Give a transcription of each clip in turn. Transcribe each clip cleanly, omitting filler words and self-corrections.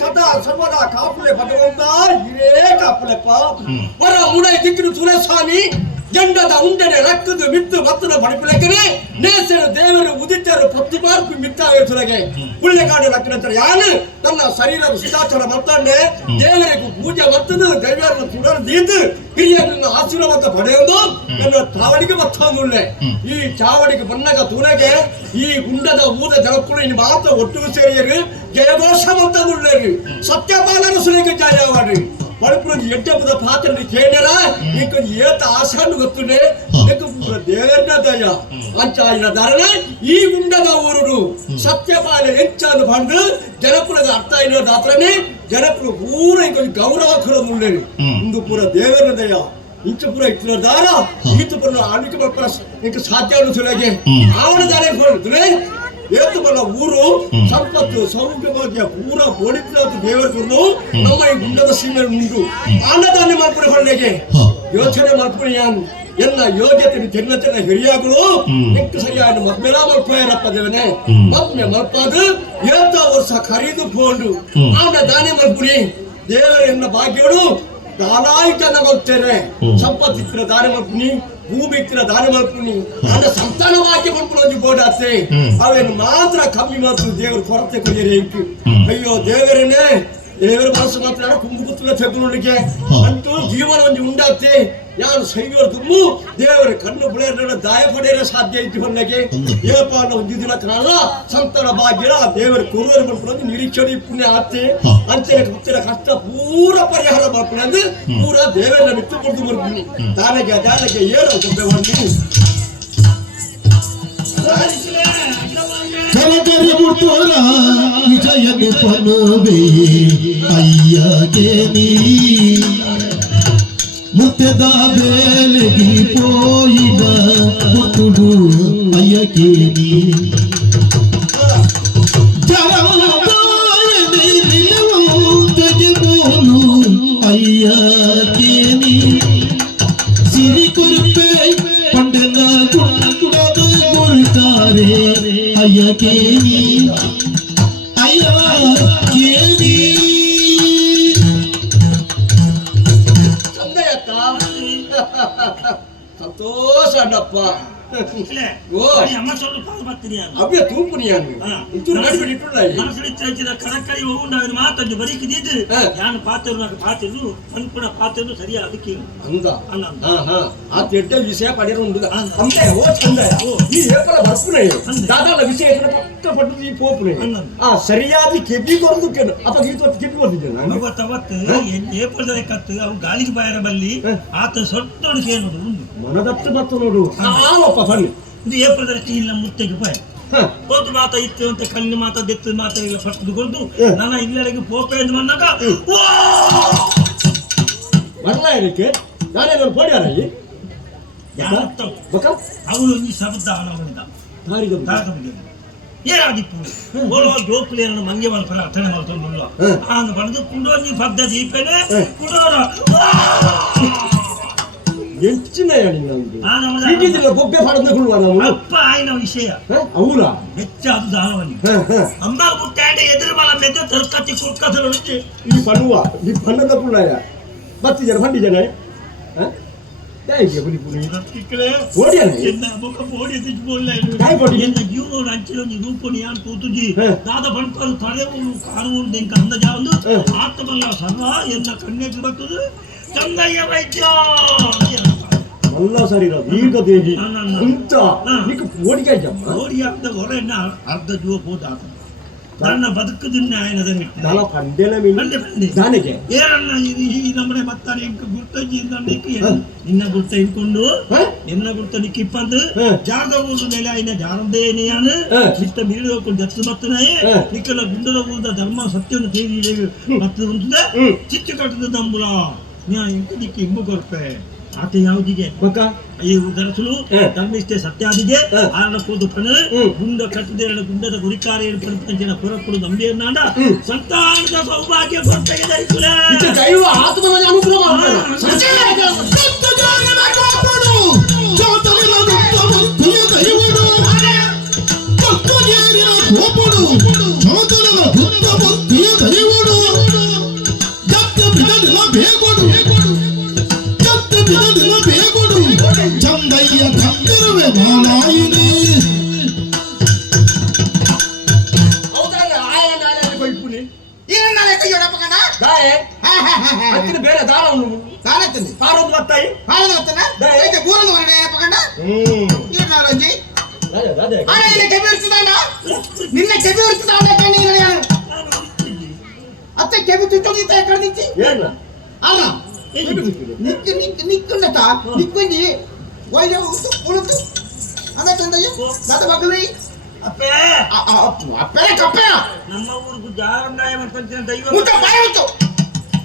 ಸದಾ ಸರ್ವದಾ ಕಾಪುಲೆ ಭಗವಂತ ಹಿರೇ ಕಾಪುಲೆಪ್ಪ ವರ ಮುಡೈ ದಿಕ್ಕಿನ ತುಳಸ್ವಾಮಿ ಗಂಡದ ಉಂಡನೆ ರಕ್ಕದು ಮಿತ್ತು ಭತ್ತದ ಬಡಿಪುಲೆಕ್ಕನೆ ನೇಸರು ದೇವರು ಉದಿತರು ಪ್ರತಿಪಾರ್ಪು ಮಿತ್ತಾವೆ ತುಳಗೆ ಹುಳ್ಳೆಕಾಡು ಲಕ್ಕನಂತರ ಯಾನು ತನ್ನ ಶರೀರದ ಸುಧಾಚಾರ ಮತ್ತಂಡೆ ದೇವರಿಗೂ ಪೂಜೆ ಮತ್ತದು ದೈವರನ್ನು ತುಡರ್ದೀದು ಹಿರಿಯರನ್ನು ಆಶೀರ್ವಾದ ಪಡೆಯೋದು ನನ್ನ ಚಾವಡಿಗೆ ಮತ್ತೊಂದುಳ್ಳೆ ಈ ಚಾವಡಿಗೆ ಬನ್ನಗ ತುಣಗೆ ಈ ಗುಂಡದ ಊದ ಜನಕ್ಕೂ ಇನ್ನು ಮಾತ್ರ ಒಟ್ಟು ಸೇರಿಯರು ಜಯಘೋಷ ಮತ್ತದುಳ್ಳೇರು ಸತ್ಯಪಾಲನ ಸುಲಿಗೆ ಜಯವಾಡ್ರಿ ಬಡಪುರಂಜಿ ಎಡ್ಡಪದ ಪಾತ್ರ ಕೇಳ್ಯಾರ ಈಗ ಏತ ಆಶಾನು ಗೊತ್ತುಂಡೆ ಪೂರ ದೇವರ ದಯ ಅಂಚಾಯಿನ ಧಾರಣ ಈ ಗುಂಡದ ಊರುಡು ಸತ್ಯಪಾಲ ಹೆಚ್ಚಾನು ಬಂದು ಜನಪುರದ ಅರ್ಥ ಇರೋ ದಾತ್ರನೇ ಜನಪುರ ಪೂರ ಈಗ ಗೌರವ ಕೊಡೋದುಳ್ಳೇನು ಇಂದು ಪೂರ ದೇವರ ದಯ ಇಂಚ ಪೂರ ಇತ್ತಿನ ದಾರ ಈತ ಪೂರ ಆಳ್ವಿಕೆ ಮಕ್ಕಳ ಇಂಕ ಸಾಧ್ಯ ಸುಲಗೆ ಅವನ ದಾರ ಕೊಡುತ್ತಲೇ ಏತು ಬಲ್ಲ ಊರು ಸಂಪತ್ತು ಸೌಖ್ಯಭಾಗ್ಯ ಪೂರ ಬೋಡಿಪುರ ದೇವರು ನಮ್ಮ ಈ ಗುಂಡದ ಸೀಮೆ ಉಂಟು ಅನ್ನದಾನ ಮಾಡ್ಪುರ ಹೊಳ್ಳೆಗೆ ಯೋಚನೆ ಮಾಡ್ಪುರಿ ಯಾನು ಎಲ್ಲ ಯೋಗ್ಯತೆ ಜನ್ಮತನ ಹಿರಿಯಾಗಳು ಎಂಟು ಸರಿಯಾದ ಮದ್ಮೆಲ ಮಲ್ಪೇರಪ್ಪ ದೇವನೇ ಮದ್ಮೆ ಮಲ್ಪಾದು ಏತ ವರ್ಷ ಖರೀದು ಪೋಂಡು ಆನ ದಾನೆ ಮಲ್ಪುರಿ ದೇವರ ಎನ್ನ ಭಾಗ್ಯಗಳು ದಾನಾಯಿತನ ಮಲ್ತೇನೆ ಸಂಪತ್ತಿನ ದಾನ ಮಲ್ಪುನಿ ಭೂಮಿ ಇತ್ತಿನ ದಾನ ಮಲ್ಪುನಿ ನನ್ನ ಸಂತಾನವಾಗಿ ಮಲ್ಪುನ ಗೋಡಾಸೆ ಅವೇನು ಮಾತ್ರ ಕಮ್ಮಿ ಮಾತ್ರ ದೇವರು ಕೊರತೆ ಕೊಯ್ಯರೆ ಇಂಟು ಅಯ್ಯೋ ದೇವರನ್ನೇ ದೇವರ ಮನಸ್ಸು ಮಾತ್ರ ಕುಂಭುಕುತ್ತಲ ತೆಗೆದುಕೊಳ್ಳಿಕ್ಕೆ ಅಂತೂ ಜೀವನ ಒಂದು ಉಂಡಾತೆ ಯಾರು ಸೈವರ ತುಂಬು ದೇವರ ಕಣ್ಣು ಬುಳೆರ ದಾಯ ಪಡೆಯಲು ಸಾಧ್ಯ ಇತ್ತು ಹೊನ್ನಗೆ ಏಪ ಒಂದು ದಿನ ಕಾಲ ಸಂತಾನ ಭಾಗ್ಯ ದೇವರ ಕುರುವರು ಮಾಡ್ಕೊಂಡು ನಿರೀಕ್ಷಣೆ ಪುಣ್ಯ ಆತ್ತೆ ಅಂಚನೆ ಹುತ್ತಿನ ಕಷ್ಟ ಪೂರ ಪರಿಹಾರ ಮಾಡ್ಕೊಂಡು ಅಂದ್ರೆ ಪೂರ ದೇವರ ಮಿತ್ತು ಕೊಡ್ತು ಬರ್ತೀನಿ ದಾನಗೆ ದಾನಗೆ ಏನು ಬಂದು ಕರಕರಿ ಮುಟ್ಟೋರ ವಿಜಯನು ಪನುವೆ ಅಯ್ಯಗೆ ನೀ ಮುತ್ತದ ಬೇಲೆಗಿ ಪೋಯಿದ ಮುತ್ತುಡು ಅಯ್ಯಗೆ ನೀ ಜರವಾಯನೆ ನಿಲವು ತೆಗೆಬೋನು ಅಯ್ಯಗೆ ನೀ ಸಿರಿ ಕೊರುಪೆ ಪಂಡನ ಗುಣದ ಗುರುತಾರೆ ಅಯ್ಯಗೆ ನೀ ಅಯ್ಯಗೆ ನೀ ಸಂತೋಷ ಅಣ್ಣಪ್ಪ ಓ ಅಮ್ಮ ಸ್ವಲ್ಪ ಪಾಲ್ ಬರ್ತೀನಿ ಅವ್ಯ ತೂಪುನಿಯಾನು ಇಂಚೂರು ಗಡಿಬಿಡಿ ಇಟ್ಟುಲ್ಲ ಮನಸಳಿ ಚೈಚಿದ ಕರಕರಿ ಹೋಗುಂಡಾವಿನ ಮಾತಂದು ಬರೀಕಿದ್ದು ಯಾನು ಪಾತಿರು ಅನ್ಪುಣ ಪಾತಿರು ಸರಿಯಾ ಅದಕ್ಕೆ ಅಂದ ಆ ತೆಡ್ಡ ವಿಷಯ ಪಡೆಯರು ಉಂಟು ಅಂತೆ ಓ ಚಂದ ಈ ಏಪಲ ಬರ್ಪುನೆ ದಾದಾಲ ವಿಷಯ ಪಕ್ಕ ಪಟ್ಟು ಈ ಪೋಪುನೆ ಆ ಸರಿಯಾದ ಕೆಬ್ಬಿ ಕೊರದು ಕೆಡು ಅಪ್ಪ ಗೀತ ಕೆಬ್ಬಿ ಕೊರದಿದ್ದೆ ನಾನು ಅವತ್ತು ಏಪಲದಲ್ಲಿ ಕತ್ತು ಅವು ಗಾಳಿಗೆ ಬಾಯರ ಬಲ್ಲಿ ಆತ ಸೊಟ್ಟೋಡು ಕೇಳೋದು ಮನದಟ್ಟು ಮತ್ತು ನೋಡು ಆವಪ್ಪ ಬನ್ನಿ ಇದು ಏಪ್ರಿಲ್ ಇಲ್ಲ ಮುತ್ತೆಗೆ ಬಾಯ್ ಹೋದು ಮಾತ ಇತ್ತು ಅಂತ ಕಲ್ಲಿನ ಮಾತ ದೆತ್ತು ಮಾತ ಇಲ್ಲ ಪಟ್ಟದುಕೊಂಡು ನನ್ನ ಇಲ್ಲರಿಗೆ ಪೋಪೆ ಎಂದು ಬಂದಾಗ ಬರಲ ಏನಕ್ಕೆ ನಾನೇನಾದ್ರು ಪೋಡಿಯಾರ ಯಾವತ್ತವು ಬಕ ಅವಳು ಈ ಶಬ್ದ ಅವನಿದ ತಾರಿದ ತಾರತಮ್ಯ ಏನಾದಿತ್ತು ಓಲೋ ಜೋಕ್ಲಿಯನ್ನು ಮಂಗೆ ಮಲ್ಪರ ಅರ್ಥನೆ ಮಾಡ್ಕೊಂಡು ಆಗ ಬಣದು ಕುಂಡೋಜಿ ಪದ್ಧತಿ ಇಪ್ಪೇನೆ ಕುಂಡೋರ ಹೆಚ್ಚಿನ ಹೇಳಿಲ್ಲ ಬೊಬ್ಬೆ ಪಾಡದ ಕೊಡುವ ನಾವು ಅಪ್ಪ ಆಯ್ನ ವಿಷಯ ಅವರ ಹೆಚ್ಚ ಅದು ದಾನವನಿ ಅಮ್ಮ ಮುಟ್ಟಾಂಡೆ ಎದುರು ಮಲ ಮೆದ್ದು ತರ್ಕತ್ತಿ ಕುರ್ಕಸಲು ವಿಚ್ಚಿ ಈ ಪನ್ನುವ ಈ ಪನ್ನದ ಪುಳ್ಳಯ ಬತ್ತಿ ಜನ ಬಂಡಿ ಜನ దాదా పడుకోరు తడేవులు కారువులు దీనికి అందజావులు ఆత్మల్ల సర్వ ఎన్న కన్నెట్లు బతులు చందయ్య వైద్య ಮಲ್ಲ ಸರಿ ಈಗ ದೇವಿ ಅಂತ ನೀಕು ಓಡಿಗೆ ಜಮ್ಮ ಓಡಿ ಅಂತ ಹೊರೆನ್ನ ಅರ್ಧ ಜೀವ ಹೋದಾತ ನನ್ನ ಬದುಕುದಿನ್ನ ಆಯನದನ್ನ ದಲ ಪಂಡೆಲ ಮೀನು ದಾನೆಗೆ ಏರನ್ನ ಈ ನಮ್ಮನೆ ಮತ್ತಾನೆ ಇಂಕ ಗುರ್ತಜಿ ಇಂದಕ್ಕೆ ನಿನ್ನ ಗುರ್ತ ಇಟ್ಕೊಂಡು ನಿನ್ನ ಗುರ್ತ ನಿಕ್ಕಿಪ್ಪಂದು ಜಾಗ ಊರು ನೆಲೆ ಆಯ್ನ ಜಾರದೇನೆಯಾನು ಇಷ್ಟ ಮೀಳಿ ಹೋಗ್ಕೊಂಡು ಜತ್ತು ಮತ್ತನಾಯೆ ನಿಕ್ಕಲ ಗುಂಡಲ ಊದ ಧರ್ಮ ಸತ್ಯವನ್ನು ತೇರಿ ಮತ್ತೆ ಉಂಟದ ಚಿತ್ತು ಕಟ್ಟದ ದಂಬುಲ ನ್ಯಾ ಇಂಕ ನಿಕ್ಕಿ ಇಂಬು ಕೊರ್ಪೆ ಆತ ಯಾವುದಿಗೆ ಬಕ ಈ ದರಸಲು ಧರ್ಮಿಷ್ಠೆ ಸತ್ಯಾದಿಗೆ ಆರಣ ಕೂದು ಪಣ ಗುಂಡ ಕಟ್ಟದೆ ಗುಂಡದ ಗುರಿಕಾರ ಏರ್ಪಡಿಸಿದ ಪುರಕ್ಕಳು ನಂಬಿಯನ್ನಾಡ ಸಂತಾನದ ಸೌಭಾಗ್ಯ ಕೊರತೆಗೆ ಧರಿಸುಲೆ ದೈವ ಆತ್ಮನ ಅನುಗ್ರಹ ಚಂದಯ್ಯ ಕತ್ತರವೇ ಮಾಲಾಯಿನಿ ಬೇರೆ ದಾನ ಕಾರೊಂದು ಬರ್ತಾಯಿ ನಿನ್ನ ಕೆಬಿ ಅತ್ತೆ ಕೆಬಿ ತುಚ್ಚೋಗಿತ್ತ ಕಡ್ದಿಚ್ಚಿ ಅಲ್ಲ ನಿಕ್ಕುಂಡತ ನಿಕ್ಕುಂಡಿ ಒಯ್ದ ಉಳುತ್ತು ಅದ ಚಂದಯ್ಯ ದಾದ ಬಗ್ಲಿ ಅಪ್ಪೇ ಅಪ್ಪೆ ಕಪ್ಪೆ ನಮ್ಮ ಊರಿಗೂ ಜಾರಂದಾಯ ಪಂಚನ ದೈವ ಮುತ್ತ ಬಾಯ ಮುತ್ತು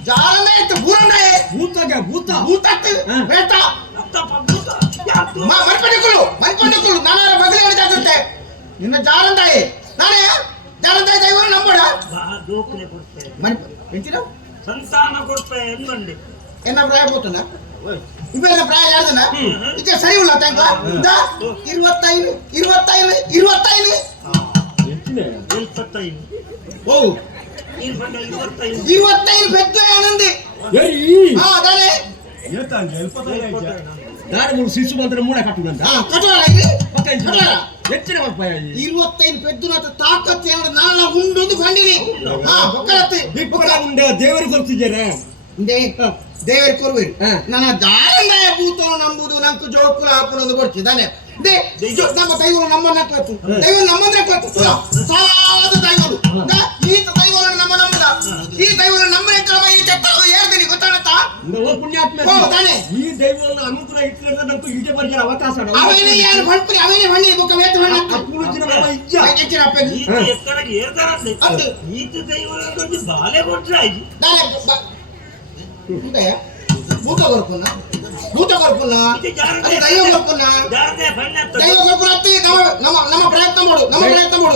ಜಾರಂದಾಯ ಇತ್ತು ಬೂರಂದಾಯ ಭೂತಗೆ ಭೂತ ಭೂತತ್ತು ಬೇಟ ಅತ್ತಪ್ಪ ಭೂತ ಯಾತು ಮಲ್ಕೊಂಡಿಕೊಳ್ಳು ನಾನಾರ ಬಗ್ಲಿ ಹೇಳಿದಾಗುತ್ತೆ ನಿನ್ನ ಜಾರಂದಾಯ ನಾನೇ ಜಾರಂದಾಯ ದೈವ ನಂಬೋಡ ಬಾ ಜೋಕ್ಲೆ ಕೊಡ್ತೆ ಎಂತಿನ ಸಂತಾನ ಕೊಡ್ತೆ ಎಂದಂಡಿ என்ன பிராய போட்டனா இப்ப என்ன பிராய ஆடுதனா இது சரி உள்ள தாங்களா இந்த 25 ಓ 25 పెద్ద ఆనంది దానే దాని మూడు శిశు మంత్రం మూడే కట్టుకుంట కట్టవాలా ఇది కట్టవాలా ఎచ్చిన పడపాయ 25 పెద్దనత తాకత్ ఏమడ నాల ఉండుదు కండిని ఒక్కలత్తి ఇప్పుడు ఉండే ದೇವರಿಗೆ ಗೊತ್ತಿದ್ದೇನೆ ಇಂದೇ ದೇವರ ಕೊರುವೆ ನನ್ನ ದಾರಂದಾಯ ಭೂತವನ್ನು ನಂಬುದು ನಂಕು ಜೋಕುಲ ಹಾಪುನೊಂದು ಬರ್ತಿದ್ದಾನೆ ನಮ್ಮ ದೈವರು ನಮ್ಮನ್ನ ಕೊಟ್ಟು ದೈವ ನಮ್ಮಂದ್ರೆ ಕೊಟ್ಟು ಸಾದ ದೈವರು ಈ ದೈವರು ನಮ್ಮ ನಮ್ಮದ ಈ ದೈವರು ನಮ್ಮನೆ ಕ್ರಮ ಈ ತೆತ್ತಾಗ ಏರ್ದಿನಿ ಗೊತ್ತಾಗತ್ತ ಪುಣ್ಯಾತ್ಮ ಈ ದೈವವನ್ನು ಅನುಗ್ರಹ ಇಟ್ಕೊಂಡ್ರೆ ನಂಕು ಈಟೆ ಬರ್ಜರ ಅವಕಾಶ ಅವನೇ ಯಾರು ಬಣ್ಪುರಿ ಅವನೇ ಬಣ್ಣಿ ಬುಕ್ಕ ಮೇತು ಬಣ್ಣ ಅಪ್ಪುಳಿನ ನಮ್ಮ ಇಜ್ಜ ಹೆಚ್ಚಿನ ಅಪ್ಪಗೆ ಈತ ಎತ್ತರಗೆ ಏರ್ತಾರಂತೆ ಈತ ದೈವವನ್ನು ಬಾಲೆ ಕೊಟ್ರೆ ಆಯ್ತು ಭೂತ ಕೊರ್ಪುನ್ನ ಅದು ದೈವ ಕೊರ್ಪುನ್ನ ದೈವ ಕೊರ್ಪುನ ಅತ್ತಿ ನಮ್ಮ ಪ್ರಯತ್ನ ಮಾಡು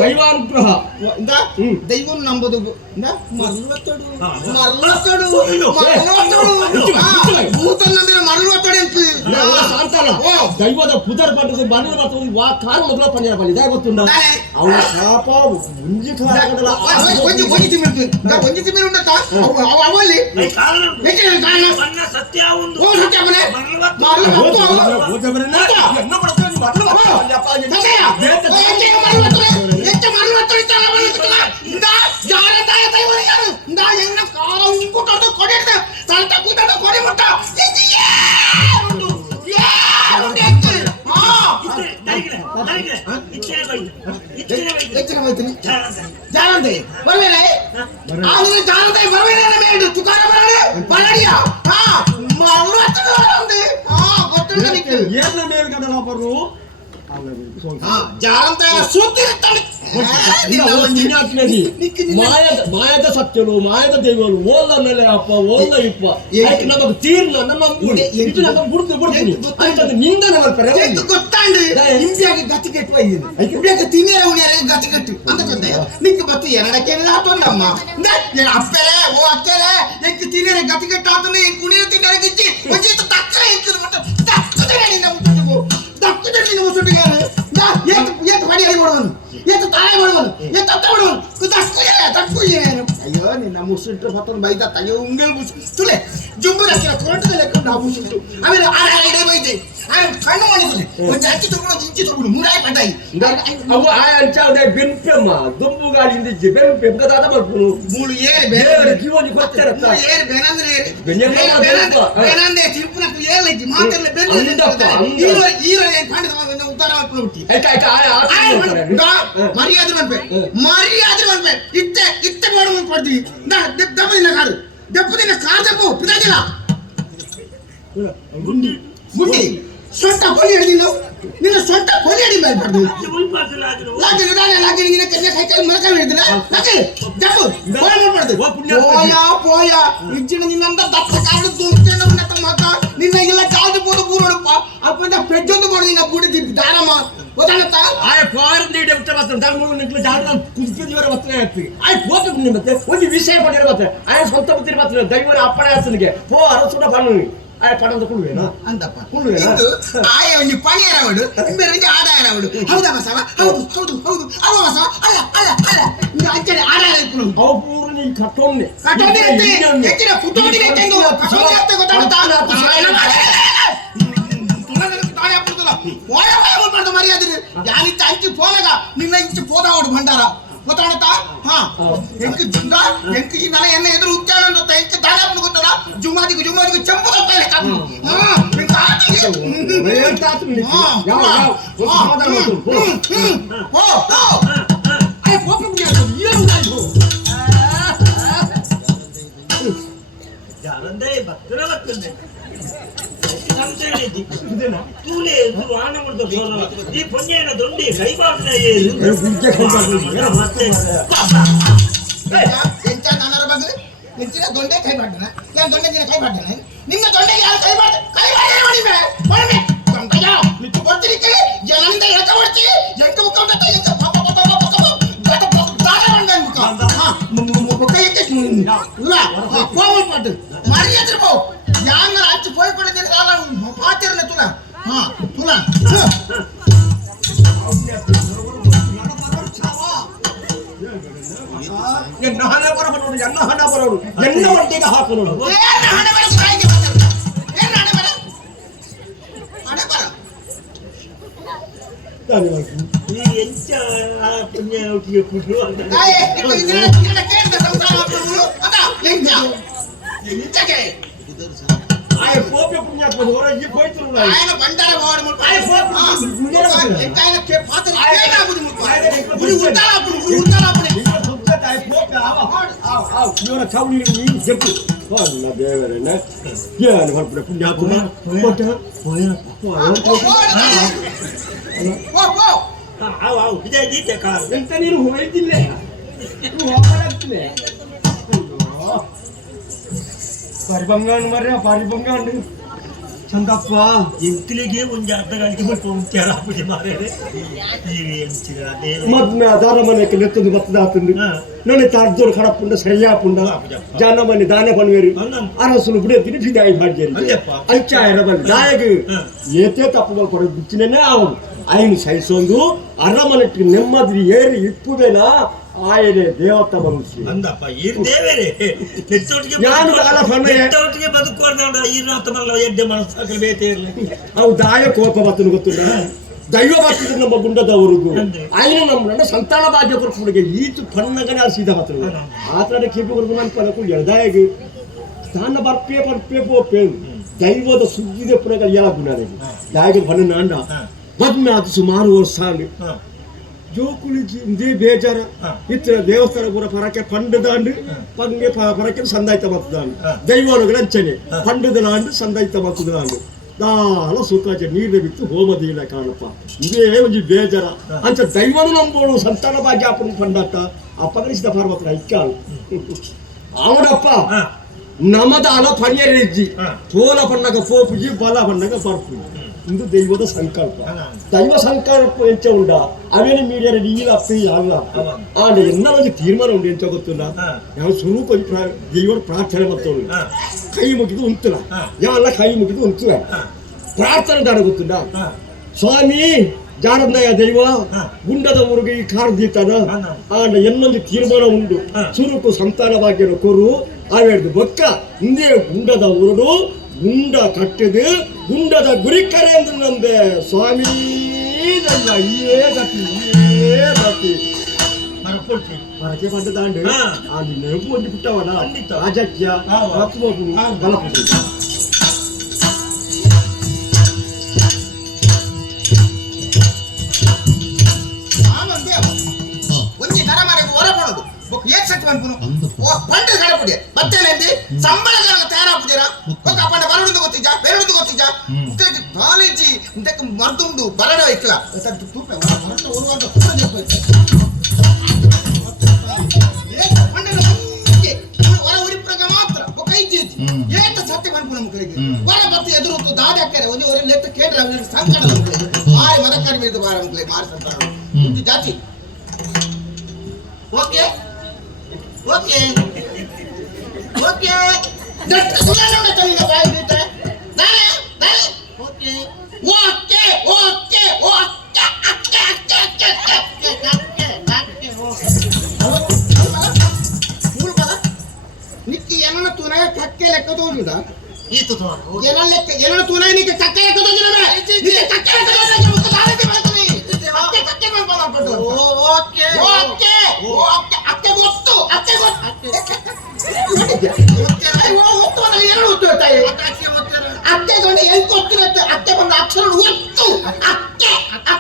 ದೈವಾನುಗ್ರಹ ದೈವವನ್ನು ನಂಬುದು ಮರಳತ್ತಡು ಭೂತ ನಂಬಿನ ಮರಳತ್ತಡಿ ಅಂತ ದೈವದ ಪುದರ್ ಬಂದು ಮರಳು ಬರ್ತದೆ ವಾ ಕಾರು ಮೊದಲ ಪಂಜರ ಬಲ್ಲಿ ದಯ ಗೊತ್ತುಂಡ ಅವನ ಶಾಪ ಮುಂಜಿ ಕಾರಗಡಲ ಒಂಜಿ ತಿಮಿರು ಉಂಡತ ಅವಲ್ಲಿ ಬಣ್ಣ ಸತ್ಯ ಒಂದು ಓ ಸತ್ಯ ಮನೆ ಜಾನಂದೆ ಬರ್ವೇನೆ ಆದ್ರೆ ಜಾನಂದೆ ಬರ್ವೇನೆ ಮೇಡು ತುಕಾರ ಬರಡೆ ಜಾನಂದೆ ಸುತ್ತಿರುತ್ತಾನೆ నిన్నది మాయದ సత్యలు మాయದ దైవాలు ఓళ్ళ ಮೇಲೆ ಅಪ್ಪ ಓಲ್ಲ ಇಪ್ಪ ಅದಕ್ಕೆ ನಮಗೆ ತೀರ್ನ ನಮ್ಮ ಇದು ನಮ್ಮ ಗುಡ್ದು ಬಿಡ್ತೀನಿ ಅಂತಂದು ನಿಂದನೆ ಮಾಡ್ತಾರೆ ಗೊತ್ತಾಂಡು ಇಂಡಿಯಾಗೆ ಗತಿ ಕೆಟ್ಟು ಹೋಗಿದೆ ಇಂಡಿಯಾಗೆ ತಿನ್ನೇರ ಉಣಿಯಾರ ಗತಿ ಕೆಟ್ಟು ಅಂತ ಗೊತ್ತಾಯ ನಿಂಗೆ ಬತ್ತು ಎರಡಕ್ಕೆ ಆತೊಂದಮ್ಮ ಅಪ್ಪೆಲೆ ಓ ಅಕ್ಕೆಲೆ ಎಂಕ್ ತಿನ್ನೇರ ಗತಿ ಕೆಟ್ಟು ಆತನೆ ಎಂಕ್ ಉಣಿಯ ತಿನ್ನೇರ ಗಿಚ್ಚಿ ಒಂಜಿತ್ತು ತಕ್ಕರೆ ಎಂಕ್ ದಕ್ಕದೆ ನಿನ್ನ ಮುಸುಟಿಗೂ ದಕ್ಕದೆ ನಿನ್ನ ಮುಸುಟಿಗೆ ಏತ್ ಮಾಡಿ ಅಲ್ಲಿ ಕೊಡುವನು ಏತ್ ತಾಳೆ ಮಾಡುವನು ಏತ್ ಅತ್ತ ಮಾಡುವನು ದಕ್ಕುಯೇ ಅಯ್ಯೋ ನಿನ್ನ ಮುಸುಟ್ರು ಮತ್ತೊಂದು ಬೈದ ಅಯ್ಯೋ ಉಂಗಲ್ ಮುಸು ತುಲೆ ಜುಂಬು ರಸಿನ ಕೊರಟದ ಲೆಕ್ಕ ನಾವು ಮುಸುಟ್ಟು ಆಮೇಲೆ ಆಡೆ ಬೈದೆ ಕಣ್ಣು ಮಾಡಿದ್ರೆ ಒಂದು ಅಕ್ಕಿ ತಗೊಂಡು ಇಂಚಿ ತಗೊಂಡು ಮೂರಾಯಿ ಪಟ್ಟಾಯಿ ಅವು ಆ ಅಂಚಾವದೆ ಬೆಂಪೆಮ್ಮ ದುಂಬು ಗಾಳಿಯಿಂದ ಬೆಂಪೆ ಗದಾದ ಮಾಡ್ಕೊಂಡು ಮೂಳು ಏರಿ ಬೇರೆ ಜೀವನ ಗೊತ್ತಿರತ್ತ ಏರಿ ಬೇನಂದ್ರೆ ಬೇನಂದ್ರೆ ತಿರುಪುನಕ್ಕೆ ಏರಲೈತಿ ಮಾತಾಡಲೆ ಬೇರೆ ಹೀರೋ ಏನು ಕಾಣಿದ ಉತ್ತರ ಮಾಡ್ಕೊಂಡು ಬಿಟ್ಟಿ ಮರ್ಯಾದೆ ಮಾಡ್ಬೇಕು ಇತ್ತೆ ಮಾಡು ಮುಂದೆ ಕೊಡ್ತೀವಿ ದಪ್ಪದಿನ ಕಾರು ದಪ್ಪು ಪಿದಾಗಿಲ್ಲ ಗುಂಡಿ ಸೊಂಟ ಕೊಲಿ ಹಿಡಿದಿ ನಾವು ನಿನ್ನ ಸೊಂಟ ಕೊಲಿ ಹಿಡಿ ಮಾಡ್ಬಾರ್ದು ಲಾಗಿ ನಿನ್ನ ಕೈ ಮರಕ ಹಿಡಿದಿಲ್ಲ ಲಾಗಿ ದಪ್ಪು ಮಾಡ್ಬಾರ್ದು ಪೋಯ ಇಜ್ಜಿನ ನಿನ್ನಂತ ದಪ್ಪ ಕಾಡು ದುಂಟೆನ ಉನ್ನತ ಮಗ ನಿನ್ನ ಇಲ್ಲ ಕಾದು ಬೋದು ಬೂರೋಡಪ್ಪ ಅಪ್ಪಂದ ಪೆಜ್ಜೊಂದು ಮಾಡು ನಿನ್ನ ಬೂಡಿ ದಾರಮ್ಮ ಗೊತ್ತಾಗತ್ತ ಆಯ್ ಫಾರನ್ ನೀಡಿ ಉತ್ತರ ಬರ್ತದೆ ದಾರ್ಮೂಲ ನಿಂತಲು ಜಾಗ ಕುದಿಸಿದವರ ಬರ್ತನೆ ಆಗ್ತಿ ಆಯ್ ಹೋಗ್ಬೇಕು ನಿಮ್ಮ ಮತ್ತೆ ಒಂದು ವಿಷಯ ಪಡೆಯರ ಬರ್ತದೆ ಆಯ್ ಸ್ವಂತ ಬುದ್ಧಿ ಬರ್ತದೆ ದೈವರ ಅಪ್ಪಣೆ ಆಸನಿಗೆ ಪೋ ಅರಸುಡ ಬಣ್ಣು ಆಯ್ ಪಡಂದ ಕುಳ್ಳುವೇನಾ ಅಂದಪ್ಪ ಕುಳ್ಳುವೇನು ಆಯ ಒಂದು ಪಣಿ ಯಾರವಡು ಬೇರೆ ಆಡ ಯಾರವಡು ಹೌದಾ ಬಸವ ಹೌದು ಅವ ಬಸವ ಅಲ್ಲ ಇದು ಅಂಚನೆ ಆಡ ಯಾರು ಅವು ಪೂರ್ಣ ಈ ಕಟ್ಟೊಮ್ಮೆ ಹೆಚ್ಚಿನ ಫುಟೋಟಿಗೆ ತೆಂದು ಕಟ್ಟೊಮ್ಮೆ ಅಂತ ಗೊತ್ತಾಗುತ್ತಾ ಮರ್ಯಾದೆ ಯಾನಿತ್ತ ಅಂಚಿ ಪೋಲಾಗ ನಿನ್ನ ಇಂಚು ಪೋದಾವಡು ಭಂಡಾರ ಗೊತ್ತಾಗುತ್ತಾ ಹಾ ಎಂಕ್ ಈ ನನ ಎನ್ನ ಎದುರು ಉಚ್ಚಾರ ಅಂತ ಎಂಕ್ ದಾಡಾಪನ ಗೊತ್ತದ ಜುಮ್ಮಾದಿಗೂ ಚಂಪು ತಪ್ಪಲೆ ಈ ಪೊನ್ನೆನ ದೊಂಡಿ ಕೈ ಬಾಗ್ನ ಎಂತ ನಾನರ ಬಗ್ಗೆ ನಿಂತಿನ ದೊಂಡೆ ಕೈ ಮಾಡ್ತಾನ ನಾನು ದೊಂಡೆ ದಿನ ಕೈ ಮಾಡ್ತಾನೆ ನಿನ್ನ ದೊಂಡೆಗೆ ಯಾರು ಕೈ ಮಾಡ್ತಾರೆ ನಿಂತು ಬರ್ತೀರಿ ಜನನಿಂದ ಎಳಕ ಬರ್ತೀವಿ ಎಂಕ ಮುಖ ಎಂಕ ಪಾಟು ಮರ್ಯಾದೆ ಪೋ ಯಾಂಗ ಅಚ್ಚು ಪೋಯ್ ಕೊಡಿದ್ದೇನೆ ಪಾತಿರನೆ ತುಲ ಹಾ ತುಲ ಎನ್ನ ಹಣ ಬರೋಡು ಎನ್ನ ಒಟ್ಟಿಗೆ ಹಾಕು ನೋಡು ಪುಣ್ಯ ಒಟ್ಟಿಗೆ ಕೂಡು ಅಂತ ಆಯ್ ಪೋಪೆ ಪುಣ್ಯ ಹೊರ ಈ ಹೋಯ್ತು ఆయన బండార వాడు ముట్టు ఆయన ఎంకైనా పాత్ర ఏనాగుది ముట్టు గురి ఉట్టాలప్పుడు ಸುತ್ತ ಆಯ್ ಪೋಪೆ ಆವ ಇವನ ಚೌಳಿ ನೀ ಜಪ್ಪು ಅಲ್ಲ ದೇವರೇನ ಏನು ಹೊರಪಡೆ ಪುಣ್ಯ ಕುಮ ಕೊಟ್ಟ ಆವ್ ಇದೇ ಗೀತೆ ಕಾರು ಎಂತ ನೀನು ಹೋಯ್ತಿಲ್ಲ ನೀನು ಹೋಗಲಾಗ್ತಿಲ್ಲ ಪರಿಬಂಗಾಂಡು ಚಂದಪ್ಪ ಎಂಕ್ಲಿಗೆ ಒಂದು ಅರ್ಧ ಗಂಟೆ ಹೋಗ್ತಾರ ಮಾರೇ ಮದ್ಮೆ ಅದಾರ ಮನೆಗೆ ನೆತ್ತೊಂದು ಬತ್ತದ ಆತಂದು ನನ್ನ ತಾರ್ದೋರು ಕಡಪುಂಡ ಸರಿಯಾಪುಂಡ ಜನ ಮನೆ ದಾನೆ ಪನ್ವೇರಿ ಅರಸುಲು ಬಿಡುತ್ತೀನಿ ಫಿದಾಯಿ ಭಾಗ್ಯರಿ ಅಂಚಾಯರ ಬಂದು ದಾಯಗೆ ಏತೇ ತಪ್ಪುಗಳು ಕೊಡೋದು ಬಿಚ್ಚಿನೇ ಅವನು ఆయన సైసొందు అర్రమనట్టు నెమ్మది ఏరి ఇప్పుడేనా ఆయనే దేవత మనిషి ಅಂದಪ್ಪ ಈ ದೇವರೇ ನೆತ್ತೊಟ್ಟಿಗೆ ನಾನು ಕಾಲ ಸಮಯ ನೆತ್ತೊಟ್ಟಿಗೆ ಬದುಕೋರ್ದಾಂಡ ಈ ರಾತಮಲ್ಲ ಎಡ್ಡೆ ಮನಸ್ಸಾಕಲು ಬೇತೆ ಇರಲಿ ಅವು ದಾಯ ಕೋಪ ಬತ್ತನು ಗೊತ್ತಿಲ್ಲ ದೈವ ಭಕ್ತಿ ನಮ್ಮ ಗುಂಡದವರಿಗೂ ఆయన ನಮ್ಮನ್ನ ಸಂತಾನ ಭಾಗ್ಯ ಕೊಡ್ಕೊಂಡೆ ಈತು ಪನ್ನಗನ ಸೀದಾ ಮಾತ್ರ ಆತರ ಕಿಪಿ ಕೊಡ್ಕೊಂಡು ನಾನು ಪನಕು ಎಡದಾಯಗೆ ತಾನ ಬರ್ಪೇ ಪೋಪೆ ದೈವದ ಸುದ್ದಿದೆ ಪುನಗ ಯಾ ಗುಣಾರೆ ದಾಯಗೆ ಪನ್ನ ನಾಂಡ ಮದ್ಮೆ ಅದು ಸುಮಾರು ವರ್ಷ ಜೋಕುಳಿಜಿ ಇಂದೇ ಬೇಜಾರ ಇತರ ದೇವಸ್ಥಾನ ಪೂರ ಪರಕ್ಕೆ ಪಂಡದಾಂಡು ಪಂಗೆ ಪರಕ್ಕೆ ಸಂದಾಯ್ತ ಮತ್ತದಾಂಡು ದೈವನುಗಳ ಅಂಚನೆ ಪಂಡದ ನಾಂಡು ಸಂದಾಯ್ತ ಮತ್ತದಾಂಡು ದಾಲ ಸುಖಾಚೆ ನೀರು ಬಿತ್ತು ಹೋಮದಿಲ್ಲ ಕಾಣಪ್ಪ ಇದೇ ಒಂದು ಬೇಜಾರ ಅಂಚ ದೈವನು ನಂಬೋಳು ಸಂತಾನ ಭಾಗ್ಯ ಅಪ್ಪನ ಪಂಡತ್ತ ಅಪಗರಿಸಿದ ಪಾರ್ವತರ ಇಕ್ಕಾಳು ಅವನಪ್ಪ ನಮದಾಲ ಪಣ್ಯರಿಜ್ಜಿ ತೋಲ ಪಣ್ಣಗ ಪೋಪುಜಿ ಬಲ ಪಣ್ಣಗ ಬರ್ಪು ಇದು ದೈವದ ಸಂಕಲ್ಪ ದೈವ ಸಂಕಲ್ಪ ಎಂಚ ಉಂಡ ಅವೇನು ಮೀಡಿಯಾ ನೀಲ ಅಪ್ಪಿ ಅಲ್ಲ ಆದ್ರೆ ಎಲ್ಲ ಒಂದು ತೀರ್ಮಾನ ಉಂಟು ಎಂಚ ಗೊತ್ತಿಲ್ಲ ಯಾವ ಸುರು ಕೊಂಚ ದೈವದ ಪ್ರಾರ್ಥನೆ ಮತ್ತೋಳು ಕೈ ಮುಗಿದು ಉಂಟುಲ ಯಾವೆಲ್ಲ ಕೈ ಮುಗಿದು ಉಂಟುವೆ ಪ್ರಾರ್ಥನೆ ದಾಡ ಗೊತ್ತಿಲ್ಲ ಸ್ವಾಮಿ ಜಾನಂದಯ ದೈವ ಗುಂಡದ ಊರಿಗೆ ಈ ಕಾರ್ ದೀತಾನ ಆಂಡ ಎನ್ನೊಂದು ತೀರ್ಮಾನ ಉಂಟು ಸುರುಕು ಸಂತಾನ ಭಾಗ್ಯನ ಕೊರು ಆವೇಡ್ದು ಬೊಕ್ಕ ಹಿಂದೆ ಗುಂಡದ ಊರು ಗುಂಡ ಕಟ್ಟಿದು ಗುಂಡದ ಗುರಿ ಕರೆ ಎಂದು ನಂದೆ ಸ್ವಾಮಿ ನನ್ನ ಅಯ್ಯೇ ಗತಿ ಮರಕ್ಕೆ ಬಂದ ದಾಂಡು ಅದು ನೆನಪು ಒಂದು ಬಿಟ್ಟವಲ್ಲ ರಾಜಕೀಯ ಬಲಪಟ್ಟು ಒಂಜಿ ತರ ಮಾರಿಗೆ ಹೊರ ಪಡೋದು ಏಕ್ ಸತ್ಯ ಅನ್ಪುನು ಪಂಡ ಕಡಪುಡಿ ಮತ್ತೇನೇಂದಿ ಸಂಬಳ ತಯಾರಾಪುದಿರ ಅಪ್ಪಂಡ ಬರಡುದು ಗೊತ್ತಿಜ್ಜ ಬೇರೆಡುದು ಗೊತ್ತಿಜ್ಜ ಕಾಲೇಜಿ ಇಂತಕ್ಕೆ ಮರ್ದುಂಡು ಬರಡ ಇಕ್ಕಲ ತೂಪೆ ಹೊರಟ ಓಡುವಂತ ಹೊರ ಉರಿಪ್ರಾಗ ಮಾತ್ರ ಕೈಜಿ ಏತ ಸತ್ಯ ಅನ್ಪುನ ಮಕ್ಕಳಿಗೆ ಹೊರ ಬತ್ತು ಎದುರು ದಾದಿ ಹಾಕ್ತಾರೆ ಒಂದು ಹೊರ ಲೆತ್ತ ಕೇಂದ್ರ ಸಂಕಟ ಮಕ್ಕಳಿಗೆ ಮಾರಿ ಮದ ಕಡಿಮೆ ಇದ್ದು ಬಾರ ಮಕ್ಕಳಿಗೆ ಮಾರಿ ಸಂತಾನ ಜಾತಿ ಓಕೆ ಓಕೆ ಓಕೆ ದಟ್ಟ ಸುನಾನೋಡ ತನಿನ ಬಾಯಿ ಬಿಟ್ಟ ನಾನೇ ಓಕೆ ಓಕೆ ಓಕೆ ಓಕೆ ಅಕ್ಕೆ ಅಕ್ಕೆ ಅಕ್ಕೆ ಅಕ್ಕೆ ಅಕ್ಕೆ ಅಕ್ಕೆ ಮೂಲ ಪದ ನಿಕ್ಕಿ ಏನನ ತುನಾಯ ಕಕ್ಕೆ ಲೆಕ್ಕ ತೋಜುಂಡ ಈತು ತೋ ಏನನ ಲೆಕ್ಕ ಏನನ ತುನಾಯ ನಿಕ್ಕಿ ಕಕ್ಕೆ ಲೆಕ್ಕ ತೋಜುಂಡ ನಿಕ್ಕಿ ಕಕ್ಕೆ ಲೆಕ್ಕ ತೋಜುಂಡ ಮುಖ ದಾರತಿ ಮಾಡ್ತೀನಿ ಅಕ್ಕೆ ಕಕ್ಕೆ ಮಾಡ್ಕೊಂಡು ಓಕೆ ಓಕೆ ಓಕೆ ಅಕ್ಕೆ ಗೊತ್ತು ಅಕ್ಕೆ ಗೊತ್ತು ಅತ್ತೆ ಗಂಡ ಎಲ್ಲಿ ಗೊತ್ತಿರುತ್ತೆ ಅತ್ತೆ ಬಂದ ಅಕ್ಷರ ಒತ್ತು ಅಕ್ಕೆ ಅಕ್ಕೆ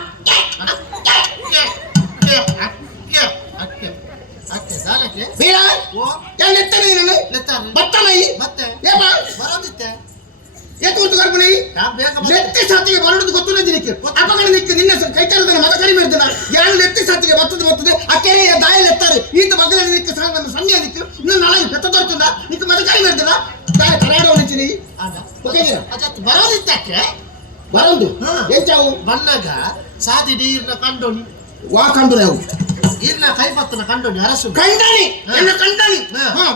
ನೆತ್ತಿ ಸಾತಿಗೆ ಬರೋದು ಗೊತ್ತು ನಿನಗೆ ಅಪಗಡ ನಿಕ್ಕೆ ನಿನ್ನ ಕೈಕಾಲದ ಮಗ ಕಡಿಮೆ ಇರ್ತಾನ ಯಾರು ನೆತ್ತಿ ಸಾತಿಗೆ ಬರ್ತದೆ ಆ ಕೆರೆಯ ದಾಯಲ್ಲಿ ಎತ್ತಾರೆ ಈತ ಮಗನ ನಿಕ್ಕೆ ಸನ್ನೆ ನಿಕ್ಕೆ ಇನ್ನು ನಾಳೆ ಬೆತ್ತ ತೋರ್ತದ ನಿಕ್ಕೆ ಮಗ ಕಡಿಮೆ ಇರ್ತಾನ ದಾಯ ಕರಾಡೋ ನಿಂಚಿನಿ ಬರೋದಿತ್ತಕ್ಕೆ ಬರೋದು ಎಂಚಾವು ಬಣ್ಣಗ ಸಾದಿ ನೀರ್ನ ಕಂಡೋನಿ ವಾ ಕಂಡು ನಾವು ಈರ್ನ ಕೈಪತ್ತನ ಕಂಡೋನಿ ಅರಸು ಕಂಡನಿ ಎನ್ನ ಕಂಡನಿ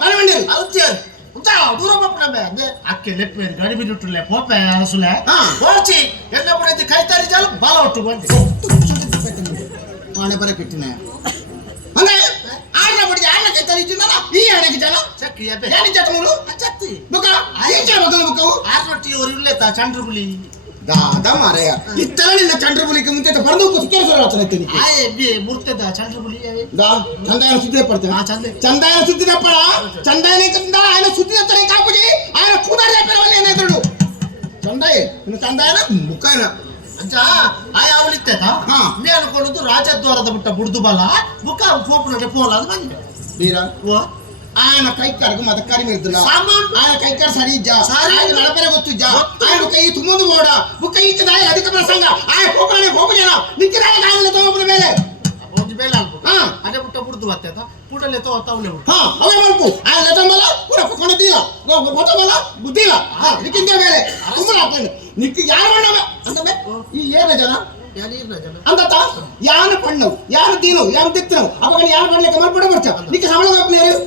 ಬರವಂಡಿ ಔತ್ಯಾರು ಉಂಟಾ ದೂರ ಬಪ್ಪನಬೆ ಅಂದೆ ಅಕ್ಕೆ ಲೆಪ್ಪೆ ಗಡಿ ಬಿಟ್ಟುಲೆ ಪೋಪೆ ಅರಸುಲೆ ಹೋಚಿ ಎಲ್ಲ ಪಡೆದು ಕೈತಾರಿ ಜಾಲ ಬಾಲ ಒಟ್ಟು ಬಂದಿ ಮಾಳೆ ಬರ ಕೆಟ್ಟಿನ ಅಂದ್ರೆ ಆರ್ನ ಬಡಿ ಆರ್ನ ಕೈತಾರಿ ಜಿಂದನ ಈ ಹಣಕ್ಕೆ ಜನ ಚಕ್ರಿ ಅಬೆ ಯಾನಿ ಜತ ಮೂರು ಚತ್ತಿ ಬುಕ ಏಂಚ ಮಗನ ಬುಕವು ಆರ್ನೊಟ್ಟಿ ಅವರು ಇರ್ಲೇತ ಚಂದ್ರಗುಲಿ ದಾದ ಮಾರಯ್ಯ ಇತ್ತಲ ನಿನ್ನ ಚಂದ್ರಬುಲಿಗೆ ಮುಂಚೆ ಬರ್ದು ಕೆಲಸ ಆತನೈತೆ ಆಯೆ ಬಿ ಮುರ್ತದ ಚಂದ್ರಗುಲಿ ದಾ ಚಂದಾಯನ ಸುದ್ದಿ ಪಡ್ತೇನೆ ಚಂದ ಚಂದಾಯನ ಸುದ್ದಿ ಪಡ ಚಂದಾಯನಿಂದ ఆయన ಸುದ್ದಿ ತರ ಕಾಪುಜಿ ఆయన ಕೂದಾರ ಪರವಲ್ಲಿ ಏನಾದ್ರು ಚಂದಾಯ ಇನ್ನು ಚಂದಾಯನ ಮುಖನ ಅಂಚ ಆಯ ಅವಳಿತ್ತೇತ ಮೇ ಅನ್ಕೊಳ್ಳೋದು ರಾಜದ್ವಾರದ ಬಿಟ್ಟ ಬುಡ್ದು ಬಲ ಬುಕ್ಕ ಪೋಪುನಗೆ ಪೋಲ ಅದು ಬಂದೆ ಬೀರ ಓ ఆయన కైకారకు మదకారి మీదులా సామాన్ ఆయన కైకార సరిజ్జా ఆయన నడపరే గొత్తుజ్జా ఆయన కై ತುಮಂದು ಮೋಡ ಬುಕ್ಕ ಈಕದಾಯ ಅಧಿಕ ಪ್ರಸಂಗ ಆಯ ಕೋಕನೆ ಕೋಕಜನ ನಿಕ್ಕರಾಯ ಕಾಗಲ ತೋಪನ ಮೇಲೆ ಒಂದು ಬೇಲ ಅಲ್ಪ ಅದೇ ಬಿಟ್ಟ ಬುಡ್ದು ಬತ್ತೇತ ಪುಡಲೆ ತೋ ತವಲೆ ಅವೇ ಮಲ್ಪು ಆಯ ಲತಂಬಲ ಪುರ ಕೊನ ದಿಲ ಗೊತ್ತಬಲ ಬುದ್ದಿಲ ನಿಕ್ಕಿಂದ ಮೇಲೆ ಕುಮರ ಹಾಕೊಂಡು ನಿಕ್ಕಿ ಯಾರು ಮಾಡವ ಅಂದಮೆ ಈ ಏನ ಜನ ಅಂದತ ಯಾರು ಪಣ್ಣವು ಯಾರು ದೀನವು ಯಾರು ದಿತ್ತನವು ಅಪಗಣ ಯಾರು ಮಾಡ್ಲಿಕ್ಕೆ ಮರ್ಪಡ ಬರ್ಚ ನಿಕ್ಕೆ ಸಂಬಳ ಕೊಪ್ಪನೇರು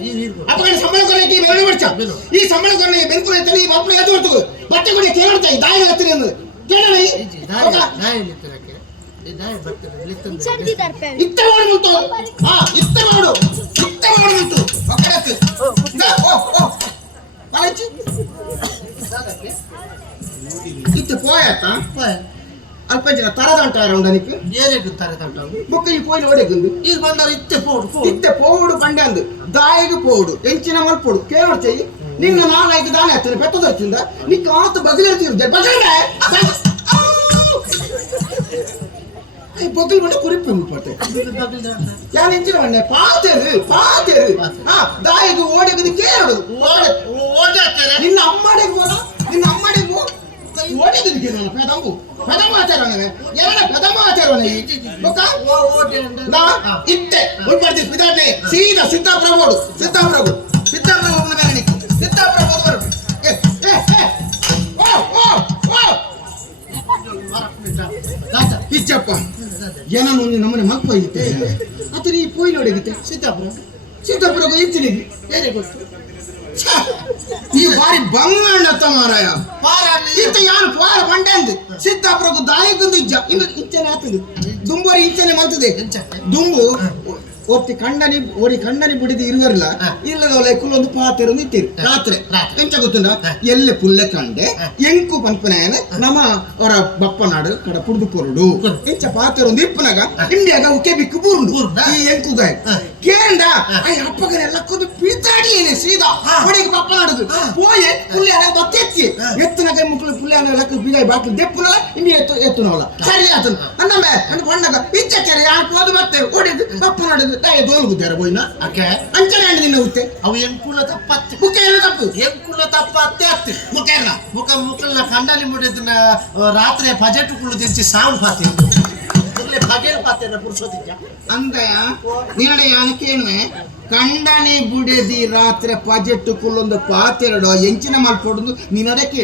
ಅಪಗಣ ಸಂಬಳ ಕೊಡಲಿಕ್ಕೆ ಬೆರಳು ಬರ್ಚ ಈ ಸಂಬಳ ಕೊಡಲಿಕ್ಕೆ ಬೆಂಕು ಎತ್ತಲಿ ಈ ಮರ್ಪಡ ಎದ್ದು ಹೊರತು ಬಟ್ಟೆ ಕೊಡಿ ಕೇಳ್ತಾ ಈ ದಾಯ ಹತ್ತಿರ ಎಂದು ಕೇಳಲಿ ಇತ್ತ ಮಾಡುಂಟು ಇತ್ತ ಮಾಡುಂಟು ಒಕ್ಕಡಕ್ಕೆ ಇತ್ತು ಪೋಯತ್ತ ಅಲ್ಪ ಜನ ತರದಂಟಾರ ಉಂಡನಿಕ್ಕೆ ಏನೇನು ತರದಂಟ ಬುಕ್ಕ ಈ ಪೋಯಿನ ಒಡೆಗುಂದು ಈ ಬಂದಾರ ಇತ್ತೆ ಪೋಡು ಇತ್ತೆ ಪೋಡು ಬಂಡೆ ಅಂದು ದಾಯಿಗೆ ಪೋಡು ಎಂಚಿನ ಮಲ್ಪೋಡು ಕೇಳ್ತೇಯಿ ನಿನ್ನ ನಾಲ್ಕು ದಾನೆ ಹತ್ತಿರ ಬೆತ್ತದರ್ತಿಂದ ನೀ ಕಾತು ಬಗಲಿರ್ತೀವಿ ಬಗಲ್ರೆ ಬಗಲ್ ಬಂಡೆ ಕುರಿಪು ಮುಟ್ಪಟ್ಟೆ ಯಾರು ಎಂಚಿನ ಬಂಡೆ ಪಾತೇರು ದಾಯಿಗೆ ಓಡೆಗದು ಕೇಳು ಓಡಾಡ್ತಾರೆ ನಿನ್ನ ಅಮ್ಮಡೆಗೆ ಹೋದ ನಿನ್ನ ಅಮ್ಮಡೆಗೆ ಓಡಿದಿರಿಗೆ ನಾನು ಪೆದಮು ಆಚಾರವೇ ಏನ ಪೆದಮು ಆಚಾರವೇ ಬೊಕ್ಕ ನಾ ಇತ್ತೆ ಉಳ್ಬರ್ದಿ ವಿಧಾನೆ ಸೀದಾ ಸಿದ್ದಾಪ್ರಭು ಮೇಲೆ ಸಿದ್ದಾಪ್ರಭು ಬರು ಇಚ್ಚಪ್ಪ ಏನೋ ಒಂದು ನಮ್ಮನೆ ಮಕ್ಕ ಹೋಗಿತ್ತೆ ಅತರ ಈ ಪೋಯಿ ನೋಡಿಗಿತ್ತೆ ಸಿದ್ದಾಪುರ ಇಚ್ಚಿನಿಗೆ ಬೇರೆ ಗೊತ್ತು ಈ ಬಾರಿ ಬಂಗಣ್ಣ ಮಾರಾಯ ಇತ್ತ ಯಾರು ಪಾರ ಬಂಡೆ ಅಂದು ಸಿದ್ದಾಪುರಕ್ಕೂ ದಾಯಗೊಂದು ಇಜ್ಜ ಇನ್ನು ಇಚ್ಚನೆ ಆಗ್ತದೆ ದುಂಬೋರಿ ಇಚ್ಚನೆ ಮಂತದೆ ದುಂಬು ಒತ್ತಿ ಕಂಡನಿ ಬಿಡಿದು ಇರುವರಿಲ್ಲ ಇಲ್ಲದ ಕುಲ್ಲೊಂದು ಪಾತೆರೊಂದು ಇತ್ತೀರಿ ರಾತ್ರಿ ಎಂಚ ಗೊತ್ತುಂಡ ಎಲ್ಲೆ ಪುಲ್ಲೆ ಕಂಡೆ ಎಂಕು ಪನ್ಪನಾಯನ ನಮ್ಮ ಅವರ ಬಪ್ಪನಾಡು ಕಡ ಪುಡ್ದು ಕೊರಡು ಎಂಚ ಪಾತೆರೊಂದು ಇಪ್ಪನಾಗ ಇಂಡಿಯಾಗ ಉಕ್ಕೆ ಬಿಕ್ಕು ಬೂರುಂಡು ಈ ಎಂಕು ಗಾಯ ಕೇಂಡ ಆ ಅಪ್ಪಗನೆಲ್ಲ ಕೊಂದು ಪಿತಾಡಿ ಏನೆ ಸೀದಾ ಹೊಡಿಗೆ ಬಪ್ಪನಾಡುದು ಪೋಯೆ ಪುಲ್ಯಾನ ಬತ್ತೆತ್ತಿ ಎತ್ತನ ಕೈ ಮುಕ್ಕಳು ಪುಲ್ಯಾನ ಲೆಕ್ಕ ಬಿಗಾಯಿ ಬಾಟ್ಲು ದೆಪ್ಪುನಲ್ಲ ಇಂಡಿಯಾ ಎತ್ತುನವಲ್ಲ ಸರಿ ಆತನು ಅನ್ನಮೆ ಅನ್ನ ಬಣ್ಣಗ ಇಚ್ಚಕೆರೆ ಯಾರು ಹೋದು ಮತ್ತೆ ಹೊಡಿದು ಬಪ್ಪನಾಡುದು ತಾಯಿ ದೋಲ್ಗುದ್ದಾರ ಬೋಯ್ನ ಅಂಚನೆ ಹಣ್ಣು ನಿನ್ನ ಉತ್ತೆ ಅವು ಎಂಕುಲ ತಪ್ಪತ್ತೆ ಮುಖ ಏನು ತಪ್ಪು ಎಂಕುಲ ತಪ್ಪತ್ತೆ ಅತ್ತೆ ಮುಖಲ್ನ ಕಂಡಲಿ ಮುಡಿದ ರಾತ್ರಿ ಬಜೆಟ್ ಕುಳ್ಳು ದಿಂಚಿ ಸಾವು ಪಾತೆ ಬಗೆಲ್ ಪಾತೆ ಪುರುಷೋದಿದ್ದ ಅಂದಯ ನಿನ್ನಡೆ ಯಾನಕೇನೆ ಕಂಡನೆ ಬುಡೆದಿ ರಾತ್ರಿ ಪಜೆಟ್ಟು ಕುಲ್ಲೊಂದು ಪಾತೆರಡೋ ಎಂಚಿನ ಮಲ್ಪೊಡುದು ನಿನ್ನಡಕ್ಕೆ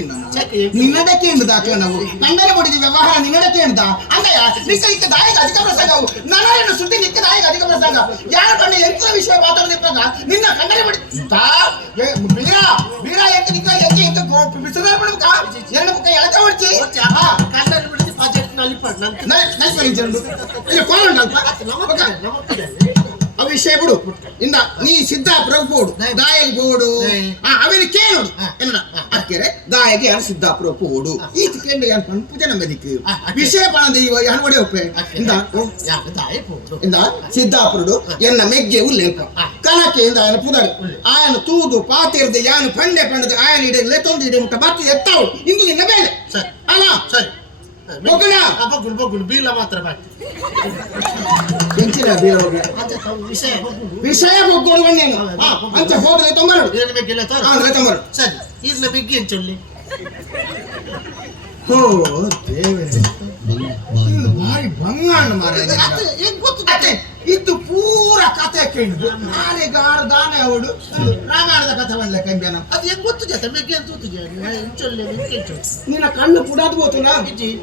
ದಾಖಲೆ ನಾವು ಕಂಡನೆ ಬುಡಿದ ವ್ಯವಹಾರ ನಿನ್ನಡಕ್ಕೆ ಅಂದಯ ನಿಕ್ಕ ಇಕ್ಕ ದಾಯಕ ಅಧಿಕ ಪ್ರಸಂಗವು ನನ್ನನ್ನು ಸುದ್ದಿ ನಿಕ್ಕ ದಾಯಕ ಅಧಿಕ ಪ್ರಸಂಗ ಯಾರು ಕಂಡ ಎಂಚಿನ ವಿಷಯ ಮಾತಾಡದಿಪ್ಪಾಗ ನಿನ್ನ ಕಂಡನೆ ಬುಡಿ ಬೀರ ಎಂಕ ನಿಕ್ಕ ಬಿಸಿದ ಬಿಡ್ಬೇಕ ಎರಡು ಮುಖ ಎಳಕ ಹೊಡ್ಚಿ ಕಂಡಲಿ ಬಿಡಿದ ಬಜೆಟ್ ನಲ್ಲಿ ಆ ವಿಷಯ ಬಿಡು ಇಂದ ನೀ ಸಿದ್ದಾಪುರ ಬೋಡು ದಾಯಗೆ ಬೋಡು ಅವನು ಕೇಳು ಅಕ್ಕರೆ ದಾಯಗೆ ಯಾರು ಸಿದ್ದಾಪುರ ಬೋಡು ಈ ಕೇಂದ್ರ ಯಾರು ಪಂಪುಜನ ಮೆದಿಕ್ ವಿಷಯ ಪಣದ ಇವಾಗ ಯಾರು ಒಡೆ ಒಪ್ಪೆ ಇಂದ ಸಿದ್ದಾಪುರಡು ಎನ್ನ ಮೆಗ್ಗೆ ಉಲ್ಲೇಪ ಕನಕೆ ಇಂದ ఆయన ಪುದರ್ ఆయన ತೂದು ಪಾತಿರ್ದೆ ಯಾನು ಪಂಡೆ ಪಂಡದ ఆయన ಇಡಲೆ ತೊಂದು ಇಡೆ ಮುಟ್ಟ ಬಾತಿ ಎತ್ತಾವು ಇಂದು ನಿನ್ನ ಮೇಲೆ ಅಲ್ಲ ಸರಿ ಬೀಳ ಮಾತ್ರ ವಿಷಯ ಬೊಗ್ಗೋಡು ಬಣ್ಣೇನು ಅಂಚ ಹೋದ್ರೆ ತೊಂಬರು ಸರಿ ಇರ್ಲ ಬೆಗ್ಗಿ ಅಂಚೊಳ್ಳಿ ಓ ದೇವರೇ ಭಾರಿ ಬಂಗಾಣ ಮಾರ ಇದು ಪೂರ ಕತೆ ಕೇಳಿದ್ರು ನಾಳೆಗಾರ ದಾನೆ ಅವಡು ರಾಮಾಯಣದ ಕಥೆ ಬಂದ್ಲೆ ಕಂಬ್ಯಾನ ಅದು ಹೆಂಗ್ ಗೊತ್ತು ಜೊತೆ ಮೆಗ್ಗೆ ಅಂತ ಇಂಚೊಳ್ಳಿ ನಿನ್ನ ಕಣ್ಣು ಪುಡಾದ್ ಬೋತುನ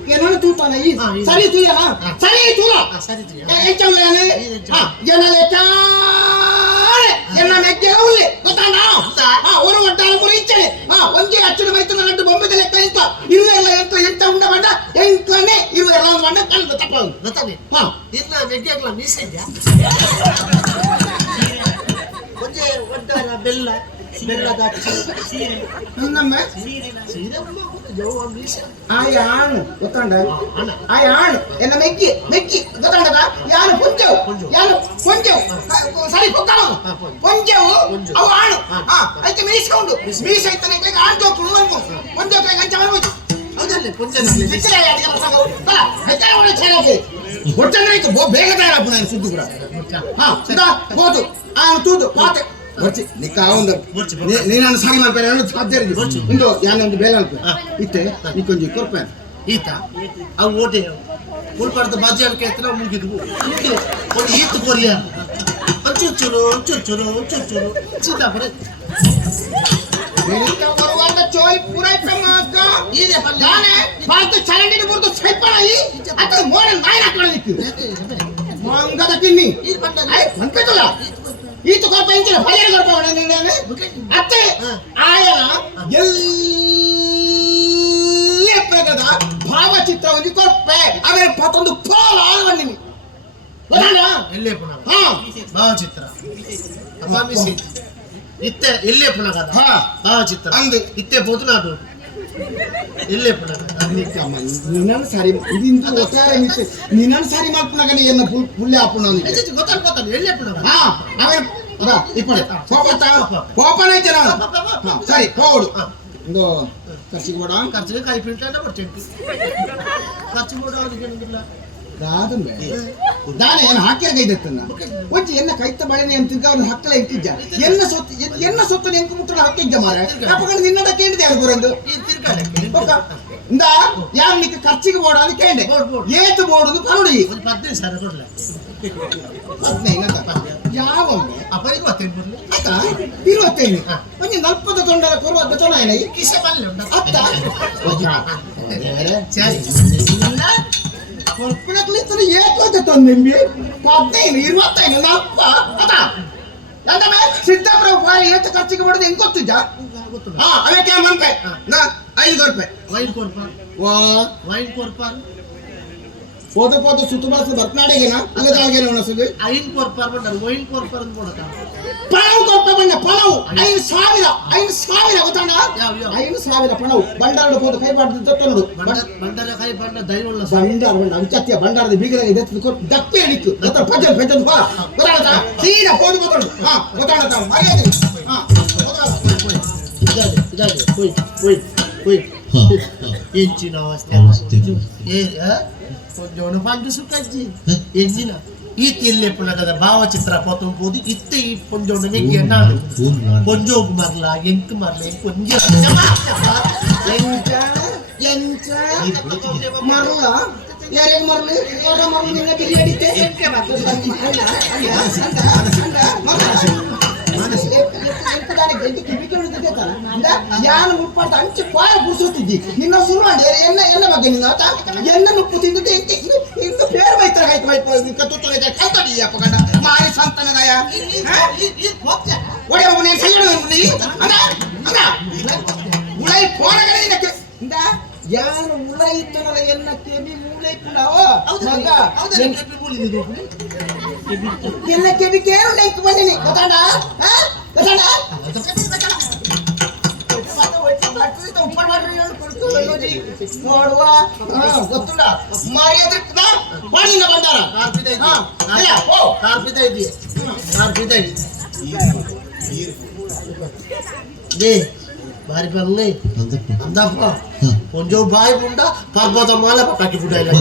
ಏನೋ ತೂತಾನ ಈ ಸರಿ ತೂಯನ ಸರಿ ತೂಲ ಸರಿ ಎಂಚಂಗ್ಲೇನೆ ಜನಲೆ ಚಾಳೆ ಎನ್ನ ಮೆಗ್ಗೆ ಅವಲಿ ಗೊತ್ತಾನ ಒಂದು ಒಟ್ಟಾಲ ಮುರಿ ಇಚ್ಚನೆ ಒಂದೇ ಅಚ್ಚುಡು ಮೈತುನ ನಟ್ಟು ಬೊಂಬೆದ ಲೆಕ್ಕ ಇಂತ ಇರುವೆಲ್ಲ ಎಂತ ಉಂಡ ಬಂಡ ಎಂಕನೆ ಇರುವೆಲ್ಲ ಒಂದು ಬಂಡ ಕಣ್ಣು ತಪ್ಪ ಗೊತ್ತಾನೆ ಇನ್ನ ಮೆಗ್ಗೆ ಆಗ್ಲ ಮೀಸೆ ಇದೆಯಾ ಒಂದೇ ಒಡ್ಡಾರ ಬೆಲ್ಲದ ಸೀರೆ ನಮ್ಮ ಸೀರೆ ಮೀಸೆ ಆಯಾಣ್ ಗೊತ್ತಾಂಡ ಆಯಾಣ್ ಎನ್ನ ಮೆಕ್ಕಿ ಗೊತ್ತಾಂಡದ ಯಾನು ಪೊಂಜವು ಸರಿ ಪೊಕ್ಕಳು ಪೊಂಜವು ಅವು ಆಣು ಅದಕ್ಕೆ ಮೀಸೆ ಉಂಡು ಮೀಸೆ ಇತ್ತನೆ ಆಣ್ ಜೋಕುಳು ಅನ್ಕೊ ಪೊಂಜೋಕ್ಲೆ ಗಂಚ ಬರ್ಬೋದು ಹೌದಲ್ಲೇ ಪೊಂಜಲ್ಲಿ ಬೇಗ ತಯಾರಪ್ಪ ನಾನು ಸುದ್ದಿ ಕೂಡ ಹೋದು ಅವನು ತೂದು ಪಾತೆ ಬರ್ಚಿ ನಿಕ್ಕ ಒಂದು ನೀನು ಸಾರಿ ಮಾಡ್ತಾರೆ ಸಾಧ್ಯ ಇಂದು ಯಾನೊಂದು ಬೇಲ ಇತ್ತೆ ನಿಕ್ಕೊಂಜಿ ಕೊರ್ಪೆ ಈತ ಅವು ಓಟೆ ಉಳ್ಪಡ್ದ ಬಾಜಿಯಾಡಿಕೆ ಎತ್ತರ ಮುಗಿದ್ವು ಒಂದು ಈತ ಕೊರಿಯ ಚುಚ್ಚುರು ಸಿದ್ದಾಪುರ ಬರುವಾಗ ಚೋಯ್ ಪೂರೈಕೆ ಮಾಕ ಇದೆ ನಾನೇ ಭಾರತ ಚರಂಡಿನ ಮುರಿದು ಸೈಪಾಯಿ ಅದು ಮೋಡ ನಾಯಿ ಹಾಕೊಳ್ಳಿಕ್ಕೆ ಮಂಗದ ಕಿನ್ನಿ ಅನ್ಪೇತಲ್ಲ ಈತ ಕೊರಪ ಇಂಚಿನ ಪಯರ ಕೊರಪ ಅತ್ತೆ ಆಯನ ಎಲ್ಲೇ ಪ್ರಗದ ಭಾವಚಿತ್ರ ಒಂದು ಕೊರಪೆ ಅವರ ಪತ್ತೊಂದು ಪೋಲ ಆಳ್ವಣ್ಣಿನಿ ಎಲ್ಲೇ ಪುನಃ ಭಾವಚಿತ್ರ ಇತ್ತೆ ಇಲ್ಲೇ ಪುನಃ ಭಾವಚಿತ್ರ ಅಂದು ಇತ್ತೆ ಬೋಧನಾಡು ಇಲ್ಲೇ ಪುನಃ ನಿನ್ನ ಸಾರಿ ಇದರಿಂದ ಒಟ್ಟಾರೆ ನಿಂತೆ ನಿನ್ನ ಸಾರಿ ಮಾಡ್ಕೊಂಡಾಗನೇ ಎನ್ನ ಪುಲ್ಲೆ ಹಾಪುಣ ಗೊತ್ತಾಗ ಎಲ್ಲೇ ಪುನಃ ಅವೇ ಇಪ್ಪಡೆ ಪೋಪನೇ ಜನ ಸರಿ ಹೋಡು ಒಂದು ಖರ್ಚಿಗೆ ಬೇಡ ಖರ್ಚಿಗೆ ಕೈ ಪಿಂಟ ಬರ್ತೀನಿ ಖರ್ಚು ಬೇಡ ಅವ್ರಿಗೆ ಏನಿಲ್ಲ ದಾದಂಬೆ ದಾನೆ ಏನು ಹಾಕಿಯಾಗೈದತ್ತನ್ನ ಒಚ್ಚಿ ಎನ್ನ ಕೈತ ಬಳೆನೆ ಅಂತಿದ್ದ ಅವ್ನು ಹಕ್ಕಲ ಇಟ್ಟಿದ್ದ ಎನ್ನ ಸೊತ್ತು ಎಂಕು ಮುಟ್ಟಲ ಹಕ್ಕಿದ್ದ ಮಾರ ಅಪ್ಪಗಳು ನಿನ್ನದ ಕೇಳಿದೆ ಯಾರು ಬರಂದು ಇಂದ ಯಾರು ನಿಕ್ಕೆ ಖರ್ಚಿಗೆ ಬೋಡ ಅದು ಕೇಂಡೆ ಏತು ಬೋಡುದು ಕರುಡಿ ಒಂದು 15 ಸಾವಿರ ಕೊಡ್ಲೆ 15 ಯಾವೊಮ್ಮೆ ಅಪ್ಪ 25 ಕೊಡ್ಲೆ ಆಯ್ತಾ 25 ಒಂದು 40 ತೊಂಡರ ಕೊರುವ ಬೆತನ ಏನ ಈ ಕಿಸೆ ಬಲ್ಲೆ ಉಂಟು ಅತ್ತ ಕೊರ್ಪಣಕ್ಲಿತ್ತು ಏಕೋತೆ ತೊಂದೆಂಬಿ 15 25 ನಪ್ಪ ಅದ ಯಾಕಂದ್ರೆ ಸಿದ್ದಾಪುರ ಬಾರಿ ಏತು ಖರ್ಚಿಗೆ ಬೋಡದು ಹೆಂಗ್ ಗೊತ್ತಿದ್ದ ಹಾ ಅವಕ್ಕೆ ಮನ್ಪೆ ನಾ 5 ರೂಪಾಯಿ ವೈನ್ ಕೊರ್ಪ ವಾ ವೈನ್ ಕೊರ್ಪ ಪೋದ ಸುತ್ತುಬಾಸ ಬರ್ನಾಡೆಗೆನ ಅಲ್ಲದಾಗೇನ ಉಣಸುದು 5 ಕೊರ್ಪ ಬಂದ ವೈನ್ ಕೊರ್ಪ ಅಂತ ಕೊಡಕ ಪಣವು ಕೊಟ್ಟ ಬಣ್ಣ ಪಣವು 5,000 ಗೊತ್ತಾಂಡ 5,000 ಪಣವು ಬಂಡಾರ ಹೋದ ಕೈ ಬಾಡ್ದು ತೊಟ್ಟನೋಡು ಬಂಡರ ಕೈ ಬಂಡ ದೈವಳ್ಳ ಬಂಡಾರ ಬಣ್ಣ ಅಂಚತ್ಯ ಬಂಡಾರದ ಬೀಗದಾಗ ಇದತ್ತು ಕೊಟ್ಟು ದಪ್ಪೆ ಹಿಡಿತು ಗೊತ್ತ ಪಜ್ಜಲ್ ಬಾ ಗೊತ್ತಾಡತ ಸೀದಾ ಹೋದ ಗೊತ್ತಾಡು ಹಾ ಗೊತ್ತಾಡತ ಮರ್ಯಾದೆ ಹಾ ಇದಾಗೆ ಹೋಯ್ ಎಂಚಿನ ಅವಸ್ಥೆ ಕೊಂಚ ಪಂಚು ಸುಖಜ್ಜಿ ಎಂಜಿನ ಈ ತಿಲ್ಲೆಪ್ಪುನ ಕದ ಭಾವಚಿತ್ರ ಪೊತ್ತಂ ಪೋದು ಇತ್ತೆ ಈ ಪೊಂಜೋಣ ಮೆಗ್ಗಿ ನಾಡು ಪೊಂಜೋಗು ಮರ್ಲ ಎಂಕ್ ಮರ್ಲ ಕೊಂಜ ಎಂಚ ಮರಲ ಯಾರಿಗೆ ಮರಲು ಯಾರ ಮರಲು ನಿನ್ನ ಬಿರಿಯಾಡಿತೆ ಯಾರು ಮುಟ್ಪಾಡ್ತ ಅಂಚೆ ಪಾಯ ಬುಸುತ್ತಿದ್ದಿ ನಿನ್ನ ಶುರು ಮಾಡಿ ಎನ್ನ ಬಗ್ಗೆ ನಿನ್ನ ಎನ್ನ ನುಪ್ಪು ತಿಂದಿದ್ದೆ ಇನ್ನು ಬೇರೆ ಬೈತಾರೆ ಕತ್ತಡಿಯಪ್ಪ ಗಂಡ ಮಾರಿ ಸಂತನದಯ ಒಡೆ ಒಬ್ಬನೇ ಕೈಯಡ ಉಳೈ ಕೋಣಗಳೇ ಇದಕ್ಕೆ ಯಾರು ಉಳ ಇತ್ತನಲ್ಲ ಎನ್ನ ಕೆಬಿ ಮೂಳೆ ಕೂಡವೋ ಮಗ ಎನ್ನ ಕೆಬಿ ಕೇರು ನೆಂಕ್ ಬಂದಿನಿ ಗೊತ್ತಾಡ ನೋಡುವ ಗೊತ್ತುಂಡ ಮರ್ಯಾದೆ ಬಾಡಿನ ಬಂದಾರ ಕಾರ್ಪಿತ ಇದೆಯೇ ಬಾರಿ ಬಂಗ್ಲೆ ಅಂದಪ್ಪ ಕೊಂಚ ಬಾಯಿ ಬುಂಡ ಪರ್ವತ ಮಾಲ ಪಟಾಕಿ ಬುಡಾಯಿಲ್ಲ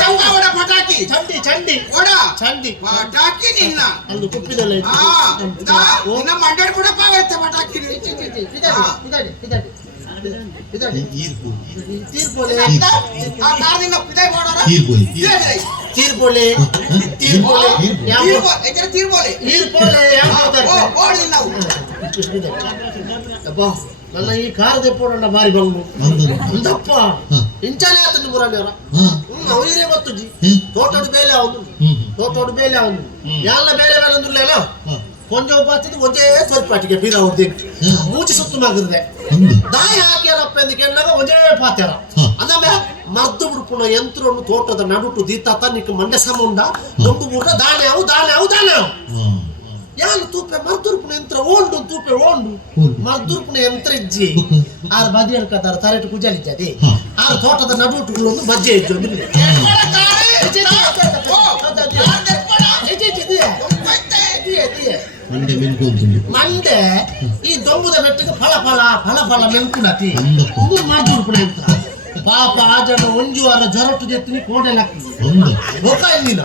ಚಂಗಾವಡ ಪಟಾಕಿ ಚಂಡಿ ಚಂಡಿ ಓಡ ಚಂಡಿ ಪಟಾಕಿ ನಿನ್ನ ಅಲ್ಲಿ ಕುಪ್ಪಿದಲ್ಲ ನಿನ್ನ ಮಂಡ್ಯ ಕೂಡ ಪಾವೈತೆ ಪಟಾಕಿ ತೀರ್ಪೊಲೆ ಆ ಕಾರಿನ ಪಿದೈ ಮಾಡೋರ ತೀರ್ಪೊಲೆ ನನ್ನ ಈ ಕಾರ್ ದೆಪ್ಪೋಡಣ್ಣ ಬಾರಿ ಬಂಗು ಅಂದಪ್ಪ ಇಂಚಾಲೆ ಆತನ ಮುರಾಳಿ ಅವರ ಅವರೇ ಗೊತ್ತುಜಿ ತೋಟೋಡು ಬೇಲೆ ಅವನು ಎಲ್ಲ ಬೇಲೆ ಅಂದುಲ್ಲೇನೋ ಕೊಂಚ ಬಾತಿದ್ದು ಒಂದೇ ತೋರ್ಪಾಟಿಗೆ ಬೀರ ಹೊಡೆದಿ ಮೂಚಿ ಸುತ್ತು ಮಗದೆ ದಾಯಿ ಹಾಕ್ಯಾರಪ್ಪ ಎಂದು ಕೇಳಿದಾಗ ಒಂದೇ ಪಾತ್ಯಾರ ಅಂದಮೆ ಮರ್ದು ಬಿಡ್ಪುಣ ಯಂತ್ರವನ್ನು ತೋಟದ ನಡುಟು ದೀತಾತ ನಿಕ್ಕ ಮಂಡೆ ಸಮುಂಡ ಒಂದು ಮೂಟ ದಾನೆ ಯಾರು ತೂಪೆ ಮರ್ದುರ್ಪುಣ ಯಂತ್ರ ಓಂಡು ತೂಪೆ ಓಂಡು ಮರ್ದುರ್ಪುಣ ಯಂತ್ರ ಇಜ್ಜಿ ಆರು ಬದಿ ಹೇಳ್ಕತ್ತಾರ ತರೆಟು ಕುಜಲಿಜ್ಜದೆ ಆರು ತೋಟದ ನಡುಟುಗಳೊಂದು ಬಜ್ಜೆ ಇಜ್ಜು ಮಂಡೆ ಈ ದೊಂಬುದ ಬೆಟ್ಟಿಗೆ ಫಲ ಮೆಂಕುಡತಿ ಮರ್ದುರ್ಪುಣ ಯಂತ್ರ ಪಾಪ ಆ ಜನ ಒಂಜು ವಾರ ಜೊರಟು ಜೆತ್ತಿನಿ ಕೋಟೆಲಾಗ್ತದೆ ಇಲ್ಲಿನ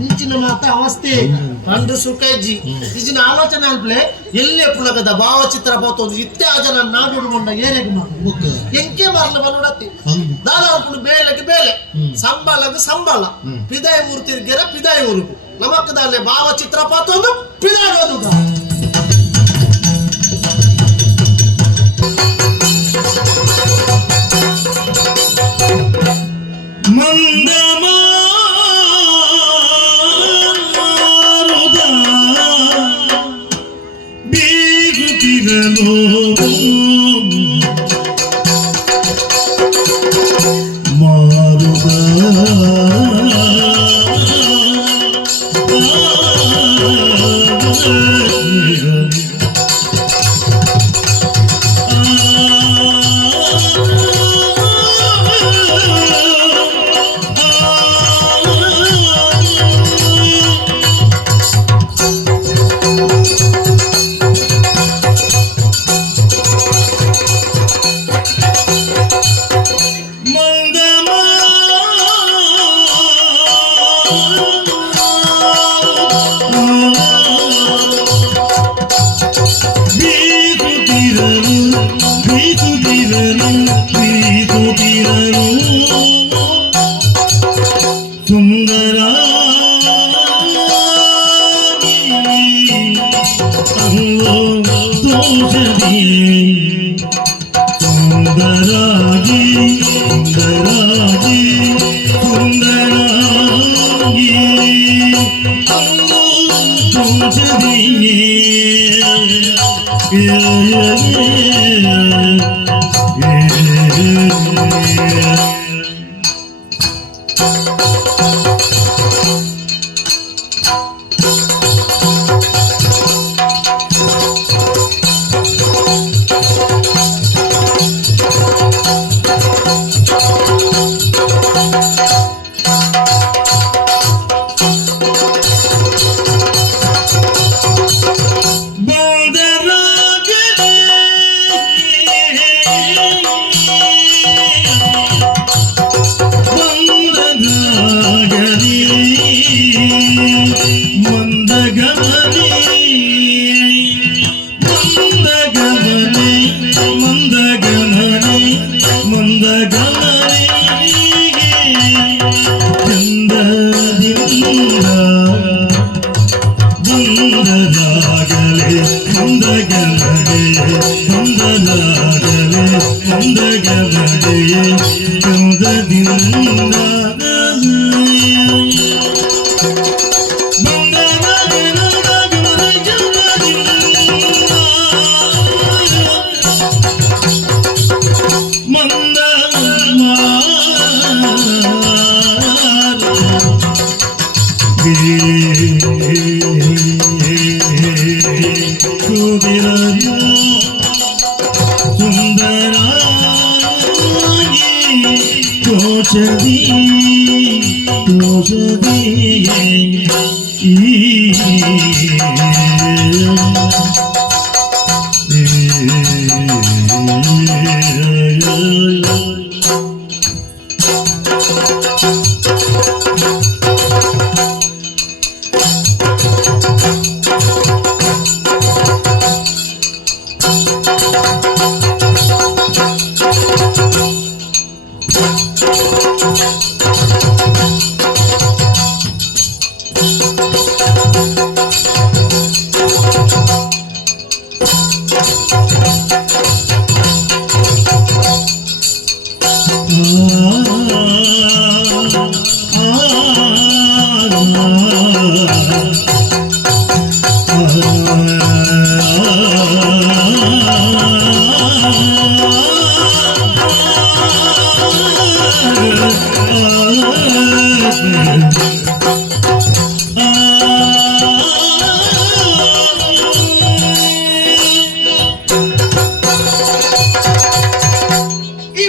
ಇಂಚಿನ ಮಾತ ಅವಸ್ಥೆ ಪಂಡು ಸುಖಜ್ಜಿ ಇಜಿನ ಆಲೋಚನೆ ಅಲ್ಪಲೆ ಎಲ್ಲೇ ಪುಳಗದ ಭಾವಚಿತ್ರ ಒಂದು ಇತ್ತೆ ಆ ಜನ ನಾಡುಕೊಂಡ ಏನೆಗೆ ಮಾಡಿ ಎಂಕೆ ಬರ್ಲ ಬಂದುಡತ್ತಿ ದಾದಾಪುಡು ಬೇಲೆಗೆ ಬೇಲೆ ಸಂಬಳ ಪಿದಾಯ ಊರು ತಿರ್ಗೆರ ಪಿದಾಯ ಊರುಗು ನಮಕ್ ದಾಲೆ ಭಾವಚಿತ್ರ ಒಂದು ಪಿದಾಯೋದು ಈ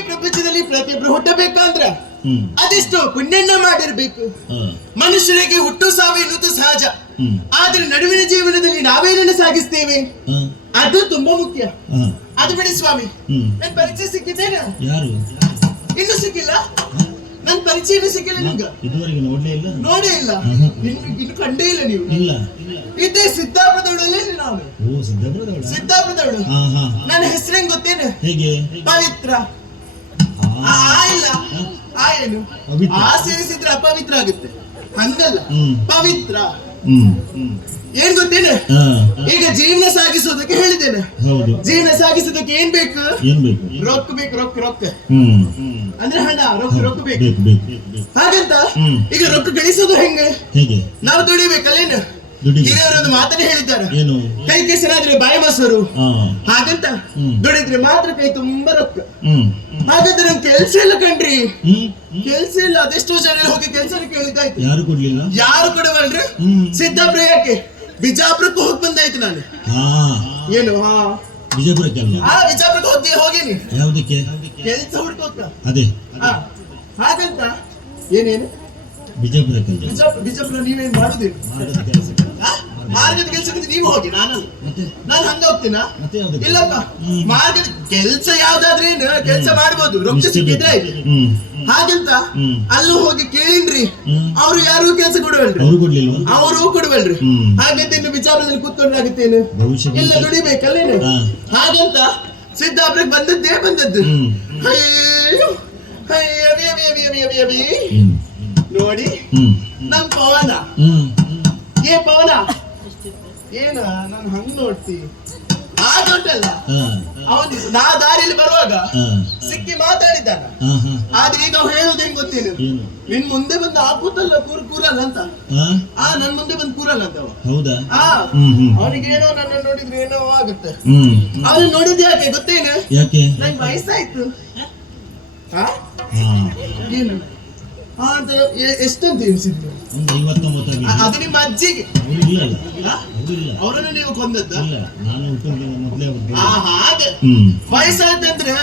ಪ್ರಪಂಚದಲ್ಲಿ ಪ್ರತಿಯೊಬ್ರು ಹುಟ್ಟಬೇಕಂದ್ರ ಅದೆಷ್ಟು ಪುಣ್ಯನ್ನ ಮಾಡಿರ್ಬೇಕು. ಮನುಷ್ಯರಿಗೆ ಹುಟ್ಟು ಸಾವು ಎನ್ನುವುದು ಸಹಜ. ಆದ್ರೆ ನಡುವಿನ ಜೀವನದಲ್ಲಿ ನಾವೇನನ್ನು ಸಾಗಿಸ್ತೇವೆ ಅದು ತುಂಬಾ ಮುಖ್ಯ. ಅದು ಬಿಡಿ ಸ್ವಾಮಿ, ನನ್ ಪರಿಚಯ ಸಿಕ್ಕಿದ್ದೇನೆ? ಇನ್ನು ಸಿಕ್ಕಿಲ್ಲ. ನನ್ ಪರಿಚಯ ಸಿಕ್ಕಿಲ್ಲ ನಿಮ್ಗ? ಇದುವರೆಗೆ ನೋಡ್ಲೇ ಇಲ್ಲ. ನೋಡೇ ಇಲ್ಲ. ಇನ್ನು ಕಂಡೇ ಇಲ್ಲ ನೀವು? ಇಲ್ಲ. ಇದೇ ಸಿದ್ದಾಪುರದವಳಲ್ಲೇ ನಾನು. ಓ, ಸಿದ್ದಾಪುರದವಳ? ಸಿದ್ದಾಪುರದವಳು. ನನ್ನ ಹೆಸರು ಹೆಂಗ್ ಗೊತ್ತೇನು? ಹೇಗೆ? ಪವಿತ್ರ. ಆ ಇಲ್ಲ, ಆ ಏನು ಆ ಸೇರಿಸಿದ್ರೆ ಅಪವಿತ್ರ ಆಗುತ್ತೆ, ಹಂಗಲ್ಲ. ಪವಿತ್ರ ಏನ್ ಗೊತ್ತೇನೆ? ಈಗ ಜೀವನ ಸಾಗಿಸೋದಕ್ಕೆ ಹೇಳಿದ್ದೇನೆ. ಜೀವನ ಸಾಗಿಸೋದಕ್ಕೆ ಏನ್ ಬೇಕು? ರೊಕ್ಕ ಬೇಕು. ರೊಕ್ಕ ಅಂದ್ರೆ ಹಣ. ರೊಕ್ಕ ಬೇಕು. ಹಾಗಂತ ಈಗ ರೊಕ್ಕ ಗಳಿಸೋದು ಹೆಂಗೆ? ನಾವು ದುಡಿಬೇಕಲ್ಲೇನು? ಹಿರಿಯರೊಂದು ಮಾತನ್ನ ಹೇಳಿದ್ದಾರೆ, ಕೈ ಕೆಸರಾದ್ರೆ ಬಾಯಿ ಮೊಸರು. ಹಾಗಂತ ದುಡಿದ್ರೆ ಮಾತ್ರ ಕೈ ತುಂಬಾ ರೊಕ್ಕ. ಹಾಗಂತ ನಮ್ ಕೆಲ್ಸ ಇಲ್ಲ ಕಣ್ರಿ, ಕೆಲ್ಸ ಇಲ್ಲ. ಅದೆಷ್ಟೋ ಜನ ಹೋಗಿ ಕೆಲ್ಸ ಕೇಳಿದ್ದಾಯ್ತು, ಯಾರು ಕೊಡ್ಲಿಲ್ಲ. ಯಾರು ಕೊಡವಲ್ರಿ? ಸಿದ್ದಾಪುರ ಯಾಕೆ, ಬಿಜಾಪುರಕ್ಕೂ ಹೋಗಿ ಬಂದಾಯ್ತು ನಾನು. ಏನು? ಬಿಜಾಪುರಕ್ಕೆ? ಬಿಜಾಪುರಕ್ಕೆ ಹೋಗೇನಿ. ಯಾವುದಕ್ಕೆ? ಕೆಲ್ಸ ಹುಡ್ಕೋಕ. ಅದೇ ಹಾಗಂತ ಏನೇನು ಬಿಜಾಪುರ ನೀವೇನ್ ಮಾಡುದಿಲ್ಲ. ಮಾರ್ಗದ ಕೆಲ್ಸಕ್ಕೆ ನೀವು ಹೋಗಿ, ನಾನು ಹಂಗ ಹೋಗ್ತೀನ? ಇಲ್ಲಪ್ಪ, ಮಾರ್ಗದ ಕೆಲ್ಸ ಯಾವ್ದಾದ್ರೇನು ಕೆಲ್ಸ ಮಾಡ್ಬೋದು, ರೊಕ್ಕ ಸಿಕ್ಕಿದ್ರೆ ಆಯ್ತು. ಹಾಗಂತ ಅಲ್ಲೂ ಹೋಗಿ ಕೇಳಿನ್ರಿ, ಅವ್ರು ಯಾರು ಕೆಲ್ಸ ಕೊಡುವಲ್ರಿ. ಅವರು ಕೊಡುವಲ್ರಿ. ಹಾಗಂತ ಇನ್ನು ಬಿಜಾಪುರದಲ್ಲಿ ಕೂತ್ಕೊಂಡಾಗುತ್ತೇನು? ಇಲ್ಲ, ದುಡಿಬೇಕಲ್ಲೇನು? ಹಾಗಂತ ಸಿದ್ದಾಪುರಕ್ಕೆ ಬಂದದ್ದು. ಅಯ್ಯೋ ನೋಡಿ, ನಮ್ ಪವನ ಏ ಪವನ ಏನ ನಾನು ಹಂಗ್ ನೋಡ್ತಿ ಆಗುಂಟಲ್ಲ ಅವನು ನಾ ದಾರಿಯಲ್ಲಿ ಬರುವಾಗ ಸಿಕ್ಕಿ ಮಾತಾಡಿದ್ದಾನ ಆದ್ರೆ ಈಗ ಅವ್ ಹೇಳುದು ಹೆಂಗ್ ಗೊತ್ತೇನು ನಿನ್ ಮುಂದೆ ಬಂದು ಆಗುತ್ತಲ್ಲ ಕೂರಲ್ಲ ಅಂತ ನನ್ ಮುಂದೆ ಬಂದು ಕೂರಲ್ಲ ಅಂತ ಹೌದಾ ಅವನಿಗೇನೋ ನನ್ನ ನೋಡಿದ್ರೆ ಏನೋ ಆಗುತ್ತೆ ಅವನು ನೋಡಿದ್ ಯಾಕೆ ಗೊತ್ತೇನು ಯಾಕೆ ನಂಗೆ ವಯಸ್ಸಾಯ್ತು ಏನು ಅಂತ ಎಷ್ಟಂತ ಎನಿಸಿದ್ರು ಒಂದು 59 ಅದು ನಿಮ್ಮ ಅಜ್ಜಿಗೆ ಅವರನ್ನು ನೀವು ಕೊಂದದ್ದ ನಾನು ಮೊದಲೇ ಹಾಗೆ ವಯಸ್ಸಾಯ್ತಂದ್ರೆ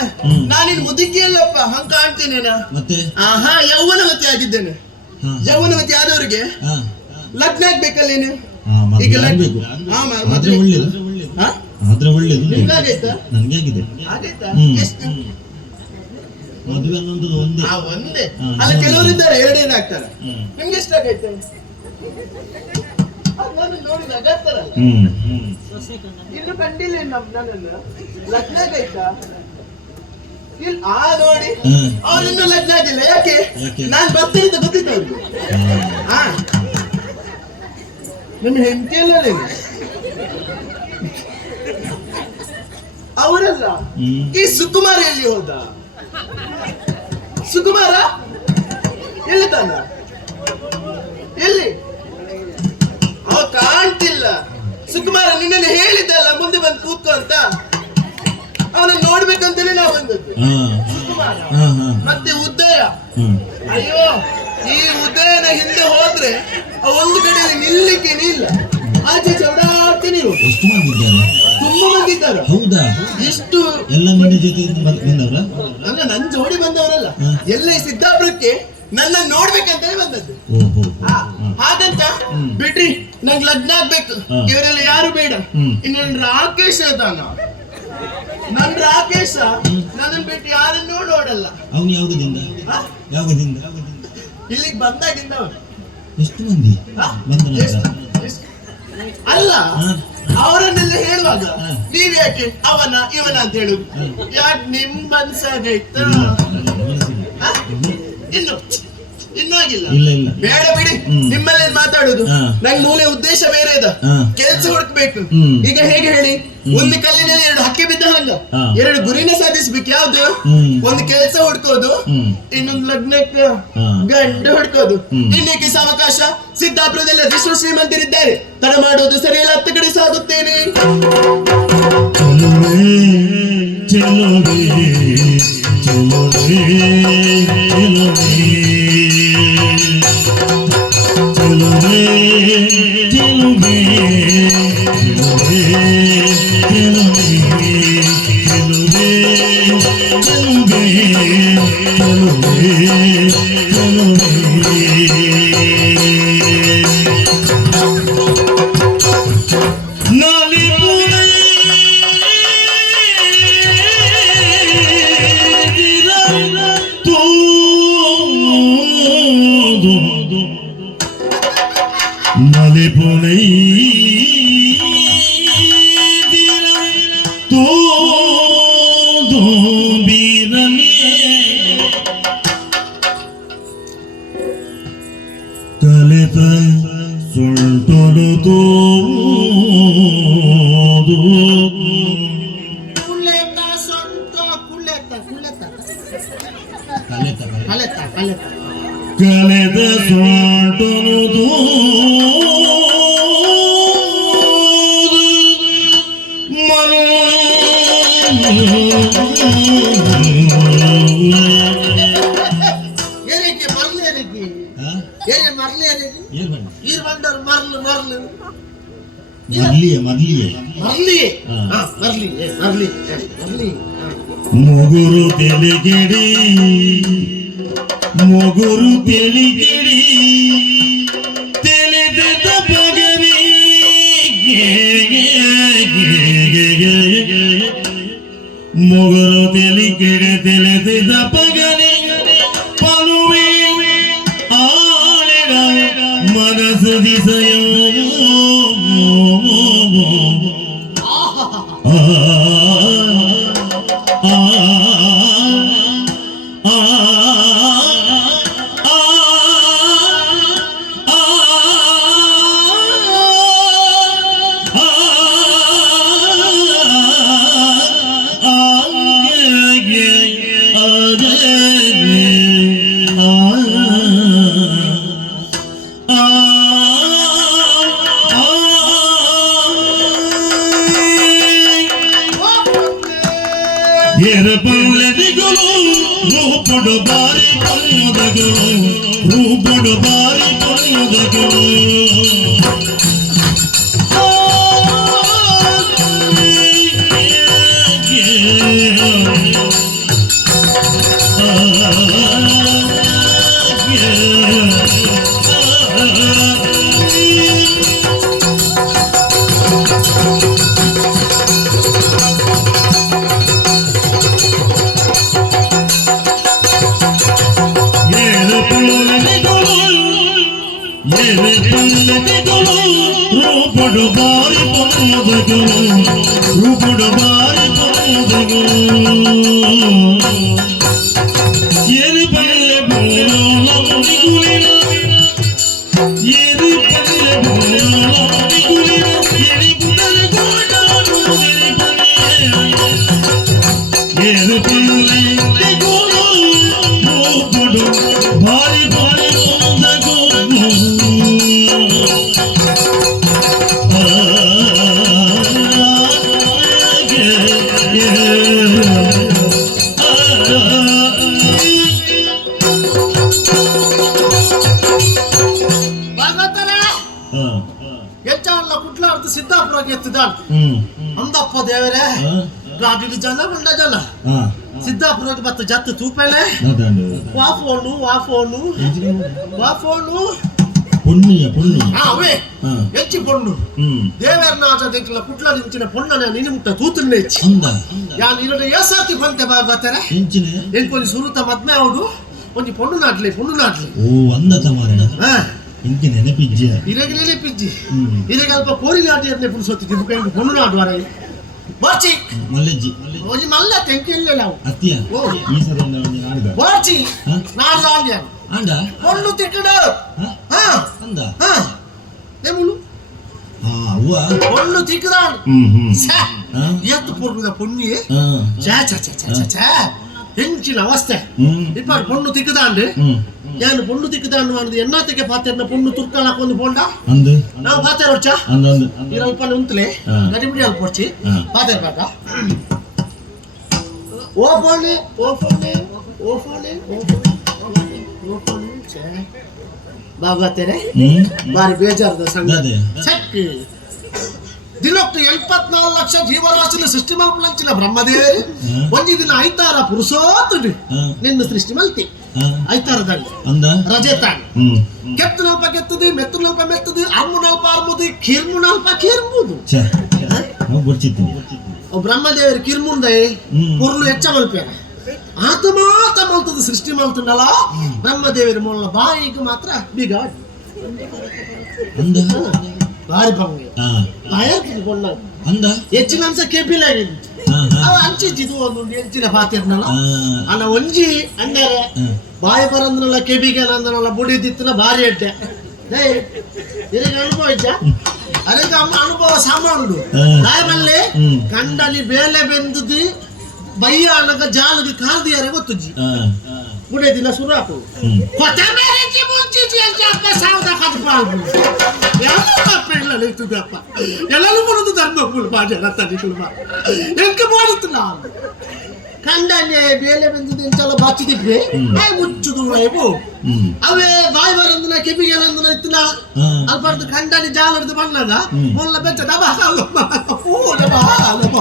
ನಾನಿನ್ ಮುದುಕಿಯಲ್ಲಪ್ಪ ಹಂಗ ಕಾಣ್ತೀನಿ ಮತ್ತೆ ಯೌವನವತಿ ಆಗಿದ್ದೇನೆ ಯೌವನವತಿ ಆದವರಿಗೆ ಲಗ್ನ ಆಗ್ಬೇಕಲ್ಲ ನೀನು ಈಗ ಒಳ್ಳೇದು ಆದ್ರೆ ಒಳ್ಳೇದು ನಿಮ್ಗಾಗೈತಾ ನನ್ಗೆ ಆಗಿದೆ ಆಗೈತಾ ಎಷ್ಟು ಮದುವೆ ಅನ್ನೋದು ಒಂದೇ ಒಂದೇ ಅಲ್ಲ ಕೆಲವರು ಇದ್ದಾರೆ ಎರಡೇನ ಆಗ್ತಾರೆ ನಿಮ್ಗೆ ಎಷ್ಟಾಗೈತೆ ನಾನು ನೋಡಿದ ಅಗತ್ತಾರಲ್ಲ ಇನ್ನು ಕಂಡಿಲ್ಲ ನನ್ನನ್ನು ಲಗ್ನ ಆಗೈತಾ ಇಲ್ಲ ನೋಡಿ ಅವ್ರು ಇನ್ನೂ ಲಗ್ನ ಆಗಿಲ್ಲ ಯಾಕೆ ನಾನ್ ಬರ್ತೀನಿ ಅಂತ ಗೊತ್ತಿತ್ತು ಅವ್ರಿಗೆ ನನ್ನ ಹೆಂಡತಿ ಅಲ್ಲ ಅವರಲ್ಲ ಈ ಸುಕುಮಾರ ಎಲ್ಲಿ ಹೋದ ಸುಕುಮಾರ ಎಲ್ಲಿ ತಾನ ಎಲ್ಲಿ ಅವ ಕಾಣ್ತಿಲ್ಲ ಸುಕುಮಾರ ನಿನ್ನೆ ಹೇಳಿದ್ದಲ್ಲ ಮುಂದೆ ಬಂದು ಕೂತ್ಕೋ ಅಂತ ಅವನನ್ನ ನೋಡ್ಬೇಕಂತೇಳಿ ನಾವು ಬಂದದ್ದು ಸುಕುಮಾರ ಮತ್ತೆ ಉದಯ ಅಯ್ಯೋ ಈ ಉದಯನ ಹಿಂದೆ ಹೋದ್ರೆ ಒಂದು ಕಡೆ ನಿಲ್ಲಿಕ್ಕೆ ಇಲ್ಲ ಆಚೆ ಚೌಡಾಡ್ತೀನಿ ಎಷ್ಟು ಮಂದಿ ಇದ್ದಾರೆ ತುಂಬಾ ಮಂದಿ ಇದ್ದಾರೆ ಹೌದಾ ಎಷ್ಟು ಎಲ್ಲ ನಿನ್ನ ಜೊತೆ ಬಂದವರ ಅಲ್ಲ ನನ್ ಜೋಡಿ ಬಂದವರಲ್ಲ ಎಲ್ಲ ಈ ಸಿದ್ದಾಪುರಕ್ಕೆ ನನ್ನ ನೋಡ್ಬೇಕಂತಾನೆ ಬಂದದ್ದು ಹಾಗಂತ ಬಿಡ್ರಿ ನಂಗೆ ಲಗ್ನ ಆಗ್ಬೇಕು ಇವರೆಲ್ಲ ಯಾರು ಬೇಡ ಇನ್ನು ರಾಕೇಶ್ ಅದಾನ ನನ್ ರಾಕೇಶ ನನ್ನ ಬಿಟ್ಟು ಯಾರನ್ನೂ ನೋಡಲ್ಲ ಅವನು ಯಾವಾಗದಿಂದ ಇಲ್ಲಿಗೆ ಬಂದಾಗಿಂದ ಅವನು ಎಷ್ಟು ಮಂದಿ ಅಲ್ಲ ಅವರನ್ನೆಲ್ಲ ಹೇಳುವಾಗ ನೀವ್ ಯಾಕೆ ಅವನ ಇವನ ಅಂತ ಹೇಳುದು ಯಾಕೆ ನಿಮ್ ಮನ್ಸಾಗೈತ ಇನ್ನೂ ಆಗಿಲ್ಲ ಬೇಡ ಬಿಡಿ ನಿಮ್ಮಲ್ಲಿ ಮಾತಾಡುದು ನಂಗೆ ಮೂಲ ಉದ್ದೇಶ ಬೇರೆ ಇದೆ ಕೆಲ್ಸ ಹುಡುಕ್ಬೇಕು ಈಗ ಹೇಗೆ ಹೇಳಿ ಒಂದು ಕಲ್ಲಿನಲ್ಲಿ ಎರಡು ಹಕ್ಕಿ ಬಿದ್ದ ಹಂಗ ಎರಡು ಗುರಿನ ಸಾಧಿಸ್ಬೇಕು ಯಾವ್ದು ಒಂದು ಕೆಲಸ ಹುಡ್ಕೋದು ಇನ್ನೊಂದು ಲಗ್ನಕ್ಕೆ ಗಂಡ ಹುಡ್ಕೋದು ಇನ್ನೇಕೆ ಅವಕಾಶ ಸಿದ್ದಾಪುರದಲ್ಲಿ ಅದೆಷ್ಟು ಶ್ರೀಮಂತರಿದ್ದಾರೆ ತಡ ಮಾಡೋದು ಸರಿಯಲ್ಲ 10 ಕಡೆ ಸಾಗುತ್ತೇನೆ ಕಲೆದ ಸೊಂಟೊನುದು ಮೊಗುರು ತೆಲಿಗೆಡಿ ಮೊಗುರು ತೆಲಿಗೆಡಿ ತೆಲೆದ ಪಗನಿ ಮೊಗುರು ತೆಲಿಗೆಡೆ ತೆಲೆದ ಪಗನಿ ಪಲುವೆ ಆಳೆಡ ಮನಸ್ಸು ದಿಸೆಯ ರೂಪುಡು ಬಾರಿ ಪನ್ನದಗಳು ರೂಪುಡು ಬಾರಿ ಪನ್ನದಗಳು ರೂಪುಡು ಬಾರಿ ಪನ್ನದಗಳು ರೂಪುಡು ಬಾರಿ ಪನ್ನದಗಳು ಎರಿ ಪಲ್ಲೆ ಬೋಲಂಬಿಗುಲಿನ ಎರಿ ಪಲ್ಲೆ ಬೋಲಂಬಿಗುಲಿನ ಎರಿ ಪುಟರ ಗೋಡಾನು ಎರಿ ಪಲ್ಲೆ ಎರಿ ಪಲ್ಲೆ ಗೋಳು ರೂಪುಡು ಬಾರಿ ಬಾರಿ ಪನ್ನದಗಳು ಭಾಗವತರ ಹೆಚ್ಚಲ್ಲ ಕುಟ್ಲಾರ್ದು ಸಿದ್ದಾಪುರಕ್ಕೆ ಎತ್ತಿದ್ದಾನೆ ಅಂದಪ್ಪ ದೇವರೇ ರಾಜು ಜನ ಬಂಡ ಜನ ಸಿದ್ದಾಪುರಕ್ಕೆ ಬತ್ತ ಜತ್ತು ತೂಪೆಲೆ ವಾಫೋನು ವಾಫೋನು ವಾಫೋನು ಪುಣ್ಯ ಪುಣ್ಯ ಅವೇ ಹೆಚ್ಚಿ ಪೊಣ್ಣು ದೇವರನಾಜ ದಿಕ್ಕಲ ಕುಟ್ಲ ನಿಂಚಿನ ಪೊಣ್ಣನ ನಿನ್ನ ಮುಟ್ಟ ತೂತನ್ನೇ ಹೆಚ್ಚಿ ಯಾನ್ ಇರೋದು ಏಸಾತಿ ಬಂತೆ ಭಾಗವತರ ಎಂಕೊಂದು ಸುರುತ ಮದ್ಮೆ ಅವಡು ಒಂಜಿ ಪೊಣ್ಣು ನಾಟ್ಲಿ ಓ ಅಂದ ತಮಾರಣ ಇಂಕಿ ನೆನಪಿಜ್ಜ ಇರೆಗೆ ನೆನಪಿಜ್ಜಿ ಇರೆಗೆ ಅಲ್ಪ ಕೋರಿ ನಾಟಿ ಅದನ್ನೇ ಪುರುಸೊತ್ತಿದ್ದಿ ಮುಖ ಪೊಣ್ಣು ನಾಡುವಾರ ಬಾಚಿ ಮಲ್ಲೆಜ್ಜಿ ಒಂಜಿ ಮಲ್ಲ ತೆಂಕಿಲ್ಲ ನಾವು ಅತ್ತಿಯ ಈ ಸರಿ ನಾಡಿದ ಬಾಚಿ ನಾಡ್ದ ಆಂಡ್ಯ ಆಂಡ ಪೊಣ್ಣು ತಿಕ್ಕಡ ಹಾ ಅಂದ ಹಾ ದೇಮುಲು ಅವ್ವ ಪೊಣ್ಣು ತಿಕ್ಕದಾಂಡ್ ಎತ್ತು ಪೊಣ್ಣುದ ಪೊಣ್ಣಿ ಛೇ ಛೇ ಛೇ ಛೇ ಛೇ ಹೆಂಚಿನ ಅವಸ್ಥೆ ಇಪ್ಪ ಪೊಣ್ಣು ತಿಕ್ಕದಾಂಡ್ ಯಾನು ಪೊಣ್ಣು ತಿಕ್ಕದಾಂಡ್ ಮಾಡಿದ ಎನ್ನಾತಕ್ಕೆ ಪಾತೆರ್ನ ಪೊಣ್ಣು ತುರ್ಕಲ್ ಹಾಕೊಂಡು ಪೋಂಡ ಅಂದು ನಾವು ಪಾತೆರ್ ಹೊಚ್ಚ ಅಂದು ಅಂದು ಇರಲ್ಪ ಉಂತಲೆ ಗಡಿಬಿಡಿ ಅಲ್ಪ ಹೊಚ್ಚಿ ಪಾತೆರ್ ಬಾಕ ಓ ಫೋನೆ ಓ ಫೋನೆ ಓ ಫೋನೆ ಓ ಫೋನೆ ಓ ಫೋನೆ ಛೇ ಬಾಬಾತೆರೆ ಬಾರಿ ಬೇಜಾರದ ಸಂಗತಿ ಚೆಕ್ ದಿನಕ್ಕೆ 74 ಲಕ್ಷ ಜೀವರಾಶಿನ ಸೃಷ್ಟಿ ಮಲ್ಪಲಂಚಿನ ಬ್ರಹ್ಮದೇವರಿ ಒಂಜಿ ದಿನ ಐತಾರ ಪುರುಷೋತ್ತುಡು ನಿನ್ನ ಸೃಷ್ಟಿ ಮಲ್ತಿ ಐತಾರದಲ್ಲಿ ರಜೆ ತಾಂಡ್ ಕೆತ್ತು ನಲ್ಪ ಕೆತ್ತದು ಮೆತ್ತು ನಲ್ಪ ಮೆತ್ತದು ಅಮ್ಮು ನಲ್ಪ ಅರ್ಮುದು ಕಿರ್ಮು ನಲ್ಪ ಕಿರ್ಮುದು ಬ್ರಹ್ಮದೇವರಿ ಕಿರ್ಮುಂದೈ ಪುರ್ಲು ಹೆಚ್ಚ ಮಲ್ಪೇರ ಆತ ಮಾತ ಮಲ್ತದ ಸೃಷ್ಟಿ ಮಲ್ತುಂಡಲ್ಲ ಬ್ರಹ್ಮದೇವರಿ ಮೊಲ್ಲ ಬಾಯಿಗೆ ಮಾತ್ರ ಬಿಗಾಡ್ ಬಾರಿ ಬಂಗೆ ಬಾಯರ್ಕಿದು ಕೊಂಡ ಹೆಚ್ಚಿನ ಅಂಶ ಕೆಪಿಲಾಗಿದೆ ಅವ ಅಂಚಿದ್ದು ಒಂದು ಹೆಚ್ಚಿನ ಪಾತಿರ್ನಲ್ಲ ಅನ್ನ ಒಂಜಿ ಅಂಡರೆ ಬಾಯಿ ಬರಂದ್ರಲ್ಲ ಕೆಬಿಗೆ ನಂದನಲ್ಲ ಬುಡಿದಿತ್ತನ ಭಾರಿ ಅಡ್ಡೆ ಡೇ ಇದಕ್ಕೆ ಅನುಭವ ಇದ್ದ ಅದಕ್ಕೆ ಅನುಭವ ಸಾಮಾನು ದಾಯಮಲ್ಲಿ ಕಂಡಲಿ ಬೇಲೆ ಬೆಂದದು ಬಯ್ಯ ಅನ್ನಕ ಜಾಲಗೆ ಕಾರ್ದಿಯಾರೆ ಗೊತ್ತುಜ್ಜಿ ಬುಡೆ ದಿನ ಶುರು ಹಾಕು ಕೊತ್ತಂಬರಿ ಮುಂಚಿ ಅಂತ ಸಾವದ ಕಟ್ಪಾಲ್ಬು ಎಲ್ಲ ಪೆಳ್ಳ ಇರ್ತದಪ್ಪ ಎಲ್ಲರೂ ಬರೋದು ಧರ್ಮ ಬಾಜ ತನಿಕುಲ್ಮ ಎಂಕ ಮಾಡುತ್ತ ನಾನು ಕಂಡನೆ ಬೇಲೆ ಬೆಂದಿದ್ದು ಎಂಚಲ ಬಾಚಿದಿದ್ರೆ ಬಾಯಿ ಮುಚ್ಚುದು ಇವು ಅವೇ ಬಾಯಿ ಬರಂದನ ಕೆಬಿಗೆ ನಂದನ ಇತ್ತನ ಅಲ್ಪರ್ದು ಕಂಡನಿ ಜಾಲರ್ದು ಬಣ್ಣದ ಮೊಲ್ಲ ಬೆಚ್ಚ ದಬ ದಬ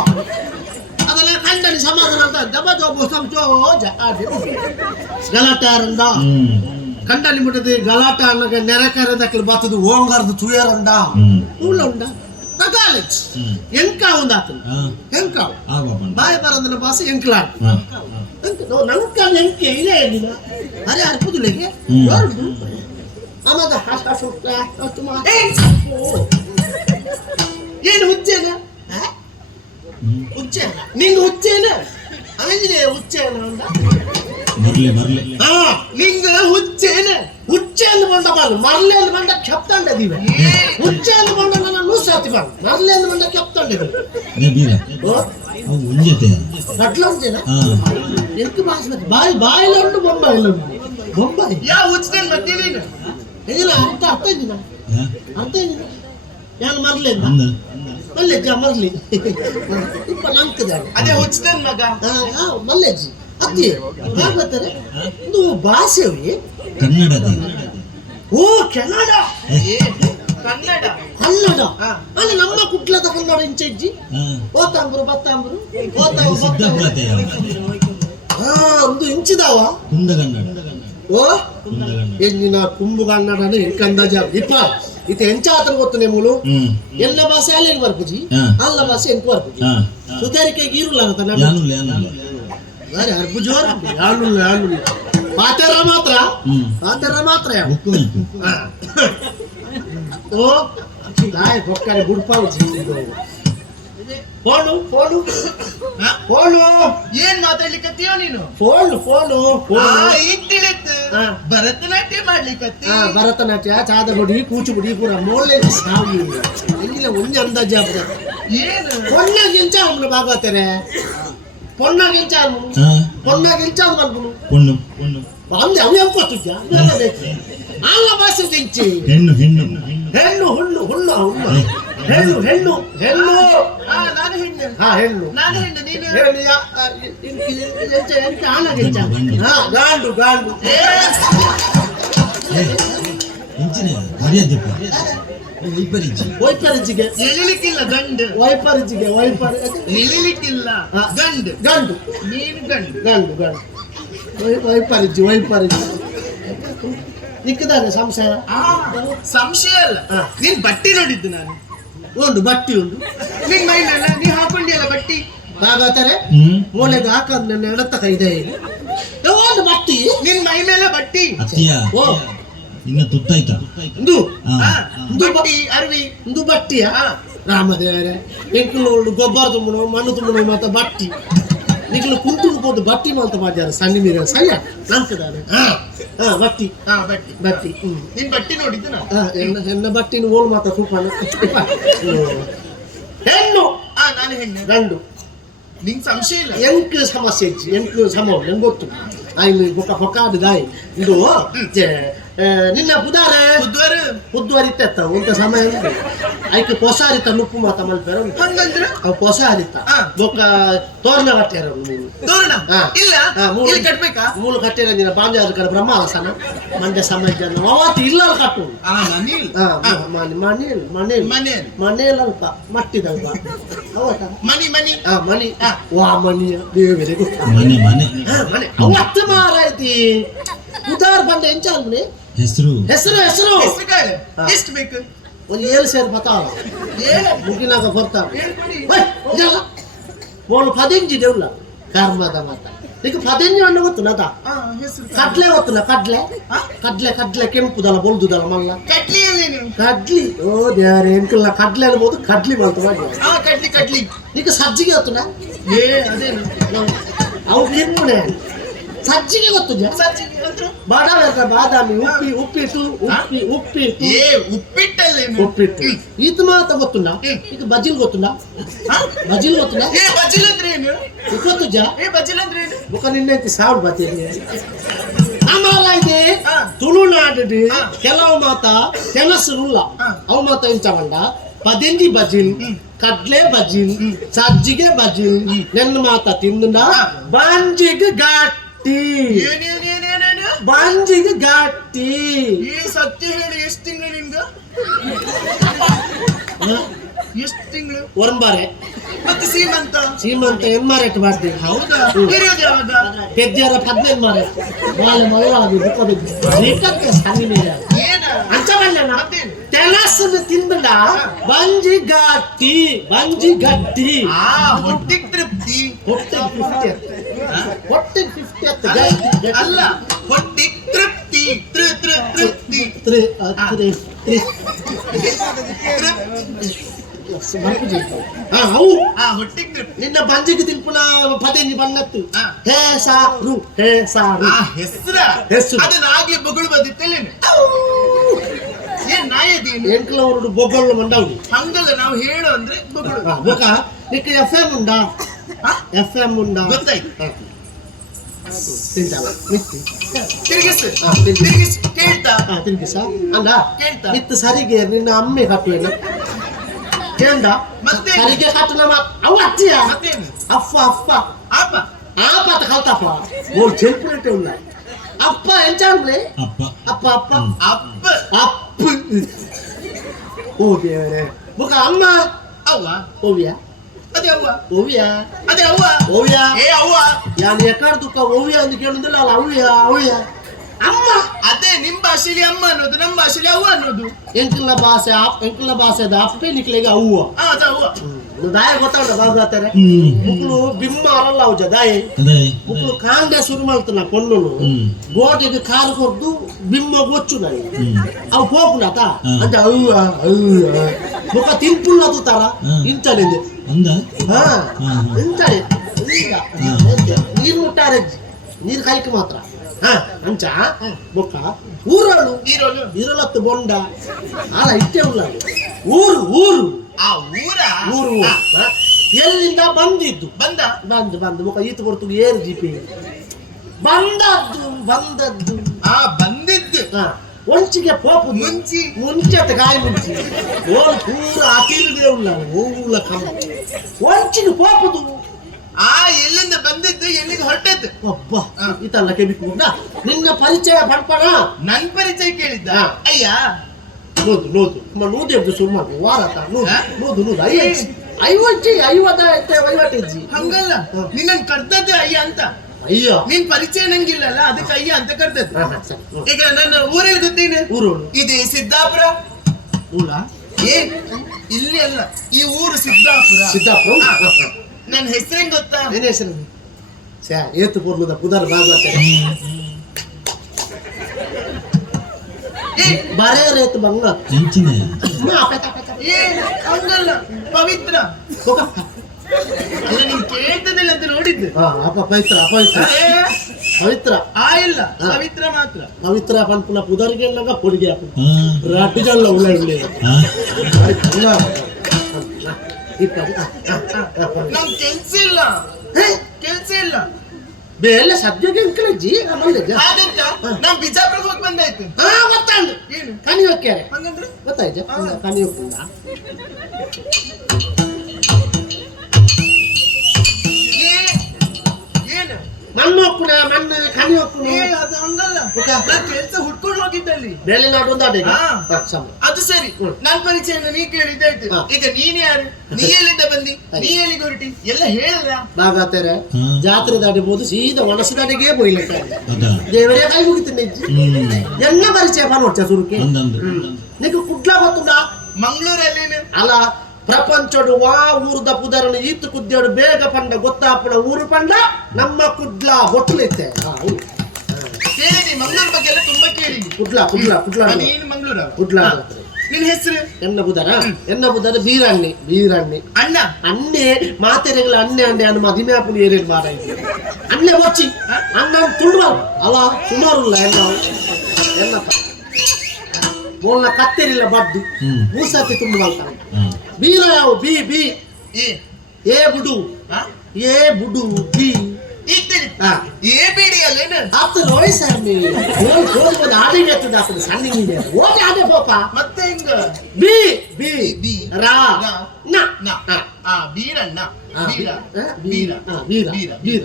ಅದೆಲ್ಲ ಕಂಡನಿ ಸಮಾಧಾನ ಅಂತ ದಬ ಜೋಬು ಸಂಚೋ ಗಲಾಟಾರಂದ ಕಂಡನಿ ಮುಟ್ಟದು ಗಲಾಟ ಅನ್ನಗ ನೆರೆಕರೆದಕ್ಕೆ ಬಾತದು ಓಂಗಾರ್ದು ತುಯರಂದ ಉಳ್ಳ ಉಂಡ ಕಾಲೇಜ್ ಎಂಕ ಒಂದಾತು ಎಂಕ ಬಾಯಿ ಬರಂದನ ಭಾಷೆ ಎಂಕ್ಲಾಡ್ ನಂಕ ಎಂಕೆ ಇಲ್ಲ ಏನಿಲ್ಲ ಅರೆ ಅರ್ಪುದುಲೆಗೆ ಆಮದ ಏನು ಹುಚ್ಚೇನ ಹುಚ್ಚೇನ ನಿಂಗೆ ಹುಚ್ಚೇನ ಅವೇನಿದೆ ಹುಚ್ಚೇನ ಅಂದ ನಿಂಗ ಹುಚ್ಚೇನ ಹುಚ್ಚೆ ಅಂದ್ಕೊಂಡ ಬಾಲು ಮರ್ಲೆ ಅಂದ್ಕೊಂಡ ಕೆಪ್ತಂಡದೀವಿ ಹುಚ್ಚೆ ಅಂದ್ಕೊಂಡ ನನ್ನ ನೂಸಾತಿ ಬಾಲು ಮರ್ಲೆ ಅಂದ್ಕೊಂಡ ಕೆಪ್ತಂಡದೀವಿ ಗಟ್ಲಂತೇನ ಎಂತ ಭಾಷೆ ಬಾಯಿಲ ಉಂಟು ಬೊಂಬಾಯಿಲ ಉಂಟು ಬೊಂಬಾಯಿ ಯಾವ ಹುಚ್ಚೇನ ಮತ್ತೇನೇನು ಏನಿಲ್ಲ ಅರ್ಥ ಇದ್ದಿನ ಅರ್ಥ ಇದ್ದಿನ ಯಾರು ಮರ್ಲೆ ಮಲ್ಲೆಜ್ಜ ಮರ್ಲಿ ಇಪ್ಪ ನಂಕದ ಅದೇ ಹುಚ್ಚೇನ ಮಗ ಮಲ್ಲೆಜ್ಜಿ ಅದೇ ಗೊತ್ತಾರೆ ಇದು ಭಾಷೆವಿ ಕನ್ನಡದ ಓ ಕನ್ನಡ ಕನ್ನಡ ಕನ್ನಡ ಅಲ್ಲಿ ನಮ್ಮ ಕುಟ್ಲದ ಕನ್ನಡ ಇಂಚಜ್ಜಿ ಓತಾಂಬ್ರು ಬತ್ತಾಂಬ್ರು ಸಿದ್ಧಪ್ರತೆಯ ಒಂದು ಇಂಚಿದಾವ ಕುಂದ ಕನ್ನಡ ಓ ಕುಂದ ಕನ್ನಡ ಎಂಜಿನ ಕುಂಬು ಕನ್ನಡ ಕಂದಾಜ ಇಪ್ಪ ಇದು ಎಂಚಾತನ ಗೊತ್ತು ನಿಮ್ಮಳು ಎಲ್ಲ ಭಾಷೆ ಅಲ್ಲಿ ಬರ್ಪುಜಿ ಅಲ್ಲ ಭಾಷೆ ಎಂಟು ಬರ್ಪುಜಿ ಸುಧಾರಿಕೆಗೆ ಇರುಲ್ಲ ಅಂತ ಯಾನುಲ್ಲ ಯಾನುಲ್ಲ ಅರೆ ಅರ್ಬುಜೋರ ಯಾನುಲ್ಲ ಯಾನುಲ್ಲ ಪಾತೆರ ಮಾತ್ರ ಉಕ್ಕು ಉಂಟು ಓ ನಾಯಿ ಬೊಕ್ಕನೆ ಬುಡ್ಪಾವುಜಿ ಫೋನು ಫೋನು ಫೋನು ಏನ್ ಮಾತಾಡ್ಲಿಕ್ಕತ್ತೀಯೋ ನೀನು ಫೋನು ಈಗ ತಿಳಿತು ಭರತನಾಟ್ಯ ಮಾಡ್ಲಿಕ್ಕತ್ತಿ ಭರತನಾಟ್ಯ ಚಾದಗುಡಿ ಕೂಚುಗುಡಿ ಪೂರ ಮೋಳೆ ಸಾವು ಇಲ್ಲ ಒಂದೇ ಅಂದಾಜ ಏನು ಪೊನ್ನಾಗಿಂಚ ಅವನು ಭಾಗವತಾರೆ ಪೊನ್ನಾಗಿಂಚ ಪೊನ್ನಾಗಿಂಚ ಅದು ಬರ್ಬೋದು ಪುಣ್ಣು ಪುಣ್ಣು ಅಂದೆ ಅವು ಎಂಪತ್ತು ಆಂಗ್ಲ ಭಾಷೆ ಜಿಂಚಿ ಹೆಣ್ಣು ಹೆಣ್ಣು ಹೆಣ್ಣು ಹುಣ್ಣು ಹುಣ್ಣು ಹುಣ್ಣು ಹೆಣ್ಣು ಹೆಣ್ಣು ಹೆಣ್ಣು ನಾನು ಹೆಣ್ಣು ಹೆಣ್ಣು ನಾನು ಹೆಣ್ಣು ನೀನು ಹೆಣ್ಣು ಆನಾಗಿಂಚ ಗಾಂಡು ಗಾಂಡು ಇಂಚಿನ ಹರಿಯದಪ್ಪ ವೈಪರೀಚಿ ವೈಪರಿಜಿಗೆ ಎಳಿಲಿಕ್ಕಿಲ್ಲ ಗಂಡು ವೈಪರಿಜಿಗೆ ಎಳಿಲಿಕ್ಕಿಲ್ಲ ಗಂಡು ಗಂಡು ನೀನು ಗಂಡು ಗಂಡು ಗಂಡು ವೈಪರಿಜಿ ವೈಪರಿಜಿ ನಿಕ್ಕದಾನೆ ಸಂಶಯ ಸಂಶಯ ಅಲ್ಲ ನೀನ್ ಬಟ್ಟಿ ನೋಡಿದ್ದು ನಾನು ಉಂಟು ಬಟ್ಟಿ ಉಂಟು ನಿನ್ ಮೈನಲ್ಲ ನೀ ಹಾಕೊಂಡಿಯಲ್ಲ ಬಟ್ಟಿ ಹಾಗಾದರೆ ಮೂಳೆಗೆ ಹಾಕದ್ ನನ್ನ ಎಡತ್ತ ಕೈದೆ ಒಂದು ಬಟ್ಟಿ ನಿನ್ ಮೈ ಮೇಲೆ ಬಟ್ಟಿ ಅತ್ತಿಯ ಓ ಇನ್ನ ತುತ್ತಾಯ್ತಾ ಇಂದು ಬಟ್ಟಿ ಅರ್ವಿ ಇಂದು ಬಟ್ಟಿಯ ರಾಮದೇವರೇ ಎಂಕುಲು ಗೊಬ್ಬರ ತುಂಬುಣು ಮಣ್ಣು ತುಂಬುಣು ಮಾತ ಬಟ್ಟಿ ನಿಕ್ಲು ಕುಂಟುನು ಹೋದು ಬಟ್ಟಿ ಮಾತ ಮಾಡ್ಯಾರ ಸಣ್ಣ ನೀರ ಸಯ್ಯ ನಂಕದಾನೆ ಬಟ್ಟಿ ಬಟ್ಟಿ ಬಟ್ಟಿ ನಿನ್ ಬಟ್ಟಿ ನೋಡಿದ್ದು ನಾನು ಹೆಣ್ಣ ಬಟ್ಟಿನ ಓಳು ಮಾತ ಸೂಪಣ ಹೆಣ್ಣು ನಾನು ಹೆಣ್ಣು ಗಂಡು ನಿಂಗ್ ಸಂಶಯ ಇಲ್ಲ ಎಂಕ್ ಸಮಸ್ಯೆ ಇಜ್ಜಿ ಎಂಕ್ ಸಮ ನಂಗೆ ಗೊತ್ತು ಇಲ್ಲಿ ಬೊಕ್ಕ ಬೊಕ್ಕಾದ ದಾಯಿ ಇದು ನಿನ್ನ ಬುಧಾರೆ ಬುದ್ಧವಾರಿತ್ತ ಒಂತ ಸಮಯ ಉಂಟು ಐಕೆ ಹೊಸ ಹರಿತ ನುಪ್ಪು ಮಾತ ಮಲ್ಪೇರ ಹಂಗಂದ್ರ ಅವು ಹೊಸ ಹರಿತ ಬೊಕ್ಕ ತೋರಣ ಕಟ್ಟ್ಯಾರ ನೀನು ತೋರಣ ಇಲ್ಲ ಇಲ್ಲಿ ಕಟ್ಬೇಕಾ ಮೂಲ ಕಟ್ಟಿರ ನೀನು ಬಾಂಜಾರ ಕಡೆ ಬ್ರಹ್ಮ ಅಲಸನ ಮಂಡ್ಯ ಸಮಯ ಜನ ಅವತ್ತು ಇಲ್ಲ ಕಟ್ಟು ಮನೇಲಿ ಅಲ್ಪ ಮಟ್ಟಿದಲ್ಪ ಅವತ್ತ ಮನಿ ಮನಿ ಮನಿ ವಾ ಮನಿಯ ದೇವರೇ ಗೊತ್ತ ಮನೆ ಮನೆ ಮನೆ ಅವತ್ತು ಮಾರಾಯ್ತಿ ಉದಾರ್ ಬಂದ ಎಂಚಾಲ್ಮನೆ ಹೆಸರು ಹೆಸರು ಹೆಸರು ಎಷ್ಟು ಬೇಕು ಒಂದು 7 ಸೇರು ಬತಾವ ಮುಗಿನಾಗ ಬರ್ತಾವ ಇದಲ್ಲ ಮೋಳು 15 ದೇವ್ಲ ಕರ್ಮದ ಮಾತ ಈಗ 15 ಹಣ್ಣು ಗೊತ್ತು ನದ ಕಡ್ಲೆ ಗೊತ್ತಲ್ಲ ಕಡ್ಲೆ ಕಡ್ಲೆ ಕಡ್ಲೆ ಕೆಂಪುದಲ್ಲ ಬೊಲ್ದುದಲ್ಲ ಮಲ್ಲ ಕಡ್ಲಿ ಓ ದೇವರೇ ಎಂಕಲ್ಲ ಕಡ್ಲೆ ಅನ್ಬೋದು ಕಡ್ಲಿ ಬಂತು ಮಾಡಿ ಕಡ್ಲಿ ಈಗ ಸಜ್ಜಿಗೆ ಗೊತ್ತುನ ಅದೇನು ಅವು ನಿರ್ಮೂಣೆ ಸಜ್ಜಿಗೆ ಗೊತ್ತು ಬಾದಾಮಿ ಬಾದಾಮಿ ಉಪ್ಪಿಟ್ಟು ಉಪ್ಪಿಟ್ಟಲ್ಲೇನು ಉಪ್ಪಿಟ್ಟು ಇದು ಮಾತ್ರ ಗೊತ್ತುಂಡ ಈಗ ಬಜಿಲ್ ಗೊತ್ತುಂಡ ಬಜಿಲ್ ಗೊತ್ತುಂಡ ಬಜಿಲ್ ಅಂದ್ರೆ ಏನು ಗೊತ್ತು ಬಜಿಲ್ ಅಂದ್ರೆ ಏನು ಮುಖ ನಿನ್ನೆ ಸಾವು ಬತ್ತೀನಿ ಅಮರ ಇದೆ ತುಳುನಾಡು ಕೆಲವು ಮಾತ ಕೆಲಸರುಲ್ಲ ಅವು ಮಾತ ಎಂಚವಂಡ 15 ಬಜಿಲ್ ಕಡ್ಲೆ ಬಜಿಲ್ ಸಜ್ಜಿಗೆ ಬಜಿಲ್ ನೆನ್ನ ಮಾತ ತಿಂದ ಬಾಂಜಿಗೆ ಘಾಟಿ ಬಾಂಜಿಗೆ ಘಾಟಿ ಈ ಸತ್ಯ ಹೇಳಿ ಎಷ್ಟು ತಿಂಗಳು ನಿಮ್ದು ಎಷ್ಟು ತಿಂಗಳು ಒರಂಬಾರೆ ಮತ್ತೆ ಸೀಮಂತ ಎನ್ಮಾರೇಟ್ ಮಾಡ್ತೀವಿ ಹೌದಾ ಹಿರಿಯೋದು ಯಾವಾಗ ಪೆದ್ದಿಯರ 15 ಮಾರೆ ಬಾಳೆ ಮಗಳಾಗಿ ಬುಕ್ಕಬೇಕು ಸಣ್ಣ ಮೇಲೆ ಅಂಚವಲ್ಲ ತೆನಸನ್ನು ತಿಂದ ಬಂಜಿ ಗಟ್ಟಿ ಹೊಟ್ಟಿಗೆ ತೃಪ್ತಿ ಹೊಟ್ಟೆ 50 ಅಲ್ಲ ಹೊಟ್ಟಿಗೆ ತೃಪ್ತಿ ತೃಪ್ತಿ ಹೊಟ್ಟಿಗೆ ತೃಪ್ತಿ ನಿನ್ನ ಬಂಜಿಗೆ ತಿನ್ಪುನ 15 ಬಣ್ಣತ್ತು ಹೆಸರು ಹೆಸರು ಅದನ್ನ ಆಗ್ಲಿ ಬೊಗಳು ಬಂದಿತ್ತಲ್ಲೇನು ಏನ್ ನಾಯದೇನು ಎಂಕ್ಲವರು ಬೊಬ್ಬಳು ಮಂಡವು ಹಂಗಲ್ಲ ನಾವು ಹೇಳು ಅಂದ್ರೆ ಬೊಗಳು ಬೊಕ ನಿಕ್ಕ FM ಉಂಡಾ FM ಉಂಡಾ ಗೊತ್ತಾಯ್ತು ತಿಂತಾವ ಮಿತ್ತಿ ತಿರುಗಿಸು ಕೇಳ್ತಾ ತಿರುಗಿಸ ಅಲ್ಲ ಕೇಳ್ತಾ ಇತ್ತು ಸರಿಗೆ ನಿನ್ನ ಅಮ್ಮೆ ಕಟ್ಟುವೇನ ಕೇಂದ ಮತ್ತೆ ಸರಿಗೆ ಕಟ್ಟುನ ಅವ ಅತ್ತಿಯ ಮತ್ತೇನು ಅಪ್ಪ ಅಪ್ಪ పాత కలుతాప ఓ చెల్పునట్టే ఉన్నాయి అప్ప ఎంచాలి ಅಪ್ಪ అప్ప అప్ప ಅಪ್ಪ అప్పు ఓ దేవరే ఒక అమ్మ ಅವ್ವ ఓవియా ಅದೇ ಅವ್ವ ఓవియా ಅದೇ ಅವ್ವ ఓవియా ಏ ಅವ್ವ ಯಾನ್ ಎక్కడ ದುಃಖ ಓವಿಯಾ ಅಂತ ಕೇಳಿದ್ರಲ್ಲ ಅಲ್ಲ ಅವ್ವಿಯಾ ಅವ್ವಿಯಾ ಅಮ್ಮ ಅದೇ ನಿಮ್ ಭಾಷೆಲಿ ಅಮ್ಮ ಅನ್ನೋದು ನಮ್ಮ ಭಾಷೆಲಿ ಅವ್ವ ಅನ್ನೋದು ಎಂಕಲ ಭಾಷೆ ಅಪ್ಪೆ ನಿಕ್ಲೆಗೆ ಅವ್ವ ಅದ ಅವ್ವ ದಾಯ ಗೊತ್ತಾಗ ಬಾಗುತ್ತಾರೆ ಮುಕ್ಳು ಬಿಮ್ಮ ಅರಲ್ಲ ಅವು ದಾಯಿ ಅದೇ ಮುಕ್ಳು ಕಾಂಡೆ ಶುರು ಮಾಡ್ತಾನ ಕೊಣ್ಣು ಗೋಡೆಗೆ ಕಾಲು ಕೊರ್ದು ಬಿಮ್ಮ ಗೊಚ್ಚು ನನಗೆ ಅವು ಹೋಗ್ಲಾತ ಅಂತ ಅವ್ವ ಅವ್ವ ಮುಖ ತಿನ್ಪುಲ್ಲ ತರ ಇಂಚಲಿದೆ ಅಂದ ಹಾ ಇಂಚಲಿ ನೀರು ಮುಟ್ಟಾರೆ ನೀರು ಕಾಯ್ಕೆ ಮಾತ್ರ ಹಾ ಅಂಚ ಬೊಕ್ಕ ಊರಳು ಈರೋಲು ಇರಲತ್ತು ಬೊಂಡ ಅಲ್ಲ ಇಟ್ಟೆ ಉಳ್ಳ ಊರು ಊರು ಆ ಊರ ಊರು ಹಾ? ಎಲ್ಲಿಂದ ಬಂದಿದ್ದು ಬಂದ ಬಂದು ಮುಖ ಈತ ಕೊಡ್ತು ಏರು ಜಿಪಿ ಬಂದದ್ದು ಬಂದಿದ್ದು ಹಾ ಒಂಚಿಗೆ ಪೋಪು ಮುಂಚೆ ಕಾಯಿ ಮುಂಚಿ ಓಲ್ ಪೂರ ಅತಿಲ್ಗೆ ಉಳ್ಳ ಕಮ್ಮ ಒಂಚಿಗೆ ಪೋಪುದು ಎಲ್ಲಿಂದ ಬಂದಿದ್ದು ಎಲ್ಲಿಗೆ ಹೊರಟದ್ದು ಒಬ್ಬ ಈತಲ್ಲ ಕೆಬಿಕೊಂಡ ನಿನ್ನ ಪರಿಚಯ ಪಡ್ಪಣ ನನ್ ಪರಿಚಯ ಕೇಳಿದ್ದ ಹಾ. ಅಯ್ಯ ನೋದು ನೂದೆಬ್ದು ಸುಮ್ಮನೆ ವಾರತ ನೋದು ಐವತ್ತೈಜಿ ಹಂಗಲ್ಲ ನಿನ್ನನ್ ಕರ್ದದ್ದು ಅಯ್ಯ ಅಂತ ಅಯ್ಯೋ ನಿನ್ ಪರಿಚಯ ನಂಗಿಲ್ಲಲ್ಲ ಅದಕ್ಕೆ ಅಯ್ಯ ಅಂತ ಕರ್ದದ್ದು ಹಾ, ಸರಿ. ಈಗ ನನ್ನ ಊರಲ್ಲಿ ಗೊತ್ತೇನೆ ಊರೋಳು ಇದೆ ಸಿದ್ದಾಪುರ ಊಳ ಏ ಇಲ್ಲಿ ಅಲ್ಲ ಈ ಊರು ಸಿದ್ದಾಪುರ ಸಿದ್ದಾಪುರ ಹಾ. ನನ್ನ ಹೆಸರೇನ್ ಗೊತ್ತಾ ಏನ್ ಹೆಸರು ಏತು ಪೂರ್ಣದ ಪುದರ್ ಭಾಗವತ ಬರೇ ರೇತು ಬಂಗ ಹೆಂಚಿನ ಏ ಹಂಗಲ್ಲ ಪವಿತ್ರ ಅಲ್ಲ ನೀನ್ ಕೇಳ್ತದಿಲ್ಲ ಅಂತ ನೋಡಿದ್ದು ಪವಿತ್ರ ಏ, ಪವಿತ್ರ ಇಲ್ಲ ಪವಿತ್ರ ಮಾತ್ರ ಪವಿತ್ರ ಪಂಪುನ ಪುದರ್ಗೆ ಪೊಡಿಗೆ ಹಾಕು ಹಾ ರಾಟಿಜಲ್ಲ ಉಳ್ಳೆ ಹಾ ನಮ್ ಕೆಲ್ಸ ಇಲ್ಲ ಕೆಲ್ಸ ಇಲ್ಲ ಬೇಲೆ ಸದ್ಯಕ್ಕೆ ಅಂಕಲಜ್ಜಿ ಆಮೇಲೆ ಹಾಗಂತ ನಾವ್ ಬಿಜಾಪುರಕ್ಕೆ ಹೋಗಿ ಬಂದಾಯ್ತು ಹಾ ಗೊತ್ತಾಂಡು ಏನು ಕನಿ ಹೋಗ್ಯಾರೆ ಹಂಗಂದ್ರೆ ಗೊತ್ತಾಯ್ತು ಕನಿ ಹೋಗ್ತಿಲ್ಲ ಏನು ಮಣ್ಣು ಹೋಗ್ಕುಣ ಮಣ್ಣು ಕನಿ ಹೋಗ್ಕುಣ ಏ ಅದು ಹಂಗಲ್ಲ ನಾನ್ ಕೆಲ್ಸ ಹುಡ್ಕೊಂಡು ಹೋಗಿದ್ದಲ್ಲಿ ಬೇಲೆ ನಾಡು ಒಂದು ಅಡಿಗೆ ಹಾ. ಸಮ ಅದು ಸರಿ ನನ್ ಪರಿಚಯ ನೀ ಕೇಳಿದ್ದಾಯ್ತು ಹಾ. ಈಗ ನೀನ್ ಯಾರು ನೀ ಎಲ್ಲಿಂದ ಬಂದಿ ನೀ ಎಲ್ಲಿಗೆ ಹೊರಟಿ ಎಲ್ಲ ಹೇಳಲ್ಲ ಬಾಗಾತಾರೆ ಹ್ಮ್. ಜಾತ್ರೆ ದಾಟಿಬಹುದು ಸೀದಾ ಒಣಸ ದಾಟಿಗೆ ಬೋಯ್ಲಿಕ್ಕ ಅದ ದೇವರೇ ಕೈ ಮುಗಿತೀನಿ ಎಲ್ಲ ಪರಿಚಯ ನೋಡ್ತೀಯ ಸುರುಕಿ ಅಂದಂದು నీకు కుట్ల పోతుందా ಮಂಗಳೂರಲ್ಲಿ ಅಲ್ಲ ಪ್ರಪಂಚಡು ವಾ ಊರ್ದ ಪುದರನ ಈತು ಕುದ್ದೇಡು ಬೇಗ ಪಂಡ ಗೊತ್ತಾಪುಣ ಊರು ಪಂಡ ನಮ್ಮ ಕುಡ್ಲ ಬೊಟ್ಲಿತ್ತೆ ಕೇಳಿದಿ ಮಂಗಳೂರು ಬಗ್ಗೆ ಎಲ್ಲ ತುಂಬಾ ಕೇಳಿದಿ ಕುಡ್ಲ ನೀನು ಮಂಗಳೂರ ಕುಡ್ಲ ನಿನ್ ಹೆಸರು ಎನ್ನ ಬುದರ ಬೀರಣ್ಣೆ ಅಣ್ಣ ಅನ್ನೆ ಮಾತೆರೆಗಳ ಅನ್ನೆ ಅನ್ನು ಮದಿಮೆ ಆಪುನಿ ಏರೇನು ಮಾರ ಅನ್ನೆ వచ్చి ಅನ್ನ ತುಂಡು ಅಲ್ಲ ಸುಮಾರು ಎನ್ನಪ್ಪ ಬೋಲ್ನ ಕತ್ತೇರಿಲ್ಲ ಬಡ್ದು ಮೂಸತಿ ತುಂಡು ಮಾಡ್ತಾನೆ ಬೀರ ಯಾವ ಬಿ ಏ ಬುಡು ಬಿ ಇದ್ದೇನೆ ಹಾ ಏ ಬೇಡಿ ಅಲ್ಲೇನು ಆತ ನೋಡಿ ಸರ್ ನೀವು ಒಂದು ಆಡಿಗೆ ಎತ್ತದ ಆತದ ಸಣ್ಣ ಓದಿ ಆಡೆ ಪೋಪ ಮತ್ತೆ ಹಿಂಗ ಬಿ ಬಿ ರಾ ನ ನ ನ ಬೀರಣ್ಣ ಬೀರ ಬೀರ ಬೀರ ಬೀರ ಬೀರ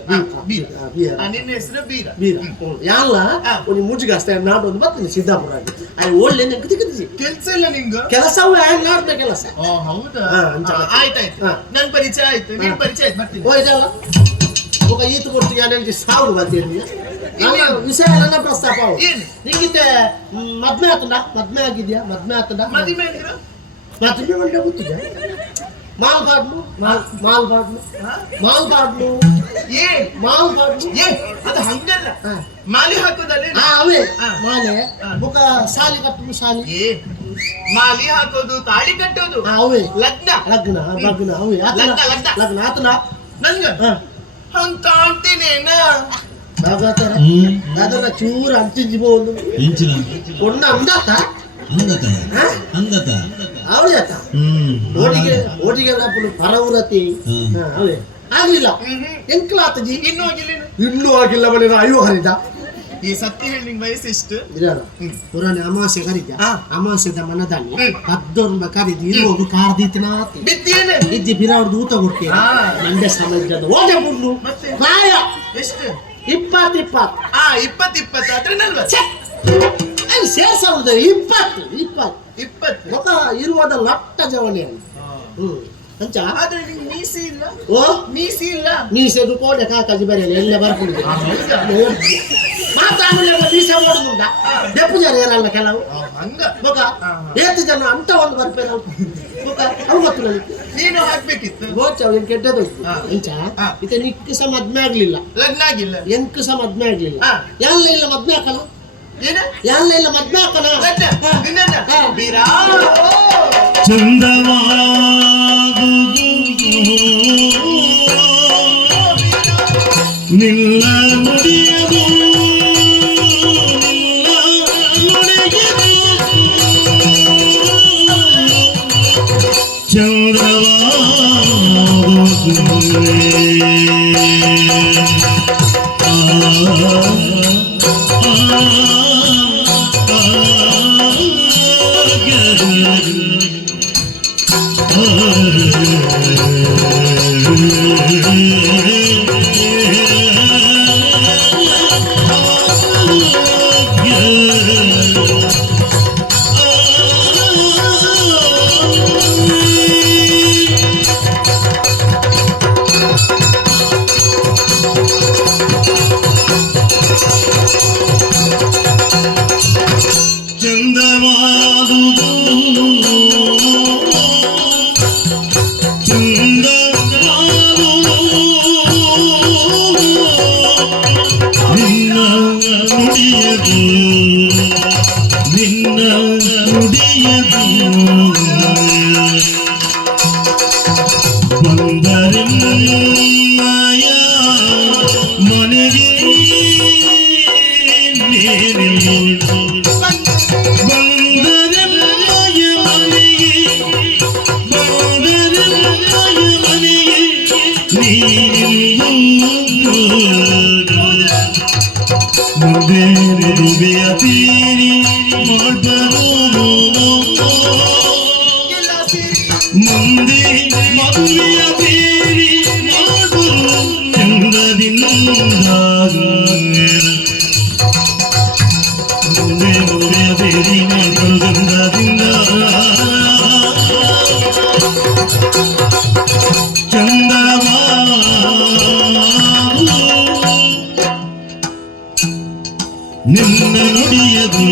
ಬೀರ ಬೀರ ನಿನ್ನ ಹೆಸರು ಬೀರ ಬೀರ ಯಾಲ್ಲ ಒಂದು ಮುಜಿಗೆ ಅಷ್ಟೇ ನಾಡು ಒಂದು ಬರ್ತೀನಿ ಸಿದ್ದಾಪುರ ಅಲ್ಲಿ ಒಳ್ಳೆ ನೆನಕಿ ಕೆಲ್ಸ ಇಲ್ಲ ನಿಂಗ ಕೆಲಸವು ಹ್ಯಾಂಗ್ ಮಾಡ್ದ ಕೆಲಸ ಓ ಹೌದಾ ಹಾ, ಅಂಚೆ. ಆಯ್ತಾಯ್ತು ನನ್ ಪರಿಚಯ ಆಯ್ತು ನಿನ್ ಪರಿಚಯ ಆಯ್ತು ಬರ್ತೀನಿ ಓ ಇದಲ್ಲ ఒక ఈత కొట్టి అనేది సాగు ಬರ್ತೀನಿ ವಿಷಯ ನನ್ನ ಪ್ರಸ್ತಾಪ ಏನು? ನಿಂಗಿತ್ತೆ ಮದ್ಮೆ ಆತಂಡ ಮದ್ಮೆ ಆಗಿದ್ಯಾ ಮದ್ಮೆ ಆತಂಡ ಮದುವೆ ಅಂದ್ರು ಮದ್ಮೆ ಮಂಡೆ ಗೊತ್ತಿದೆ ಮಾಲ್ಪಾಡ್ಲು ಏ ಮಾಲ್ಪಾಡ್ಲು ಏ ಅದು ಹಂಗಲ್ಲ ಹಾ. ಮಾಲಿ ಹಾಕೋದಲ್ಲಿ ಅವೇ ಹಾ. ಮಾಲೆ ಹಾ. ಮುಖ ಶಾಲಿ ಕಟ್ಟು ಶಾಲಿ ಏ ಮಾಲಿ ಹಾಕೋದು ತಾಳಿ ಕಟ್ಟೋದು ಅವೇ ಲಗ್ನ ಲಗ್ನ ಅವೇ ಲಗ್ನ ಆತನ ನನ್ಗ ಹಾ ಹಂಗ ಕಾಣ್ತೀನೇನ ಬಾಗಾತಾರ ಹ್ಮ್ ಅದನ್ನ ಚೂರ ಅಂಟಿಜಿಬಹುದು ಹೆಂಚಿನ ಕೊಣ್ಣ ಅಂದಾತ ಅಂದತ ಅಂದತ ಅವಳೆ ಆತ ಓಟಿಗೆ ಪರವರತಿ ಅವೇ ಆಗ್ಲಿಲ್ಲ ಎಂಕ್ಲಾತಜಿ ಇನ್ನೂ ಆಗಿಲ್ಲ ಮನೆ ಅಯ್ಯೋ ಹರಿದ ಈ ಸತ್ಯ ಹೇಳಿ ನಿಂಗೆ ವಯಸ್ಸು ಎಷ್ಟು ಪುರಾಣ ಅಮಾವಾಸ್ಯೆ ಕರೀತ ಅಮಾವಾಸ್ಯದ ಮನದಾನಿ ಪದ್ದೊಂದು ಕರೀದಿ ಇರುವಾಗ ಕಾರ್ದೀತಿನ ಬಿತ್ತೇನೆ ಇಜ್ಜಿ ಬಿರಾವ್ರದ್ದು ಊಟ ಕೊಡ್ತೀವಿ ಹಾ. ಮಂಡ್ಯ ಸಮಾಜದ ಓದೆ ಬುಡ್ಲು ಮತ್ತೆ? ಕಾಯ ಎಷ್ಟು 20 20 40 ಅಲ್ಲಿ ಸೇರ್ಸೋದು 20 ಮೊತ್ತ ಇರುವಾದ ಲಟ್ಟ ಜವಳಿ ಅಂಚ ಆದ್ರೆ ನಿಂಗೆ ಮೀಸಿ ಇಲ್ಲ ಓ ಮೀಸಿ ಇಲ್ಲ ಮೀಸೆದು ಕೋಡೆ ಕಾಕಾಜಿ ಬರೆಯಲ್ಲ ಎಲ್ಲ ಬರ್ಕೊಂಡು ಮಾತಾಡಲೇ ಮೀಸೆ ಓಡುದುಂಟ ದೆಪ್ಪು ಜನ ಇರಲ್ಲ ಕೆಲವು ಹಂಗ ಬೊಕ ಏತು ಜನ ಅಂತ ಒಂದು ಬರ್ಪೇರ ಬೊಕ ಅವು ಗೊತ್ತು ನನಗೆ ನೀನು ಹಾಕ್ಬೇಕಿತ್ತು ಗೋಚವ ಕೆಟ್ಟದು ಅಂಚ ಇತ ನಿಕ್ಕ ಸಹ ಮದ್ಮೆ ಆಗ್ಲಿಲ್ಲ ಲಗ್ನ ಆಗಿಲ್ಲ ಎಂಕ್ ಸಹ ಮದ್ಮೆ ಆಗ್ಲಿಲ್ಲ ಎಲ್ಲ ಇಲ್ಲ ಮದ್ಮೆ ಹಾಕಲ್ಲ ಏನ ಎಲ್ಲ ಇಲ್ಲ ಮದ್ಮೆ ಹಾಕಲ್ಲ ಬೀರಾ ನಿಲ್ಲ ನುಡಿಯದು ನಿನ್ನ ನುಡಿಯದು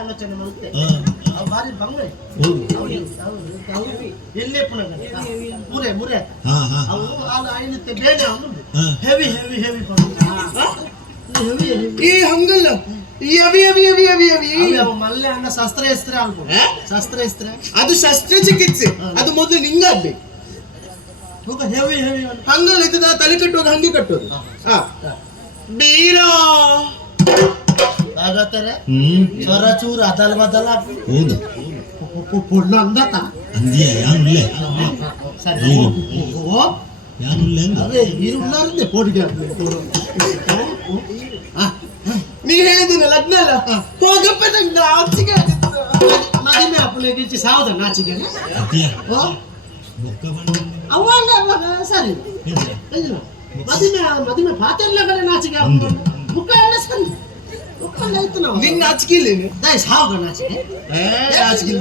ಆಲೋಚನೆ ಮಾಡುತ್ತೆ ಬಾರಿ ಬಂಗ್ಲೆ ಎಲ್ಲೇ ಪುನಃ ಮುರೆ ಮುರೆ ಅವು ಆಲ ಐನತ್ತೆ ಬೇನೆ ಅವನು ಹೆವಿ ಹೆವಿ ಹೆವಿ ಹೆವಿ ಈ ಹಂಗಲ್ಲ ಯವಿ ಯವಿ ಯವಿ ಯವಿ ಯವಿ ಅವು ಮಲ್ಲೆ ಅನ್ನ ಶಸ್ತ್ರ ಅನ್ಬೋದು ಶಸ್ತ್ರ ಅದು ಶಸ್ತ್ರಚಿಕಿತ್ಸೆ ಅದು ಮೊದಲು ನಿಂಗಾಗ್ಬೇಕು ಹೆವಿ ಹೆವಿ ಹಂಗಲ್ಲ ಇದ್ದದ ತಲೆ ಕಟ್ಟೋದು ಹಂಗೆ ಕಟ್ಟೋದು ಬೀರಾ ಆಗತ್ತಾರೆ ಸ್ವರ ಚೂರು ಅದಲ್ ಬದಲ ಹೌದು ಪುಣ್ಣ ಅಂದತ ಅಂದಿಯ ಯಾನುಲ್ಲೆ ಸರಿ ಯಾನುಲ್ಲೆ ಅಂದ ಅದೇ ಇರುಲ್ಲಾರದೆ ಪೋಡಿಗೆ ನೀ ಹೇಳಿದಿನ ಲಗ್ನ ಅಲ್ಲ ಹೋಗಪ್ಪ ನಂಗೆ ಆಚಿಗೆ ಮದುವೆ ಅಪ್ಪನಿಗೆ ಇಚ್ಚಿ ಸಾವುದ ನಾಚಿಗೆ ಅದಿಯ ಬೊಕ್ಕ ಬಂದ ಅವಾಗ ಅವಾಗ ಸರಿ ಮದುವೆ ಪಾತ್ರೆ ಕಡೆ ನಾಚಿಗೆ ಬುಕ್ಕ ಎಲ್ಲ ಸರಿ ಬುಕ್ಕಲ್ಲ ಆಯ್ತು ನಾವು ನಿನ್ನ ನಾಚಿಕೆಲೇನು ದಯ ಸಾವುಗ ನಾಚಿಗೆ ನಾಚಿಕೆ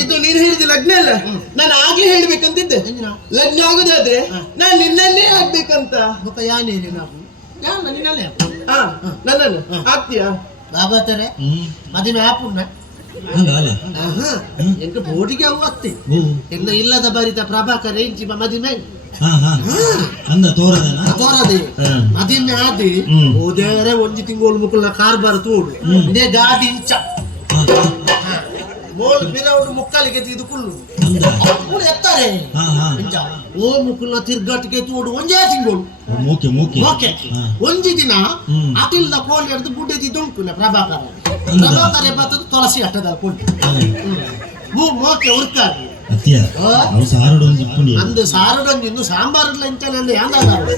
ಇದು ನೀನು ಹೇಳಿದ ಲಗ್ನ ಅಲ್ಲ ನಾನು ಆಗ್ಲೇ ಹೇಳ್ಬೇಕಂತಿದ್ದೆ ಲಗ್ನ ಆಗೋದಾದ್ರೆ ನಾನು ನಿನ್ನಲ್ಲೇ ಆಗ್ಬೇಕಂತ ಬುಕ್ಕ ಯಾನೇನು ನಾವು ಯಾನ ನಿನ್ನಲ್ಲೇ ನನ್ನನ್ನು ಆಗ್ತೀಯಾ ಆಗತ್ತಾರೆ ಮದುವೆ ಆಪುಣ್ಣ ಹಾಗಲ್ಲ ಎಂಕ ಬೋಟಿಗೆ ಅವು ಅತ್ತೆ ಎಲ್ಲ ಇಲ್ಲದ ಬರಿತ ಪ್ರಭಾಕರ ಇಂಚಿ ಮದುವೆ ಅಂದ ತೋರದನ ತೋರದೆ ಮದುವೆ ಆದಿ ಓದೇರೆ ಒಂಜಿ ತಿಂಗಳು ಮುಕ್ಕಳ ಕಾರ್ ಬರ ತೋಡು ಇದೇ ಗಾಡಿ ಇಂಚ ಮೋಲ್ ಬಿರೌಡು ಮುಕ್ಕಾಲಿಗೆ ಇದು ಕುಲ್ಲು ಅವ್ರು ಎತ್ತಾರೆ ಇಂಚ ಓ ಮುಕ್ಕುಲ್ನ ತಿರ್ಗಾಟಿಗೆ ತೋಡು ಒಂಜೇ ತಿಂಗಳು ಓಕೆ ಒಂಜಿ ದಿನ ಅಟಿಲ್ದ ಕೋಲ್ ಹಿಡಿದು ಬುಡ್ಡೆದಿ ದುಂಟುನ ಪ್ರಭಾಕರ ಬರ್ತದ್ದು ತುಳಸಿ ಅಟ್ಟದಲ್ಲಿ ಕೊಟ್ಟು ಮೋಕೆ ಉರ್ತಾರೆ ಅಂದು ಸಾರಡೊಂದು ಸಾಂಬಾರ್ಲ ಇಂಚನಲ್ಲಿ ಯಾಂದಾದಾರು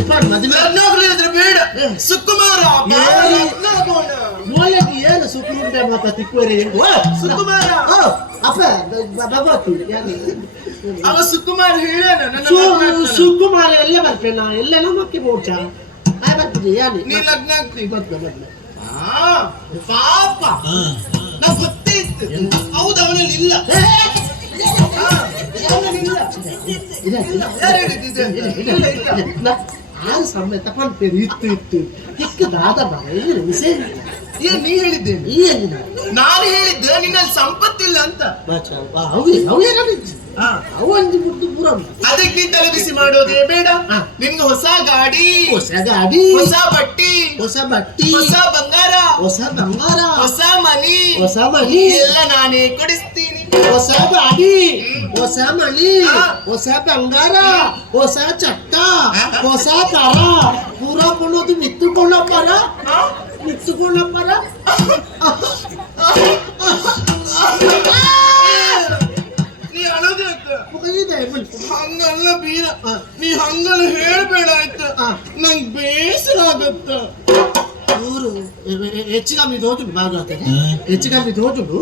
ಇಪ್ಪಾಡು ಮದುವೆ ಬೇಡ ಸುಕುಮಾರ ಮೂಲೆಗೆ ಏನು ಸುಕುಮಾರ ಮಾತ ತಿಕ್ಕುವರೆ ಸುಕುಮಾರ ಅಪ್ಪ ಭಗವತಿ ಅವ ಸುಕುಮಾರ ಹೇಳೇನ ಸುಕುಮಾರ ಎಲ್ಲ ಬರ್ತೇನ ಎಲ್ಲ ನಮ್ಮಕ್ಕೆ ಮೋಚ ಆಯ್ ಬರ್ತಿದ್ದೆ ಯಾನಿ ನೀ ಲಗ್ನ ಆಗ್ತಿ ಬರ್ತ ಪಾಪ ನಾ ಗೊತ್ತೇ ಇತ್ತು ಹೌದು ಅವನಲ್ಲಿ ಇಲ್ಲ ಆರು ಸಮೇತ ಪಂಪೇರು ಇತ್ತು ಚಿಕ್ಕ ದಾದ ಬರ ನೀ ಹೇಳಿದ್ದೆ ನಾನು ಹೇಳಿದ್ದೆ ನಿನ್ನಲ್ಲಿ ಸಂಪತ್ತಿಲ್ಲ ಅಂತ ಅವಂದು ಬಿಟ್ಟು ಪೂರ ಅದಕ್ಕೆ ನೀನ್ ತಲೆ ಬಿಸಿ ಮಾಡೋದೇ ಬೇಡ ನಿನ್ಗೆ ಹೊಸ ಗಾಡಿ ಹೊಸ ಬಟ್ಟಿ ಹೊಸ ಬಂಗಾರ ಹೊಸ ಮನಿ ಎಲ್ಲ ನಾನೇ ಕೊಡಿಸ್ತೀನಿ ಹೊಸ ಗಾಡಿ ಹೊಸ ಮನಿ ಹೊಸ ಬಂಗಾರ ಹೊಸ ಚಟ್ಟ ಹೊಸ ಕಾರ ಪೂರ ಕೊಳ್ಳೋದು ನಿತ್ತುಕೊಳ್ಳಪ್ಪರ ನೀ ಅಳೋದು ಹಂಗಲ್ಲ ಬೀರ ನೀ ಹಂಗಲ್ಲ ಹೇಳ್ಬೇಡ ಆಯ್ತು ನಂಗೆ ಬೇಸರ ಆಗತ್ತ ಇವರು ಹೆಚ್ಚಿಗೆ ತೋಟುಡು ಭಾಗ ಆಗ್ತದೆ ಹೆಚ್ಚಿಗೆ ತೋಟುಡು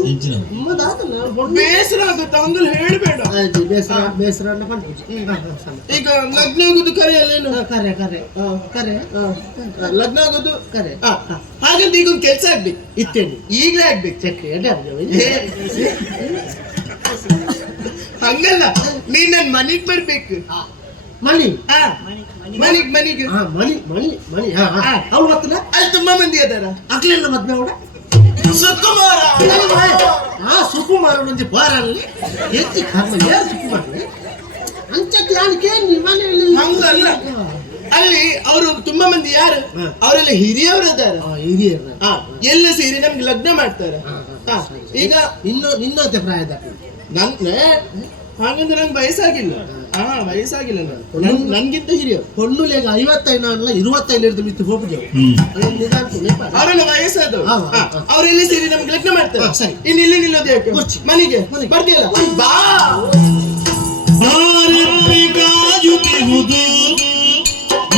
ಬೇಸರ ಆಗುತ್ತೆ ಹಂಗಲ್ಲ ಹೇಳ್ಬೇಡ ಬೇಸರ ಈಗ ಲಗ್ನ ಆಗೋದು ಕರೆ ಅಲ್ಲೇನು ಕರೆ ಲಗ್ನ ಆಗೋದು ಕರೆ ಹಾಗಂತ ಈಗ ಒಂದು ಕೆಲಸ ಆಗ್ಬೇಕು ಇತ್ತೇನು ಈಗಲೇ ಆಗ್ಬೇಕು ಚಕ್ರಿ ಹಂಗಲ್ಲ ನೀನ್ ನನ್ ಮನಿಗ್ ಬರ್ಬೇಕು ಮನಿಗೆ ಅವ್ರು ಗೊತ್ತಿಲ್ಲ ಅಲ್ಲಿ ತುಂಬಾ ಮಂದಿ ಅದಾರ ಆಗ್ಲಿಲ್ಲ ಮದ್ವೆ ಅವಡ ಸುಕುಮಾರ ಒಂಜಿ ಬಾರಲ್ಲಿ ಹೆಚ್ಚಿ ಕರ್ಮ ಯಾರು ಸುಕುಮಾರ ಅಂಚಕ್ಕೆ ಯಾನಿಗೆ ಮನೆಯಲ್ಲಿ ಹಂಗಲ್ಲ ಅಲ್ಲಿ ಅವರು ತುಂಬಾ ಮಂದಿ ಯಾರು ಅವರೆಲ್ಲ ಹಿರಿಯವರು ಅದಾರ ಎಲ್ಲ ಸೇರಿ ನಮ್ಗೆ ಲಗ್ನ ಮಾಡ್ತಾರ ಈಗ ನಿನ್ನೋತೆ ಪ್ರಾಯದ ಹಾಗಂದ್ರೆ ನಂಗೆ ವಯಸ್ಸಾಗಿಲ್ಲ ವಯಸ್ಸಾಗಿಲ್ಲ ನನ್ಗಿಂತ ಹಿರಿಯ ಹೊಣ್ಣುಲೆಗ 55 ಅಲ್ಲ 25 ಹಿಡಿದು ಬಿತ್ತು ಹೋಗ್ಬಿಟ್ಟೆವು ಅವರೆಲ್ಲ ವಯಸ್ಸಾದವು ಅವರೆಲ್ಲ ಸೇರಿ ನಮ್ಗೆ ಲಗ್ನ ಮಾಡ್ತಾರೆ ಸರಿ ಇನ್ನು ಇಲ್ಲಿ ನಿಲ್ಲೋದು ಯಾಕೆ ಮನೆಗೆ ಬರ್ತೀಯಲ್ಲ ಬಾ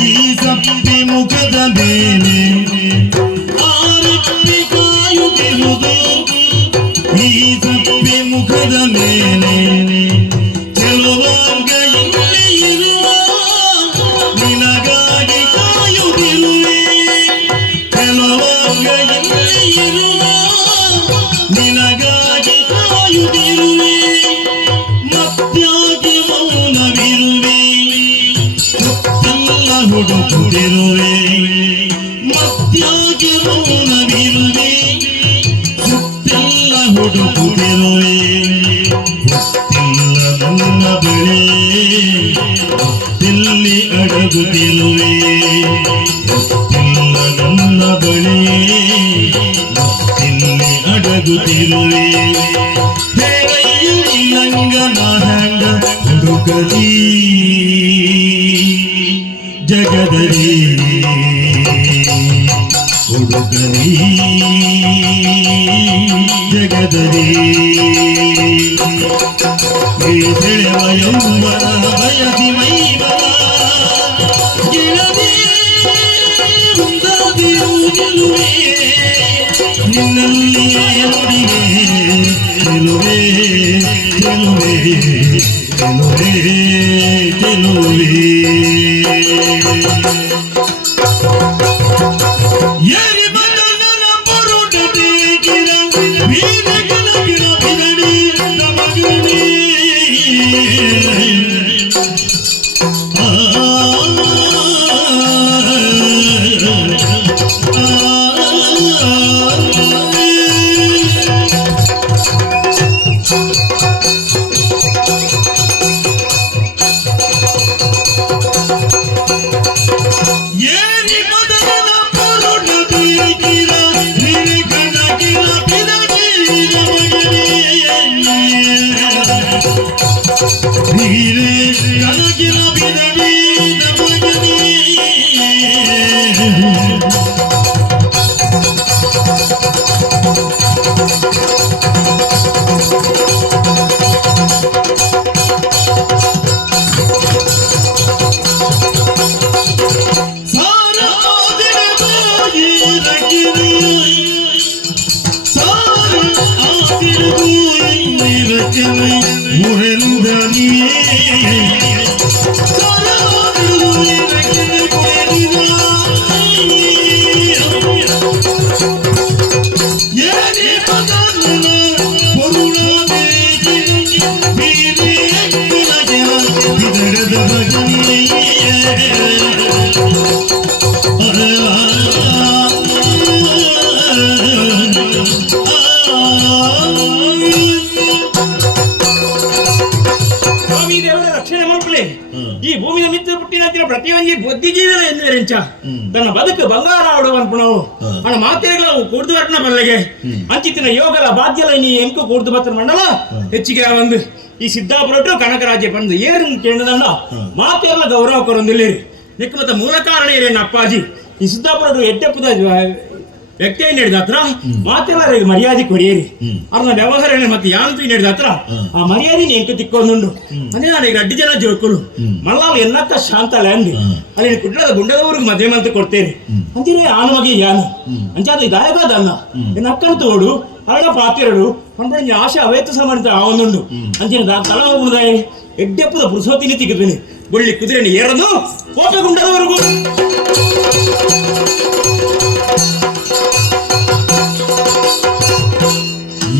ಈ ಸಪ್ಪೆ ಮುಖದ ಮೇಲೆ ಕಾಯುತ್ತಿರುವುದು ಈ ಸಪ್ಪೆ ಮುಖದ ಮೇಲೆ ಚೆಲುವಾಗ ಇಲ್ಲಿ ಇರುವ ನಿನಗಾಗಿ ಕಾಯುತ್ತಿರುವೆ ಚೆಲುವಾಗ ಇಲ್ಲಿ ಇರುವ ನಿನಗಾಗಿ ಕಾಯುತ್ತಿರುವೆ ಮತ್ಯಾಗಿ ಮೌನವಿರುವೆ ಸುತ್ತೆಲ್ಲ ಹುಡುಕುತ್ತಿರುವೆ ಮತ್ಯಾಗಿ ಮೌನವಿರುವೆ ಸುತ್ತೆಲ್ಲ ಹುಡುಕುತ್ತಿರುವೆ ಗೊತ್ತಿಲ್ಲ ನನ್ನ ಬಳಿ ಗೊತ್ತಿಲ್ಲಿ ಅಡಗುತ್ತಿರುವೆ ಗೊತ್ತಿಲ್ಲ ನನ್ನ ಬಳಿ ಗೊತ್ತಿಲ್ಲಿ ಅಡಗುತ್ತಿರುವೆ ಹೇಳಯ್ಯ ನಂಗ ನಾ ಹ್ಯಾಂಗ ಹುಡುಕಲಿ ಜಗದರಿ ಹುಡುಗರಿ ಜಗದರಿ ಸೆಳೆವ ಯೌವನ ಬಯಸಿ ಮೈವನ ಗೆಳದಿ ಮುಂದಾದಿರು ಗೆಲುವೆ ನಿನ್ನಲ್ಲಿ ನುಡಿಗೆ ಗೆಲುವೆ ಗೆಲುವೆ ಗೆಲುವೆ ಗೆಲುವೆ ಏರಿ ಬಂದನ ಪರೋಟೆ ಗಿರ ಬೀನ ಗಿರ ಗಿರ ಬಿರಡಿ ನಮಗಡಿ ಗಿರ ಗಿರ ಗಿರ ಗಿರ ಬಿರಡಿ ನಮಗಡಿ ಈ ಭೂಮಿಯ ಮಿತ್ರ ಪುಟ್ಟಿನ ಪ್ರತಿಯೊಂದು ಬುದ್ಧಿಜೀವಿಗಳ ಎಂದಿರಂಚ ತನ್ನ ಬದುಕು ಬಂಗಾರ ಆಡುವನ್ಪುಣವು ಹಣ ಮಾತೆಗಳು ಕೂಡ್ದು ಬಟ್ಟನ ಬಲ್ಲೆಗೆ ಅಂಚಿತ್ತಿನ ಯೋಗಲ ಬಾಧ್ಯಲ ನೀ ಎಂಕು ಕೂಡ್ದು ಬತ್ತನ ಮಂಡಲ ಹೆಚ್ಚಿಗೆ ಒಂದು ಈ ಸಿದ್ದಾಪುರ ಕನಕರಾಜ್ಯ ಬಂದು ಏರು ಕೇಂದ್ರದಂಡ ಮಾತೆಗಳ ಗೌರವ ಕೊರೊಂದಿಲ್ಲೇರಿ ನಿಕ್ಕ ಮತ್ತ ಮೂಲ ಕಾರಣ ಏನೇನು ಅಪ್ಪಾಜಿ ಈ ಸಿದ್ದಾಪುರ ಎಡ್ಡೆಪ್ಪದ ವ್ಯಕ್ತಿ ನಡೆದ ಹತ್ರ ಮಾತೆಲ್ಲರಿಗೆ ಮರ್ಯಾದೆ ಕೊಡಿಯೇರಿ ಅವ್ರನ್ನ ವ್ಯವಹಾರ ಮತ್ತೆ ಯಾಂತ್ರಿ ನಡೆದ ಹತ್ರ ಆ ಮರ್ಯಾದೆ ಎಂಕು ತಿಕ್ಕೊಂದುಂಡು ಅಂದ್ರೆ ನನಗೆ ಅಡ್ಡಿ ಜನ ಜೋಡ್ಕೊಳು ಮಲ್ಲಾಲ್ ಎನ್ನಕ್ಕ ಶಾಂತ ಲ್ಯಾಂಡ್ ಅಲ್ಲಿ ಕುಟ್ಲದ ಗುಂಡದವ್ರಿಗೆ ಮದುವೆ ಮಂತ ಕೊಡ್ತೇನೆ ಅಂತೀರಿ ಆನಮಗೆ ಯಾನು ಅಂಚಾದ ದಾಯಗಾದನ್ನ ಎನ್ನ ಅಕ್ಕನ ತೋಡು ಅರಳ ಪಾತಿರಡು ಪಂಪಣ ಆಶೆ ಅವೇತು ಸಮಾನಿತ ಆವೊಂದುಂಡು ಅಂಚಿನ ತಳ ಹೋಗುದಾಯ ಎಡ್ಡೆಪ್ಪದ ಪುರುಸೋತಿನಿ ತಿಕ್ಕಿದ್ದೇನೆ ಬುಳ್ಳಿ ಕುದುರೆని ಏರದು ಕೋಪೆ ಗುಂಡದವರೆಗೂ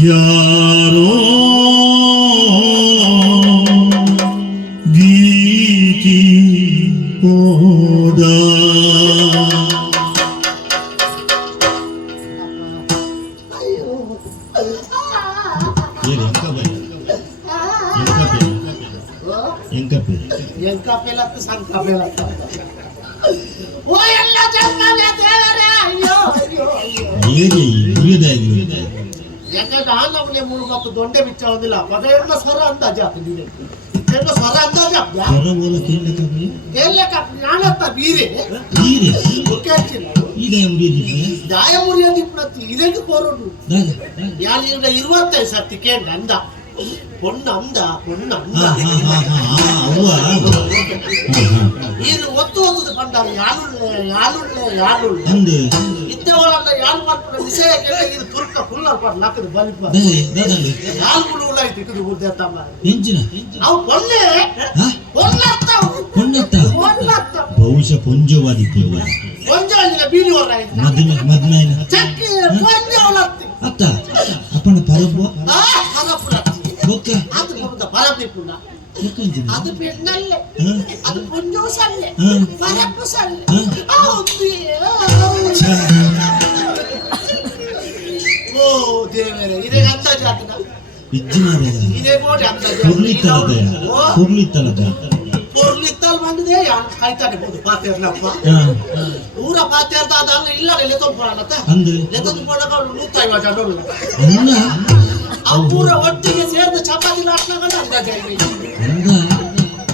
ಯಾರೋ ಗೀತಿ ಹೋದ ಎಂಕಪೆಲತ್ತು ಸಂಕಪೆಲತ್ತು ಓ ಎಲ್ಲ ಜನ್ಮನೇ ದೇವರೇ ಅಯ್ಯೋ ಅಯ್ಯೋ ಯಾಕೆ ನಾನು ಅವನೇ ಮುಳುಗತ್ತು ದೊಡ್ಡ ಬಿಚ್ಚ ಹೋದಿಲ್ಲ ಪದೆಲ್ಲ ಸ್ವರ ಅಂದಾಜ ಹಾಕಿದ್ದೀನಿ ಸ್ವರ ಅಂದಾಜ ಕೇಳಕ್ಕ ನಾನತ್ತ ಬೀರೆ ದಾಯ ಮುರಿಯೋದಿಪ್ಪು ಇದಕ್ಕೆ ಕೋರೋಡು ಯಾರು 25 ಸರ್ತಿ ಕೇಳ ಅಂದ பொண்ணு அந்தா இது ஒத்து பண்றாங்க யாருள்ள இத்தவள யாரு ಮಾಡ್ತಾರೆ ವಿಷಯ ಕೇಳಿ ಇದು ತುರ್ಕ ಫುಲ್ ನಾಕದು ಬಲಿಪ ಯಾರು ಉಳ್ಳ ಇಟ್ಟಿದ್ದು ಉದ್ದೇತಮ್ಮ ಎಂಜಿನ ಅವು ಪೊನ್ನತ್ತ ಬಹುಶಃ ಪೊಂಜವಾದಿತ್ತು ಪೊಂಜವಾದಿನ ಬೀಲಿ ಹೊರ ಮದ್ಮೇನ ಚಕ್ಕಿ ಪೊಂಜವಲತ್ತಿ ಅತ್ತ ಅಪ್ಪನ ಪರಬ್ಬ ಪರಪುರ ಓಕೆ ಅದು ಬರುದ ಪರಬಿಪುಣ ಅದು ಪೆಣ್ಣಲ್ಲೇ ಅದು ಪೊಂಜೋ ಸಲ್ಲೆ ಪರಪ್ಪು ಸಲ್ಲೆ ಓ ದೇವರೇ ಇದೇ ಅಂದಾಜ ಹಾಕಿದ ಇದೇ ಗೋಡೆ ಅಂದಾಜ ಪೊರ್ಲಿತ್ತಲ್ ಬಂದಿದೆ ಯಾನ್ ಕಾಯ್ತಾನೆ ಬೋದು ಪಾತೇರ್ನಪ್ಪ ಊರ ಪಾತೇರ್ದ ಅದಲ್ಲ ಇಲ್ಲ ಲೆತ್ತೊಂಪುಣತ್ತ ಲೆತ್ತೊಂಪುಣಗ 150 ಜನರು ಅವು ಪೂರ ಒಟ್ಟಿಗೆ ಸೇರಿದ ಚಪಾತಿ ಲಾಟ್ನಾಗ ಅಂದಾಜ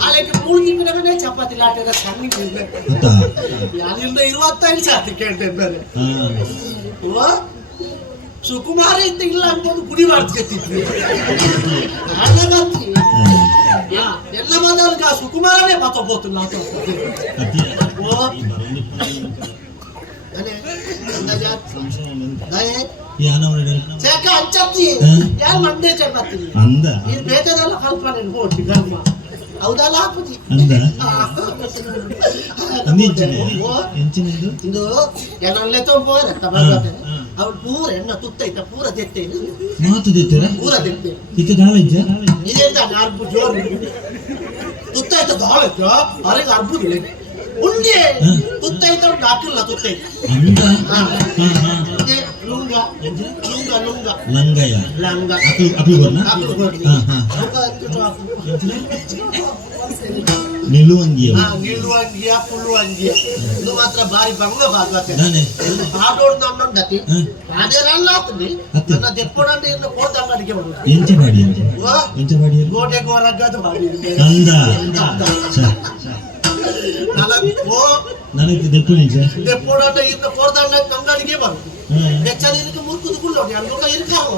ಅಲ್ಲಿಗೆ ಮೂಳ್ಗಿ ಬಿಡಗನೆ ಚಪಾತಿ ಲಾಟದ ಸಣ್ಣಿಗೆ ಇರ್ಬೇಕು ಯಾನಿಂದ 25 ಸಾತಿ ಕೇಳ್ತೇನೆ ಬೇರೆ ಸುಕುಮಾರ ಇದ್ದ ಇಲ್ಲ ಅನ್ಬೋದು ಗುಡಿ ಮಾಡ್ತಿದ್ವಿ ಎಲ್ಲ ಬಂದವ್ರಿಗೆ ಆ ಸುಕುಮಾರನೇ ಬತ್ತಬೋತು ನಾವು ಅಂಚತ್ತಿ ಯಾರು ಮಂಡೆ ಚಪಾತಿ ನೀನು ಬೇಕದಲ್ಲ ಕಲ್ಪನೆ ಹೋಗಿ ಗರ್ಮ ಹೌದಲ್ಲ ಹಾಕುದಿ ಇದು ಏನಲ್ಲೇ ತಗೋರ ಅವ್ರು ಪೂರ ಎಣ್ಣ ತುತ್ತೈತ ಪೂರ ತೆತ್ತೆ ಪೂರ ತೆತ್ತೆ ಇದೇಂತ ಅರ್ಬು ಜೋರು ತುತ್ತೈತ ದಾಳೈತ ಅರೆಗೆ ಅರ್ಬುದಿಲ್ಲ ಉಂಡೆ ತುತ್ತೈತ ಉಂಟು ಹಾಕಿಲ್ಲ ತುತ್ತೈತ ಲುಂಗ ಲುಂಗ ಲುಂಗ ಲಂಗಯ ಲಂಗ ನಿಲುವಂಗಿಯ ನಿಲುವಂಗಿಯ ಪುಳುವಂಗಿಯ ಇದು ಮಾತ್ರ ಬಾರಿ ಬಂಗ ಭಾಗವತೆ ಹಾಡೋಡು ನಮ್ಮಂದತಿ ಹಾಡೇರಲ್ಲ ಆಗ್ತದೆ ನನ್ನ ದೆಪ್ಪೊಡಂಡೆ ಇನ್ನು ಕೋತ ಅಂಗಡಿಗೆ ಬರುದು ಎಂಚ ಮಾಡಿ ಗೋಡೆ ಗೋರಗ್ಗದು ಮಾಡಿ ನನಗೆ ದೆಪ್ಪೊಡಂಡೆ ಇನ್ನು ಕೋತ ಅಂಗಡಿಗೆ ಬರುದು ಬೆಚ್ಚನಿಗೆ ಮುರುಕುದು ಕುಳ್ಳೋಡಿ ಅಲ್ಲೋಗ ಇರ್ಕಾವ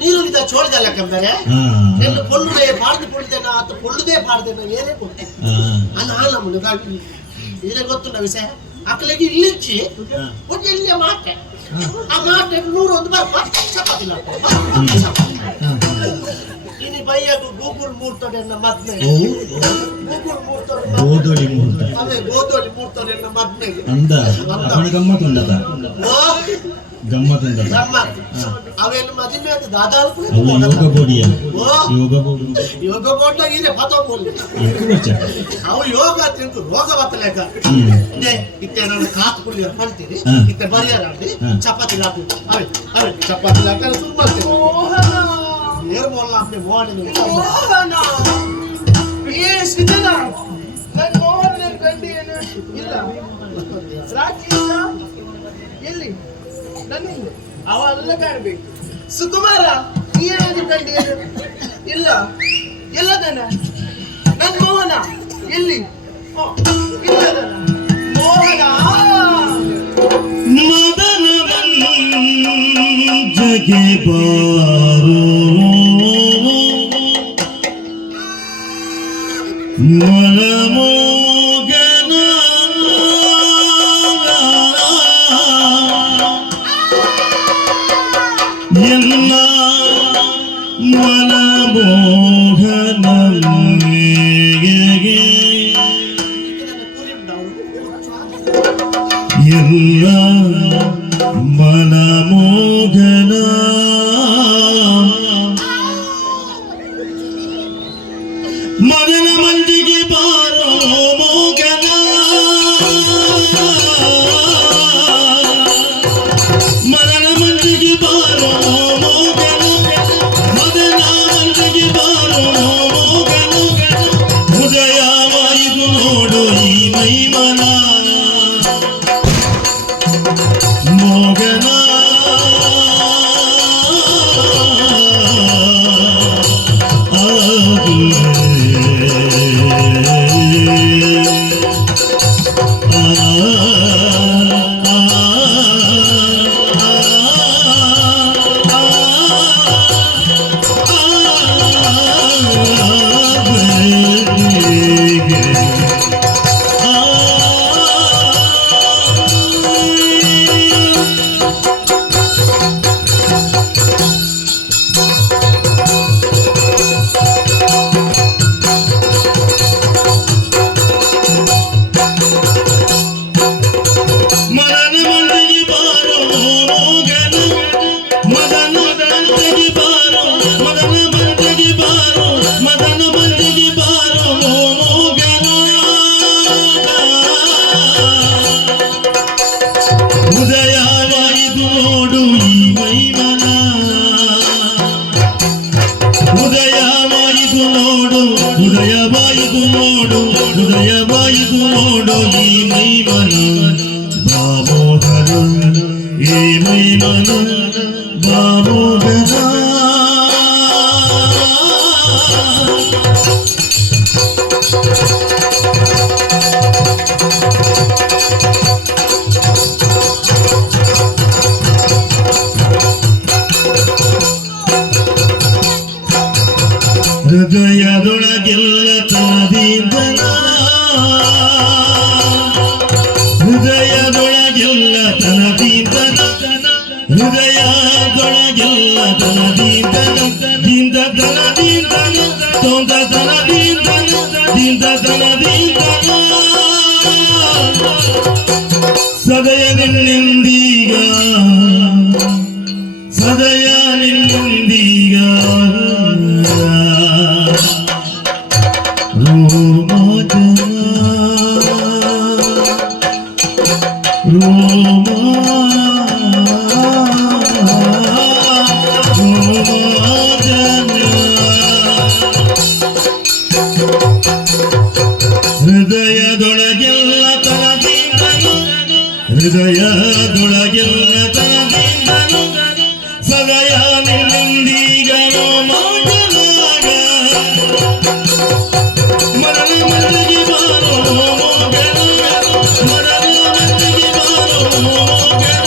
ನೀರು ಚೋಳದಲ್ಲ ಕಂದರೆ ನೆಲ್ಲು ಪೊಳ್ಳುದೇ ಪಾಡ್ದು ಪೊಳ್ಳುದೇನ ಆತ ಪೊಳ್ಳುದೇ ಪಾಡ್ದೇನ ಏನೇ ಗೊತ್ತು ನಮ್ಮನ್ನು ಗಾಡಿ ಇದೇ ಗೊತ್ತುಂಟ ವಿಷಯ ಅಕ್ಕಲಿಗೆ ಇಲ್ಲಿಂಚಿ ಒಂದು ಇಲ್ಲಿಯ ಮಾತೆ ಆ ಮಾತೆ 101 ಬರ್ಪ ಚಪಾತಿಲ್ಲ ಇನಿ ಬೈಯಾಗ ಗೂಗಲ್ ಮೂರ್ತದೆ ಎನ್ನ ಮದ್ನೆ ಗೂಗಲ್ ಮೂರ್ತದೆ ಗೋಧೋಳಿ ಮುಹೂರ್ತ ಅದೇ ಗೋಧೋಳಿ ಮೂರ್ತದೆ ಎನ್ನ ಮದ್ನೆ ಅಂದ ಅವನ ಗಮ್ಮತ್ತುಂಡದ ಗಮ್ಮತ್ತುಂಡದ ಅವೆಲ್ಲ ಮದುವೆ ಅದು ದಾದಾಲ್ಕು ಅವು ಯೋಗ ಬೋಡಿಯ ಯೋಗ ಬೋರ್ಡ್ ಇದೆ ಪತೋಬೋಲಿ ಅವು ಯೋಗ ತಿಂತು ರೋಗ ಬತ್ತಲೇಕ ಇತ್ತೆ ನಾನು ಕಾತು ಕುಡಿ ಮಾಡ್ತೀನಿ ಇತ್ತೆ ಬರಿಯಾರಾಡಿ ಚಪಾತಿ ಲಾಕು ಅವೆ ಚಪಾತಿ ಲಾಕ ಸುಮ್ಮನೆ ಏರ್ ಬೋಲ್ಲ ಅಪ್ಪೆ ಮೋಹನ ಏ ಸಿದ್ದನ ನನ್ನ ಮೋಹನ ಗಂಡಿ ಏನು ಇಲ್ಲ ರಾಜಿ ಎಲ್ಲಿ ನನ್ನ ಅವ ಅಲ್ಲ ಕಾಣಬೇಕು ಸುಕುಮಾರ ಏನಾದ್ರು ಗಂಡಿ ಏನು ಇಲ್ಲ ಎಲ್ಲದನ ನನ್ನ ಮೋಹನ ಎಲ್ಲಿ ಇಲ್ಲದನ ಮೋಹನ ಜಗೆ ಬಾರೋ ಮನಮೋಗನ ಎಲ್ಲ ಮನಮೋಹನ ಎಲ್ಲ ಮನಮೋಗನ ಮಗನ ಮಂದಿಗೆ ಬಾರೋ ಮೋಗನ ಮಗನ ಮಂದಿಗೆ ಬಾರೋ ಮೋಗನ ಮಗನ ಮಂದಿಗೆ ಬಾರೋ ಮೋಗನ ಹೃದಯವಾಯಿತು ನೋಡು ಈ ಮೈಮನ ಮೋಗನ ಹೃದಯವಾಯಿತು ನೋಡು ಈ ಮೈಮನ ಹೃದಯವಾಯಿತು ನೋಡು ಹೃದಯವಾಯಿತು ನೋಡು ಹೃದಯವಾಯಿತು ನೋಡು ಈ ಮೈಮನ ಬಾಮೋಗನ ಈ ಮೈಮನ ಬಾಮೋಗನ ಹೃದಯದೊಳಗೆಲ್ಲ ತನದಿಂದನ ಹೃದಯದೊಳಗೆಲ್ಲ ತನದಿಂದನ ಹೃದಯದೊಳಗೆಲ್ಲ ತನದಿಂದನ ದಿಂದ ತನದಿಂದನ ತೊಂದ ತನದಿಂದನ ದಿಂದ ತನದಿಂದನ ಸದಯ ನಿನ್ನಿಂದೀಗ ಸದಯ ನಿನ್ನಿಂದೀಗ ಹೃದಯದೊಳಗೆಲ್ಲ ತನದಿಂದನು ಹೃದಯದೊಳಗೆಲ್ಲ ತನದಿಂದನು ಸದಯ ನಿನ್ನಿಂದೀಗನು ಮಗನಾಗ ಮರಣ ಮಂದಿಗೆ ಬಾರೋ ಮೋಗನ ಮರಣ ಮಂದಿಗೆ ಬಾರೋ ಮೋಗನ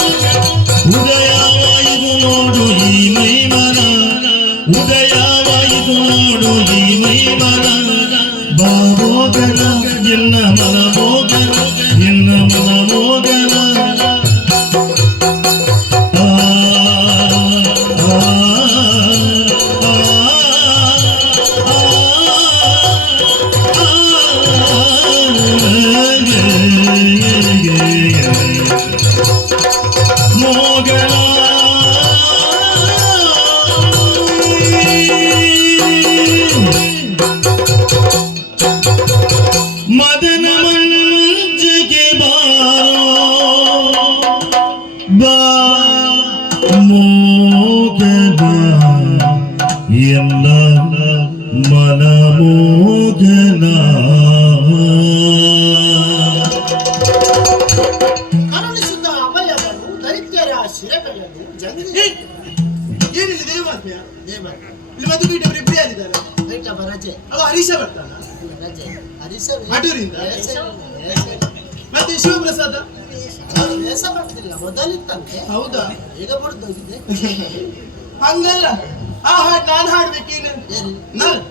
ಏನಿಲ್ಲ ದೇವಮಾತೆಯ ದೇವ ಇಲ್ಲಿ ಮದುವೆ ಇಬ್ಬರು ಯಾರಿದ್ದಾರೆ ಐಟಪ್ಪ ರಜೆ ಅವ ಹರೀಶ ಬರ್ತಾನ ರಜೆ ಹರಿಸ ಅಟೂರಿಂದ ಮತ್ತೆ ಶಿವಪ್ರಸಾದ ವೇಷ ಮಾಡ್ತಿಲ್ಲ ಮೊದಲಿತ್ತಂತೆ ಹೌದಾ ಈಗ ಬಡ್ದೋಗಿದೆ ಹಂಗಲ್ಲ ಆ ಹಾಡು ನಾನು ಹಾಡ್ಬೇಕೇನು ಏನು ನಲ್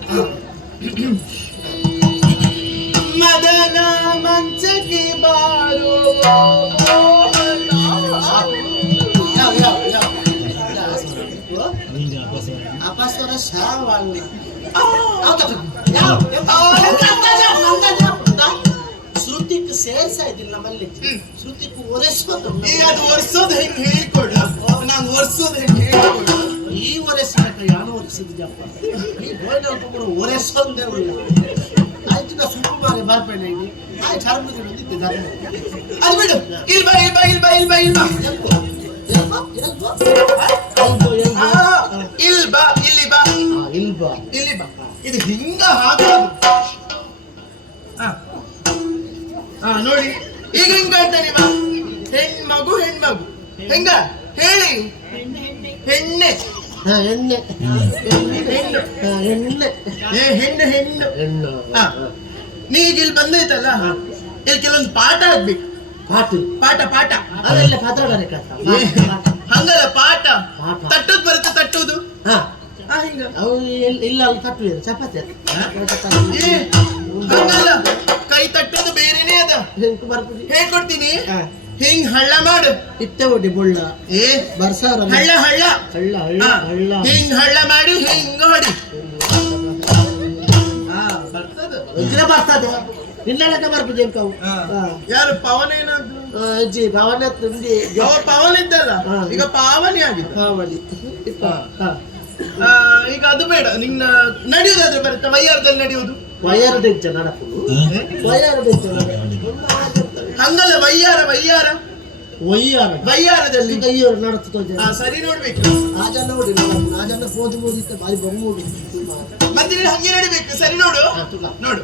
ಮದನ ಮಂಚಕ್ಕೆ ಬಾರೋ ಯಾವ ಯಾವ ಯಾವ ನಿಂಗೆ ಅಭ್ಯಾಸ ಅಪಸ್ವರ ಶಾವಾಳು ಶ್ರುತಿಕ್ ಸೇರ್ಸ ಇದಿಲ್ಲ ನಮ್ಮಲ್ಲಿ ಶ್ರುತಿಕ್ ಒರೆಸ್ಬೋದು ಈಗ ಅದು ಒರ್ಸೋದು ಹೆಂಗ್ ಹೇಳ್ಕೊಡ ನಾನು ಒರ್ಸೋದು ಹೆಂಗ್ ಹೇಳ್ಕೊಡ ಈ ಒರೆಸ್ಬೇಕು ಯಾರು ಒರೆಸಿದ್ಯಪ್ಪ ಈ ಗೋಯ್ನ ಕೂಡ ಒರೆಸೋದೇ ಉಳ್ಳ ಆಯ್ತು ಸುಕುಮಾರಿ ಬರ್ಬೇಡ ಇಲ್ಲಿ ಆಯ್ತು ಹರ್ಮಿಗೆ ಬಂದಿದ್ದೆ ಧರ್ಮ ಅದು ಬಿಡು ಇಲ್ ಬಾ ಇಲ್ ಬಾ ಇಲ್ ಬಾ ಇಲ್ ಬಾ ಇಲ್ ಬಾ ಇಲ್ ಬಾ ಇಲ್ಲಿ ಬಾ ಇಲ್ವಾ ಇಲ್ಲಿ ಬಾ ಇದು ಹಿಂಗ ಹಾಕೋದು ನೋಡಿ ಈಗ ಹಿಂಗ ಹೇಳ್ತಾನೆ ಬಾ ಹೆಣ್ಮಗು ಹೆಣ್ಮಗು ಹೆಂಗ ಹೇಳಿ ಹೆಣ್ಣೆ ಎಣ್ಣೆ ಹೆಣ್ಣು ಎಣ್ಣೆ ಏ ಹೆಣ್ಣು ಹೆಣ್ಣು ಹೆಣ್ಣು ಹಾ. ನೀ ಈಗ ಇಲ್ಲಿ ಬಂದೈತಲ್ಲ ಇಲ್ಲಿ ಕೆಲವೊಂದು ಪಾಠ ಆಗ್ಬೇಕು ಪಾಟು ಪಾಠ ಪಾಠ ಅದೆಲ್ಲ ಪಾತ್ರಗಾರ ಕಥ ಹಂಗಲ್ಲ ಪಾಠ ಪಾಠ. ತಟ್ಟೋದು ಬರುತ್ತೆ ತಟ್ಟೋದು ಹಾ ಹಿಂಗ ಅವು ಇಲ್ಲ ಅಲ್ಲಿ ತಟ್ಟು ಚಪಾತಿ ಏ ಹಂಗಲ್ಲ ಕೈ ತಟ್ಟೋದು ಬೇರೆನೇ ಅದ ಹೆಂಗ್ ಬರ್ಬೋದು ಹೇಳ್ಕೊಡ್ತೀನಿ ಹಾ. ಹಿಂಗ್ ಹಳ್ಳ ಮಾಡು ಇತ್ತೆ ಒಡ್ಡಿ ಬುಳ್ಳ ಏ ಬರ್ಸಾರ ಹಳ್ಳ ಹಳ್ಳ ಹಳ್ಳ ಹಳ್ಳ ಹಾ. ಹಳ್ಳ ಹಿಂಗ್ ಹಳ್ಳ ಮಾಡಿ ಹಿಂಗ ಹೊಡಿ ಬರ್ತದ ಇದ್ರೆ ಬರ್ತದೆ ನಿನ್ನೆಲ್ಲಕ ಬರ್ಬೋದು ಎಂಕವು ಹಾ. ಯಾರು ಪವನ ಏನಾದ್ರು ಅಜ್ಜಿ ಭಾವನೆ ತುಂಬಿ ಅವ ಪವನ್ ಇದ್ದಲ್ಲ ಹಾ. ಈಗ ಪಾವನಿ ಆಗಿದೆ ಕಾವಡಿ ಈಗ ಅದು ಬೇಡ ನಿನ್ನ ನಡೆಯುವುದಾದ್ರೆ ಬರುತ್ತೆ ವೈಯಾರದಲ್ಲಿ ನಡೆಯುವುದು ವಯರ್ ಬೆಂಚ ನಡಪು ವಯರ್ ಬೆಂಚ ಹಂಗಲ್ಲ ವೈಯಾರ ವೈಯಾರ ವಯ್ಯಾರ ವೈಯಾರದಲ್ಲಿ ಕೈಯವರು ನಡತ್ತು ಸರಿ ನೋಡ್ಬೇಕು ಆಜನ್ನ ನೋಡಿ ಆಜನ್ನ ಪೋದು ಪೋದಿತ್ತೆ ಬಾರಿ ಬೊಮ್ಮುಡು ಮತ್ತೆ ನೀನು ಹಂಗೆ ನಡಿಬೇಕು ಸರಿ ನೋಡು ನೋಡು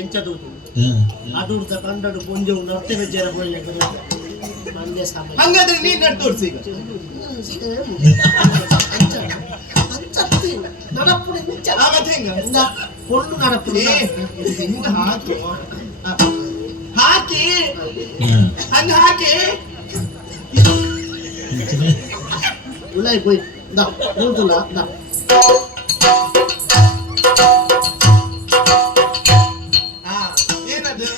ಎಂಚದೂದು ಅಡುಡ್ದ ಕಂಡಡು ಪೊಂಜವು ನರ್ತೆ ಬೆಜ್ಜರ ಬೊಳ್ಳೆ ಮಂಡ್ಯ ಸಾಮಾನ್ಯ ಹಂಗಾದ್ರೆ ನೀನ್ ನಡ್ ತೋರ್ಸಿ ಈಗ ನಡಪುಡಿ ಮತ್ತೆ ಹೆಂಗ ಕೊಂಡು ನಡಪುಡಿ ಏ ಹಿಂಗ ಹಾಕು ಹಾಕಿ ಹಂಗ ಹಾಕಿ ಉಲಾಯ್ போய் ದಾ ನೋಡ್ತಲ್ಲ ದಾ ಏನದು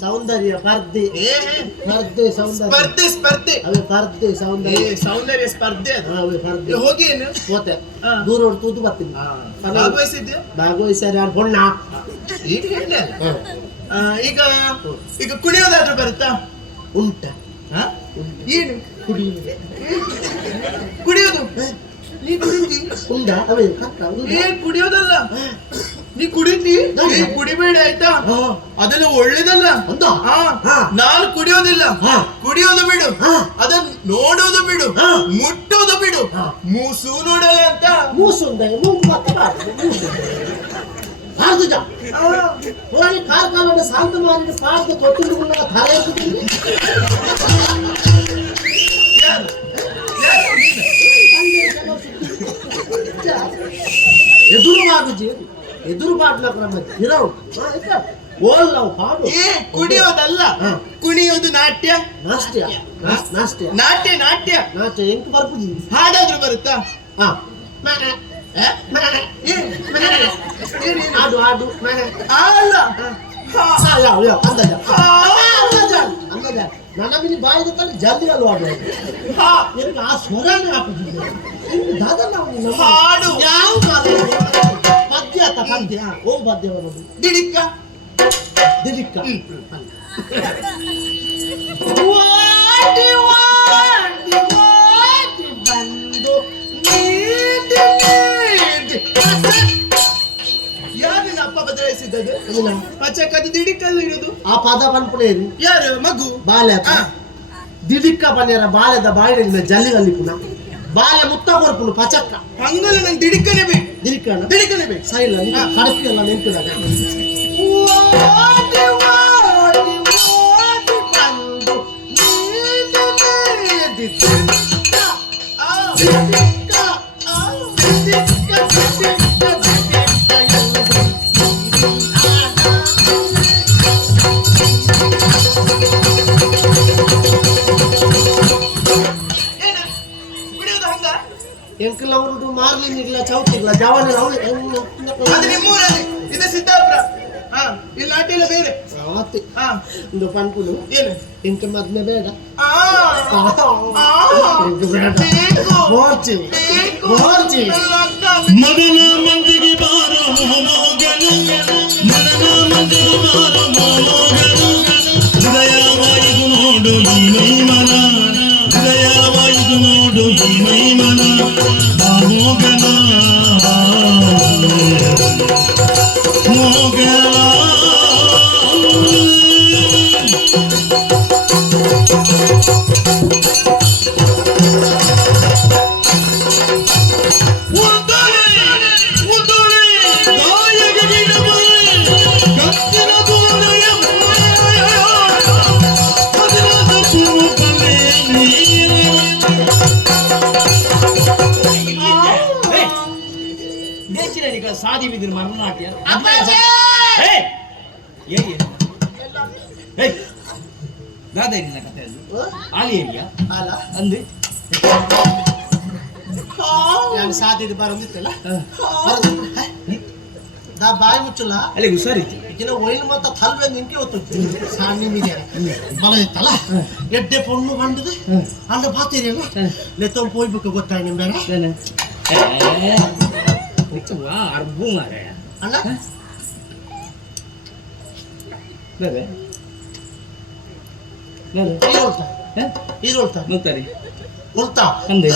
ಸೌಂದರ್ಯ ಪರ್ದೆ ಏ ಪರ್ದೆ ಸೌಂದರ್ಯ ಸ್ಪರ್ಧೆ ಸ್ಪರ್ಧೆ ಅವೇ ಪರ್ದೆ ಏ ಸೌಂದರ್ಯ ಸೌಂದರ್ಯ ಸ್ಪರ್ಧೆ ಅದು ಅವೇ ಪರ್ದೆ ಹೋಗಿ ಏನು ಹೋತೆ ಹಾ. ದೂರ ಹೊಡ್ ತೂತು ಬರ್ತೀನಿ ಭಾಗವಹಿಸಿದ್ದೆ ಭಾಗವಹಿಸ್ಯಾರ ಯಾರು ಬಣ್ಣ ಈಗ ಹೇಳಿ ಈಗ ಈಗ ಕುಣಿಯೋದಾದ್ರೂ ಬರುತ್ತಾ ಉಂಟ ಹ? ಏನು ಕುಡಿಯುವುದು ಕುಡಿಯೋದು ನೀ ಕುಡಿತಿ ಉಂಡ ಅವೇ ಕತ್ತ ಉಂಡ ಏ ಕುಡಿಯೋದಲ್ಲ ನೀ ಕುಡಿತಿ ಏ ಕುಡಿಬೇಡ ಆಯ್ತಾ ಹಾ. ಅದೆಲ್ಲ ಒಳ್ಳೇದಲ್ಲ ಹೌದಾ? ಹಾ. ಹಾ. ನಾನು ಕುಡಿಯೋದಿಲ್ಲ ಹಾ. ಕುಡಿಯೋದು ಬಿಡು ಹಾ. ಅದನ್ನ ನೋಡೋದು ಬಿಡು ಹಾ. ಮುಟ್ಟೋದು ಬಿಡು ಹಾ. ಮೂಸು ನೋಡಲ್ಲ ಅಂತ ಮೂಸು ಉಂಡ ಮೂಗು ಮತ್ತೆ ಪಾರ್ದು ಜಾ ನೋಡಿ ಕಾರ್ಕಾಲದ ಶಾಂತ ಮಾಡಿ ಪಾರ್ದು ತೊಟ್ಟಿರುವುದ ತಲೆ ಎತ್ತುತ್ತೀನಿ. ಎದುರು ಬಾಗುಜಿ ಎದುರು ಬಾಗ್ಲ ಕ್ರಮ ಇರವು ಓಲ್ ನಾವು ಪಾಡು ಏ ಕುಡಿಯೋದಲ್ಲ ಹಾ. ಕುಣಿಯೋದು ನಾಟ್ಯ ನಾಷ್ಟ್ಯ ನಾಷ್ಟ್ಯ ನಾಟ್ಯ ನಾಟ್ಯ ನಾಷ್ಟ್ಯ ಎಂಕ್ ಬರ್ಪುಜಿ ಹಾಡಾದ್ರೂ ಬರುತ್ತಾ ಹಾ ಏ? ಏ? ಆಡು ಆಡು ಅಲ್ಲ ಯಾವ ಯಾವ ಅಂದಾಜ ಹಾ. ಅಂದಾಜ ನನಗೆ ಬಾಯಿದ ತಲೆ ಜಲ್ದಿ ಅಲ್ವಾ ಹಾ. ನಿನಗೆ ಆ ಸ್ವರನೇ ಹಾಕುದಿಲ್ಲ ದಾದ ನಾವು ಹಾಡು. ಯಾವ ಮಾತು ಪದ್ಯ ಆತ ಪದ್ಯ ಓ ಪದ್ಯ ಬರೋದು ದಿಡಿಕ್ಕ ದಿಲಿಕ್ಕ ಬಂದು ಯಾರಿನ ಅಪ್ಪ ಬದಲಾಯಿಸಿದ್ದದು ಪಚಕದ ದಿಡಿಕ್ಕಲ್ಲಿ ಇರೋದು ಆ ಪದ ಪನ್ಪುನೇರಿ ಯಾರು ಮಗು ಬಾಲ್ಯ ಹಾ. ದಿಡಿಕ್ಕ ಬನ್ನಿಯರ ಬಾಲ್ಯದ ಬಾಯಿನ ಜಲ್ಲಿಗಲ್ಲಿ ಪುನಃ ಬಾಲೆ ಮುತ್ತ ಕೊರ್ಪುನು ಪಚಕ್ಕ ಹಂಗಲ್ಲ ನಂಗೆ ದಿಡಿಕನೆ ಬೇಕು ದಿರಿಕಣ ದಿಡಿಕನೆ ಬೇಕು ಸರಿ ಇಲ್ಲ ಕಡಪಿ ಎಲ್ಲ ನೆನಪಿದಾಗ ಓಡಿ ಓಡಿ ಓಡಿ ಬಂದು ನೀನು ಮೇದಿದ್ದ. ಆ, ದಿಕ್ಕ, ಆ, ದಿಕ್ಕ, ದಿಕ್ಕ, ದಿಕ್ಕ ಎಂದು. ಏನ? ಬಿಡುವುದು ಹಂಗ? ಎಂಕಲ್ಲ ಅವರು ಮಾರ್ಲಿಂಗಿಲ್ಲ ಚೌತಿಗ್ಲ ಜವಾನ ಅದು ನಿಮ್ಮೂರಲ್ಲಿ ಇದು ಸಿದ್ದಾಪುರ. ಹಾ ಇಲ್ಲಿ ನಾಟಿ ಎಲ್ಲ ಬೇರೆ. ಮತ್ತೆ ಹಾ ಒಂದು ಪಂಪುಲು ಏನು? ಎಂಕ ಮದ್ನೆ ಬೇಡ ಆ, ಎಂಕ ಬೇಡ ಬೇಕು, ಮೋರ್ಚಿ ಬೇಕು. ಮೋರ್ಚಿ ನನ್ನ ಅಕ್ಕ ಮದನ ಮಂದಿಗೆ ಬಾರೋ ಮೋಮೋಗನು ಮದನ ಮಂದಿಗೆ ಬಾರೋ ಮೋಮೋಗನು ಹೃದಯವಾಯಿತು ನೋಡು ಈ ಮೈಮನ ಹೃದಯವಾಯಿತು ನೋಡು ಈ ಮೈಮನ ಮೋಗನ ಮೋಗನ ಸಾದಿ ಬಿದ್ದಿರು ಮರಣ ಹಾಕ್ಯ ಅಪ್ಪಾಜಿ! ದಾದಾರಿನ ಕತೆ ಅದು ಆಲಿ ಏರಿಯಾ ಅಲ್ಲ ಅಂದೆ ನಾನು ಸಾದಿದ್ದು ಬರಂದಿತ್ತಲ್ಲ ದಾ ಬಾಯಿ ಮುಚ್ಚಲ್ಲ ಅಲ್ಲಿ ಹುಷಾರಿತ್ತು ಇದನ್ನ ಒಯ್ಲು ಮತ್ತ ತಲ್ವೆ ನಿಂಗೆ ಹೊತ್ತು ಸಾಣಿ ಮೀಡಿಯ ಬಲ ಇತ್ತಲ್ಲ ಎಡ್ಡೆ ಪೊಣ್ಣು ಬಂದಿದೆ ಅಂದ ಬಾತೀರಿಯಲ್ಲ ಲೆತ್ತೊಂದು ಹೋಗ್ಬೇಕು ಗೊತ್ತಾಗ ನಿಮ್ಗೆ ಅರ್ಬು ಮಾರೆ ಅಲ್ಲ ಈರೋಳ್ತಾ ಈರೋಳ್ತಾ ನೋಡ್ತಾರೆ ಉಳ್ತಾ ಅಂದೆ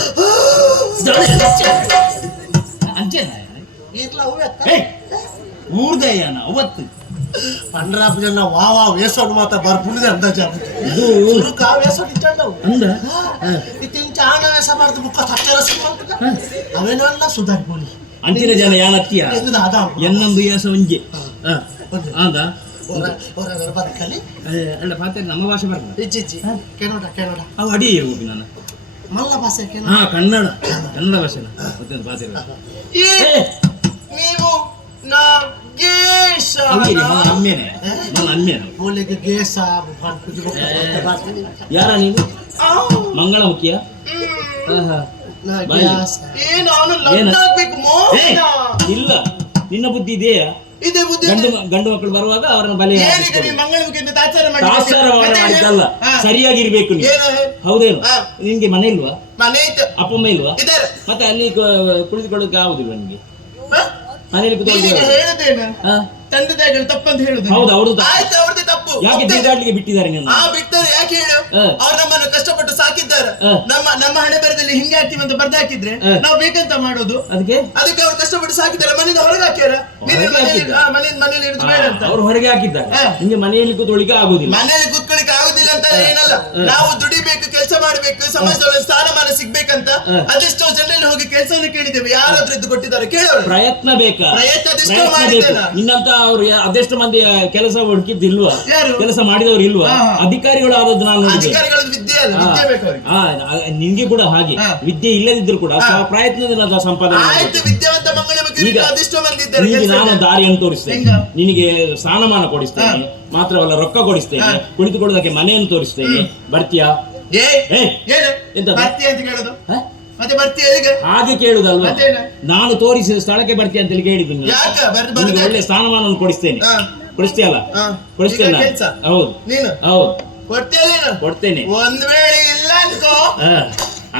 ಅಂಚೆನ ಈರ್ಲ ಹೂವೆ ಊರ್ದಯ್ಯನ ಅವತ್ತು ಪಂಡ್ರಾಪ್ ಜನ ವಾ ವೇಸೋಡು ಮಾತ ಬರ್ಪುಳಿದೆ ಅಂದಾಜ ಸುರುಕ ವೇಸೋಡು ಇಟ್ಟವು ಅಂದ ಇತ್ತಿಂಚ ಆಣ ವೇಸ ಮಾಡ್ದು ಬುಕ್ಕ ತಟ್ಟೆರ ಸಿಕ್ಕ ಅವೇನಲ್ಲ ಸುಧಾರಿಪೋಲಿ ಅಂಚಿನ ಜನ ಯಾನತ್ತಿಯ ಎಂದ ಅದ ಎನ್ನೊಂದು ಯಾಸ ಒಂಜೆ ಆದ ಹೊರ ಬದುಕಲ್ಲಿ ಅಲ್ಲ ಪಾತ್ರ ನಮ್ಮ ಭಾಷೆ ಬರ್ತದೆ ಇಜ್ಜಿಜ್ಜಿ ಕೆನೋಡ ಕೆನೋಡ ಅವು ಅಡಿಯೇ ಹೋಗಿ ನಾನು ಮಲ್ಲ ಭಾಷೆ ಕೆನೋಡ ಹಾ ಕನ್ನಡ ಕನ್ನಡ ಭಾಷೆನ ಮತ್ತೆ ಭಾಷೆ ನೀವು ನಾಗೇಶ ನನ್ನ ಅಮ್ಮೇನೆ ನನ್ನ ಅಮ್ಮೇನೆ ಬೋಲಿಗೆ ಗೇಸ ಕುಜು ಯಾರ ನೀನು ಮಂಗಳಮುಖಿಯ ಏನು ಅವನು ಲಗ್ನ ಆಗ್ಬೇಕು ಮೋಹನ. ಇಲ್ಲ ನಿನ್ನ ಬುದ್ಧಿ ಇದೆಯಾ ಇದೇ ಬುದ್ಧಿ ಗಂಡು ಮಕ್ಕಳು ಬರುವಾಗ ಅವರನ್ನು ಬಲಿ ಏನೀಗ ನೀವು ಮಂಗಳಮುಖಿಯಿಂದ ತಾಚಾರ ಮಾಡಿ ತಾತ್ಸಾರ ಮಾಡಿದ್ದಲ್ಲ ಸರಿಯಾಗಿರ್ಬೇಕು ನೀವು ಏನು ಹೌದೇನು ಹಾ. ನಿನ್ಗೆ ಮನೆ ಇಲ್ವಾ ಮನೆ ಇತ್ತು ಅಪ್ಪಮ್ಮ ಇಲ್ವಾ ಇದ್ದಾರೆ. ಮತ್ತೆ ಅಲ್ಲಿ ಕುಳಿತುಕೊಳ್ಳೋಕೆ ಆಗುದಿಲ್ಲ ನಿಮಗೆ ಹ? ಮನೇಲಿ ನೀನೀಗ ಕುತ್ಕೊಂಡು ಹೇಳುದೇನು ತಂದೆ ತಾಯಿಗಳು ತಪ್ಪಂತ ಹೇಳುದು ಹೌದು ಅವ್ರದ್ದು ತಪ್ಪು. ಆಯ್ತು ಅವ್ರದ್ದೇ ತಪ್ಪು ಯಾಕೆ ಒಪ್ತೇನೆ. ತಿರುಗಾಡ್ಲಿಕ್ಕೆ ಬಿಟ್ಟಿದ್ದಾರೆ ನೀವು ಆ ಬಿಡ್ತಾರೆ ಯಾಕೆ ಹೇಳು ಅವ್ರು ನಮ್ಮನ್ನು ಕಷ್ಟಪಟ್ಟು ಸಾಕಿದ್ದಾರೆ ನಮ್ಮ ಹಣೆ ಬರದಲ್ಲಿ ಹಿಂಗೆ ಆಗ್ತೀವಿ ಅಂತ ಬರ್ದಾಕಿದ್ರೆ ನಾವು ಬೇಕಂತ ಮಾಡೋದು ಅದಕ್ಕೆ ಅದಕ್ಕೆ ಅವ್ರು ಕಷ್ಟಪಟ್ಟು ಸಾಕಿದ್ದಾರೆ ಮನೆಯಿಂದ ಹೊರಗೆ ಹಾಕ್ಯಾರ ಮನೇಲಿ ಇರುದು ಬೇಡ ಅಂತ ಅವ್ರು ಹೊರಗೆ ಹಾಕಿದ್ದಾರೆ ನಿಮ್ಗೆ ಮನೆಯಲ್ಲಿ ಕೂತ್ಕೊಳ್ಳಿಕ್ಕೆ ಆಗುದಿಲ್ಲ ಮನೆಯಲ್ಲಿ ಕೂತ್ಕೊಳ್ಳಿಕ್ಕೆ ಆಗುದಿಲ್ಲ ಅಂತ ಏನಲ್ಲ ನಾವು ದುಡಿಬೇಕು ಕೆಲಸ ಮಾಡ್ಬೇಕು ಸಮಾಜದೊಳಗೆ ಸ್ಥಾನಮಾನ ಸಿಗ್ಬೇಕಂತ ಅದೆಷ್ಟೋ ಜನರಲ್ಲಿ ಹೋಗಿ ಕೆಲಸವನ್ನು ಕೇಳಿದ್ದೇವೆ ಯಾರಾದ್ರೂ ಇದ್ದು ಕೊಟ್ಟಿದ್ದಾರೆ ಕೇಳೋರು ಪ್ರಯತ್ನ ಬೇಕಾ ಪ್ರಯತ್ನ ಅದೆಷ್ಟೋ ಪ್ರಯತ್ನ ಬೇಕು ಮಾಡಿದ್ದೇನೆ ನಿನ್ನಂತ ಅವ್ರು ಅದೆಷ್ಟು ಮಂದಿ ಕೆಲಸ ಹುಡುಕಿದ್ದಿಲ್ವಾ ಯಾರು? ಕೆಲಸ ಮಾಡಿದವರು ಇಲ್ವಾ ಹಾ. ಅಧಿಕಾರಿಗಳು ಆದದ್ದು ನಾನು ನೋಡಿದ್ದೆ ಅಧಿಕಾರಿಗಳದ್ದು ವಿದ್ಯೆ ಅಲ್ಲ ವಿದ್ಯೆ ಬೇಕು ಅವ್ರಿಗೆ ನಿನ್ಗೆ ಕೂಡ ಹಾಗೆ ಹಾ. ವಿದ್ಯೆ ಇಲ್ಲದಿದ್ರು ಕೂಡ ಪ್ರಯತ್ನದಿಂದ ಅದು ಸಂಪಾದನೆ ಆಯ್ತು ಮಾಡ್ಬೇಕು. ವಿದ್ಯಾವಂತ ಮಂಗಳಮುಖಿ ಈಗ ಅದೆಷ್ಟೋ ಮಂದಿ ಇದ್ದಾರೆ ನಿನಗೆ ನಾನು ಕೆಲ್ಸಕ್ಕೆ. ದಾರಿಯನ್ನು ತೋರಿಸ್ತೇನೆ ಹೆಂಗ? ನಿನಗೆ ಸ್ಥಾನಮಾನ ಕೊಡಿಸ್ತೇನೆ ಮಾತ್ರವಲ್ಲ ರೊಕ್ಕ ಕೊಡಿಸ್ತೇನೆ ಕುಳಿತುಕೊಳ್ಳೋದಕ್ಕೆ ಮನೆಯನ್ನು ತೋರಿಸ್ತೇನೆ ಬರ್ತೀಯಾ ಏ ಏ ಏನು ಎಂತ? ಬರ್ತಿ ಅಂತ ಕೇಳೋದು ಹ? ಮತ್ತೆ ಬರ್ತಿ ಎಲ್ಲಿಗೆ ಹಾಗೆ ಕೇಳುದಲ್ವಾ ಮತ್ತೇನು? ನಾನು ತೋರಿಸಿದ ಸ್ಥಳಕ್ಕೆ ಬರ್ತೀಯ ಅಂತ ಹೇಳಿ ಕೇಳಿದ್ದೀನಿ ನಾನು. ಯಾಕ ನಿನಗೆ ಬರ್ತಿ ಒಳ್ಳೆ ಸ್ಥಾನಮಾನವನ್ನು ಕೊಡಿಸ್ತೇನೆ ಹಾ. ಕೊಡಿಸ್ತೀಯಲ್ಲ ಹಾ. ಕೊಡಿಸ್ತೇನೆ ಈಗ ನಾನು. ಕೆಲ್ಸ? ಹೌದು ನೀನು ಹೌದು ಕೊಡ್ತೀಯ ನೀನು ಕೊಡ್ತೇನೆ ಒಂದ್ ವೇಳೆ ಇಲ್ಲ ಅನ್ಕೋ ಹಾ.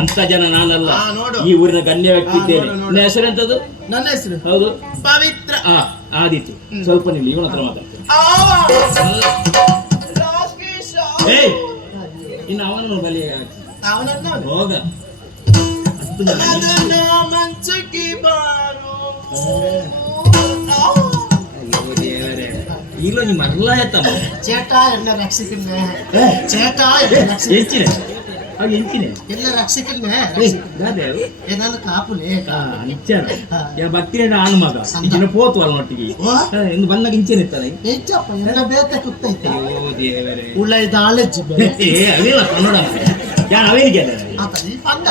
ಅಂತ ಜನ ನಾನಲ್ಲ ಹಾ, ನೋಡು. ಈ ಊರಿನ ಗಣ್ಯ ವ್ಯಕ್ತಿ ಹಾ, ಇದ್ದೇನೆ ನೋಡು, ನೋಡು. ನಿನ್ನ ಹೆಸರೆಂತದ್ದು ನನ್ನ ಹೆಸರು ಹೌದು ಪವಿತ್ರ ಆದೀತು ಸ್ವಲ್ಪ ನಿಲ್ಲಿ ಇವನ ಹತ್ರ ಮಾತಾಡ್ತೇನೆ ರಾಕೇಶ. ಏಯ್ ಇನ್ನು ಅವನನ್ನು ಬಲಿ ಅವನನ್ನ ಅವನು. ಹೋಗ ಹತ್ತು ಜನ ಅದನ್ನ ಮಂಚಕ್ಕೆ ಬಾರೋ ಈಗಲೂ ನಿಮ್ಮ ಅರ್ಲ ಆಯ್ತಮ್ಮ ಚೇಟ ಎನ್ನ ರಕ್ಷಿಸಿಲ್ಲ ಚೇಟ ಎನ್ನ ರಕ್ಷಿಸಿಲ್ಲ ಹೆಚ್ಚಿನ ಹಾಗೆ ಇಂಚಿನೆ ಎಲ್ಲ ರಕ್ಷಕನೇ ಅದೇ ನಾನು ಕಾಪುಲೆ ನಿಚ್ಚನ ಯಾ ಭಕ್ತಿನ ಆನ್ ಮಗ ಇಂಚಿನ ಪೋತು ಅಲ್ಲ ಒಟ್ಟಿಗೆ ಎಂದು ಬಂದಾಗ ಇಂಚಿನ ಇತ್ತಾನೆ ಹೆಚ್ಚಪ್ಪ ಎಲ್ಲ ಬೇತೆ ಕುತ್ತೈತೆ ಓ ದೇವರೇ ಉಳ್ಳೈದ ಆಲೆಜ್ಜಿ ಏ ಅವೇಲ್ಲ ಕನ್ನಡ ಯಾರು ಅವೇನಿಗೆ ಆತನಿ ಪಂಡ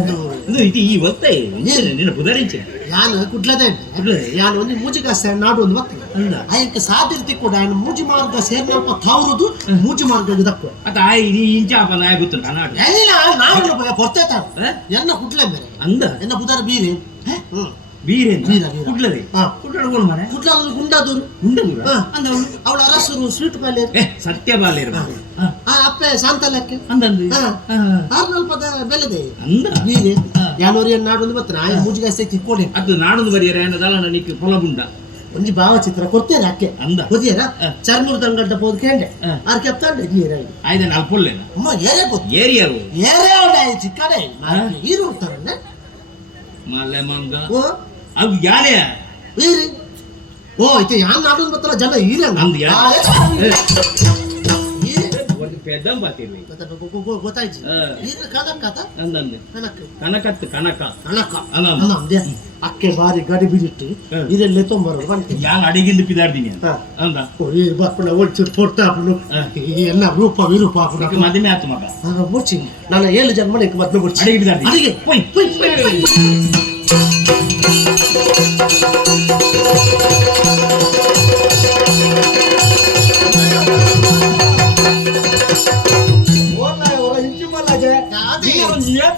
ಅದು ಇದು ಈ ಒತ್ತೆ ನಿನ್ನ ಪುದರಿಂಚೆ ಯಾನು ಕುಡ್ಲದೆ ಯಾನು ಒಂದು ಮೂಜಿಗ ನಾಡು ಒಂದು ಮತ್ತೆ ಅಂದ ಆಯ್ಕೆ ಸಾಧಿರ್ತಿ ಕೂಡ ಯಾನು ಮೂಜಿ ಮಾರ್ಗ ಸೇರ್ನಪ್ಪ ತಾವ್ರದು ಮೂಜಿ ಮಾರ್ಗ ಇದಕ್ಕೂ ಅತ್ತ ಈ ಇಂಚ ಅಪ್ಪ ನಾಯ ಗೊತ್ತು ಕನ್ನಡ ಎಲ್ಲ ನಾವು ಪೊರ್ತೇತ ಎನ್ನ ಕುಡ್ಲೆ ಬೇರೆ ಅಂದ ಎನ್ನ ಬುದಾರ ಬೀರೆ ಬೀರೇನು ಬೀರ ಬೀರ ಕುಡ್ಲದೆ ಕುಡ್ಲಡ್ಕೊಂಡು ಮಾರೆ ಕುಡ್ಲ ಗುಂಡಾದೂರು ಉಂಡದೂರ ಅವಳ ಅರಸರು ಸ್ವೀಟ್ ಬಾಲ್ಯ ಸತ್ಯ ಬಾಲ್ಯ ಅಪ್ಪೆ ಶಾಂತಲಕ್ಕೆ ಅಂದಂದು ಆರ್ನಲ್ ಪದ ಬೆಲೆದೆ ಅಂದ ಬೀರೆ ಯಾನೋರಿ ನಾಡು ಮತ್ತೆ ನಾಯಿ ಮೂಜಿಗ ಸೇತಿ ಕೊಡಿ ಅದು ನಾಡೊಂದು ಬರಿಯರ ಏನದಲ್ಲ ನಿಕ್ಕೆ ಹೊಲಗುಂಡ ಒಂಜಿ ಭಾವಚಿತ್ರ ಕೊಡ್ತೇನೆ ಅಕ್ಕೆ ಅಂದ ಬುದಿಯರ ಚರ್ಮೂರ್ ದಂಗಡ್ಡ ಪೋದ್ ಕೇಂಡೆ ಆರ್ ಕೆಪ್ತಾಂಡೆ ನೀರ ಆಯ್ದೇನ ಅಲ್ಪೊಲ್ಲೇನ ಅಮ್ಮ ಏರೇ ಗೊತ್ತು ಏರಿಯರು ಏರೇ ಅವಡೆ ಚಿಕ್ಕಡೆ ಈರು ಹೋಗ್ತಾರಣ್ಣ ಮಲ್ಲೆ ಮಂಗ ಓ ಅದು ಯಾರೇ ಈರಿ ಓ ಐತೆ ಯಾನ್ ನಾಡು ಬತ್ತಲ್ಲ ಜನ ಈರ ಅಂದ್ ಯಾ ಈರಿ ಒಂದು ಪೆದ್ದಂ ಬಾತಿರ್ವಿ ಗೊತ್ತಾಯ್ತು ಈರ ಕನಕ ಅಂದಂದೆ ಕನಕ ಕನಕತ್ತು ಕನಕ ಕನಕ ಅಲ್ಲ ಅಂದೆ ಅಕ್ಕೆ ಬಾರಿ ಗಡಿ ಬಿಡಿಟ್ಟು ಇದೆಲ್ಲೇ ತೊಂಬರೋದು ಬಂತೆ ಯಾನ್ ಅಡಿಗಿಂದು ಪಿದಾಡ್ದೀನಿ ಅಂದ ಈ ಬಾಪುನ ಒಳ್ಚೂರು ಪೊಟ್ಟಾಪುನು ಎಲ್ಲ ರೂಪ ವಿರೂಪ ಈಗ ಮದುವೆ ಆತು ಮಗ ಮುಚ್ಚಿ ನಾನು 7 ಜನ ಮನೆಗೆ ಮೊದಲು ಮುಚ್ಚಿ ಅಡಿಗೆ ಪಿದಾಡ್ದಿ ಅಡಿಗೆ ಪೊಯ್ ಪೊಯ್ ಪೊಯ್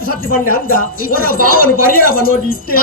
ಸತ್ಯ ಬಂಡೆ ಅಂದ ಅವರ ಭಾವನ ಪರಿಹಾರ ನೋಡಿ ಇಷ್ಟೇ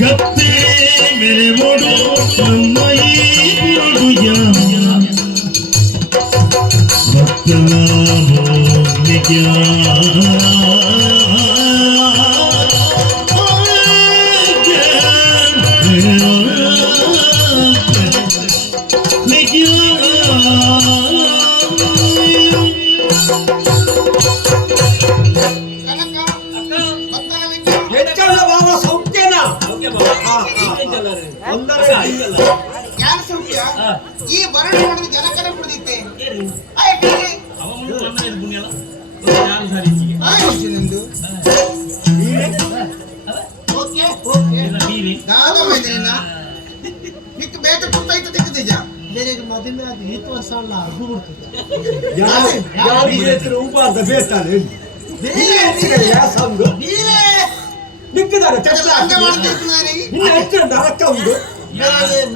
ಗತ್ತೆ ಮೇರೆ ಓಡು ನಮ್ಮೈ ಈ ಬರಣ ಮಾಡಿದ ಜನಕನ ಕುಡಿದಿತ್ತೆ ನಿಮ್ದು ಮಿಕ್ಕ ಬೇಟ ಕುಟ್ಟಾಯ್ತು ತೆಗೆದಿಜ ಬೇರೆ ಮದುವೆ ಅದು 20 ವರ್ಷ ಅಲ್ಲ ಅರ್ಬು ಬಿಡ್ತದೆ ಯಾರು ಉಪ ಅಂತ ಬೇಸ್ತಾನೆ ನಿಕ್ಕಿದ್ದಾರೆ ನರಕ ಉಂಟು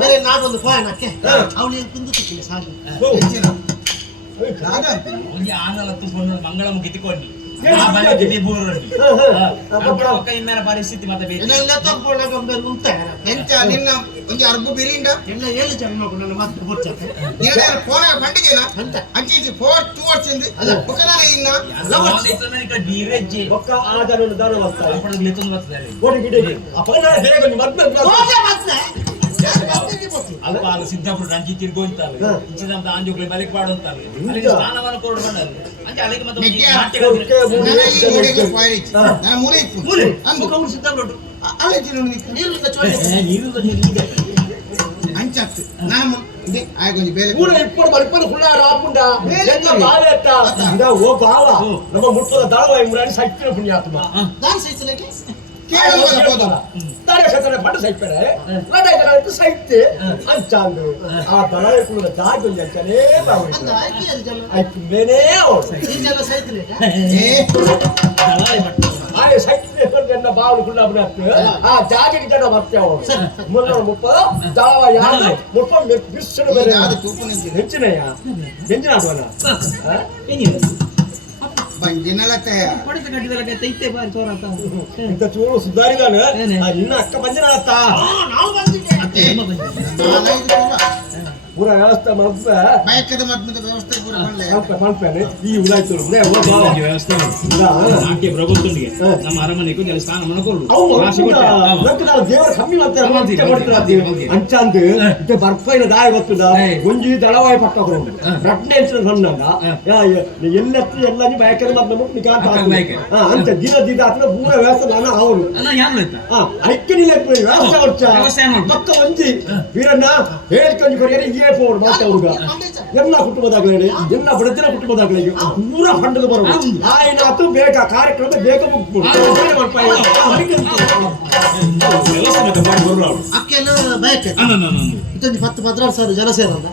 ಬೇರೆ ನಾಡೊಂದು ಕೋಯನಕ್ಕೆ ಅವಳು ಏನು ಕುಂದು ತಿಕ್ಕಿಲ್ಲ ಸಾಕು ಮಂಗಳಂ ಗಿತ್ತಿಕೊಂಡು ಪರಿಸ್ಥಿತಿ ಮತ್ತೆ ಎಂಚ ನಿನ್ನ ಒಂಜಿ ಅರ್ಬು ಬಿರಿಂಡ ಎಲ್ಲ 7 ಜನ ನನ್ನ ಮಾತು ಬರ್ಚತ್ತೆ ಫೋನ್ ಬಂಡಿಗೆನ ಅಂತ ಅಂಚಿ ಫೋರ್ 2 ವರ್ಷದಿಂದ ಒಕ್ಕದಾನೆ ಇನ್ನ ಒಕ್ಕ ಆ ಜನ ದಾನ ಬರ್ತಾರೆ ಬರ್ತಾರೆ ಗೋಡಿ ಗಿಡ ಅಪನ ಹೇಗೆ ಮತ್ತೆ ಅಲ್ಪ ಅಲ್ಲಿ ಸಿದ್ದಾಪುರ ಅಂಚಿ ತಿರ್ಗೋಂತಾರೆ ಇಂಚಿನ ಆಂಜೋಗ್ಲಿ ಬಲಿಕ್ ಪಾಡಂತಾರೆ ಅಲ್ಲಿ ಸ್ನಾನವನ್ನು ಕೊಡು ಬಂದಲ್ಲ ಅಂಚೆ ಅಲ್ಲಿಗೆ ಮತ್ತೆ ನಾನು ಮೂಲೆ ಮೂಲೆ ಮುಖ ಸಿದ್ದಾಪುರ ಅಲ್ಲೇ ನೀರು ಚೋಳಿ ಅಂಚಾಕ್ತು ನಾನು ಇದೆ ಆಯ್ತು ಬೇಲೆ ಕೂಡ ಇಪ್ಪಡು ಮಲ್ಪನ ಹುಳ ರಾಪುಂಡ ಎಂತ ಬಾವೆ ಅತ್ತ ಇಂದ ಓ ಬಾವ ನಮ್ಮ ಮುಟ್ಟದ ದಾಳವಾಯಿ ಮುರಾಡಿ ಸೈಕ್ಕಿನ ಪುಣ್ಯಾತ್ಮ ನಾನು ಸೈಸಲಕ್ಕೆ ಕೇಳಲ್ಲ ಹೋದಲ್ಲ ದಾರೆ ಸತ್ತನೆ ಪಡ ಸೈಕ್ಪರೆ ಲಡಾಯಿತ ಸೈಕ್ತೆ ಅಂಚಾಂದು ಆ ದಾಳವಾಯಿ ಕೂಡ ದಾಗಿ ಅಂಚನೆ ಬಾವು ಅಂದ ಆಯ್ಕೆ ಜನ ಆಯ್ತು ಮೇನೇ ಓ ಈ ಜನ ಸೈತಲೆ ಏ ದಳಾರಿ ಮಟ್ಟ ಆಯ್ ಸೈಕ್ತೆ ಕೊಂಡೆನ್ನ ಬಾವು ಕುಳ್ಳ ಬರತ್ತೆ ಆ ಜಾಗಿಗೆ ಜನ ಮತ್ತೆ ಅವರು ಮುನ್ನೂರ 30 ದಾಳವಾಯಿ ಯಾರು 30 ಬಿಸ್ಸು ಬೇರೆ ಅದು ತೂಪು ನಿಂತಿದೆ ಹೆಚ್ಚಿನಯ್ಯ ಎಂಜಿನ ಆಡುವನ ಏನಿದೆ ಬಂಜಿನಲತ್ತೆ ಹೊಡೆತ ಕಟ್ಟಿದಲ್ಲ ಇತ್ತೆ ಬಾರಿ ತೋರಾತ ಇಂತ ಚೂರು ಸುಧಾರಿದಾನೆ ಇನ್ನ ಅಕ್ಕ ಬಂದಿನ ಅತ್ತ ನಾವು ಬಂದಿದ್ದೆ ಅತ್ತೆ ಪೂರ ವ್ಯವಸ್ಥೆ ಮಾಡ್ತಾ ಬಯಕದ ಮದ್ಮದ ವ್ಯವಸ್ಥೆ ಪೂರ ಮಾಡಲೆ ಮಾಡ್ತಾನೆ ಈ ಉದಾಯ್ತು ವ್ಯವಸ್ಥೆ ನಾಟ್ಯ ಪ್ರಭುತ್ವನಿಗೆ ನಮ್ಮ ಅರಮನೆಗೂ ಜಲ ಸ್ನಾನ ಮಾಡ್ಕೊಂಡು ದೇವರ ಕಮ್ಮಿ ಮಾಡ್ತಾರೆ ಅಂಚ ಅಂತ ಇತ್ತೆ ಬರ್ಫೈನ ದಾಯ ಗೊತ್ತದ ಒಂಜಿ ದಳವಾಯಿ ಪಕ್ಕ ಬರೋದು ರಟ್ನೆ ಅಂತ ಬಂದಾಗ ಎಲ್ಲೆತ್ತಿ ಎಲ್ಲ ನೀವು ಬಯಕದ ಮದ್ದು ನಿಕಾಂತ ಅಂತ ದಿನ ದಿನ ಅಥವಾ ಪೂರ ವ್ಯವಸ್ಥೆ ನಾನು ಅವರು ಐಕ್ಯನಿಲ್ಲ ವ್ಯವಸ್ಥೆ ಹೊರಚ ಪಕ್ಕ ಒಂಜಿ ವೀರಣ್ಣ ಹೇಳ್ಕೊಂಡು ಬರೀ ಫೋನ್ ಮಾಡ್ತಾ ಹುಡುಗ ಎಲ್ಲ ಕುಟುಂಬದಾಗಲೇ ಎಲ್ಲ ಬಡತನ ಕುಟುಂಬದಾಗಲೇ ಪೂರ ಫಂಡದ ಬರೋದು ಆಯ್ನಾತು ಬೇಗ ಕಾರ್ಯಕ್ರಮ ಬೇಗ ಅಕ್ಕೆಲ್ಲ ಬಯಕೆ ಇದೊಂದು 10-16 ಜನ ಸೇರಲ್ಲ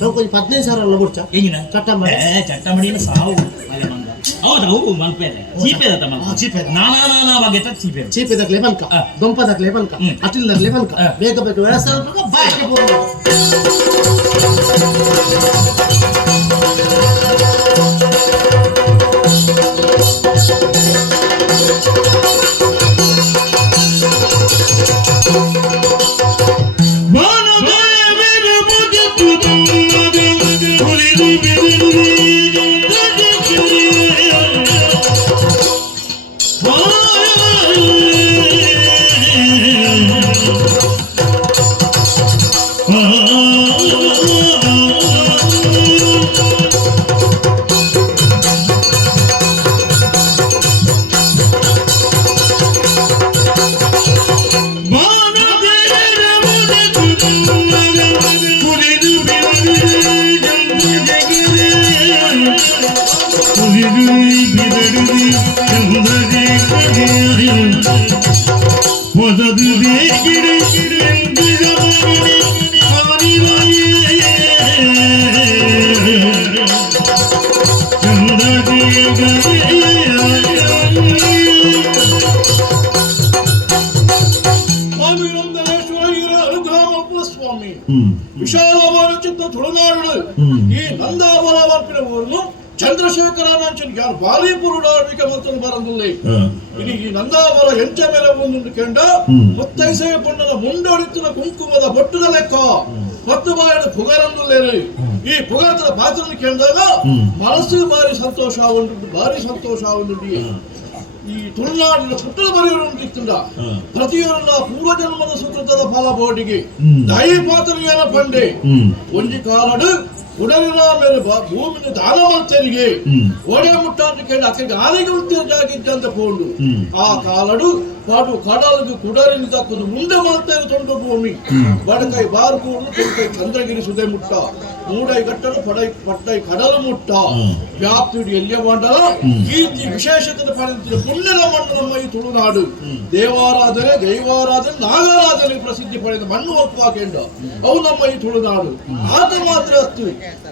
ನಾವು ಕೊಂಚ 15,000 ಅಲ್ಲ ಬುಡ್ಚ ಚಟ್ಟಮಡಿಯನ್ನು ಸಾವು ಹೌದು ಮಲ್ಪೇದೆ ಚೀಪೇದ ನಾನಾ ಬಗ್ಗೆ ಚೀಪೆದಾಗಲೇ ಬಲ್ಕ ದೊಂಪದಾಗಲೇ ಬಲ್ಕ ಅಟಿಲ್ದಾಗಲೇ ಬಲ್ಕ ಬೇಗ ಬೇಗ ವ್ಯವಸ್ಥೆ ಬಾಯಕ್ಕೆ ಪೂರ್ಣ ವಿಶಾಲವಾದ ಚಿತ್ತ ತುಳುನಾಡು ಈ ನಂದಾವರ ವರ್ಪಿನವರನ್ನು ಚಂದ್ರಶೇಖರ ನಂಚನ್ ಯಾರು ಬಾಲಿಪುರುಡಾರ್ಮಿಕ ಮತ್ತು ಬರಂದಿಲ್ಲ ಇനി ಈ ನಂದಾವರ ಎಂಚ ಮೇಲೆ ಒಂದು ಕೆಂಡ ಮುತ್ತೈಸೆ ಪೊಣ್ಣನ ಮುಂಡೊಡಿತ್ತಿನ ಕುಂಕುಮದ ಬೊಟ್ಟದ ಲೆಕ್ಕ 10 ಬಾಯದ ಪುಗರಂದುಲ್ಲೇರು ಈ ಪುಗರದ ಪಾತ್ರವನ್ನು ಕೇಳಿದಾಗ ಮನಸ್ಸು ಭಾರಿ ಸಂತೋಷ ಆಗುಂಟು ಈ ತುಳುನಾಡಿನ ಪುಟ್ಟದ ಬರೆಯುವಂತಿತ್ತಂಡ ಪ್ರತಿಯೊಂದ ಪೂರ್ವಜನ್ಮದ ಸುಕೃತದ ಫಲ ಬೋಟಿಗೆ ದೈ ಪಾತ್ರನ ಪಂಡೆ ಒಂಜಿ ಕಾಲಡು ಉಡಲಿನ ಮೇಲೆ ಭೂಮಿನ ದಾನ ಮಾಡ್ತೇನಿಗೆ ಒಡೆ ಮುಟ್ಟಾಂತ ಕೇಳಿ ಅಕ್ಕಗೆ ಆನೆಗೆ ಉತ್ತೇಜಾಗಿದ್ದಂತ ಪೋಂಡು ಆ ಕಾಲಡು ಪಾಡು ಕಡಲಿಗೆ ಕುಡಲಿನ ತಕ್ಕದು ಮುಂದೆ ಮಾಡ್ತೇನೆ ತೊಂಡು ಭೂಮಿ ಬಡಕೈ ಬಾರ್ಗೂಡು ತೊಂಡೈ ಚಂದ್ರಗಿರಿ ಸುದೆ ಮುಟ್ಟ ಮೂಡೈ ಗಟ್ಟಲು ಪಟ್ಟೈ ಕಡಲು ಮುಟ್ಟ ವ್ಯಾಪ್ತಿಡು ಎಲ್ಲಿಯ ಮಂಡಲ ಕೀರ್ತಿ ವಿಶೇಷತೆ ಪಡೆದ ಪುಣ್ಯದ ಮಣ್ಣು ನಮ್ಮ ಈ ತುಳುನಾಡು ದೇವಾರಾಧನೆ ದೈವಾರಾಧನೆ ನಾಗಾರಾಧನೆ ಪ್ರಸಿದ್ಧಿ ಪಡೆದ ಮಣ್ಣು ಒಪ್ಪಾಕೆಂಡ ಅವು ನಮ್ಮ ಈ ತುಳುನಾಡು ಆತ ಮಾತ್ರ ಅತ್ತು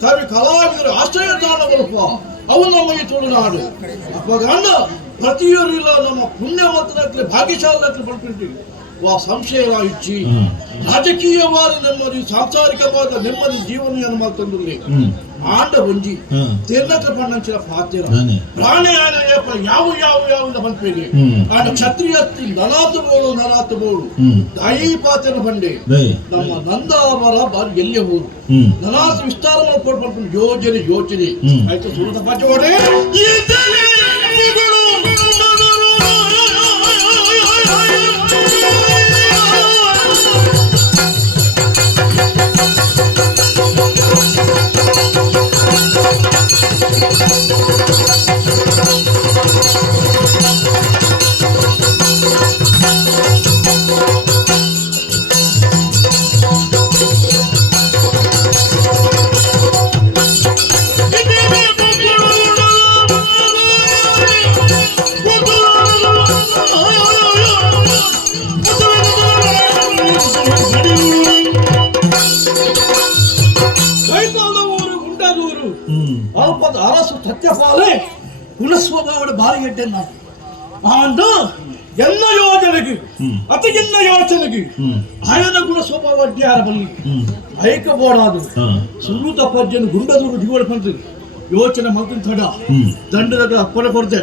ಕವಿ ಕಲಾವಿದರು ಆಶ್ರಯ ತಾಣಗಳಪ್ಪ ಅವು ನಮ್ಮ ಈ ತುಳುನಾಡು ಅಪ್ಪಗಂಡ ಪ್ರತಿಯೊರಿಲ್ಲ ನಮ್ಮ ಪುಣ್ಯವಂತರಾಗ್ಲಿ ಭಾಗ್ಯಶಾಲರಾಗ್ಲಿ ಪಡ್ಕೊಂಡಿವಿ ವಾ ಸಂಶಯ ಇಚ್ಚಿ ರಾಜಕೀಯವಾದ ನೆಮ್ಮದಿ ಸಾಂಸಾರಿಕವಾದ ನೆಮ್ಮದಿ ಜೀವನ ಮಾತಂದ್ರೆ ಆಂಡ ಒಂಜಿ ತಿರ್ನಕ ಪಣ್ಣಂಚಿನ ಪಾತ್ರ ಪ್ರಾಣಿ ಯಾವ ಬಂದ್ಪೇರಿ ಆಂಡ ಕ್ಷತ್ರಿಯತ್ತಿ ನನಾತು ಬೋಳು ದಾಯಿ ಪಾತ್ರ ಬಂಡೆ ನಮ್ಮ ನಂದಾವರ ಬಾರಿ ಎಲ್ಲೇ ಹೋದು ನನಾತು ವಿಸ್ತಾರ ಮಾಡ್ಕೊಂಡು ಯೋಚನೆ ಆಯ್ತು ಸುರದ ಪಚೋಡೆ ಅರಸು ಸತ್ಯಪಾಲೆ ಕುಲಸ್ವಭಾವದ ಬಾರಿಗೆಡ್ಡೆನ್ನ ಆಂಡ ಎಲ್ಲ ಯೋಜನೆಗೆ ಅತಿ ಎಲ್ಲ ಯೋಚನೆಗೆ ಆಯನ ಗುಣ ಸ್ವಭಾವ ಅಡ್ಯಾರ ಬಲ್ಲಿ ಐಕ ಬೋಡಾದು ಸುರುತ ಪಜ್ಜನು ಗುಂಡದೂರು ದಿಗೋಳ ಪಂತರು ಯೋಚನೆ ಮಾಡ್ಕೊಂಡು ತಡ ದಂಡದಾಗ ಕೊನೆ ಕೊಡ್ತೆ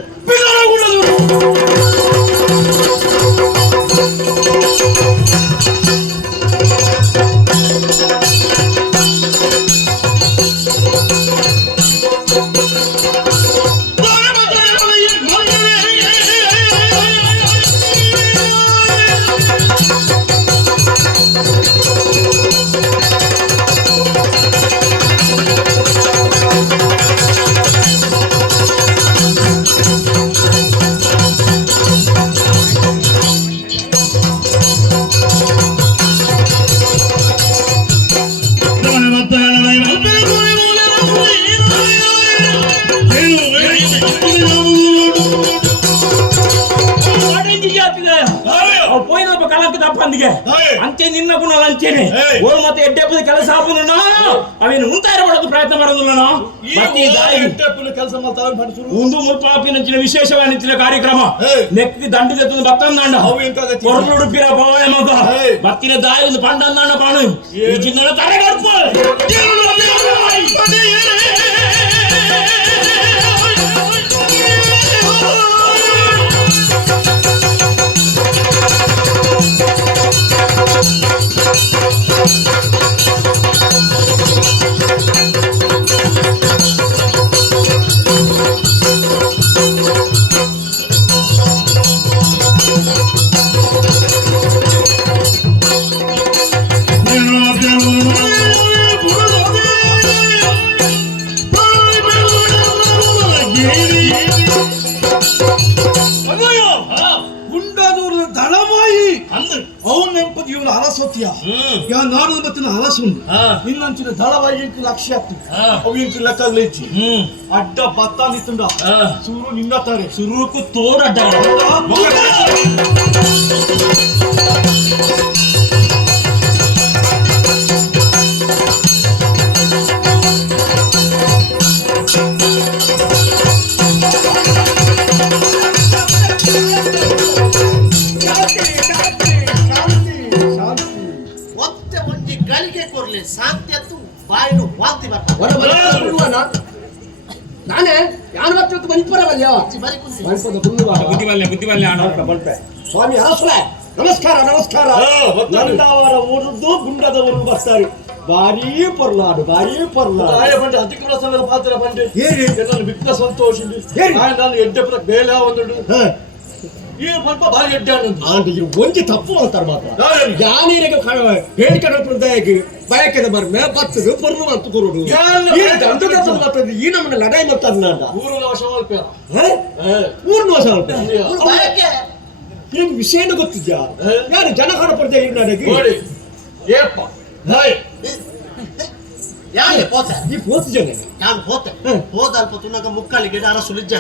ಅಂತೆ ನಿನ್ನ ಗುಣ ಲಂಚೇನೆ ಓಲ್ ಮತ್ತೆ ಎಡ್ಡೆಪ್ಪದ ಕೆಲಸ ಹಾಕುನ ಅವೇನು ಮುಂತಾರ ಮಾಡೋದು ಪ್ರಯತ್ನ ಮಾಡೋದಿಲ್ಲ ಕೆಲಸ ಒಂದು ಮುಲ್ಪಾಪಿನಂಚಿನ ವಿಶೇಷವಾದ ಕಾರ್ಯಕ್ರಮ ನೆಕ್కి ದಂಡಿದ ಬತ್ತಂದಾಂಡ ಕೊರಳುಡುಪಿರ ಪವಾಯ ಮಗ ಬತ್ತಿನ ದಾಯಿ ಒಂದು ಪಂಡಂದಾಂಡ ಪಾಣು ಈ ಜಿನ್ನಡ ತಲೆಗರ್ಪು ಅಲಸೋತಿಯ ಯಾ ನಾಡು ಬತ್ತಿನ ಅಲಸುಂಡು ಇನ್ನಂಚಿನ ದಳವಾಯಿ ಇಂಕು ಲಕ್ಷ್ಯ ಆಗ್ತದೆ ಅವು ಇಂಕು ಲೆಕ್ಕಗಳು ಹೆಚ್ಚಿ ಅಡ್ಡ ಬತ್ತ ನಿತ್ತುಂಡ ಸುರು ನಿನ್ನತ್ತಾರೆ ಸುರುಕು ತೋರಡ್ಡ ಶಾಂತಿ ಅಂತೂ ಬಾಯಿನು ವಾಂತಿ ಬರ್ತಾರೆ ನಾನೇ ಯಾನ ಮತ್ತೆ ಮಣಿಪುರವಲ್ಲ ಸ್ವಾಮಿ ಅರಸಲೆ ನಮಸ್ಕಾರ ನಮಸ್ಕಾರ ನಂದವರ ಊರದ್ದು ಗುಂಡದವರು ಬರ್ತಾರೆ ಭಾರಿ ಪರ್ಲಾಡು ಬಂಡೆ ಅಧಿಕೃತ ಸಂಘದ ಪಾತ್ರ ಬಂಡೆ ನನ್ನ ಬಿಟ್ಟ ಸಂತೋಷ ನಾನು ಎಡ್ಡೆ ಬೇಳೆ ಒಂದು ಈ ಸ್ವಲ್ಪ ಭಾರಿ ಎಡ್ಡೆ ಒಂಜಿ ತಪ್ಪು ಅಂತಾರೆ ಮಾತ್ರ ಯಾನೀರಿಗೆ ಹೇಳಿಕೆ ಬಯಕೆದ ಬರ್ಮೆ ಬತ್ತದು ಪರ್ಲು ಮತ್ತು ಕೊರುಡು ಈ ನಮ್ಮನ್ನ ಲಡಾಯಿ ಮಾಡ್ತಾರ ಊರಿನ ವರ್ಷ ಮಲ್ಪ ಊರಿನ ವರ್ಷ ಮಲ್ಪ ನಿಮ್ಗೆ ವಿಷಯನ ಗೊತ್ತಿದ್ಯಾ ಯಾರು ಜನ ಕಾಣಪಡ್ತೇವೆ ಈಗ ನನಗೆ ಏಪ್ಪ ಯಾಕೆ ಪೋತೆ ಈ ಪೋತು ಜನ ನಾನು ಪೋತೆ ಹೋದಲ್ಪ ತುನಗ ಮುಕ್ಕಳಿಗೆ ಅರಸುಲು ಇಜ್ಜ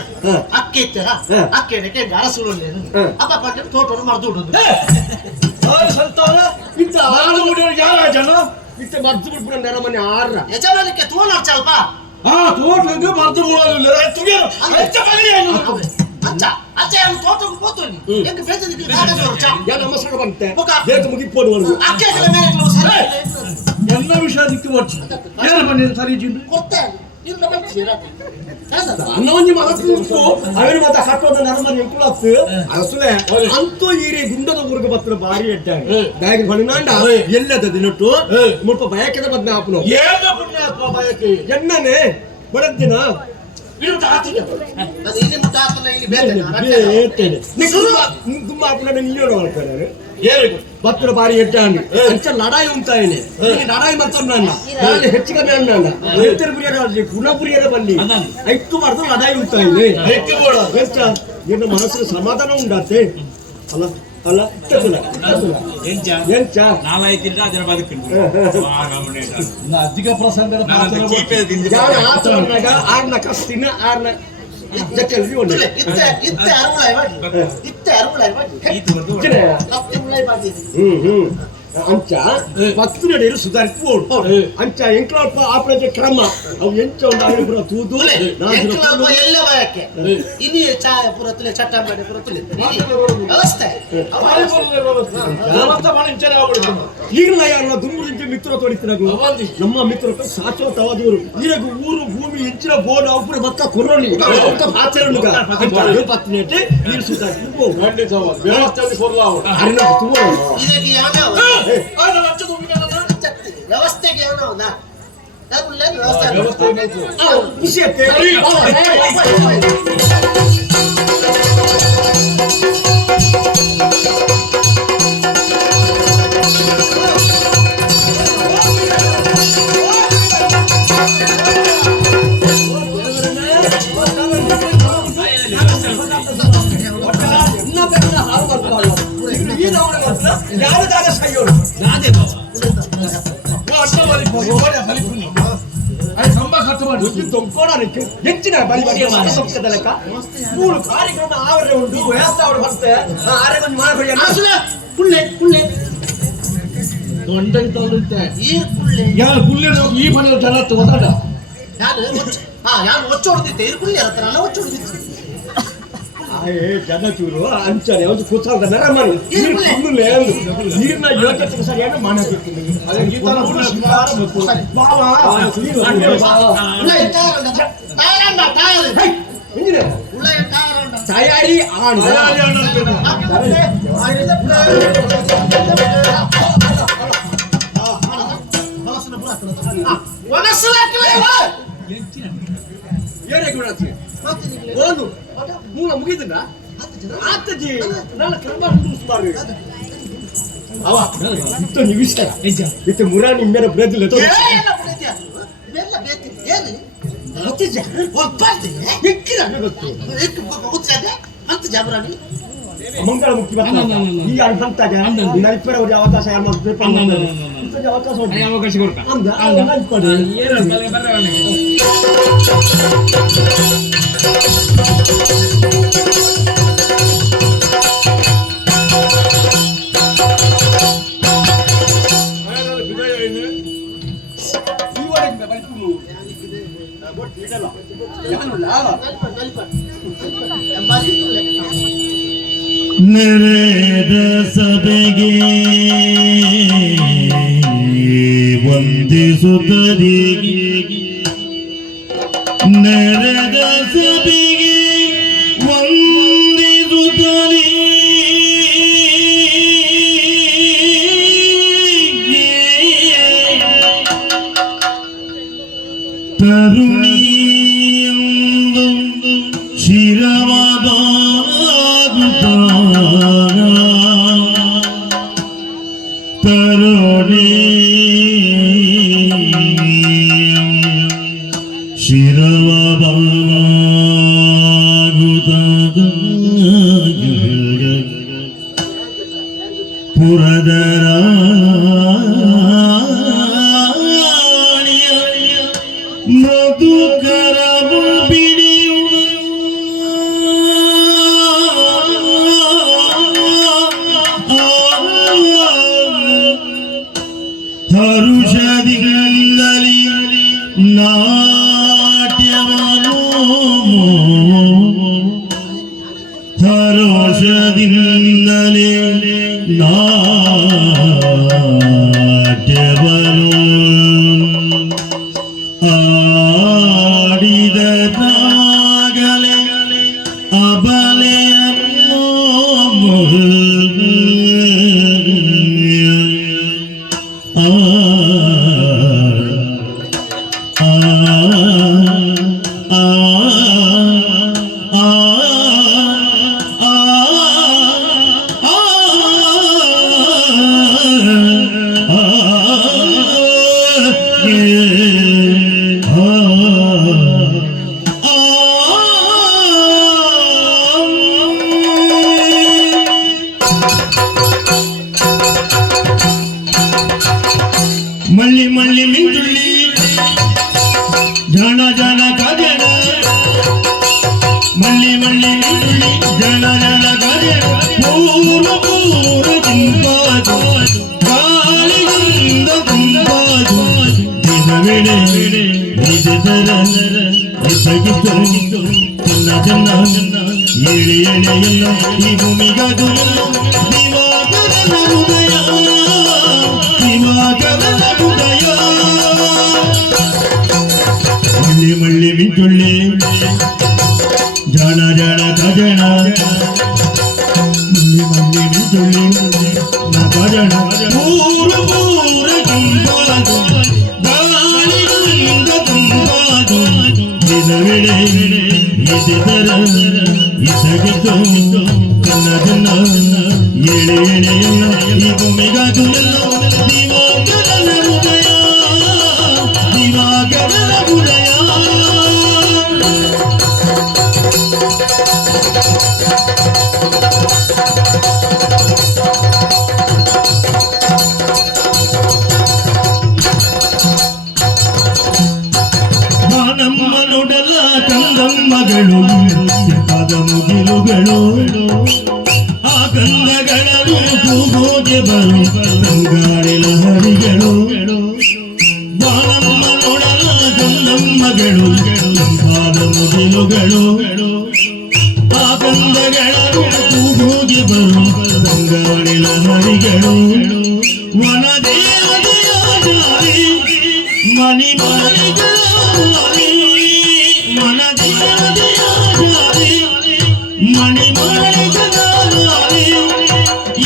ಅಕ್ಕಿ ಇತ್ತರ ಅಕ್ಕಿಗೆ ಅರಸುಲು ಅಪ್ಪ ಪಟ್ಟೆ ತೋಟವನ್ನು ಮರ್ದು ಬಿಡುದು ಸಂತಾನ ಇಂತ ಆಳು ಮುಡಿಯೋರು ಯಾರ ಜನ ಇಂತ ಮರ್ದು ಬಿಟ್ಬಿಡ ನನ್ನ ಮನೆ ಆರ ಯಜಮಾನಿಕೆ ತೋನ ಚಲ್ಪ ತೋಟಕ್ಕೆ ಮರ್ದು ಬಿಡೋದಿಲ್ಲ ಅಚ್ಚ ಅಚ್ಚ ಅವನು ತೋಟಕ್ಕೆ ಹೋಗ್ತಾನೆ ಎಂತ ಬೇಜದಿಕ್ಕೆ ಯಾ ನಮ್ಮ ಸಡ ಬಂತೆ ಬೇಗ ಮುಗಿಪೋಡುವರು ಅಕ್ಕಿಗಳ ಮೇಲೆ ಎಲ್ಲ ವಿಷಯ ದಿಕ್ಕು ಬರ್ಚಿ ಏನು ಬಂದಿದೆ ಸರಿ ಜಿಂದು ಕೊಡ್ತೆ ಇಲ್ಲ ಬಂದಿರತ್ತೆ ಅನ್ನೊಂಜಿ ಮನಸ್ಸು ಅವನು ಮತ್ತೆ ಹಾಕೋದ ನರಮನೆ ಎಂಕುಳತ್ತು ಅರಸುಲೆ ಅಂತೂ ಈರಿ ಗುಂಡದ ಊರಿಗೆ ಬತ್ತಿನ ಭಾರಿ ಎಡ್ಡಾಗ ಬ್ಯಾಗ್ ಹೊಣನಾಂಡ ಎಲ್ಲದ ದಿನಟ್ಟು ಮುಲ್ಪ ಬಯಕೆದ ಬದ್ನ ಆಪನು ಏನು ಪುಣ್ಯಾತ್ಮ ಬಯಕೆ ಎನ್ನನೆ ಬಡದಿನ ಇದು ತಾತಿಗೆ ಅದು ಇಲ್ಲಿ ಮುಟ್ಟಾತನ ಇಲ್ಲಿ ಬೇತೇನೆ ಗುಮ್ಮ ಆಪನ ನೀನು ಮಾಡ್ತಾರೆ ಏರಿಗೂ ಬತ್ತಿನ ಭಾರಿ ಎಡ್ಡಾಂಡಿ ಅಂಚ ಲಡಾಯಿ ಉಂಟಾಯನೆ ಲಡಾಯಿ ಮತ್ತೊಂದು ಹೆಚ್ಚಿಗೆ ಅಣ್ಣ ರೈತರ ಬುರಿಯರ ಗುಣಪುರಿಯರ ಬಲ್ಲಿ ಐಕ್ಕು ಮಾಡ್ದು ಲಡಾಯಿ ಉಂಟಾಯಿನೆ ಎಂತ ನಿನ್ನ ಮನಸ್ಸಿನ ಸಮಾಧಾನ ಉಂಡಾತೆ ಅಲ್ಲ ಅಲ್ಲ ಎಂಚ ನಾಲಾಯ್ತಿಲ್ಲ ಅದರ ಬದುಕಿಲ್ಲ ಅಧಿಕ ಪ್ರಸಂಗದ ಆರ್ನ ಕಸ್ತಿನ ಆರ್ನ ಜಕ್ಕಲ್ವಿ ಒಂದು ಇತ್ತೆ ಅರುಳಾಯಿ ಬಾಡಿ ಅಂಚ ಪತ್ತು ನಡೆಯಲು ಸುಧಾರಿಸಬಹುದು ಅಂಚ ಎಂಕ್ಲಪ್ಪ ಆಪರೇಟ್ ಕ್ರಮ ಅವು ಎಂಚ ಒಂದು ಆಗಿ ಪುರ ತೂದು ಎಲ್ಲ ಬಯಕೆ ಇನಿ ಚಾಯ ಪುರ ತುಲೆ ಚಟ್ಟ ಮಾಡಿ ಪುರ ತುಲೆ ವ್ಯವಸ್ಥೆ ಈಗಲ ಯಾರನ್ನ ದುರ್ಮುರಿಂಚೆ ಮಿತ್ರ ತೋರಿಸಿದಾಗಲು ನಮ್ಮ ಮಿತ್ರಕ್ಕೆ ಶಾಶ್ವತವಾದವರು ಈಗ ಊರು ಭೂಮಿ ಹೆಚ್ಚಿನ ಬೋರ್ಡ್ ಅವರ ಮಕ್ಕ ಕೊರೋನಿ ಆಚರಣೆ ಪತ್ತು ನೆಟ್ಟೆ ನೀರು ಸುಧಾರಿಸಬಹುದು ಇದಕ್ಕೆ ಯಾವ ವ್ಯವಸ್ಥೆಗೆ ಅವನವನ ವಿಷಯಕ್ಕೆ ಯಾರದಾಗ ಸೈಯೋರು ನಾನೇ ಬಾವ ತೊಂಕೋಡಕ್ಕೆ ಹೆಚ್ಚಿನ ಬಲಿ ಲೆಕ್ಕ ಮೂರು ಕಾರ್ಯಕ್ರಮ ಆವರಣ ಉಂಟು ವ್ಯವಸ್ಥೆ ಅವರು ಬರ್ತೆ ಆರೆಗೊಂದು ಮಾಡಬೇಡಿ ಕುಳ್ಳೆ ಕುಳ್ಳೆ ಯಾರು ಕುಳ್ಳೆ ಈ ಮನೆಯ ಜನ ಒತ್ತಾಡ ಯಾರು ಒಚ್ಚೋಡ್ದಿತ್ತೆ ಇರು ಕುಳ್ಳೆ ಹತ್ರಲ್ಲ ಒಚ್ಚೋಡ್ದಿತ್ತು ಜನ ಚೂರು ಅಂಚನೆ ಒಂದು ಕೂತ್ಕೊಂಡ ನರಮರು ನೀರಿನ ಯೋಗ್ಯತೆ ಸರಿಯಾಗಿ ಮಾಡಬೇಕು ತಯಾರಿ ಮೂಲ ಮುಗಿದಿಲ್ಲ ಆತಜಿ ನನ್ನ ಕ್ರಮ ಹುಡುಗಿಸ್ಬಾರ್ದು ಅವ ಇತ್ತು ನಿವಿಷ ಇತ್ತು ಮುರಾ ನಿಮ್ಮೇಲೆ ಬ್ರೇದಿಲ್ಲ ಮಂಗಳ ಮುಖ್ಯ ಈ ಅನ್ಸಂತಾಗ ನಡಿಪೇರವ್ರಿಗೆ ಅವಕಾಶ ಅವಕಾಶ ಕೊಡ್ತಾ ನೆರೆದ ಸಭೆಗೆ ವಂದಿಸುತ್ತದೀಗೆ ನೆರೆದ ಸಭೆಗೆ ವಂದಿಸುತ್ತಲೀ ತರುಣಿಯೊಂದು ಶಿರವಾಗುತ್ತ ತರುಣಿ ಶಿರವಾಗುತ್ತ ಪುರದರ ಮಧುಕರವು ಬಿಡಿಯುವ ಹರುಷದಿಗಳಿಂದಲಿ ನಾಟ್ಯವನು ಹರುಷದಿಂದಲೇ ನಾಟ್ಯವನು ಆಡಿದ ನಾಗಲೆ ಅಬಲೆಯನ್ನು ಮಳ್ಳಿ ಮಳ್ಳಿ ಮಿಂಚುಳ್ಳಿ ಜನ ಜನ ಕಜನ ಮಳ್ಳಿ ಮಳ್ಳಿ ಮಿಂಚುಳ್ಳಿ ಜನ ಜನ ಕಜನ ಪೂರ ಪೂರ ತಿಂಪಾದು ತುಂಬಾದು ದಿನವೆಡೆ ನಿಜದರ ಎಸಗಿತು ಚೆನ್ನ ಚೆನ್ನ ಏಳೆ ಎಳೆ ಎಲ್ಲ ಈ ಭೂಮಿಗದು ದಿವಾಕರನ ಹೃದಯ ದಿವಾಕರನ ಹೃದಯ ಮಳ್ಳಿ ಮಳ್ಳಿ ಮಿಂಚುಳ್ಳಿ ಜಾಣ ಜಾಣ ಗಜಣ ಮಳ್ಳಿ ಮಳ್ಳಿ ಮಿಂಚುಳ್ಳಿ ಗಜಣ ಮೂರು ಮೂರು ತುಂಬಾದು ಗಾಳಿಯಿಂದ ತುಂಬಾದು ದಿನವೆಡೆ ಇದಿದರ ಇಸಗಿತು ಚೆನ್ನ ಚೆನ್ನ ಏಳೆ ಎಳೆ ಎಲ್ಲ ಈ ಭೂಮಿಗದು ದಿವಾಕರನ ಹೃದಯ ದಿವಾಕರನ ಹೃದಯ ನಮ್ಮನೊಡಲ ಕಂದಮ್ಮಗಳು ಪಾದ ಮುಗಿಲುಗಳು ಆ ಕಂದಗಳನ್ನು ಕೂಗೋಗೆ ಬರು ಗಂಗಾಳಿಲ ಹರಿಗಳು ನಮ್ಮನೊಡಲ ಕಂದಮ್ಮಗಳು ಪಾದ ಮುಗಿಲುಗಳು ಆ ಕಂದಗಳನ್ನು ಕೂಗೋಗೆ ಬರು ಗಂಗಾಳಿಲ ಹರಿಗಳು ವನದೇವತೆಯ ಜಾರಿ ಮಣಿ ಮಣಿ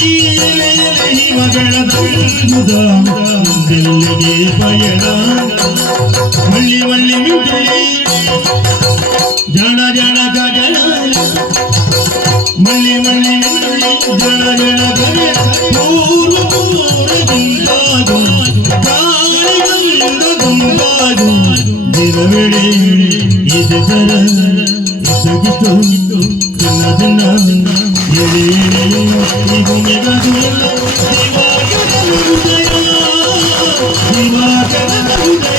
ಈ ಮಗಳ ಬೆಲ್ಲಿಗೆ ಪಯಣ ಮಳ್ಳಿ ಮಳ್ಳಿ ಮಿಂಚುಳ್ಳಿ ಜನ ಜನ ಗಜನ ಮಳ್ಳಿ ಮಳ್ಳಿ ಮಿಂಚುಳ್ಳಿ ಜನ ಜನ ಗಜನ ಮೂರು ಮೂರು ತುಂಬಾದು ಗಾಳಿಗಳಿಂದ ತುಂಬಾದು ದಿನವೆಡೆ ಇದಿದರ ಇಸಗಿತು ಚೆನ್ನ ಚೆನ್ನ ಏಳೆ ಎಳೆ ಈ ಭೂಮಿಗದು ದಿವಾಕರನ ಹೃದಯ ದಿವಾಕರನ ಹೃದಯ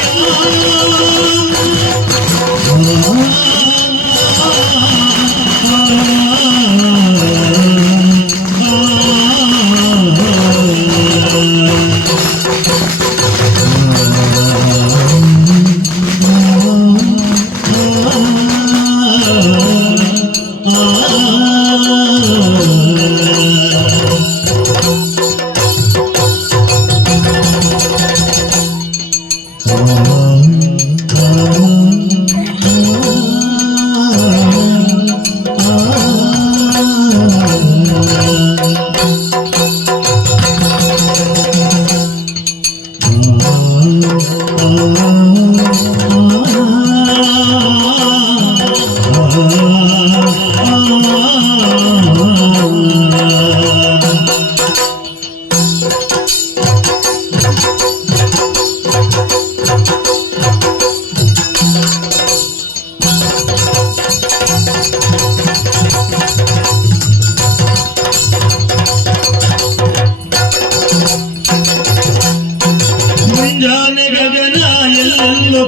ಮುಂಜಾನೆ ಗಗನ ಎಲ್ಲೆಲ್ಲೋ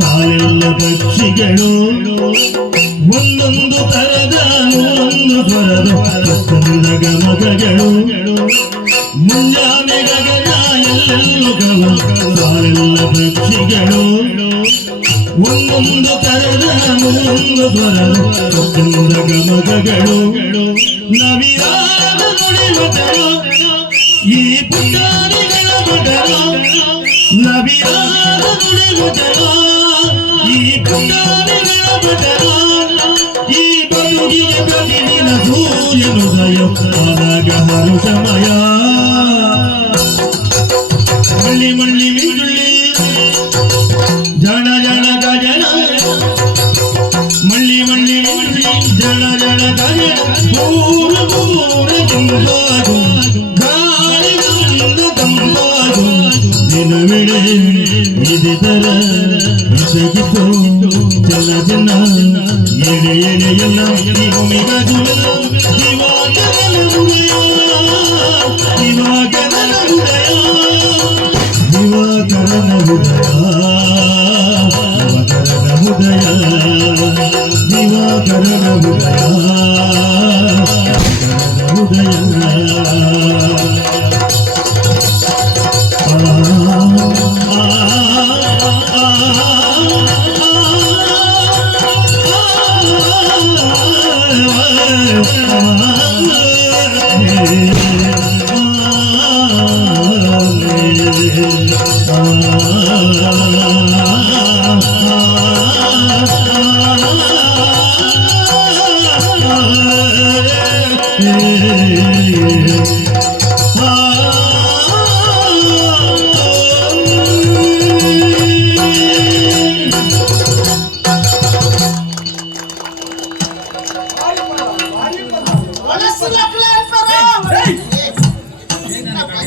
ಸಾಲೆಲ್ಲ ಪಕ್ಷಿಗಳು ಒಂದೊಂದು ತರದ ನೂರೊಂದು ಸ್ವರದ ಚಂದ ಗಮಗಗಳು ಮುಂಜಾನೆ ಗಗನ ಎಲ್ಲೆಲ್ಲೋ ಸಾಲೆಲ್ಲ ಪಕ್ಷಿಗಳು ಒಂದೊಂದು ತರದ ನೂರೊಂದು ಸ್ವರದ ಚಂದ ಗಮಗಗಳು ನವಿರಾದ ನುಡಿಮತರು ಈ ಪುಟಾರಿಗಳ ಮಗರು ನವಿರಾದ ನುಡಿಮತರು ಈ ಪುಟಾರಿಗಳ ಮಗರು ಈ ಬದುಕಿಗೆ ಪ್ರತಿದಿನ ಸೂರ್ಯನುದಯ ಆದಾಗ ಹರು ಸಮಯ ಮಳ್ಳಿ ಮಳ್ಳಿ ಮಿಂಚುಳ್ಳಿ ಜನ ಜನ ಗಜನ ಮಳ್ಳಿ ಮಳ್ಳಿ ಮಿಂಚುಳ್ಳಿ ಜನ ಜನ ಗಜನ ಮೂರು ಮೂರು ತುಂಬಾದು ಗಾಳಿಗಳಿಂದ ತಂಪಾದು ದಿನವೆಡೆ ಇದಿದರ ಇಸಗಿತು ಚೆನ್ನ ಚೆನ್ನ ಏಳೆ ಎಳೆ ಎಲ್ಲ ಈ ಭೂಮಿಗದು ದಿವಾಕರನ ಹೃದಯ ದಿವಾಕರನ ಹೃದಯ ದಿವಾಕರನ ಹೃದಯ ದಿವಾಕರನ ಹೃದಯ ಹೃದಯ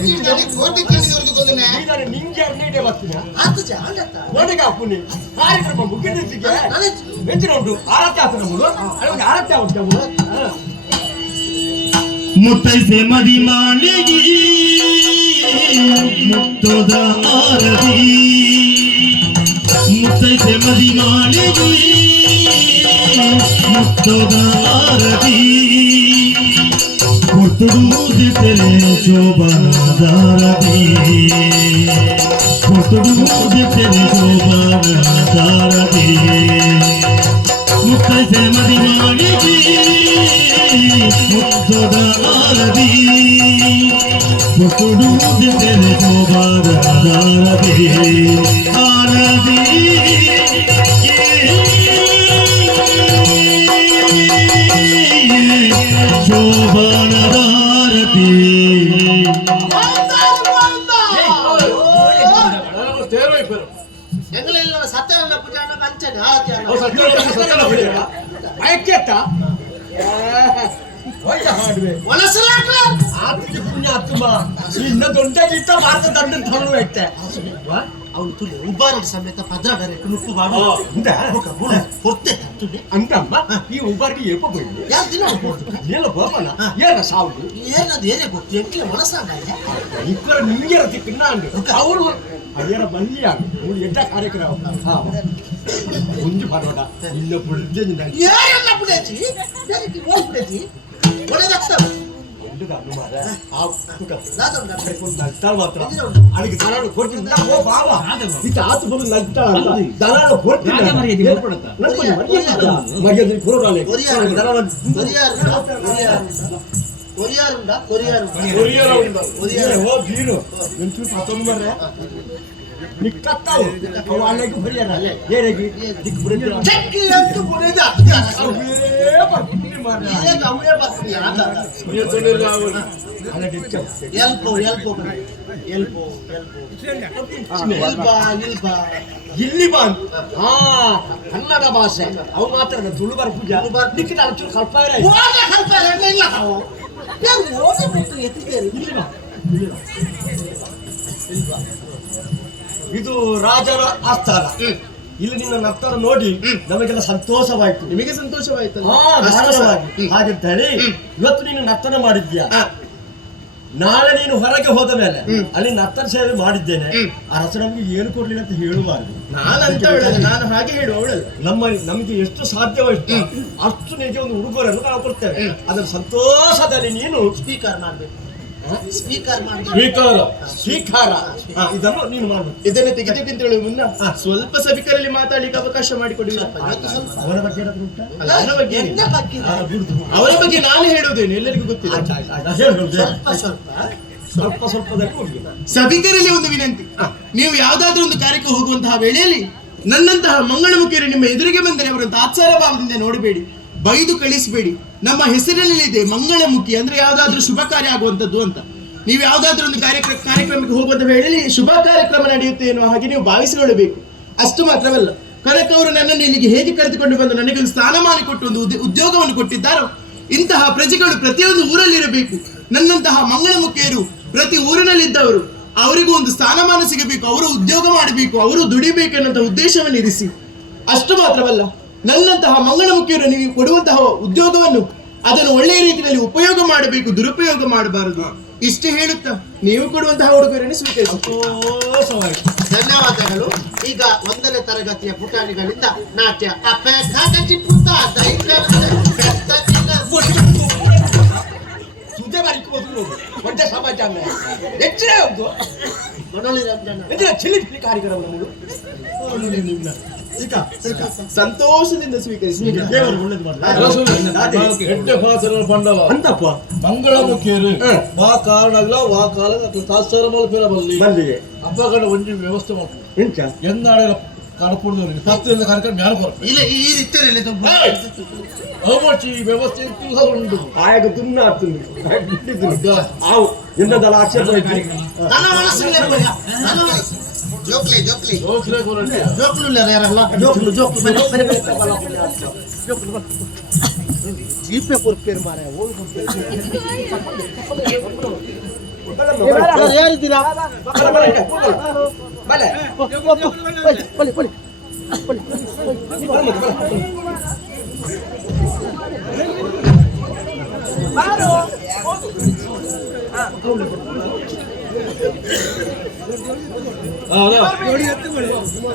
ನೀನು ನಿಂಗೆ ಅನ್ನೇ ಬರ್ತೀನಿ ಆತು ಜಾಂಡತ್ತ ನೋಡಿಗೆ ಹಾಕುನಿ ಕಾರ್ಯಕ್ರಮ ಮುಗಿದಿದ್ದಕ್ಕೆ ಹೆಚ್ಚಿನ ಉಂಟು ಆರತಿ ಆಗ್ತದೆ ನಮ್ಮದು ಅದಕ್ಕೆ ಆರತಿ ಆಗುತ್ತೆ ಮುತ್ತೈಸೆ ಮದಿ ಮಾಳಿಗೆ ಮುತ್ತದ ಆರತಿ ಮುತ್ತೈಸೆ ಮದಿ ಮಾಳಿಗೆ ಮುತ್ತದ ಆರತಿ ಕೊಟ್ಟುಡುವುದಿಟ್ಟರೆ ಶೋಭನದಾರತಿ ಕೊಟ್ಟುಡುವುದಿಟ್ಟರೆ ಶೋಭನದಾರತಿ ಮುತ್ತೈಸೆ ಮದಿ ಮಾಳಿಗೆ ಮುತ್ತದ ಆರತಿ ಕೊಟ್ಟುಡುವುದಿಟ್ಟರೆ ಶೋಭನದಾರತಿ ಆರತಿ ಶೋಭನದಾರತಿ ಎಂಗಳೆಲ್ಲ ಸತ್ಯನಾರಾಯಣ ಪೂಜೆ ಅನ್ನ ಕಂಚನೆ ಆರತಿ ಅನ್ನ ಐಕ್ಯತ್ತ ಒಳ್ಳೆ ಹಾಡುವೆ ಒಳಸಲಾಕ್ಲ ಆತ್ಮಿಕ ಪುಣ್ಯ ಆತ್ಮ ಇನ್ನ ದೊಡ್ಡ ಗೀತ ಭಾರತ ದಂಡ ಧರ್ಮ ಐತೆ ಅವನು ತುಳು ಉಬ್ಬಾರಡಿ ಸಮೇತ ಪದ್ರಾಡರೆ ನುಪ್ಪು ಬಾಡು ಕೊಡ್ತೆ ತುಳು ಅಂತಮ್ಮ ಈ ಉಬ್ಬಾರಿಗೆ ಏಪ ಬೈಲಿ ಯಾರು ದಿನ ಕೊಡ್ತು ಏನ ಬಾಬನ ಏನ ಸಾವುದು ಏನದು ಏನೇ ಗೊತ್ತು ಎಂಟ್ಲೆ ಮನಸ್ಸಾಗ ಇಬ್ಬರ ನಿಂಗೆರ ತಿನ್ನ ಅಂದ್ರು ಅವರು ಅಯ್ಯರ ಬಲ್ಲಿಯ ಮೂರು ಎಡ್ಡ ಕಾರ್ಯಕ್ರಮ ಮುಂಜು ಬರೋಡ ಇನ್ನ ಬುಳ್ಳೆ ಯಾರನ್ನ ಪುಡೇಜಿ ಯಾರಿಗೆ ಓಲ್ ಪುಡೇಜಿ ಒಳ್ಳೆದಾಗ್ತ ಮಾತ್ರ ಅದಕ್ಕೆ ದನಾಳು ಕೊಡ್ತೀನಿ ಓ ಬಾವ ಇದು ಆತು ಬಂದು ನಗ್ತಾ ಅಂತ ದನಾಳು ಕೊಡ್ತೀನಿ ಮರ್ಯಾದೆ ಕೊಡೋಣ ಕೊರಿಯಾರುಂಡ ಕೊರಿಯಾರು ಓ ಬೀರು ಎಂಚೂರು ಮತ್ತೊಂದು ಬರ್ರೆ ನಿಕ್ಕತ್ತಾವು ಅಲ್ಲಿಗೆ ಬರಿಯಾರ ಏನಾಗಿ ದಿಕ್ಕು ಬಿಡಿದ್ರು ಚೆಕ್ಕಿ ಅಂತ ಪುಡೇಜ ಅವೇ ಬರ್ತೀನಿ ಎಲ್ಪೋ ಎಲ್ಪೋ ಎಲ್ಪೋ ಇಲ್ಲಿ ಬಂದು ಕನ್ನಡ ಭಾಷೆ ಅವು ಮಾತ್ರ ತುಳುಬಾರ ಪೂಜೆ ನಿಕ್ಕಿದ ಒಂಚೂರು ಸ್ವಲ್ಪ ಇಲ್ಲ ಓದಿ ಬಿಟ್ಟು ಎತ್ತಿದ್ದೇನೆ ಇದು ರಾಜರ ಆಸ್ಥಾನ ಇಲ್ಲಿ ನಿನ್ನ ನರ್ತನ ನೋಡಿ ನಮಗೆಲ್ಲ ಸಂತೋಷವಾಯ್ತು ನಿಮಗೆ ಸಂತೋಷವಾಯ್ತಲ್ಲ ಹಾಗಂತ ಹೇಳಿ ಇವತ್ತು ನೀನು ನರ್ತನ ಮಾಡಿದ್ಯಾ ನಾಳೆ ನೀನು ಹೊರಗೆ ಹೋದ ಮೇಲೆ ಅಲ್ಲಿ ನರ್ತನ ಸೇವೆ ಮಾಡಿದ್ದೇನೆ ಆ ರಸ ನಮ್ಗೆ ಏನು ಕೊಡ್ಲಿಲ್ಲ ಅಂತ ಹೇಳುವಾರು ನಾನು ಹಾಗೆ ಹೇಳುವ ಅವಳಲ್ಲ ನಮಗೆ ಎಷ್ಟು ಸಾಧ್ಯವಾಯಿತು ಅಷ್ಟು ನಿನಗೆ ಒಂದು ಉಡುಗೊರೆಯನ್ನು ನಾವು ಕೊಡ್ತೇವೆ ಅದರ ಸಂತೋಷದಲ್ಲಿ ನೀನು ಸ್ಪೀಕರ್ ಮಾಡ್ಬೇಕು ಸ್ವೀಕಾರ ಇದನ್ನು ನೀನು ಮಾಡಬೇಕು ಇದನ್ನು ತೆಗೆದುಕೊಂತ ಹೇಳುವ ಮುನ್ನ ಸ್ವಲ್ಪ ಸಭಿಕರಲ್ಲಿ ಮಾತಾಡ್ಲಿಕ್ಕೆ ಅವಕಾಶ ಮಾಡಿಕೊಡಿ ಅವರ ಬಗ್ಗೆ ಏನಾದ್ರು ಉಂಟಾ? ಅವರ ಬಗ್ಗೆ ನಾನು ಹೇಳುವುದೇನು ಎಲ್ಲರಿಗೂ ಗೊತ್ತಿಲ್ಲ ಸ್ವಲ್ಪ ಸ್ವಲ್ಪದಲ್ಲಿ ಹೋಗಿ ಸಭಿಕರಲ್ಲಿ ಒಂದು ವಿನಂತಿ ನೀವು ಯಾವ್ದಾದ್ರೂ ಒಂದು ಕಾರ್ಯಕ್ಕೆ ಹೋಗುವಂತಹ ವೇಳೆಯಲ್ಲಿ ನನ್ನಂತಹ ಮಂಗಳಮುಖಿಯರು ನಿಮ್ಮ ಎದುರಿಗೆ ಬಂದರೆ ಅವರ ತಾತ್ಸಾರ ಭಾವದಿಂದ ನೋಡಬೇಡಿ, ಬೈದು ಕಳಿಸಬೇಡಿ. ನಮ್ಮ ಹೆಸರಲ್ಲಿದೆ ಮಂಗಳಮುಖಿ ಅಂದ್ರೆ ಯಾವ್ದಾದ್ರೂ ಶುಭ ಕಾರ್ಯ ಆಗುವಂತದ್ದು ಅಂತ. ನೀವು ಯಾವ್ದಾದ್ರೂ ಒಂದು ಕಾರ್ಯಕ್ರಮಕ್ಕೆ ಹೋಗುವಂತ ವೇಳೆಯಲ್ಲಿ ಶುಭ ಕಾರ್ಯಕ್ರಮ ನಡೆಯುತ್ತೆ ಎನ್ನುವ ಹಾಗೆ ನೀವು ಭಾವಿಸಿಕೊಳ್ಳಬೇಕು. ಅಷ್ಟು ಮಾತ್ರವಲ್ಲ, ಕನಕ ಅವರು ನನ್ನನ್ನು ಇಲ್ಲಿಗೆ ಹೇಗೆ ಕರೆದುಕೊಂಡು ಬಂದು ನನಗೆ ಒಂದು ಸ್ಥಾನಮಾನ ಕೊಟ್ಟು ಒಂದು ಉದ್ಯೋಗವನ್ನು ಕೊಟ್ಟಿದ್ದಾರೋ ಇಂತಹ ಪ್ರಜೆಗಳು ಪ್ರತಿಯೊಂದು ಊರಲ್ಲಿರಬೇಕು. ನನ್ನಂತಹ ಮಂಗಳಮುಖಿಯರು ಪ್ರತಿ ಊರಿನಲ್ಲಿದ್ದವರು ಅವರಿಗೂ ಒಂದು ಸ್ಥಾನಮಾನ ಸಿಗಬೇಕು, ಅವರು ಉದ್ಯೋಗ ಮಾಡಬೇಕು, ಅವರು ದುಡಿಬೇಕು ಎನ್ನುವಂತಹ ಉದ್ದೇಶವನ್ನು ಇರಿಸಿ. ಅಷ್ಟು ಮಾತ್ರವಲ್ಲ, ನನ್ನಂತಹ ಮಂಗಳಮುಖಿಯರು ನೀವು ಕೊಡುವಂತಹ ಉದ್ಯೋಗವನ್ನು ಅದನ್ನು ಒಳ್ಳೆಯ ರೀತಿಯಲ್ಲಿ ಉಪಯೋಗ ಮಾಡಬೇಕು, ದುರುಪಯೋಗ ಮಾಡಬಾರದು. ಇಷ್ಟು ಹೇಳುತ್ತಾ ನೀವು ಕೊಡುವಂತಹ ಉಡುಗೊರೆಯನ್ನು ಸ್ವೀಕರಿಸಿ. ಧನ್ಯವಾದಗಳು. ಈಗ 1ನೇ ತರಗತಿಯ ಪುಟಾಣಿಗಳಿಂದ ನಾಟ್ಯ ಸುದ್ದಿ ದೊಡ್ಡ ಸಮಾಚಾರ ಹೆಚ್ಚಿನ ಒಂದು ಮನೋಳಿ ರಂಜನ ಹೆಚ್ಚಿನ ಚಿಲ್ಲಿ ಕಾರ್ಯಕ್ರಮ ನಮ್ಮದು ಸಂತೋಷದಿಂದ ಸ್ವೀಕರಿಸಿ ದೇವರು ಒಳ್ಳೇದು ಮಾಡ್ತಾರೆ ಎಡ್ಡೆ ಭಾಸರ ಪಂಡವ ಅಂತಪ್ಪ ಮಂಗಳಮುಖಿಯರು ವಾ ಕಾರಣಗಳ ವಾ ಕಾಲ ತಾತ್ಸಾರ ಮಲ್ಪೆರಬಲ್ಲಿ ಬಂದಿಗೆ ಹಬ್ಬಗಳ ಒಂಜಿ ವ್ಯವಸ್ಥೆ ಮಾಡ್ತಾರೆ ಇಂಚ ಎಂದಾಳೆ ಕಡಪುಡ್ದವ್ರಿಗೆ ಸತ್ಯದ ಕಾರ್ಯಕ್ರಮ ಯಾರು ಕೊಡ್ತಾರೆ ಇಲ್ಲ ಈ ರೀತಿಯಲ್ಲಿ ಅವಚಿ ವ್ಯವಸ್ಥೆ ಉಂಟು ಆಯಾಗ ತುನ್ನ ಆಗ್ತದೆ ಆವು ಎಂದಲ್ಲ ಆಕ್ಷೇಪ ನನ್ನ ಮನಸ್ಸಿಗೆ ನನ್ನ ಮನಸ್ಸು ಜೋಕ್ಲಿ ಜೋಕ್ಲಿ ಜೋಕ್ಲೆ ಕೊರಟೆ ಜೋಕ್ಲು ಇಲ್ಲ ಯಾರಲ್ಲ ಜೋಕ್ಲು ಜೋಕ್ಲು ಬೇರೆ ಬೇರೆ ಜೋಕ್ಲು ಜೀಪೆ ಕೊರ್ಪೇರು ಮಾರೆ ಯಾರಿದ್ದೀರಾ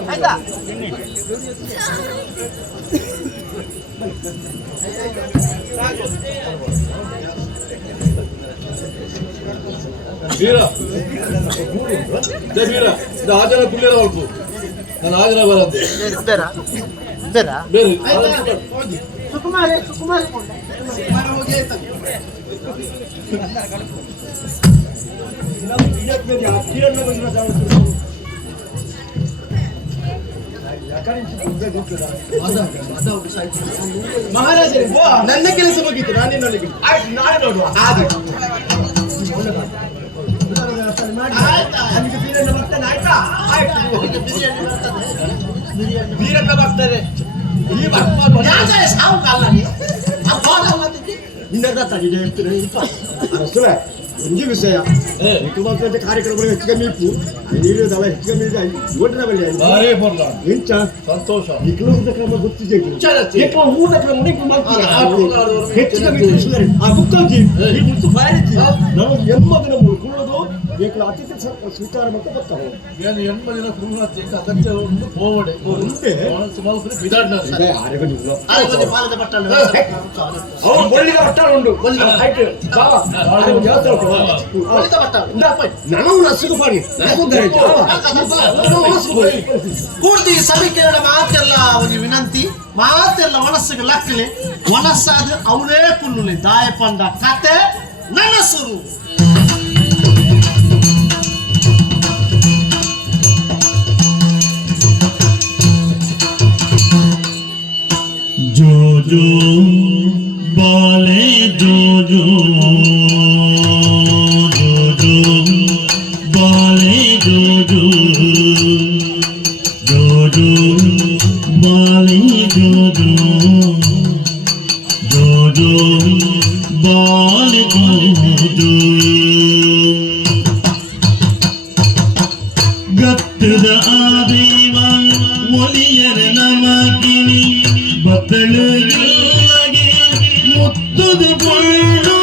ಆಯ್ತಾ ವೀರ ವೀರ ಇದು ಆಜನ ಕುಳ್ಳಿರ ಹೊಲ್ಪು ನಾನು ಆಜನ ಬರದ್ದೆ ಬೇಡ ಬೇಡ ಬೇರೆ ಸುಕುಮಾರಿ ಸುಕುಮಾರಿ ಮಹಾರಾಜರೇ ನನ್ನ ಕೆಲಸ ಮುಗೀತು ನಾನೇನೊಳಗೆ ಆಯ್ತು ನಾಳೆ ನೋಡುವ ಆಯ್ತಾ ಆಯ್ತು ಬೀರಣ್ಣ ಬರ್ತಾರೆ ಈ ಸಾವು ಕಾಲ ಇನ್ನದ ತಗಿದೆ ಅರಸುವೆ ಒಂಜಿ ವಿಷಯ ನಿಖಿಲ್ ಕಾರ್ಯಕ್ರಮ ಹೆಚ್ಚಿಗೆ ಮೀಪು ನೀರುದಲ್ಲ ಹೆಚ್ಚಿಗೆ ಮೀರಿದ ಓಟಿನ ಬಳಿ ಭಾರಿ ಬರ್ಲ ಎಂಚ ಸಂತೋಷ ನಿಖಿಲ್ ಕ್ರಮ ಗೊತ್ತಿದೆ ಊಟ ಕ್ರಮ ಹೆಚ್ಚಿಗೆ ಮೀರು ಆ ಗುಪ್ತೋಜಿ ಈ ಮುತ್ತು ಬಾರಿತಿ ನಾವು ಎಮ್ಮದಿನ ಕುಳ್ಳೋದು ಏಕಲ ಅತಿಥಿ ಸ್ವೀಕಾರ ಮತ್ತು ಬರ್ತಾವೆ ಏನು ಎಂಟು ದಿನ ಕುರುನಾಥಿ ಅಗತ್ಯ ಒಂದು ಹೋವಡೆ ಉಂಟೆ ಮಲ್ಪನೆ ಬಿದಾಡ್ನ ಆರೆಗನಿಲ್ಲ ಪಾಲದ ಪಟ್ಟಣ ಅವ್ರು ಬಳ್ಳಿದ ಬಟ್ಟಾಳ ಉಂಟು ಆಯ್ತು ಬಾಬಾ ನನಗೂ ನಸುಗು ಪಾಡಿ ಪೂರ್ತಿ ಸಭಿಕೆಗಳ ಮಾತೆಲ್ಲ ಅವನಿಗೆ ವಿನಂತಿ ಮಾತೆಲ್ಲ ಮನಸ್ಸಿಗೆ ಲಕ್ಕಲೆ ಮನಸ್ಸಾದ ಅವನೇ ಕುಲ್ಲುಲಿ ದಾಯ ಪಂಡ ಕತೆ ನನಸುರು जो जो बोले जो जो बोले जो बोले जो बोले ಗತ್ತದ ಆದೇವ ಒಲಿಯರ ನಮಗಿನಿ ಬತ್ತಳಿಗೆ ಮುತ್ತದ ಕೊಳ್ಳು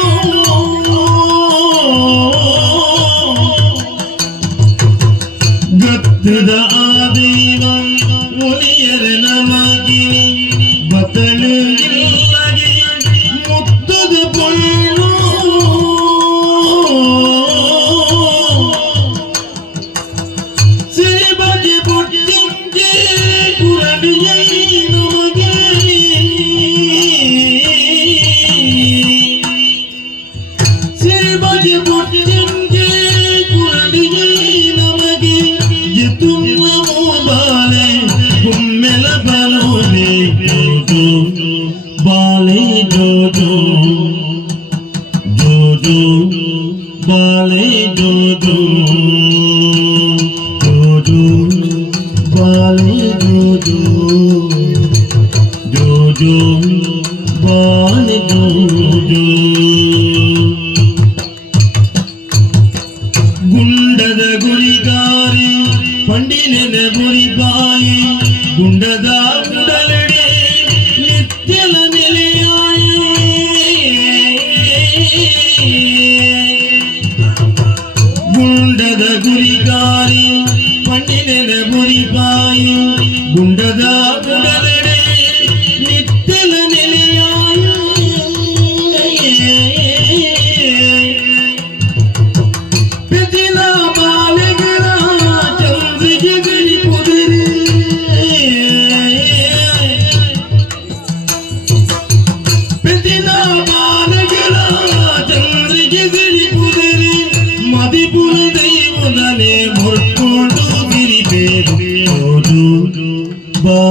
ಗತ್ತದ ಆದೇವ ಒಲಿಯರ ನಮಗಿನಿ ಬತ್ತಳಿಗೆ ಮುತ್ತದ ಕೊಳ್ಳು बाले जो जो बाले जो बाले जो बाले ಗುಂಡದ ಗುರಿಗಾರಿ ಪಂಡಿನ ಗುರಿಬಾಯಿ ಗುಂಡದ ಗುಡಲಡೆ ನಿತ್ಯಲ ನೆಲೆಯಾಯಿ ಗುಂಡದ ಗುರಿಗಾರಿ ಪಂಡಿನ ಗುರಿಬಾಯಿ ಗುಂಡದ ಗುಡಲಡೆ ನಿತ್ಯಲ ನೆಲೆಯಾಯಿ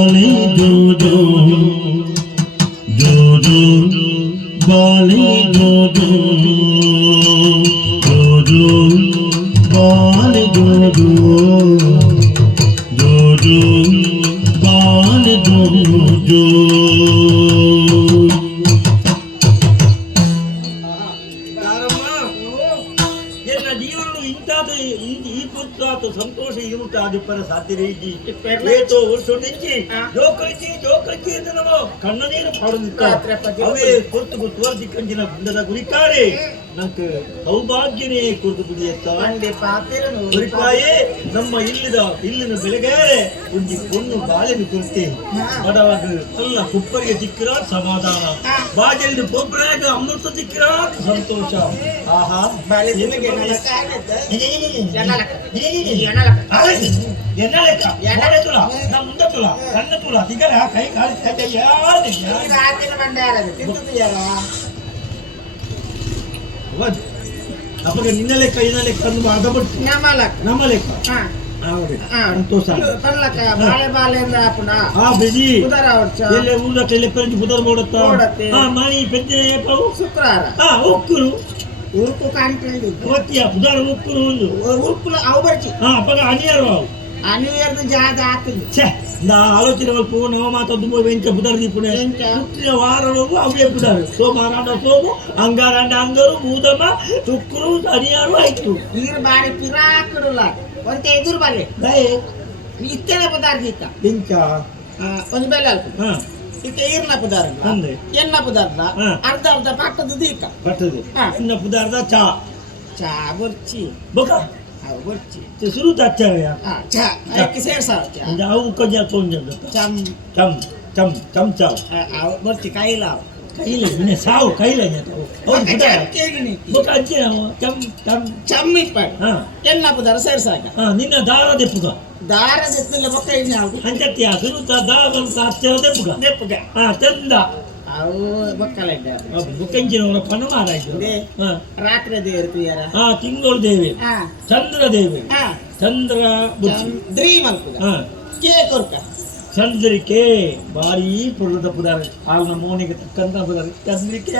ಬಾಲೆ ಜೋಜೋ ಜೋಜೋ ಬಾಲೆ ಜೋಜೋ ಜೋಜೋ ಬಾಲೆ ಜೋಜೋ ಜೋಜೋ ಬಾಲೆ ಜೋಜೋ ಎಲ್ಲ ಜೀವನ ಇಂತಾದ ಈ ಪುತ್ರಾತು ಸಂತೋಷ ಇರುತ್ತಾದ ಪರ ಸಾಧ್ಯವೇ ಏತೋ ವರ್ಷ ನೆಚ್ಚಿ ಜೋಕಳಿಸಿ ಎಂದು ನಾವು ಕಣ್ಣ ನೀರು ಪಾಡುತ್ತಿದ್ದ ಅವೇ ಕೊಟ್ಟು ತೋರ್ಸಿ ಕಂಚಿನ ಗುಂಡದ ಗುರಿಕಾರೆ ನಂಗೆ ಸೌಭಾಗ್ಯನೇ ಕುರಿತು ಬಿಡಿಯತ್ತ ಗುರಿಕಾಯೇ ನಮ್ಮ ಇಲ್ಲಿನ ಬೆಳಗಾರೆ ಒಂದು பொண்ணு ಬಾಳೆನು ಕೊಡ್ತೆ ಬಡವಾಗ ಎಲ್ಲ ಕುಪ್ಪರಿಗೆ ಸಿಕ್ಕಿರ ಸಮಾಧಾನ ಬಾಜೆಲ್ದು ಕೊಬ್ಬರಾಗ ಅಮೃತ ಸಿಕ್ಕಿರ ಸಂತೋಷ ಆಹಾ ಮುಂದೆ ತುಳ ಕಣ್ಣ ತುಳ ತಿಗರ ಕೈ ಕಾಲು ಅಪ್ಪಗೆ ನಿನ್ನ ಲೆಕ್ಕ ಇನ್ನ ಲೆಕ್ಕ ಅಂದು ಆಗಬಿಟ್ಟು ನಮ್ಮ ಲೆಕ್ಕ ಸಂತೋಷ ಬಿಜಿ ಎಲ್ಲ ಊರ ಟೆಲಿಫೋನ್ ಬುಧರ್ ಮಾಡೋತ್ತ ಮಣಿ ಪೆದ್ದೆ ಶುಕ್ರವಾರ ಒಕ್ಕರು ಉರುಕು ಕಾಣ್ಕೊಂಡು ಒತ್ತಿಯ ಬುಧರ್ ಒಕ್ಕರು ಒಂದು ಉರುಕುಲು ಅವು ಬರ್ಚಿ ಅಪ್ಪಗ ಅನಿಯರು ಅವು ಅನಿಯರ್ದು ಜಾಗ ಹಾಕಿದ್ದು ನಾ ಆಲೋಚನೆ ಮಲ್ಪು ನಾವು ಮಾತಾಡು ವೆಂಚ ಬುಧರ್ ದೀಪುಣೆ ಹುಟ್ಟಿನ ವಾರವು ಅವೇ ಬುಧರ್ ಸೋಮವಾರ ಸೋಮು ಅಂಗಾರಂಡ ಅಂಗರು ಮೂದಮ್ಮ ಶುಕ್ರು ಅನಿಯರು ಆಯ್ತು ನೀರು ಬಾರಿ ಪಿರಾಕಡಲ್ಲ ಒಂತೆ ಎದುರು ಬಾಲೆ ಇತ್ತೇನೆ ಪದಾರ್ಥ ಇತ್ತ ಇಂಚ ಒಂದು ಬೆಲೆ ಅಲ್ಪ ಇತ್ತ ಈರ್ನ ಪದಾರ್ಥ ಅಂದ್ರೆ ಎನ್ನ ಪದಾರ್ಥ ಅರ್ಧ ಪಟ್ಟದ ದೀಕ ಪಟ್ಟದು ಇನ್ನ ಪದಾರ್ಥ ಚಾ ಬರ್ಚಿ ಬೊಕ ಅವು ಬರ್ಚಿ ಶುರು ತಚ್ಚಯ ಚಾ ಅದಕ್ಕೆ ಸೇರ್ಸಾವ ಅವು ಕೊಂಚ ಚಮ್ ಚಮ್ ಚಮ್ ಚಮ್ ಚಾವ್ ಅವು ಬರ್ಚಿ ಕೈಲ ಕೈಲೆ ನಿನ್ನೆ ಸಾವು ಕೈಲೆ ಬೊಕ ಅಜ್ಜಿ ನಾವು ಚಮ್ ಚಮ್ ಚಮ್ಮಿ ಪಡ್ ಎನ್ನ ಪದಾರ್ಥ ಸೇರ್ಸಾಕ ನಿನ್ನ ದಾರ ದೆಪ್ಪುಗ ದಾರ ದೆಪ್ಪಿಲ್ಲ ಬೊಕ್ಕ ಇನ್ಯಾವುದು ಅಂಚತ್ಯ ಶುರು ದಾರ ಬಂತ ಹಚ್ಚ ದೆಪ್ಪುಗ ಚಂದ ಅವು ಬೊಕ್ಕಲ ಇದ್ದಾರೆ ಬುಕ್ಕಂಚಿನವರ ಪಣ ಮಾರಾಯ್ತು ರಾತ್ರಿ ದೇವ್ರು ಯಾರ ತಿಂಗಳು ದೇವಿ ಚಂದ್ರ ದೇವಿ ಚಂದ್ರ ಡ್ರೀಮ್ ಅನ್ಕುದ ಕೇಕ್ ಕೊರ್ಕ ಚಂದ್ರಿಕೆ ಬಾರಿ ಪುರದ ಪುದಾರ ಹಾಲ್ನ ಮೋನಿಗೆ ತಕ್ಕಂತ ಪುದಾರ ಚಂದ್ರಿಕೆ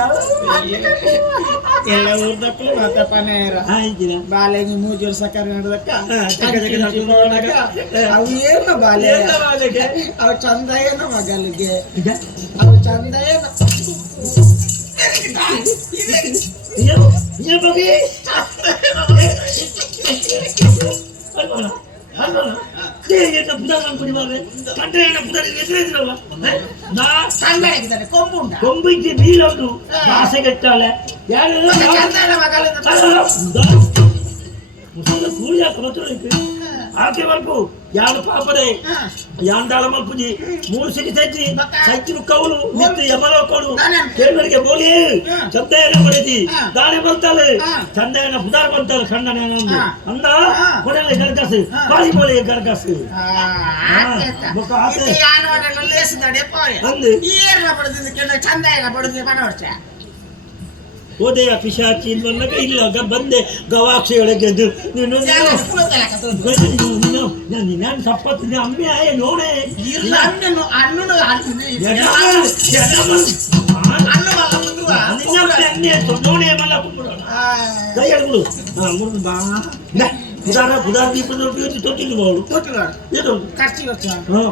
ಎಲ್ಲ ಊರ್ದಕ್ಕೂ ಮಾತಪ್ಪನೇ ಆಯ್ತಿನ ಬಾಲೆಗೆ ಮೂಜೂರು ಸಕ್ಕರೆ ನಡೆದಕ್ಕ ಅವು ಏನು ಬಾಲೆ ಅವು ಚಂದ ಏನು ಮಗಲಿಗೆ ಅವು ಚಂದ ಏನು ಕೊಂಬಿಗೆ ನೀರನ್ನು ಆಸೆಗೆಟ್ಟಾಳೆ ಆಕೆ ಮಲ್ಪು ಯಾರು ಪಾಪದೆ ಯಾಂದಾಳ ಮಲ್ಪುಜಿ ಮೂರು ಸಿಟಿ ಸಜ್ಜಿ ಸಜ್ಜಿನ ಕೌಲು ನಿಂತು ಯಮಲ ಕೊಡು ಕೇಳ್ಬರಿಗೆ ಬೋಲಿ ಚಂದಯ್ಯನ ಬರೆದಿ ದಾರಿ ಬರ್ತಾಳೆ ಚಂದಯ್ಯನ ಬುದಾರ ಬಂತಾಳೆ ಕಣ್ಣನ ಅಂದ ಕೊಡಲೆ ಗರ್ಗಸು ಬಾಯಿ ಬೋಳಿ ಗರ್ಗಸು ಚಂದಯ್ಯನ ಬಡದಿ ಮನೋರ್ಚ ಓದೆಯ ಪಿಶಾಚಿ ಬಂದಾಗ ಇಲ್ಲ ಬಂದೆ ಗವಾಕ್ಷಿಗಳಿಗೆ ನಾನು ಸಪ್ಪತ್ತು ಅಮ್ಮೆ ಆಯ ನೋಡೆ ನೋಡೆ ಮಲ್ಲ ಕೈಗಳು ಬಾ ಪುದಾರ ದೀಪದ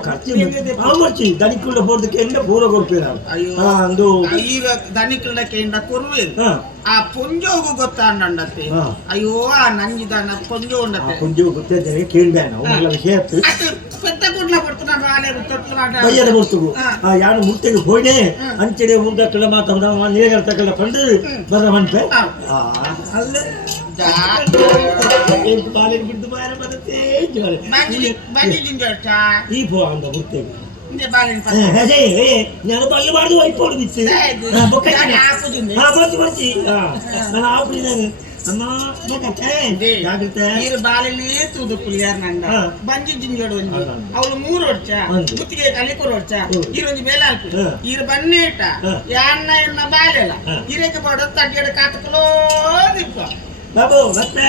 ಖರ್ಚಿ ದನಿಕುಳ್ಳ ಪೋರ್ದಕ್ಕೆ ಪೂರ ಕೊಡ್ಪೇರ ಅಂದು ದನಿಕುಳ್ಳಕ್ಕೆ ಕೊರುವೆ ಆ ಪುಂಜೋಗು ಗೊತ್ತಾಂಡತ್ತೆ ಅಯ್ಯೋ ಆ ನಂಜಿದ ಪುಂಜೋ ಉಂಡತ್ತೆ ಪುಂಜೋ ಗೊತ್ತಿದ್ದೇನೆ ಕೇಳ್ಬೇಡ ಅವಳ ವಿಷಯ పెద్ద గుడ్ల పడుతున్నా రాలేదు ಬಯ್ಯದ ಬರ್ತುಗು ಯಾರು ಮುಟ್ಟಿಗೆ ಹೋಯ್ನೆ ಅಂಚೆಡೆ ಮುಂದಕ್ಕೆಲ್ಲ ಮಾತಾಡ ನೀರಗಳ್ತಕ್ಕೆಲ್ಲ ಕಂಡು ಬರ ಮಂಟೆ ಅಲ್ಲೇ ಬಾಲಿಗೆ ಬಿದ್ದು ಬಾಯ ಬರುತ್ತೆ ಈ ಪೋ ಅಂದ ಮುಟ್ಟೆಗೆ ನಾನು ಬಲ್ಲು ಮಾಡುದು ವೈಪೋಡು ಬಿತ್ತು ಬರ್ತಿ ನಾನು ಆಪುಡಿದ್ದೇನೆ ಅಮ್ಮ ಜಾಗ್ರತೆ ನೀರು ಬಾಲೆಲಿ ತೂದು ಪುಲಿಯಾರ್ ನಂಡ ಬಂಜಿ ಜಿಂಜೋಡು ಒಂಜಿ ಅವಳು 3 ವರ್ಷ ಮುತ್ತಿಗೆ ಕಲಿಕೊರು ವರ್ಷ ಈರೊಂಜಿ ಬೇಲಾಲ್ಪು ಈರು ಬನ್ನೇಟ ಯಾನ್ನ ಎನ್ನ ಬಾಲೆಲ ಈರೆಗೆ ಬಡ ತಡ್ಡಿಯಡ ಕಾತಕಲೋ ದಿಪ್ಪ ಬಾಬು ಮತ್ತೆ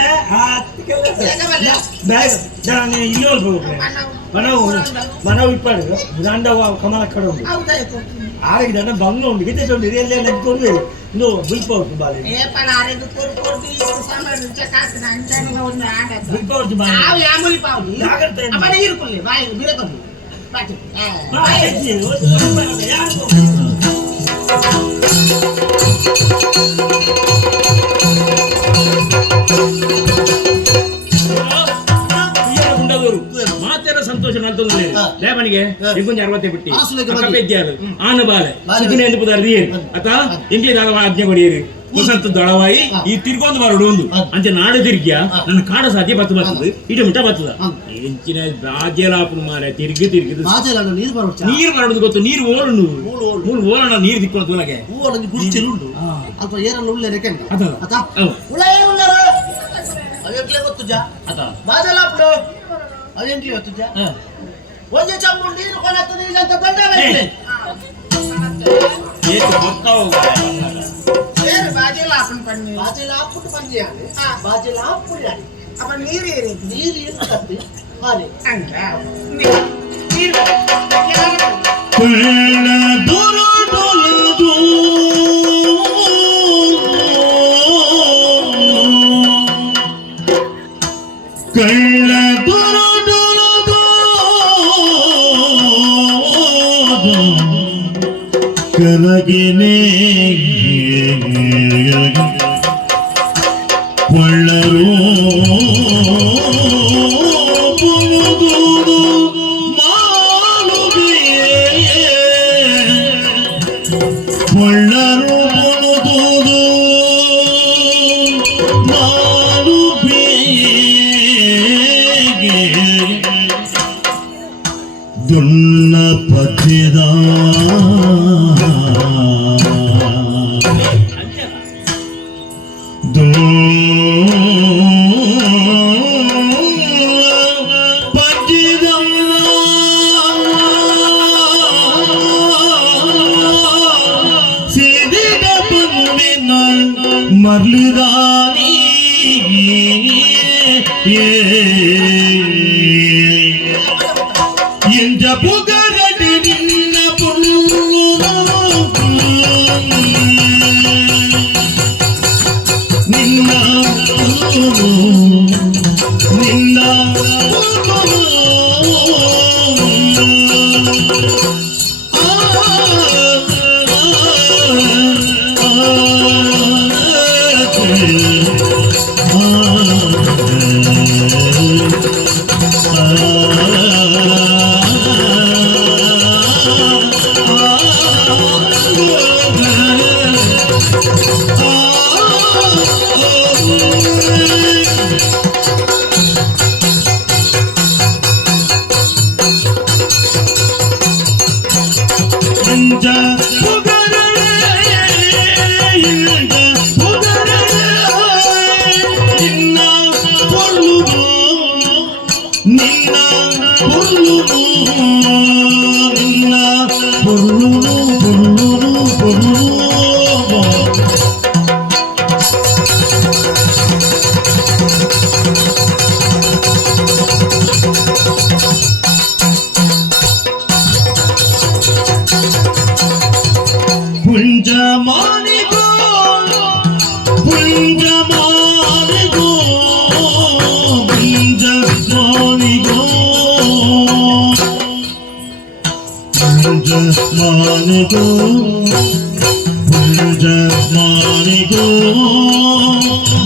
ಇಲ್ಲಿ మనవు ఇప్పాడు దాంట్లో కమల అక్కడ ఉంది ఆడికి దాంట్లో బంగ్లో ఉంది గిట్టే చూడండి రియల్ కొడుకు నువ్వు బిల్పోవచ్చు బాగా బిల్పోవచ్చు ಮಾತೆರ ಸಂತೋಷ ನಲ್ತೊಂದು ಲೇಪನಿಗೆ ಇಂಕೊಂಚ 60 ಬಿಟ್ಟಿ ಅಕ್ಕ ಪೆಜ್ಜಾಲು ಆನಬಾಲೆ ಸುಖಿನ ಎಂದು ಪುದಾರ ರಿಯೇರು ಅತ ಇಂಗ್ಲಿಷ್ ಆಗ ಆಜ್ಞೆ ಕೊಡಿಯೇರು ಹೊಸತ್ತು ದಳವಾಯಿ ಈ ತಿರ್ಗೊಂದು ಬರೋಡು ಒಂದು ಅಂಚೆ ನಾಡು ತಿರ್ಗ್ಯ ನನ್ನ ಕಾಡ ಸಾಧ್ಯ ಬತ್ತು ಬರ್ತದೆ ಇಡ ಮಿಟ ಬರ್ತದ ಎಂಚಿನ ಬಾಜೆಲಾಪುನ ಮಾರೆ ತಿರ್ಗಿ ನೀರು ಬರೋದು ಗೊತ್ತು ನೀರು ಓಳು ಮೂರು ಓಲಣ ನೀರು ತಿಕ್ಕೊಳ್ಳೋದು ಒಳಗೆ ಗುರುಚೆಲ್ಲುಂಡು ಅಥವಾ ಏನಲ್ಲ ಉಳ್ಳೇರೆ ಕೆಂಡ ಅತ ಉಳ್ಳೇ ಉಳ್ಳೇರೆ ಅವೆಂಕ್ಲೆ ಗೊತ್ತುಜಾ ಅತ ಬಾಜೆಲಾಪುಡು ಅವೆಂಕ್ಲೆ ಗೊತ್ತುಜಾ ಒಂಜೆ ಚಂಬು ನೀರು ಕೊನತ್ತು ನೀರು ಅಂತ ಬಂದವೆ ಏಕ ಬರ್ತಾವ ಸೇರು ಬಾಜೆಲಾಪುನ ಪನ್ನಿ ಬಾಜೆಲಾಪುನ ಪನ್ನಿ ಯಾನೆ ಬಾಜೆಲಾಪುನ ಯಾನೆ ಅಪ್ಪ ನೀರು ಏನು ಕತ್ತಿ ಹಾನೆ ಅಂಗ ನೀರು ಕೊಳ್ಳ ದೊರು ದೊಲದು ಕಳ್ಳ ದೊರು ದೊಲದು ಕಲಗಿನೇ ಕೊಳ್ಳರು ಪುನುದುದು ಮಾಲುಬಿಯೇ ಕೊಳ್ಳರು ಪುನುದುದು ಮಾಲುಬಿಯೇ ದುನ್ನ ಪಥಿದ ಮರ್ಲಿದಾನಿ ಎಂಜ ಪುಗರಡಿ ನಿನ್ನ ಪುಲ್ಲು ನಿನ್ನ ನಿನ್ನ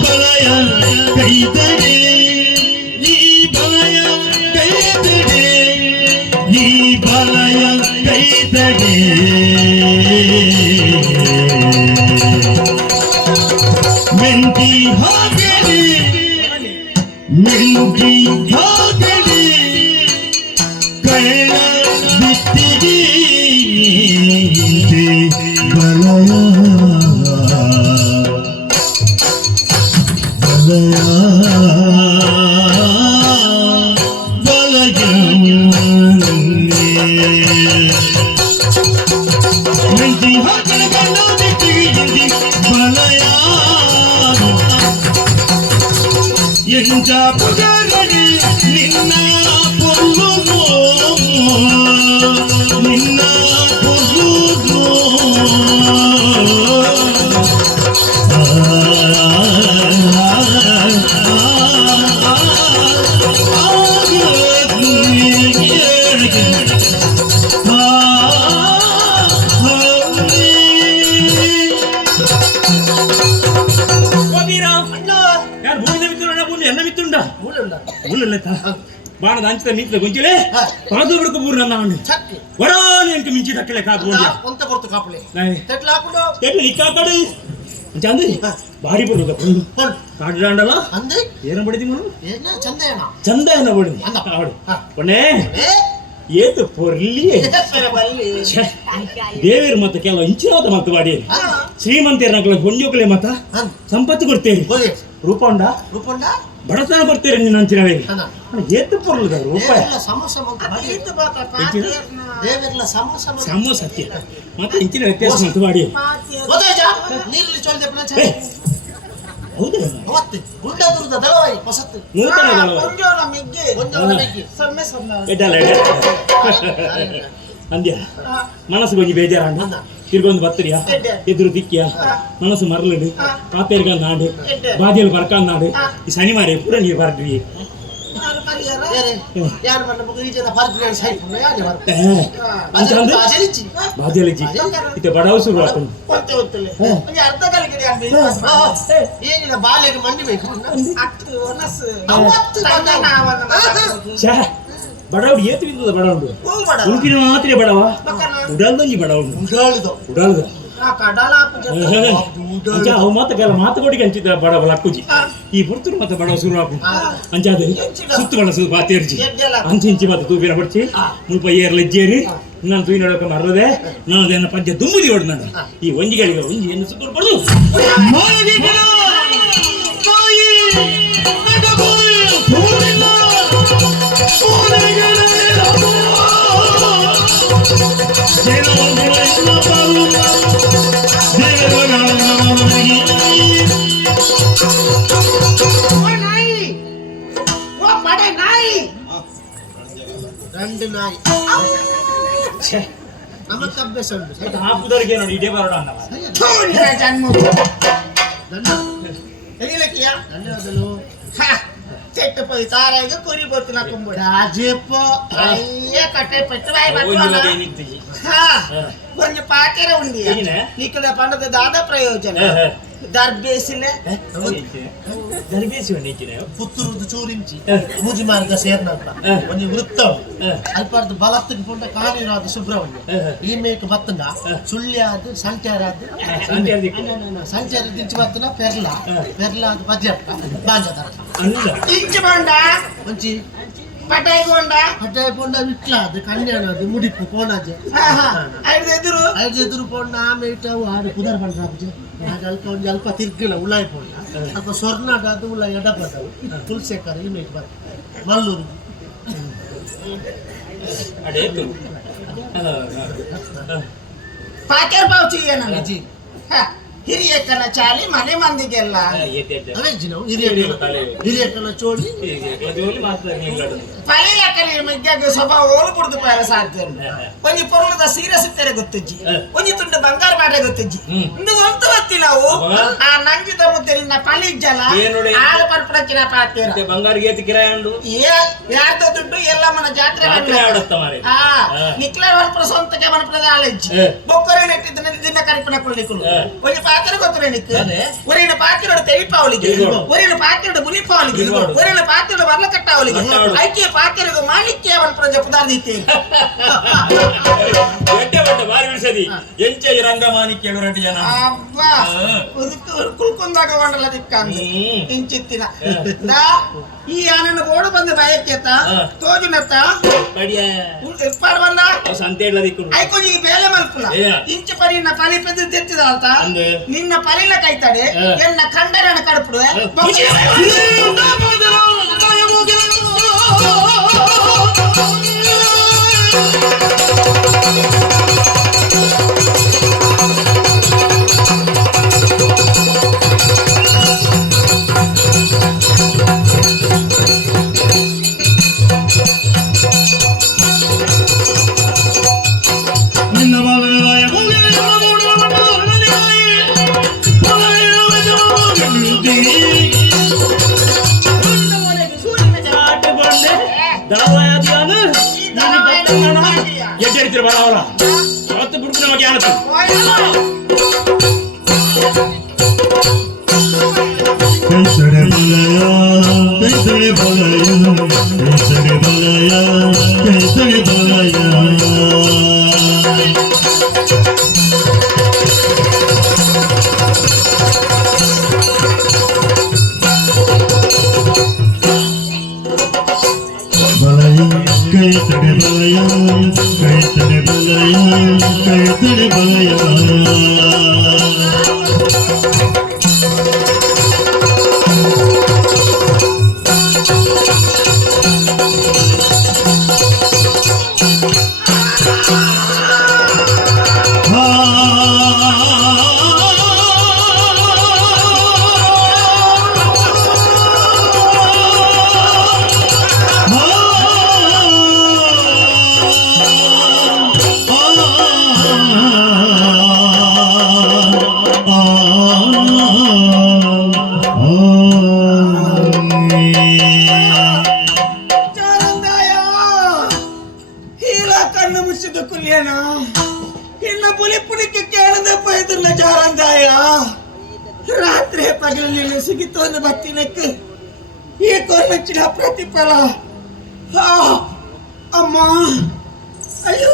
ಬಲಯ ಕೈತಡೆ ಈ ಬಲಯ ಕೈತಡೆ ಈ ಬಲಯ ಕೈತಡೆ ಮೆಂತಿ ಹಾಕಡೆ ಮೆಂತಿ ಹಾಕಡೆ ಕಳ್ಳ ಬಿತ್ತಿಗೆ ಪಂಚಪುಜರಡಿ ನಿನ್ನ ಪೊಲ್ಲು ನಿನ್ನ ಪೊಲ್ಲು బాణ దంచితే మించిన గుంజలే పాదుబడుకు బూరు నన్నామండి చక్కి వరాని ఇంక మించి దక్కలే కాదు కొంత పొర్తు కాపులే నాయ్ తెట్లా ఆకుండా ఎట్లా ఇక్కాకడి చంది బాడి బుడు కప్పుడు కాడడాండలా అంది ఏన బడిది మనం ఏనా చందేనా చందాయన బడిది ఆవిడ పొన్నే ಏತು ಪೊರ್ಲಿ ದೇವೇರು ಮತ್ತೆ ಕೆಲವು ಇಂಚಿರೋದ ಮತ್ತೆ ಬಾಡಿ ಶ್ರೀಮಂತರ ನಗಲ ಗೊಂಜೋಕಲೆ ಮತ ಸಂಪತ್ತು ಕೊಡ್ತೇವೆ ರೂಪಂಡ ರೂಪಂಡ ಬಡತನ ಬರ್ತೀರಿ ನೀನು ಅಂಚಿನವೇ ಏತು ಪೊರ್ಲದ ರೂಪಾಯಿ ಸಮೋ ಸತ್ಯ ಮತ್ತೆ ಇಂಚಿನ ವ್ಯತ್ಯಾಸ ಮತ್ತೆ ಬಾಡಿ ಹೌದಾ ಗುಂಡದುರ್ದ ದಳವಾಯಿ ಹೊಸತ್ತು ನೂತನ ಅಂದ್ಯ ಮನಸ್ಸು ಕೊಂಚ ಬೇಜಾರಂಡ ತಿರ್ಗೊಂದು ಬತ್ತರಿಯ ಎದುರು ದಿಕ್ಕಿಯ ಮನಸ್ಸು ಮರಲಡು ಪಾಪೇರ್ಗ ನಾಡು ಬಾದಿಯಲ್ಲಿ ಬರ್ಕಂದಾಡು ಈ ಶನಿವಾರ ಪೂರ ನೀರು ಬರ್ದ್ವಿ ಬಾದಿಯಲ್ಲಿ ಇತ್ತೆ ಬಡವ ಶುರು ಆಗ್ತದೆ ಏನಿಲ್ಲ ಬಾಲೆಗೆ ಮಂಡಿ ಬೇಕು ಬಡವಡು ಏತು ಬಿದ್ದದ ಬಡವಡು ಉಂಟಿನ ಮಾತ್ರ ಬಡವ ಉಡಲ್ದಂಗಿ ಬಡವಡು ಉಡಲ್ದ ಅವು ಮಾತ ಕೆಲ ಮಾತುಕೊಟ್ಟಿಗೆ ಹಂಚಿದ ಬಡವ ಲಕ್ಕುಜಿ ಈ ಬುರ್ತರು ಮತ್ತೆ ಬಡವ ಶುರು ಹಾಕು ಅಂಚಾದ ಸುತ್ತು ಬಳಸು ಬಾತೇರ್ಜಿ ಅಂಚಿ ಮತ್ತೆ ತೂಪಿನ ಹೊಡ್ಚಿ ಮುಲ್ಪ ಏರ್ಲ ಇಜ್ಜೇರಿ ನಾನು ತೂಯಿ ನೋಡಕ ಮರದೆ ನಾನು ಅದನ್ನ ಪಂಚ ದುಮ್ಮುದಿ ಹೊಡ್ ನಾನು ಈ ಒಂಜಿಗಳಿಗೆ ಒಂಜಿ ಏನು ಸುತ್ತು ಕೊಡು രണ്ട് നായി നമുക്ക് അഭ്യാസമുണ്ട് ಹಾಕುದವರಿಗೆ ನೋಡಿ ಇಡೇ ಬರೋಣ ಜನ್ಮ ಎಗಿಲಕ್ಕಿಯ ಧನ್ಯವಾದಗಳು చెట్టు పోయి తారాయిగా కూరిపోతున్నా కుంబుడు రాజేపో అయ్యే కట్టే పెట్టువాయి కొంచెం పాకేర ఉంది ఇక్కడ పండుగ దాదా ప్రయోజనం దర్బేసిలే పుత్తూరు చూరించి పూజ మార్గ సేర్నంత కొంచెం వృత్తం అల్పార్ದು ಬಲತ್ತಿನ ಪುಂಡ ಕಾಣಿರಾದ ಸುಬ್ರಹ್ಮಣ್ಯ ಈಮೇಕ ಬತ್ತನ ಸುಳ್ಳ್ಯಾದ ಸಂಟ್ಯಾರಾದ ಸಂಚಾರ ದಿಂಚಿ ಬತ್ತನ ಪೆರ್ಲಾದ ಬಜೆಟ್ ಬಾಂಜದ ಇಂಚು ಬಂಡ ಮಂಚಿ ಪಟಾಯಿ ಕೊಂಡ ಇಟ್ಲ ಅದು ಕನ್ಯಾಣ ಅದು ಮುಡಿಪು ಕೋಣಾಜೆ ಐದು ಪೊಂಡ ಆಮೇಲೆ ಇಟ್ಟವು ಆಡು ಕುದರ್ ಬಂಡ ಅಲ್ಪ ಒಂದು ಅಲ್ಪ ತಿರ್ಗಿಲ್ಲ ಉಳ್ಳಾಯಿ ಪೊಂಡ ಅಲ್ಪ ಸ್ವರ್ಣಾಟ ಅದು ಉಳ್ಳಾಯಿ ಎಡ ಬರ್ತವು ತುಳಸೇಕರ ಇಮೇಲೆ ಬರ್ತದೆ ಮಲ್ಲೂರು ಪಾಕೇರ್ ಪಾವ್ ಚೀಯನ ಜಿ ಹಿರಿಯಕ್ಕನ ಚಾಲಿ ಮನೆ ಮಂದಿಗೆಲ್ಲ ಹಿರಿಯಕ್ಕನ ಚೋಳಿ ಪಳಿಲಕ್ಕನ ಮಗ್ಯಾಗ ಸ್ವಭಾವ ಓಲು ಬಿಡ್ದು ಪಾರ ಸಾಧ್ಯ ಒಂಜಿ ಪೊರ್ಲದ ಸೀರೆ ಸಿಕ್ತಾರೆ ಗೊತ್ತಜ್ಜಿ ಒಂಜಿ ತುಂಡು ಬಂಗಾರ ಬಾಟೆ ಗೊತ್ತಜ್ಜಿ ಇಂದು ಒಂತ ಗೊತ್ತಿ ನಾವು ಆ ನಂಜಿದ ಮುದ್ದೆ ನಿನ್ನ ಪಳಿಜ್ಜಲ ಆಳು ಪರ್ಪಡಕ್ಕಿನ ಪಾತ್ಯರ ಬಂಗಾರ ಗೇತಿ ಕಿರಾಯ ಉಂಡು ಯಾರ್ದ ದುಡ್ಡು ಎಲ್ಲಮ್ಮನ ಜಾತ್ರೆ ನಿಕ್ಲರ್ ಹೊಲ್ಪುರ ಸ್ವಂತಕ್ಕೆ ಮನಪುರದ ಆಲಜ್ಜಿ ಬೊಕ್ಕರೆ ನೆಟ್ಟಿದ್ದ ದಿನ ಕರಿಪಣ ಕೊಳ್ಳಿಕ್ಕಳು ಒಂಜಿ ಪಾತ್ರ ಗೊತ್ತರೆ ನಿಕ್ಕು ಒರಿನ ಪಾತ್ರೋಡ ತೆಳಿಪಾವಲಿಗೆ ಒರಿನ ಪಾತ್ರೋಡ ಮುನಿಪಾವಲಿಗೆ ಒರಿನ ಪಾತ್ರೋಡ ವರ್ಲಕಟ್ಟಾವಲಿಗೆ ಐಕ್ಯ ಪಾತ್ರದ ಮಾಲಿಕ್ಯ ಮನಪುರ ಜಪದಾರ್ದಿತ್ತೇನೆ ಬಾರಿ ಬಿಡಿಸದಿ ಎಂಚೆ ರಂಗಮಾನಿಕ್ಯಗಳು ರೆಡ್ಡಿ ಜನ ಅಬ್ಬಾ ಕುಲ್ಕೊಂದಾಗ ಒಂಡಲ್ಲ ದಿಕ್ಕಂದು ಇಂಚಿತ್ತಿನ ಈ ಆನನ ಬೋಡು ಬಂದು ಬಯಕೆತ ತೋಜುನತ್ತ ಪಡ್ಬಂದ ಸಂತೇಡ್ಲ ದಿಕ್ಕುಡು ಐಕೊಂಜಿ ಬೇಲೆ ಮಲ್ಪುಲ ಇಂಚು ಪರಿನ ಪಲಿ ಪೆದ್ದು ತೆತ್ತಿದಾಲ್ತ ನಿನ್ನ ಪಲಿಲ ಕೈತಾಡೆ ಎನ್ನ ಕಂಡರನ ಕಡಪುಡು ಎಚ್ಚರಿತಿರ ಬರ ಅವರ ಅವತ್ತು ಬಿಡ್ತು ನಮಗೆ ಆನತ್ತು ಕೈಸಡೆ ಬಲಯ ಕೈಸಡೆ ಬಲಯ ಕೈಸಡೆ ಬಲಯ ಕೈಸಡೆ ಬಲಯ ಕೈತಡೆ ಬಲಯ ಕೈತಡೆ ಬಲಯ ಕೈತಡೆ ಬಲಯ ಕಣ್ಣು ಮುಚ್ಚಿದ ಕುಲ್ಯನ ಇನ್ನ ಪುಲಿ ಪುಲಿಕ್ಕೆ ಕೇಳದೆ ಪೈದಲ್ಲ ಜಾರಂದಾಯ ರಾತ್ರಿ ಪಗಲಲ್ಲಿ ಸಿಗಿತು ಒಂದು ಬತ್ತಿನಕ್ಕೆ ಈ ಕೊರ್ಮೆಚ್ಚಿನ ಪ್ರತಿಫಲ ಅಮ್ಮ ಅಯ್ಯೋ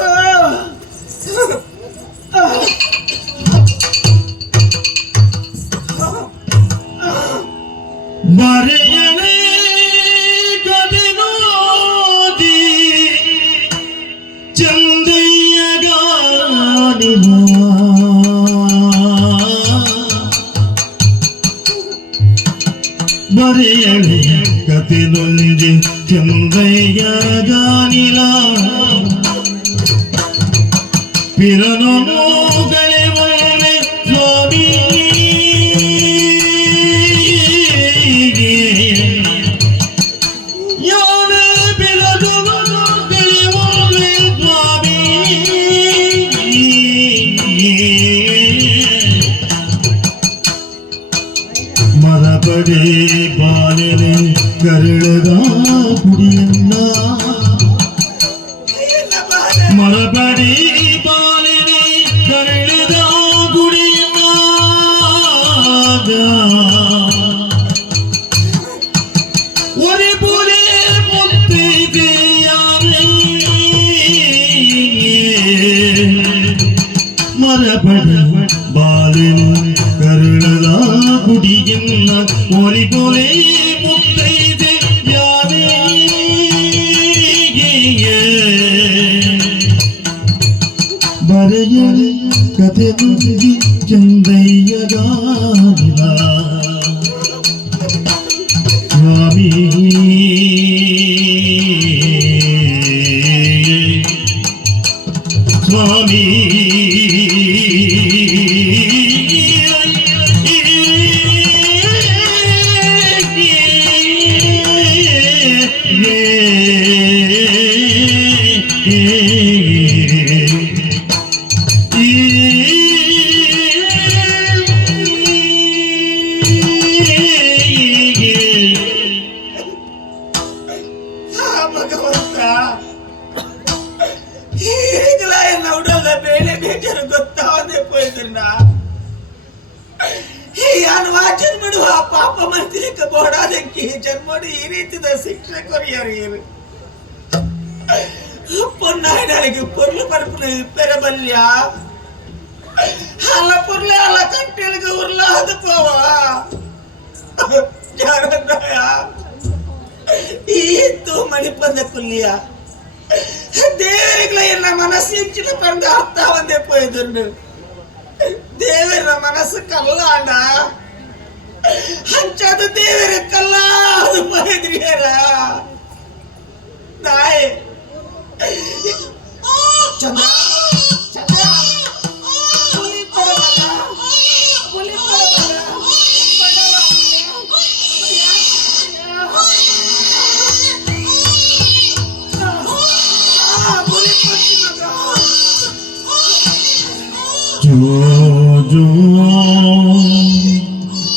ಮರೆಯಣೆ ಕದನೋದಿ ಚಂದಯ್ಯ ಗಾನಿನ ಮರೆಯಣೆ ಕದನೋದಿ ಚಂದಯ್ಯ ಗಾನಿಲ ಪಿರನು ಮೂಗಳೆ ಒಳ್ಳೆ ಸ್ವಾಮಿ ಮರಪಡೆ ಬಾಲೆನೆ ಕರಳದ ಕುಡಿಯನ್ನ ಮರಪಡೆ ಬಾಲೆನೆ ಕರಳದ ಕುಡಿಯನ್ನ ಒರೆ ಪುಲೆ ಮುತ್ತಿದೆಯಾನೆ ಮರಪಡೆ ಬಾಲೆನೆ ಕರುಣದ ಗುಡಿಯನ್ನ ಒರಿಗೊಲೆ ಮುತ್ತೈದೆ ಯಾರೇ ಬರೆಯಲೆ ಕತೆ ನುಡಿ ಚಂದಯ್ಯ ಗಾನಿಲ ಸ್ವಾಮಿ ಸ್ವಾಮಿ ಭಗವಂತ ಈಗಲ ಉಡಲ್ಲ ಬೇಳೆ ಬೇಜಾರು ಗೊತ್ತಾವದೆ ಪೋಯ್ದನ್ನ ಯಾನು ಆ ಜನ್ಮಡು ಆ ಪಾಪ ಮಂದಿರಕ್ಕೆ ಬೋಡಾದಕ್ಕೆ ಜನ್ಮಡು ಈ ರೀತಿದ ಶಿಕ್ಷೆ ಕೊರಿಯರು పొన్నాయినానికి పొర్లు పడుపున పెరబల్యా అలా పొర్లే అలా కంటెలుగా ఉర్లాదు పోవా జాగ్రత్తయా ఈతో మణిపంద కుల్లియా ದೇವರಿಗಳ ಎನ್ನ ಮನಸ್ಸಿಂಚಿನ ಪಂದ ಅರ್ಥ ಒಂದೇ ಪೋಯ್ದುಂಡು ದೇವರ ಮನಸ್ಸು ಕಲ್ಲಾಂಡ ಹಂಚಾದ ದೇವರ ಕಲ್ಲಾದು ಪೋಯ್ದ್ರಿಯರ ತಾಯಿ ಚಂದ್ರ ಚಂದ್ರ ಪುಲಿ ಪರಮಗ ಪುಲಿ ಪರಮಗ ಪುಲಿ ಪರಮಗ जो जो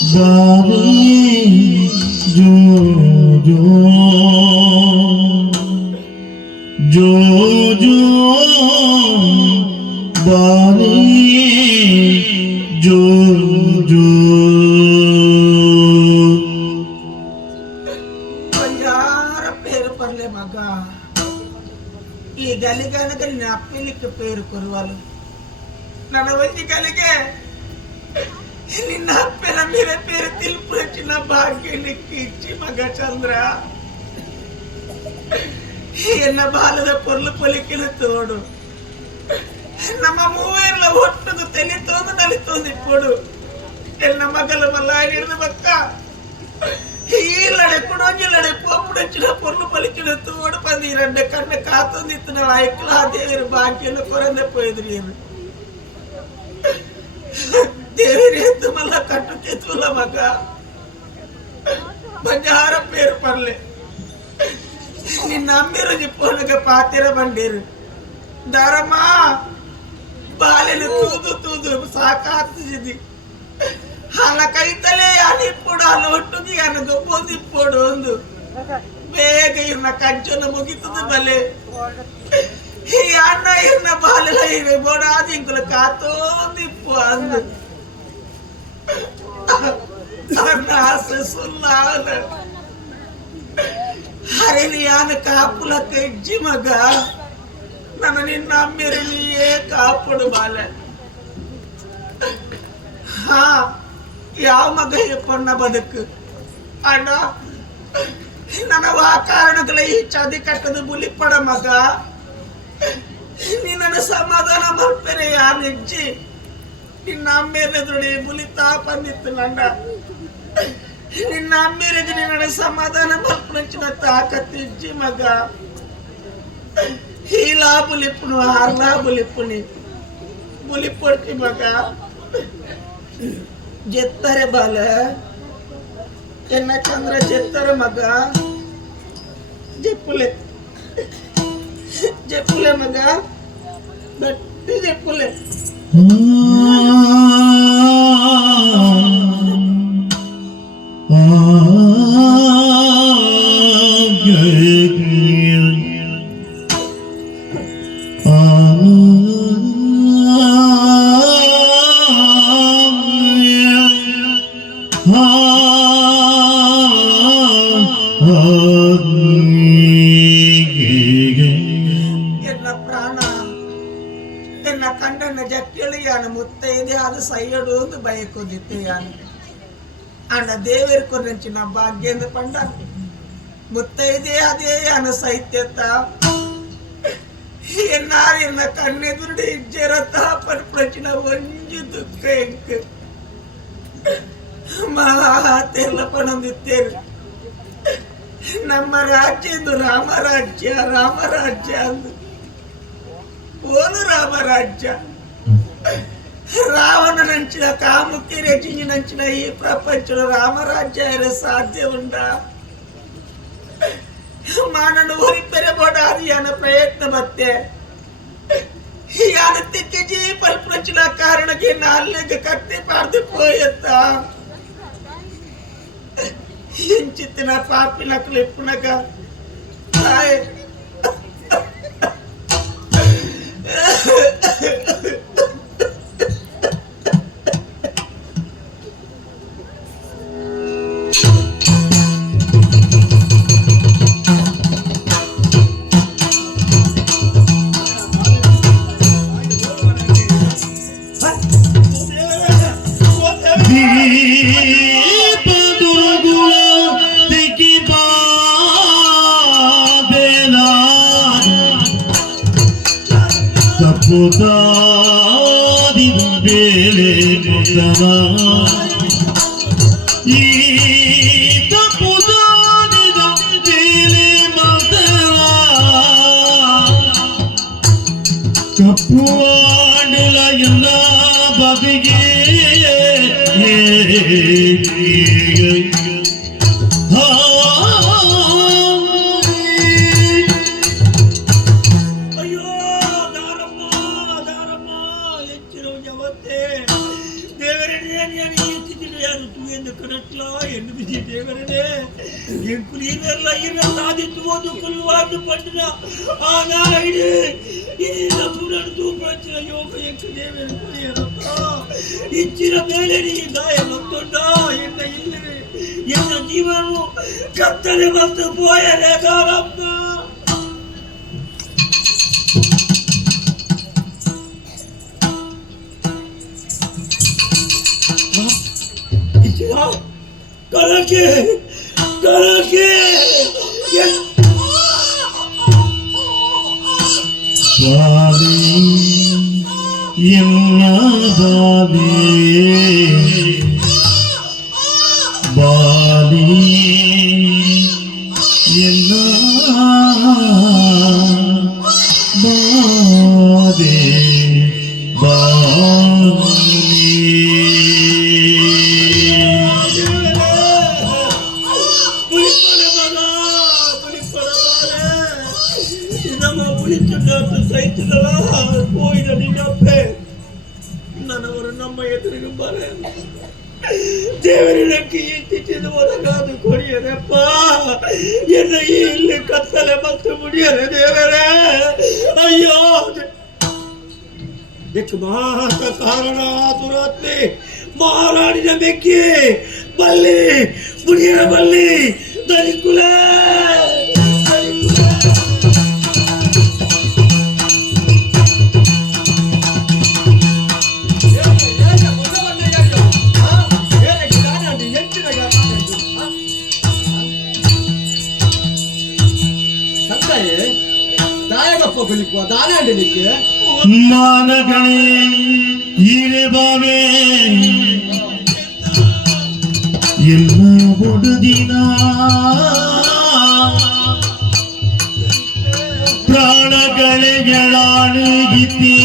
बाबी जो जो जो जो ಬಾನಿ ಜೋ ಜೋ ಯಾರ పేరు పర్లే మగ ఈ గలిగనక నిన్న అప్పిలికి పేరు కొరవాలు నన్ను వచ్చి కలిగే నిన్న అప్పిన మీరే పేరు తిలుపు వచ్చిన భాగ్యానికి ఇచ్చి మగ చంద్ర ಎನ್ನ ಬಾಲದ ಪೊರ್ಲು ಪೊಲಿಕಿನ ತೋಡು ನಮ್ಮ ಮೂವೇರ್ಲ ಒಟ್ಟದು ತೆಲಿತೋದು ನಲಿತೋದು ಇಪ್ಪೋಡು ಎನ್ನ ಮಗಲ ಮಲ್ಲ ಹಿಡಿದು ಬಕ್ಕ ఈలడే కుడొంజిలడే పొప్పుడొచ్చిన పొర్లు పలికిన తోడు 12 కన్న కాతొందిత్తు నా ఐక్ల దేవరి బాక్యలు కొరంద పోయిదిరీరు దేవరి ఎత్తు మల్ల కట్టు తెతుల మగ బంజార పేరు పర్లే నిన్న అమ్మిరు జిప్పోనగ పాతిర బండిరు దరమా బాలెలు తూదు తూదు సాకాత్తుజిది ಹಾಲಕೈತಲೇ ಅನಿಪ್ಪುಡು ಅಲ್ಲ ಒಟ್ಟುಗಿ ಅನದು ಬೋದಿಪ್ಪುಡು ಒಂದು ಬೇಗ ಇರ್ನ ಕಂಚನ ಮುಗಿತದ ಬಲೆ ಈ ಅಣ್ಣ ಇರ್ನ ಬಾಲೆಲ ಇವೆ ಬೋಡಾದಿ ಇಂಕುಲ ಕಾತೋದಿಪ್ಪು ಅಂದು ಅಣ್ಣ ಆಸೆ ಸುಲ್ಲಾನ ಹರಿಲಿ ಆನ ಕಾಪುಲಕ್ಕ ಇಜ್ಜಿ ಮಗ ನನ್ನ ನಿನ್ನ ಅಮ್ಮಿರಲಿಯೇ ಕಾಪುಡು ಬಾಲೆ ಹಾ ಯಾವ ಮಗ ಎಪ್ಪಣ್ಣ ಬದುಕು ಅಣ್ಣ ನನವ ಕಾರಣಗಳ ಈ ಚಾದಿ ಕಟ್ಟದ ಬುಲಿಪಡ ಮಗ ನಿನ್ನ ಸಮಾಧಾನ ಮಲ್ಪೆರೆ ಯಾ ನೆಜ್ಜಿ ನಿನ್ನ ಅಮ್ಮೇರೆದುಡಿ ಬುಲಿತಾ ಬಂದಿತ್ತು ನನ್ನ ನಿನ್ನ ಅಮ್ಮೇರೆಗೆ ನಿನ್ನ ಸಮಾಧಾನ ಮಲ್ಪನಂಚಿನ ತಾಕತ್ತಿಜ್ಜಿ ಮಗ ಹೀಲಾ ಬುಲಿಪ್ಪುನು ಹಾರ್ಲಾ ಬುಲಿಪ್ಪುನಿ ಬುಲಿಪೊಡ್ತಿ ಮಗ ಜೆತ್ತರೆ ಬಾಲ ಎನ್ನ ಚಂದ್ರ ಜೆತ್ತರೆ ಮಗ ಜೆಪ್ಪುಲೆ ಜೆಪ್ಪುಲೆ ಮಗ ಗಟ್ಟಿ ಜೆಪ್ಪುಲೆ ಎನ್ನ ಪ್ರಾಣ ಎನ್ನ ಕಂಡನ್ನ ಜಕ್ಕೆಳಿಯಾನ ಮುತ್ತೈದೆ ಅದು ಸೈಯಡು ಒಂದು ಬಯಕೋದಿತ್ತೆಯಾನ ಅಣ್ಣ ದೇವೇರ್ ಕೊರಂಚಿನ ಭಾಗ್ಯಂದ ಪಂಡ ಮುತ್ತೈದೆ ಅದೇ ಅನ ಸೈತ್ಯತ ಎನ್ನಾರು ಎನ್ನ ಕಣ್ಣೆದುರುಡಿ ಇಜ್ಜೆರತ ಪರ್ಪಂಚಿನ ಒಂಜು ದುಃಖ ಎಂಕ್ ಮಾತೆಲ್ಲ ಪಣಂದಿತ್ತೇರು ನಮ್ಮ ರಾಜ್ಯ ಎಂದು ರಾಮರಾಜ್ಯ ರಾಮರಾಜ್ಯ ಅಂದು ಓನು ರಾಮರಾಜ್ಯ ರಾವಣ ನಂಚಿನ ಕಾಮುಕಿ ರಜಿನಿ ನಂಚಿನ ಈ ಪ್ರಪಂಚದ ರಾಮರಾಜ್ಯ ಇರ ಸಾಧ್ಯ ಉಂಡ ಮಾನನು ಹೊರಿಪೆರೆ ಬೋಡಾದಿಯಾನ ಪ್ರಯತ್ನ ಮತ್ತೆ ಯಾನ ತಿಕ್ಕಜಿ ಪಲ್ಪಂಚಿನ ಕಾರಣಕ್ಕೆ ನಾಲ್ಗೆ ಕತ್ತೆ ಪಾರ್ದು ಪೋಯತ್ತ ಇಂಚಿತ್ತಿನ ಪಾಪಿನ ಕ್ಲಿಪ್ಪುನಗ ಕಪ್ಪುವಾಡಲ ಎಲ್ಲ ಬದಿಗೆ ಅಯ್ಯೋ ದಾರಮ್ಮ ದಾರಮ್ಮ ಹೆಚ್ಚಿನ ಜವತ್ತೆ ದೇವರೇ ನಾನು ಎತ್ತಿದ್ದೀನಿ ಯಾರು ತೂಎಂದು ಕಡಟ್ಲಾ ಎನ್ನುವುದು ದೇವರೇ ಎಂಕುಲಿಯೆಲ್ಲ ಇರಲಾದಿತ್ತು ಒಂದು ಕುಲ್ವಾದು ಪಟ್ಟಿನ ಆ ನಾಯಿಡೆ ಇದೆಲ್ಲ ಪುನರ್ದು ಪ್ರಚನ ಯೋಗ ಎಂಕ ದೇವರು ಕುಡಿಯರಪ್ಪ ಹೆಚ್ಚಿನ ಮೇಲೆ ನೀ ದಾಯ ಬಂದುಂಡ ಎನ್ನ ಇಲ್ಲದೆ ಎನ್ನ ಜೀವನು ಕತ್ತಲೆ ಮತ್ತು ಪೋಯರೆ ಗಾರಪ್ಪ ಕಳಕೆ ಕಳಕೆ ಬಾಲಿ ಎಲ್ಲ ಬಾಲಿ ಬಾಲಿ ಎಲ್ಲ ಬಾದೆ ನನ್ನವರು ನಮ್ಮ ಎದುರಿಗೆ ಬರ ದೇವರಿನಕ್ಕೆ ಇತ್ತಿದ್ದು ಒದಗಾದು ಕೊಡಿಯರಪ್ಪ ಎನ್ನ ಇಲ್ಲಿ ಕತ್ತಲೆ ಮತ್ತು ಮುಡಿಯರೆ ದೇವರೇ ಅಯ್ಯೋ ಮಾತ ಕಾರಣ ದುರಾತ್ಮೆ ಮಹಾರಾಣಿನ ಬೆಕ್ಕಿ ಬಲ್ಲಿ ಮುಡಿಯರ ಬಲ್ಲಿ ದರಿಕುಲ ಮಾನಗಣೆ ಹೀರೆ ಬಾವೆ ಎಲ್ಲ ಬುಡದಿನ ಪ್ರಾಣಗಳೆಗಳಾಳುಗಿತ್ತೆ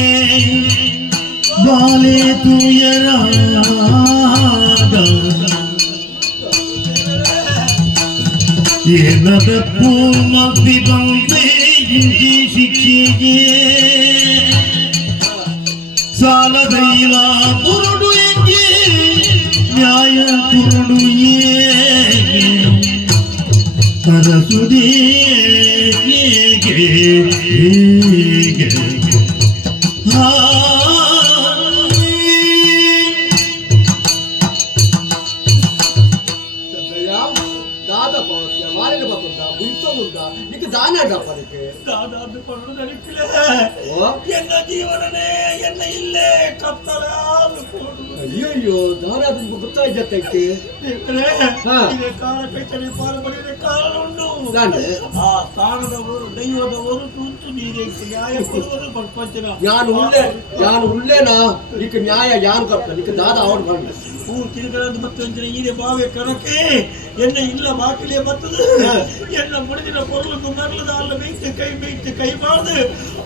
ಬಾಲೆ ತುಯರಾಗ ಏನದಕ್ಕೂ ಮಗ್ದಿ ಬಂದೆ ಇಂಜಿ ಶಿಕ್ಷೆಗೆ ಸಾಲದೈವ ಕುರುಡು ಎಂಗೆ ನ್ಯಾಯ ಕುರುಡು ಏಗೆ ಸರಸುದೇ ಹೇಗೆ ಹೇಗೆ ಎನ್ನ ಜೀವನನೇ ಎನ್ನ ಇಲ್ಲೇ ಕತ್ತಲ ಅಯ್ಯೋ ದಾರಾದ ಗೊತ್ತಾಯ್ತೈತೆ ಇದೇ ಕಾಲ ಕೈತನೆ ಪಾಲು ಬಡಿದ ಕಾರಣ ಉಂಟು ಆ ಸ್ಥಾನದವರು ದೈವದವರು ಕೂತು ನೀರಿಗೆ ನ್ಯಾಯ ಕೊಡುವುದು ಪ್ರಪಂಚನ ಯಾನು ಉಳ್ಳೇನಾ ನಿಕ್ ನ್ಯಾಯ ಯಾನು ಕಪ್ಪ ನಿಕ್ ದಾದ ಅವನು ಬಂದ ತಿರುಗಲದ್ದು ಮತ್ತೆ ಈರೆ ಬಾವೆ ಕಣಕ್ಕೆ ಎನ್ನ ಇಲ್ಲ ಬಾಕಿಲೆ ಬರ್ತದ ಎನ್ನ ಮುಡಿದಿನ பொருளுக்கு ಮರಳದ ಅಲ್ಲ ಬೇಯ್ತು ಕೈ ಮಾಡ್ದು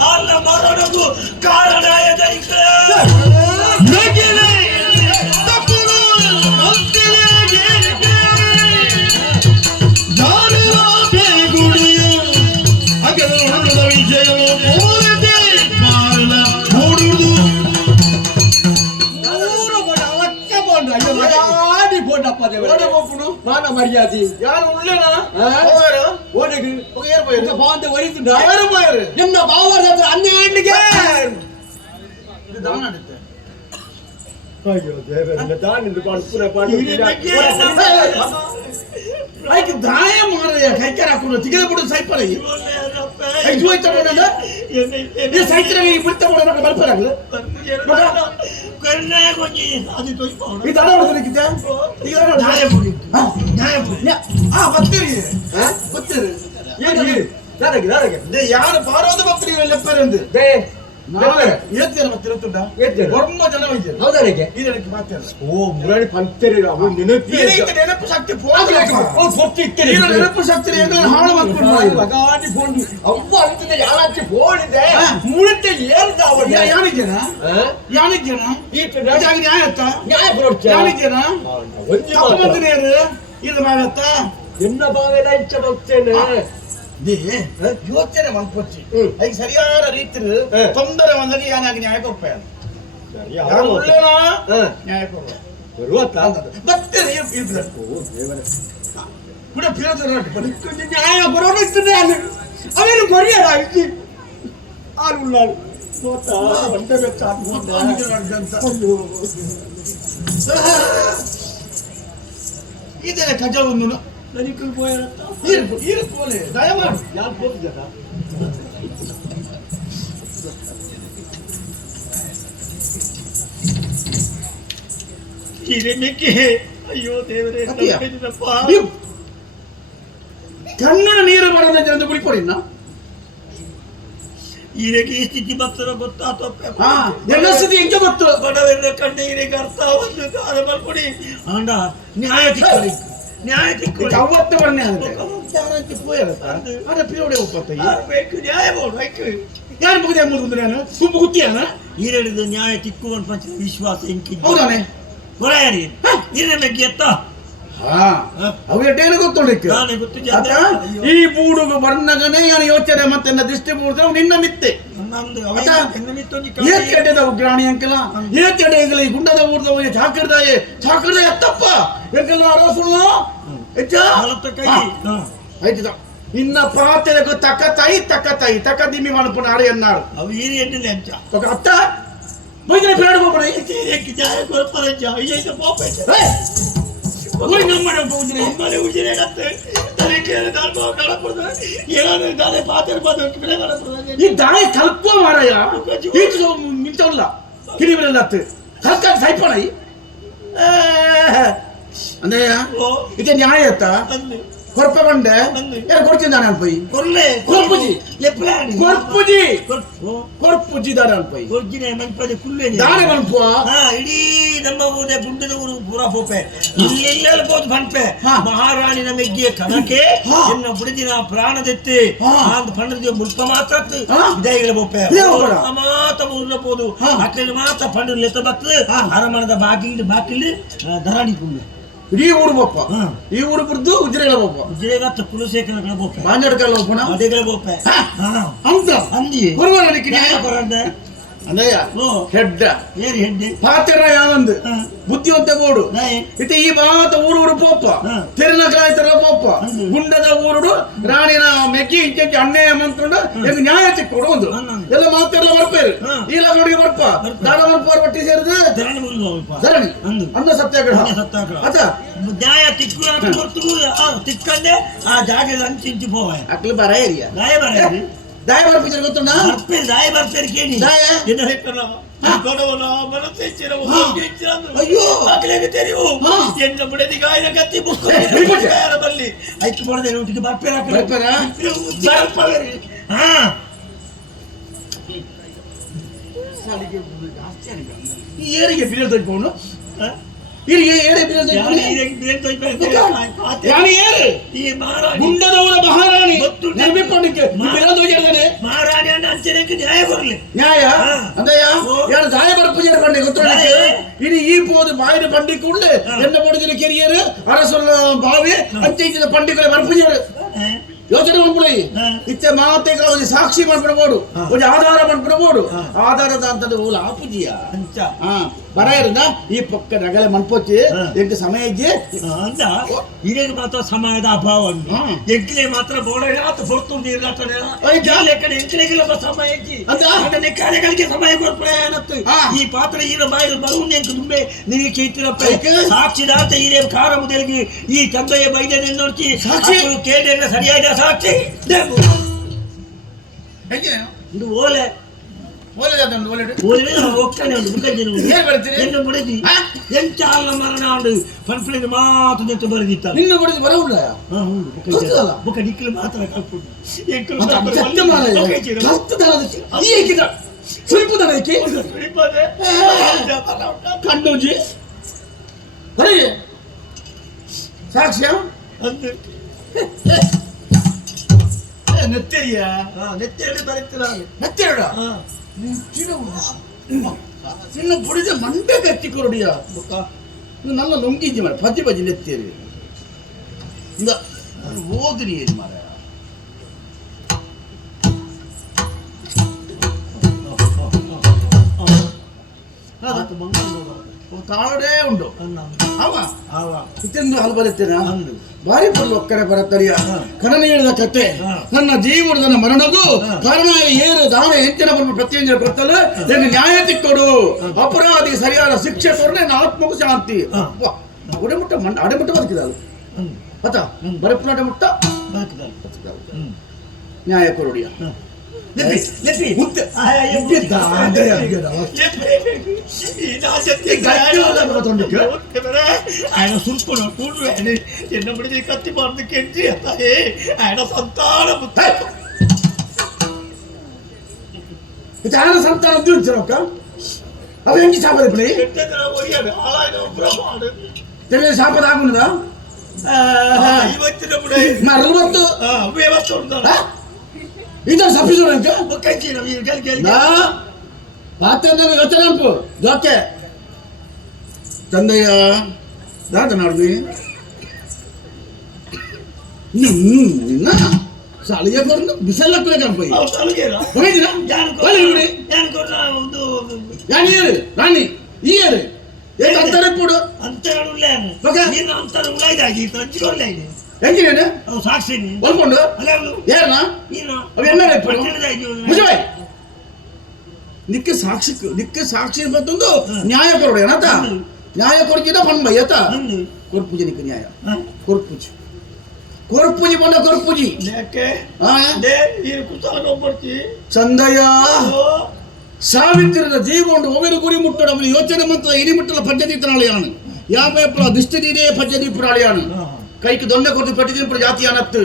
ಅಲ್ಲ ಮರಣದು ಕಾರಣ ಮಾನ ಮರ್ಯಾದೆ ಯಾರು ಉಳ್ಳೇನಾ ಬಾಂಧ ಒರಿತುಂಡ ನಿಮ್ಮ ಬಾವರ ಹನ್ನೆರಡಿಗೆ ಅಯ್ಯೋ ದೇವರೇ ದಾನಿಂದ ಆಯ್ಕೆ ದಾಯ ಮಾರಯ್ಯ ಕೈಕಾರ ಹಾಕೊಂಡು ತಿಗದ ಬಿಡು ಸೈಪರ ಸೈತ್ರ ಬಿಡ್ತ ಬರ್ಪಾರಾಗಲ್ಲ ಈ ದಾರ ಹೊಡೆದಕ್ಕಿದ್ದೆ ಯಾರು ಪಾರೋದು ಭಕ್ತರಿ ಲೆಪ್ಪರಂದು ಮುರಾರಿ ಪಂಚರಿ ನೆನಪು ಶಕ್ತಿ ನೆನಪು ಶಕ್ತಿ ಹಾಳು ಮಾಡ್ಕೊಂಡು ಅಪ್ಪ ಅಂತಿದೆ ಯಾಕೆ ಫೋನಿದೆ ಮುಳಿತೆ ಯಾನಿದ್ದೇನ ನ್ಯಾಯ ಬರೋಚ್ಚ ಯಾನಿದ್ದೇನ ಇದು ಮಾಡತ್ತ ಎನ್ನ ಬಾವೆಲ್ಲ ಇಚ್ಛ ಬರ್ತೇನೆ ಯೋಚನೆ ಮನ್ಪೊಚ್ಚಿ ಅದಕ್ಕೆ ಸರಿಯಾದ ರೀತಿ ತೊಂದರೆ ಬಂದಾಗ ಯಾನಾಗಿ ನ್ಯಾಯ ಕೊಡ್ಪಾಯ ನ್ಯಾಯ ಕೊಡುವ ನ್ಯಾಯ ಬರೋಣ ಅವೇನು ಕೊರಿಯರ ಆರು ಇದೆಲ್ಲ ಕಜ ಒಂದು ನನಗೆ ಹೋಯರತ್ತ ಇರ್ಕೋಲೆ ದಯಮಾಡಿ ಯಾರು ಹೋಗಿದ್ದಾರ ಹಿರೇಮೆಕ್ಕೆ ಅಯ್ಯೋ ದೇವರೇ ಅತ್ತಿಯ. ತಪ್ಪಿದ್ದಪ್ಪ. ಕಣ್ಣನ ನೀರು ಬರೋದ ಜನತೆ ಕುಡಿಕೊಡಿನ ಹಿರೇಗೆ ಈ ಸ್ಥಿತಿ ಬರ್ತದ ಗೊತ್ತಾತಪ್ಪ ಹಾ ಎಲ್ಲ ಸ್ಥಿತಿ ಹೆಂಗೆ ಗೊತ್ತು ಬಡವರ ಕಂಡ ಹಿರೇಗೆ ಅರ್ಥ ಒಂದು ಕಾಲ ಮಾಡ್ಕೊಡಿ ಅಂಡ ನ್ಯಾಯ ತಿಕ್ಕೊಳ್ಳಿ ನ್ಯಾಯ ತಿಕ್ಕೊಳ್ಳಿ ಅವತ್ತು ಬನ್ನಿ ಅಂದ್ರೆ ಅರೆ ಪಿರೋಡೆ ಒಪ್ಪತ್ತ ಬೇಕು ನ್ಯಾಯ ಮಾಡ್ಬೇಕು ಯಾರು ಮುಗಿದೆ ಮುಗಿದ್ರೆ ನಾನು ಗುಂಪು ಗುತ್ತಿಯಾನ ಹಿರಿಯದು ನ್ಯಾಯ ತಿಕ್ಕುವ ಪಂಚ ವಿಶ್ವಾಸ ಎಂಕಿ ಹೌದಾನೆ ಹೊರೆಯಾರಿ ಹಿರೇಮೆಗ್ಗೆ ಎತ್ತ ಹಾ ಅವು ಎಟ್ಟೇನು ಗೊತ್ತುಂಡಿಕ್ಕೆ ನಾನೇ ಗೊತ್ತು ಅದ ಈ ಬೂಡುಗು ಬರ್ನಗನೆ ಯಾನು ಯೋಚನೆ ಮತ್ತೆ ದೃಷ್ಟಿ ಬೂಡ್ದ ನಿನ್ನ ಮಿತ್ತೆ ನಮ್ದು ಅದ ಹೆಣ್ಣು ಏಕೆಡೆದ ಉಗ್ರಾಣಿ ಅಂಕಲ ಏಕೆಡೆಗಲಿ ಗುಂಡದ ಊರ್ದವ ಚಾಕರ್ದಾಯೆ ಚಾಕರ್ದ ಎತ್ತಪ್ಪ ಎಂಕಲ್ಲ ಅರಸುಳ್ಳ ಹೆಚ್ಚ ಕೈ ಆಯ್ತದ ಇನ್ನ ಪಾತೆలకు ತಕ್ಕ ದಿಮ್ಮಿ ಮಣಪನ ಆರೆ ಅನ್ನಾರು ಅವು ಹಿರಿಯನ್ನಿಲ್ಲ ಅಂಚ ఒక అత్త బయట పిల్లడు పోపడే ಹಿರಿಯಕ್ಕೆ ಜಾಯ ಕೊಡ್ತಾರಂಚ ಅಯ್ಯಯ್ಯ ಪಾಪ ఓయ్ నమ్మడ పోజునే ಮನೆ ಉಜಿರೇಗತ್ತೆ ತಲೆ ಕೇಳಿ ನಾನು ಕಳಪಡ್ದ ಏನಾದ್ರು ದಾನೆ ಪಾತ್ರ ಪಾತ್ರ ಬೆಳೆ ಕಳಪಡ್ದ ఈ దాయ కల్ప మారయ ఈచు మించౌల్ల కిరిబెలలత్ కల్క సైపడై అందయ్య ಓ ఇది న్యాయత ಅಂದು కొర్పబండ ఏ కొర్చిందాన పోయి ಕೊರ್ಲೆ ಕೊರ್ಪುಜಿ ಲೆಪ್ಲಾನಿ కొర్పుజి దాన పోయి ಕೊರ್ಜಿನೆ ಮಂಪದೆ ಕುಲ್ಲೇನಿ దాన మన్పో ಹಾ ಇಡೀ ನಮ್ಮ ಊರೇ ಗುಂಡದ ಊರು ಪೂರ ಪೋಪೆ ಇಲ್ಲೆಲ್ಲ ಬೋದು ಬಂಪೆ ಮಹಾರಾಣಿನ ಮೆಗ್ಗಿಯ ಕನಕೆ ಎನ್ನ ಬುಡಿದಿನ ಪ್ರಾಣದೆತ್ತೆ ಆಂದ ಪಂಡದ ಮುಲ್ಪ ಮಾತ್ರ ವಿದಾಯಿಗಳ ಪೋಪೆ ಮಾತ ಊರ್ನ ಪೋದು ಅಕ್ಕಲ್ಲಿ ಮಾತ ಪಂಡ ಲೆತ್ತ ಬರ್ತದೆ ಅರಮಣದ ಬಾಕಿಲಿ ಧರಾಣಿ ಕುಂಡೆ ಇಡೀ ಊರು ಬಪ್ಪ ಈ ಊರು ಬಿಡ್ದು ಉಜಿರೆಗಳ ಬಪ್ಪ ಉಜಿರೆಗತ್ತ ಕುಲಶೇಖರಗಳ ಪೋಪೆ ಬಾಂಜಡ್ಕಲ್ಲ ಒಪ್ಪನ ಅದೇಗಳ ಪೋಪೆ ಅಂತ ಅಂದಿ ಗುರುವರನಿಗೆ ನ್ಯಾಯ ಕೊರಂದೆ అందయ్య హెడ్ ಏರಿ ಹೆಡ್ಡೆ పాత్ర యావంది బుద్ధివంత గోడు ನಾಯಿ ఇత ఈ బాత ఊరు పోప్ప తెరన కాయతర పోప్ప గుండದ ಊರುಡು ರಾಣಿನ ಮೆಕ್ಕಿ ಇಂಚೆ ಅಣ್ಣಯ್ಯ ಮಂತ್ರುಡು ಎಂಗ್ ನ್ಯಾಯ ತಿಕ್ಕೊಡು ಒಂದು ಎಲ್ಲ ಮಾತೆಲ್ಲ ಬರ್ಪೇರು ಈ ಲಗಡಿಗೆ ಬರ್ಪ ದಾನ ಬರ್ಪಾರ್ ಬಟ್ಟಿ ಸೇರಿದು ಧರಣಿ ಮುಗಿದೋಗಪ್ಪ ಧರಣಿ ಅನ್ನ ಸತ್ಯಾಗ್ರಹ ಸತ್ಯಾಗ್ರಹ ಅದ ನ್ಯಾಯ ತಿಕ್ಕುಳ ಕೊಟ್ಟು ತಿಕ್ಕಂಡೆ ಆ ಜಾಗದ ಅಂಚಿಂಚಿ ಹೋವ ಅಕ್ಲಿ ಬರ ಏರಿಯಾ ದಾಯ ಬರ ದಾಯ ಬರ್ಪಿದ್ರೆ ಗೊತ್ತುಂಡ ಬರ್ಪೆ ದಾಯ ಬರ್ತಾರೆ ಕೇಳಿ ದಾಯ ಏನು ಹೇಳ್ತಾರ ಕೊಡವನ ಮನಸ್ಸೆಚ್ಚಿರವು ಅಯ್ಯೋ ಅಕ್ಕಲಿಗೆ ತೆರಿವು ಎನ್ನ ಬುಡದಿ ಗಾಯನ ಕತ್ತಿ ಬುಕ್ಕ ಬಲ್ಲಿ ಐಕ್ ಮಾಡದೆ ಒಟ್ಟಿಗೆ ಬರ್ಪೆ ಬರ್ಪೇರ ಹಾ ಈ ಏರಿಗೆ ಬಿರಿಯ ತೊಯ್ಕೊಂಡು ಇರಿಗೆ ಏರೆ ಬಿರಿಯ ತೊಯ್ಕೊಂಡು ಯಾನಿ ಏರು ಈ ಮಹಾರಾಣಿ ಗುಂಡದವರ ಮಹಾರಾಣಿ ನೆನಪಿಕೊಂಡಿಕ್ಕೆ ಮಹಾರಾಣಿ ಅಣ್ಣ ಅಂಚನೆಗೆ ನ್ಯಾಯ ಬರಲಿ ನ್ಯಾಯ ಅಂದಯ್ಯ ಯಾರು ದಾಯ ಬರ್ಪೂಜೆ ಪಂಡಿ ಗೊತ್ತೊಳ್ಳಿಕ್ಕೆ ಇനി ಈ போது ಬಾಯಿನ ಪಂಡಿಕೊಂಡು ಎನ್ನ ಪೊಡಿದಿನ ಕೆರಿಯರು ಅರಸೊಲ್ಲ ಬಾವಿ ಅಂಚೆ ಪಂಡಿಗಳ ಬರ್ಪೂಜೆ ಯೋಚನೆ ಮಾಡ್ಬಿಡಿ ಇತ್ತೆ ಮಾತೆಗಳ ಒಂದು ಸಾಕ್ಷಿ ಮಾಡ್ಬಿಡಬಹುದು ಒಂದು ಆಧಾರ ಮಾಡ್ಬಿಡಬಹುದು ಆಧಾರದ ಅಂತದ್ದು ಓಲ ಆಪುಜಿಯ ಅಂಚ ಬರ ಇರದ ಈ ಪಕ್ಕ ನಗಲೆ ಮನ್ಪೋಚಿ ಎಂಟು ಸಮಯ ಇಜ್ಜಿ ಅಂತ ಹಿರಿಯರು ಮಾತ್ರ ಸಮಯದ ಅಭಾವ ಎಂಕಿಲೆ ಮಾತ್ರ ಬೋರ್ಡ್ ಹೊರತು ನೀರು ಕಡೆ ಎಂಕಿಲೆಗಿಲ್ಲ ಸಮಯ ಇಜ್ಜಿ ಅದನ್ನೇ ಕಾರ್ಯಗಳಿಗೆ ಸಮಯ ಕೊಡ್ಪಡೆ ಅನ್ನತ್ತು ಈ ಪಾತ್ರ ಈರ ಬಾಯಿಲು ಬರುವುದೇ ತುಂಬೆ ನಿನಗೆ ಚೈತಿರಪ್ಪ ಸಾಕ್ಷಿದಾತ ಹಿರಿಯ ಕಾರ ಮುದಲಿಗೆ ಈ ತಂದೆಯ ಬೈದ್ಯ ನೋಡ್ತಿ ಸಾಕ್ಷಿ ಕೇಳಿದ್ರೆ ಸರಿಯಾದ ಸಾಕ್ಷಿ ಇದು ಓಲೆ ಹೋಗ್ತಾನೆ ಒಂದು ಮುಖಜನ ಮುಡಿದಿ ಎಂಚ ಅಲ್ಲ ಮರಣ ಉಂಡು ಪನ್ಪಳಿಗೆ ಮಾತು ನೆಟ್ಟು ಬರೆದಿತ್ತ ನಿನ್ನ ಬಡಿದು ಬರವುಲ್ಲ ಮುಖ ನಿಕ್ಕಲು ಮಾತ್ರ ಕಲ್ಪುಡು ಕಣ್ಣುಜಿ ಹೊರಗೆ ಸಾಕ್ಷ್ಯ ನೆತ್ತರಿಯ ನೆತ್ತೆರಡು ಬರೀತಿಲ್ಲ ನೆತ್ತೆರಡ ನಿನ್ನ ಬುಡಿದ ಮಂಡೆ ಕಚ್ಚಿ ಕೊರಡಿಯ ನನ್ನ ಲೊಂಗಿದ್ದಿ ಮಾರ ಪತಿ ಬಜಿ ನೆತ್ತೇರಿ ಓದ್ರಿ ಏನು ಮಾರ ತಾಳಡೇ ಉಂಟು ಅವ ಅವ ಇತ್ತೆಂದು ಹಾಲು ಬರುತ್ತೇನೆ ಅಂದು ಬಾರಿ ಪಲ್ಲು ಒಕ್ಕಡೆ ಬರುತ್ತರಿಯ ಕನನ ಹೇಳಿದ ಕತೆ ನನ್ನ ಜೀವನದ ಮರಣಗೂ ಕಾರಣ ಏರು ದಾನ ಹೆಂಚಿನ ಬಂದು ಪ್ರತಿಯೊಂದು ಬರ್ತಲ್ಲ ಎಂದು ನ್ಯಾಯ ತಿಕ್ಕೊಡು ಅಪರಾಧಿ ಸರಿಯಾದ ಶಿಕ್ಷೆ ಕೊಡ್ರೆ ಆತ್ಮಗೂ ಶಾಂತಿ ಅಡೆಮುಟ್ಟ ಅಡೆಮುಟ್ಟ ಬದುಕಿದಳು ಅತ ಬರಪುರ ಅಡೆಮುಟ್ಟ ನ್ಯಾಯ ಕೊರಡಿಯ ఆయన సురుకున్న కూడు ఎన్నబడి కత్తి పడుతు కెంచి ఆయన సంతానం ఆయన సంతానం తీర్చాక అవి ఎంకి చేపలు ఇప్పుడు తెలియదు చేప తాగున్నదా వచ్చినప్పుడు మరలు వద్దు వ్యవస్థ ఉంటా ಇದನ್ನು ಸಪ್ಪಿಸೋಣ ಒಕ್ಕ ಪಾತ್ರ ಯೋಚನೆ ಅನ್ಪು ಜೋಕೆ ತಂದೆಯ ದಾದ ನಾಡ್ದು ನಿನ್ನ ಸಾಲಿಗೆ ಬಂದು ಬಿಸಲ್ಲಕ್ಕಲೆ ಕನ್ಪೈ ಹೋಗಿದ್ದೀರಾ ಯಾರು ರಾಣಿ ಈ ಯಾರು ಏನು ಅಂತಾರೆ ಕೊಡು ಹೆಂಗಿನೇನು ಸಾಕ್ಷಿನಿ ಹೊಲ್ಕೊಂಡು ಏನ ಅವು ಎನ್ನ ಮುಜಬಾಯ್ ನಿಕ್ಕೆ ಸಾಕ್ಷಿ ಮತ್ತೊಂದು ನ್ಯಾಯ ಕೊರಡು ಏನತ ನ್ಯಾಯ ಕೊಡ್ತಿದ್ದ ಪಣ್ಬೈ ಆತ ಕೊರ್ಪೂಜೆ ನಿಕ್ಕೆ ನ್ಯಾಯ ಕೊರ್ಪೂಜೆ ಕೊರ್ಪೂಜಿ ಬಂದ ಕೊರ್ಪೂಜಿ ಚಂದಯ್ಯ ಸಾವಿತ್ರಿನ ಜೀವೊಂಡು ಒವೆರು ಗುರಿ ಮುಟ್ಟಡ ಯೋಚನೆ ಮಂತ್ರ ಇನಿ ಮುಟ್ಟಲ ಪದ್ಧತಿ ತನಾಳಿಯಾನು ಯಾಪಲ ದಿಷ್ಟದಿದೆ ಪದ್ಧತಿ ಪುರಾಳಿಯಾನು ಕೈಗೆ ದೊಣ್ಣೆ ಕೊಟ್ಟು ಪಟ್ಟಿದಿನ ಜಾತಿ ಅನ್ನತ್ತು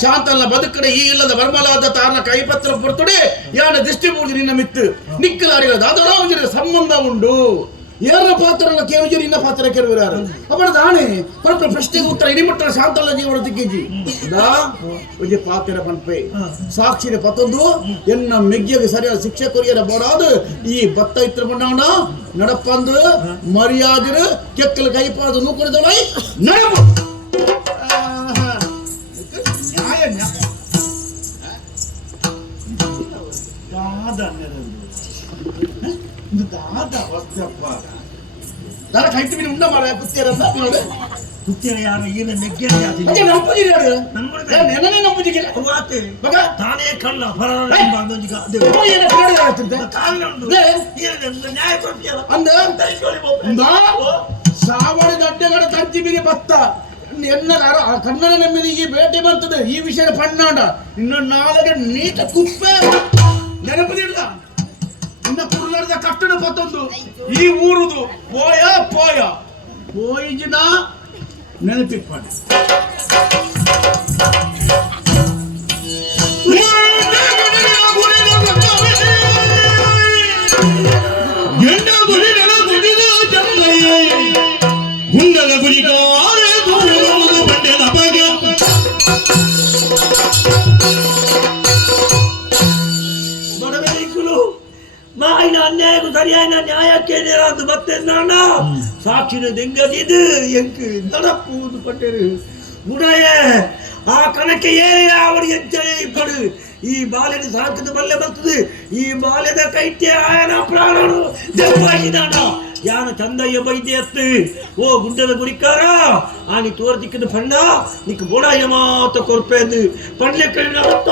ಶಾಂತಲ್ಲ ಬದುಕಡೆ ಈ ಇಲ್ಲದ ಬರ್ಮಲಾದ ತಾರನ ಕೈಪತ್ರ ಪೊರ್ತಡೆ ಯಾನ ದಿಷ್ಟಿ ಮೂರ್ತಿ ನಿನ್ನ ಮಿತ್ತು ನಿಕ್ಕಲಾರಿಗಳ ದಾದರಾವಂಜನ ಸಂಬಂಧ ಉಂಡು ಯಾರ ಪಾತ್ರ ಕೇಳುಜಿ ನಿನ್ನ ಪಾತ್ರ ಕೇಳುವಿರಾರು ಅವನ ದಾಣೆ ಕೊರಪ ಪ್ರಶ್ನೆಗೆ ಉತ್ತರ ಇಡಿಮುಟ್ಟರ ಶಾಂತಲ್ಲ ಜೀವನ ದಿಗ್ಗಿಜಿ ದಾ ಒಂಜಿ ಪಾತ್ರ ಪನ್ಪೆ ಸಾಕ್ಷಿನ ಪತ್ತೊಂದು ಎನ್ನ ಮೆಗ್ಗಿಗೆ ಸರಿಯಾದ ಶಿಕ್ಷೆ ಕೊರಿಯರ ಬೋಡಾದು ಈ ಬತ್ತ ಇತ್ರ ಬಂಡಾಣ ನಡಪಂದು ಮರ್ಯಾದಿರು ಕೆಕ್ಕಲು ಕೈಪಾದ ನೂಕುರಿದವೈ ನಡಪು ದಾರ ಕೈಟಿ ಬಿಡಿ ಉಂಡ ಮಾರ ಕುತ್ತಿಯರಂತ ನೋಡಿ ಕುತ್ತಿಯರ ಯಾರು ಏನು ನೆಗ್ಗೆರೆ ಜಾತಿ ನಂಪುಜಿ ಯಾರು ನೆನನೆ ನಂಪುಜಿ ವಾತೆ ಬಗ ತಾನೇ ಕಳ್ಳ ಫರಾರ ಬಂದೋಜಿಗ ಅದೇ ಏನ ಕಡೆ ಆಗ್ತಿದೆ ಕಾಲಂಡು ಏನು ನ್ಯಾಯ ಕೊಡ್ತೀಯಲ್ಲ ಅಂದ ತೈಕೊಳ್ಳಿ ಬೋಪ ಸಾವಳಿ ದಡ್ಡಗಡ ತಂತಿ ಬಿರಿ ಬತ್ತ ಎನ್ನದಾರ ಕನ್ನಡ ನೆಮ್ಮದಿಗೆ ಬೇಟೆ ಬರ್ತದೆ ಈ ವಿಷಯ ಪಣ್ಣಾಂಡ ಇನ್ನು ನಾಳೆಗೆ ನೀಟ ಕುಪ್ಪೆ ನೆನಪದಿಲ್ಲ ಇನ್ನ ಕುರುಳದ ಕಟ್ಟಡ ಪತ್ತೊಂದು ಈ ಊರುದು ಪೋಯಿಜಿನ ನೆನಪಿಪ್ಪಣೆ ಗುಂಡಲ ಗುರಿಗಾರ ಬಂಡೆದ ಬಗ ಬಡವೇಕುಲು ಮಾಯಿನ ಅನ್ಯಾಯಕ್ಕೂ ಸರಿಯಾದ ನ್ಯಾಯಕ್ಕೆ ನೀರಾದು ಬತ್ತೆಂದಾಣ ಸಾಕ್ಷಿನ ದೆಂಗದಿದು ಎಂಕು ನಡಪ್ಪುವುದು ಪಟ್ಟರು ಗುಣಯೇ ಆ ಕಣಕ್ಕೆ ಏನೇ ಅವರು ಎಚ್ಚರಿ ಪಡು ಈ ಬಾಲ್ಯದ ಸಾಕದ ಬಲ್ಲೆ ಬರ್ತದೆ ಈ ಬಾಲ್ಯದ ಕೈತ್ಯ ಆಯನ ಪ್ರಾಣನು ದೆಪ್ಪಾಗಿದಾನ ಯಾನ ಚಂದಯ್ಯ ಬೈದ್ಯ ಅತ್ತು ಓ ಗುಂಡದ ಗುರಿಕಾರ ಆನಿ ತೋರ್ದಿಕ್ಕದ ಪಂಡ ನಿಕ್ ಬೋಡಾಯ ಮಾತ ಕೊರ್ಪೆಂದು ಪಂಡ್ಲೆ ಕಳಿನತ್ತ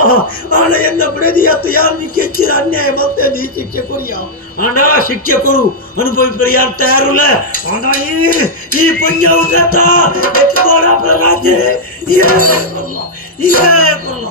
ಆಣ ಎನ್ನ ಬಿಡದಿ ಅತ್ತು ಯಾರು ನಿಕ್ಕೆ ಹೆಚ್ಚಿನ ಅನ್ಯಾಯ ಬರ್ತದೆ ಈ ಶಿಕ್ಷೆ ಕೊರಿಯ ಆಂಡ ಶಿಕ್ಷೆ ಕೊರು ಅನುಭವಿಸ್ತಾರೆ ಯಾರು ತಯಾರಿಲ್ಲ ಆಂಡ ಈ ಪಂಜ ಉಗ್ರತ ಎತ್ತುಬೋಡ ರಾಜ್ಯ ಇರೇ ಕೊಲ್ಲ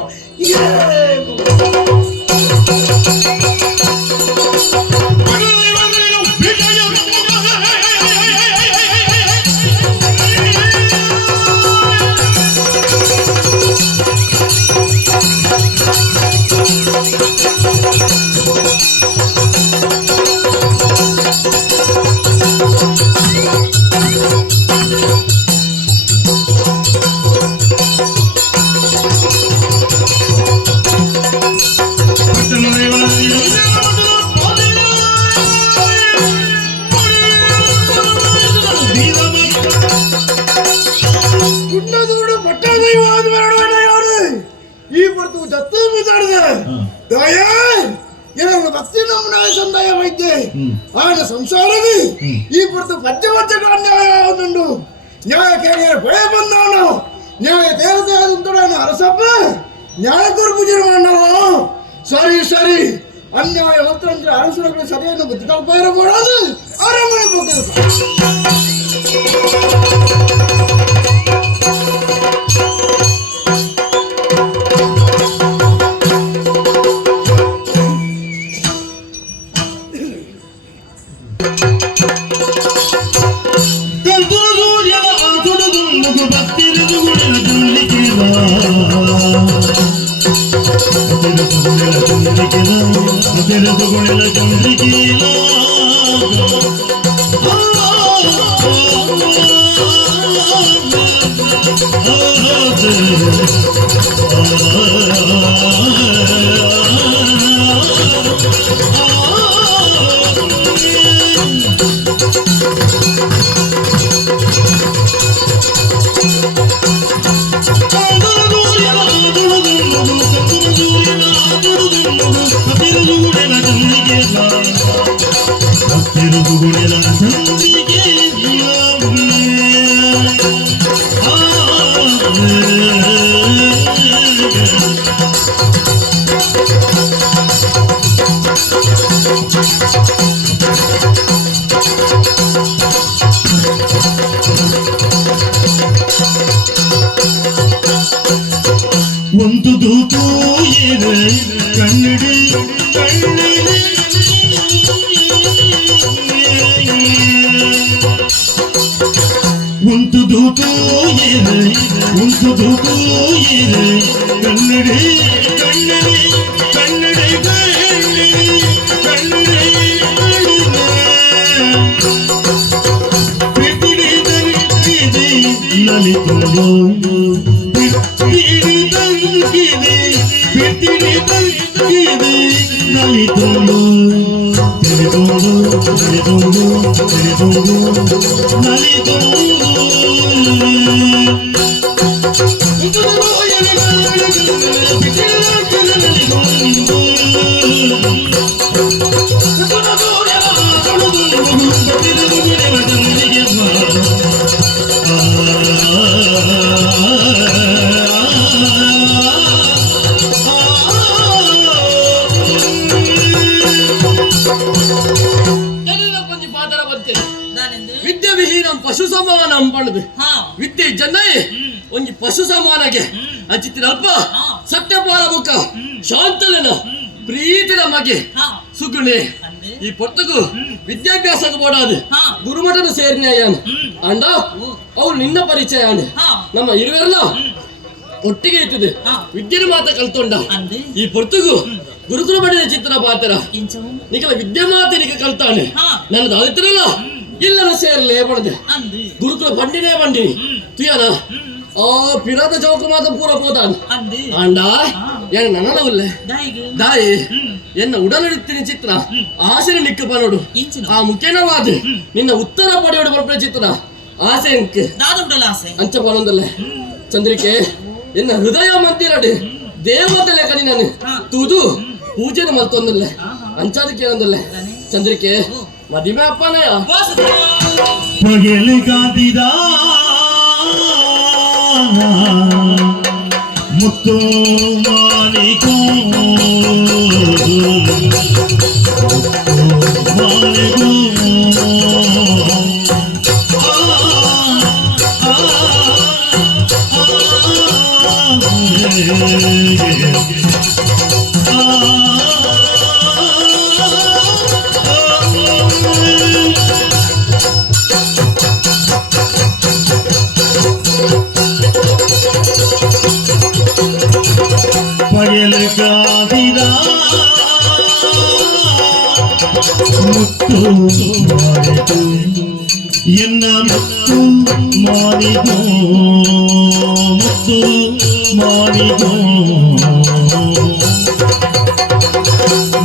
ಈ ಬರ್ತು ಜತ್ತು ಮಾತಾಡಿದೆ ಏನೋ ಭಕ್ತಿ ನಮ್ಮನಾಯ ಸಂದಾಯ ವೈದ್ಯ ಆನ ಸಂಸಾರವೇ ಈ ಪುರತು ಪದ್ಯವಚ್ಚಕ ಅನ್ಯಾಯ ಆಗುಂಡು ನ್ಯಾಯ ಕೇಳಿಯರ ಭಯ ಬಂದವನು ನ್ಯಾಯ ದೇವತೆ ಆದಂತಡನು ಅರಸಪ್ಪ ನ್ಯಾಯ ಗುರುಪೂಜೆ ಮಾಡವ ಸರಿ ಸರಿ ಅನ್ಯಾಯ ಹೊತ್ತಂದ್ರೆ ಅರಸರ ಸರಿಯನ್ನು ಬುದ್ಧಿ ಕಲ್ಪ ಇರಬಾರದು ಅರಮನೆ ಒಂದು ದೂತು ಕನ್ನಡಿ ಒಂದು ದೂತು ಒಂದು ದೂತು ಕನ್ನಡಿ ಕನ್ನಡಿ ಕನ್ನಡಿ ಕನ್ನಡಿ ಲಲಿತೋ ವಿದ್ಯೆ ವಿಹೀನಂ ಪಶು ಸಮಾನ ಪಣದು ವಿದ್ಯೆ ಜನ್ನೈ ಒಂಜಿ ಪಶು ಸಮಾನಗೆ ಅಂಚಿತ್ತಿನ ಅಲ್ಪ ಸತ್ಯಪಾಲ ಮುಖ ಶಾಂತಲನ ಪ್ರೀತಿನ ಮಗೆ ಸುಗುಣೆ ಈ ಪೊರ್ತಗು ವಿದ್ಯಾಭ್ಯಾಸದ ಬೋಡಾದು ಗುರುಮಠನ ಸೇರಿನ ಅಂಡ ಅವ್ರು ನಿನ್ನ ಪರಿಚಯ ನಮ್ಮ ಇರುವೆಲ್ಲ ಒಟ್ಟಿಗೆ ಇರ್ತದೆ ವಿದ್ಯೆನ ಮಾತ ಕಲ್ತೊಂಡ ಈ ಪೊರ್ತಗು ಗುರುಕುಲ ಬಡಿದ ಚಿತ್ರ ಪಾತ್ರ ನಿಖಲ ವಿದ್ಯೆ ಮಾತೆ ನಿಖ ಕಲ್ತಾನೆ ನನ್ನದು ಅದಿತ್ರಲ್ಲ ಇಲ್ಲನ ಸೇರ್ಲೇ ಬಡದೆ ಗುರುಕುಲ ಬಂಡಿನೇ ಬಂಡಿನಿ ತುಯನ ಆ ಪಿರಾದ ಚೌಕ ಮಾತ ಪೂರ ಪೋತಾನ ಅಂಡ ಏನ ನನನವಲ್ಲೆ ದಾಯಿ ಎನ್ನ ಉಡಲಿಡ್ತೀನಿ ಚಿತ್ರ ಆಸೆನ ನಿಕ್ಕ ಬರೋಡು ಆ ಮುಖ್ಯನವಾದ ನಿನ್ನ ಉತ್ತರ ಪಡೆಯೋಡು ಬರ್ಪೆ ಚಿತ್ರ ಆಸೆ ಅಂಚ ಬರೋದಲ್ಲ ಚಂದ್ರಿಕೆ ಎನ್ನ ಹೃದಯ ಮಂದಿರಡು ದೇವತೆ ಲೆಕ್ಕನಿ ನಾನು ತೂದು ಪೂಜೆನ ಮಲ್ತೊಂದಲ್ಲ ಅಂಚಾದಕ್ಕೆ ಏನಂದಲ್ಲ ಚಂದ್ರಿಕೆ ಮದಿಮೆ ಅಪ್ಪನಯ ಪಗೆಲೆ ಕಾದಿದ ಮುತ್ತು ಮಾಲಿಕೋ ಮಾಲಿಕೋ ಪಗೆಲೆ ಕಾದಿದ ಮುತ್ತು ಮಾಲಿಕೋ ಎನ್ನ ಮುತ್ತು ಮಾಲಿಕೋ ಮುತ್ತು ಮಾಲಿಕೋ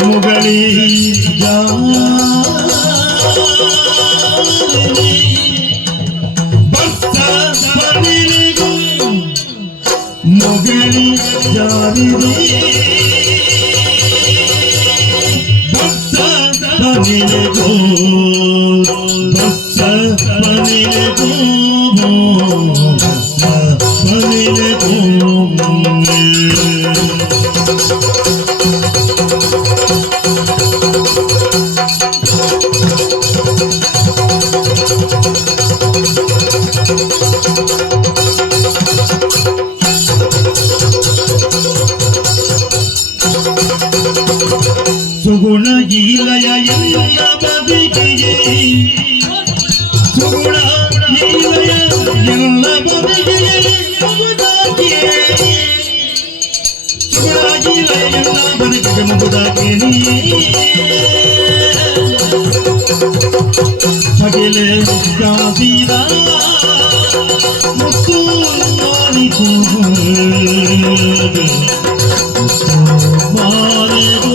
ಮುಗಳಿ ಭಕ್ತ ಬನಿಗೂ ಮುಗಳಿ ಜಾರಿದೆ ಮನೆಗೂ ಬಸ್ಸ ಮನೆಗೂ ಬಸ್ಸ ಮನೆಗೂ ಸುಗುಣ ಗೀಲಯ ಎಲ್ಲ ಬದಿಗೆ ಸುಗುಣ ಗೀಲಯ ಎಲ್ಲ ಬದಿಗೆ ಮುಗುದಾಕಿಯೇ ಸುಗುಣ ಗೀಲಯ ಎಲ್ಲ ಬದಿಗೆ ಮುಗುದಾಕಿಯೇ ಹಗೆಲೆ ಜಾಸಿದ ಮುತ್ತು ಮಾಲಿಕು ಮಾಲಿಕು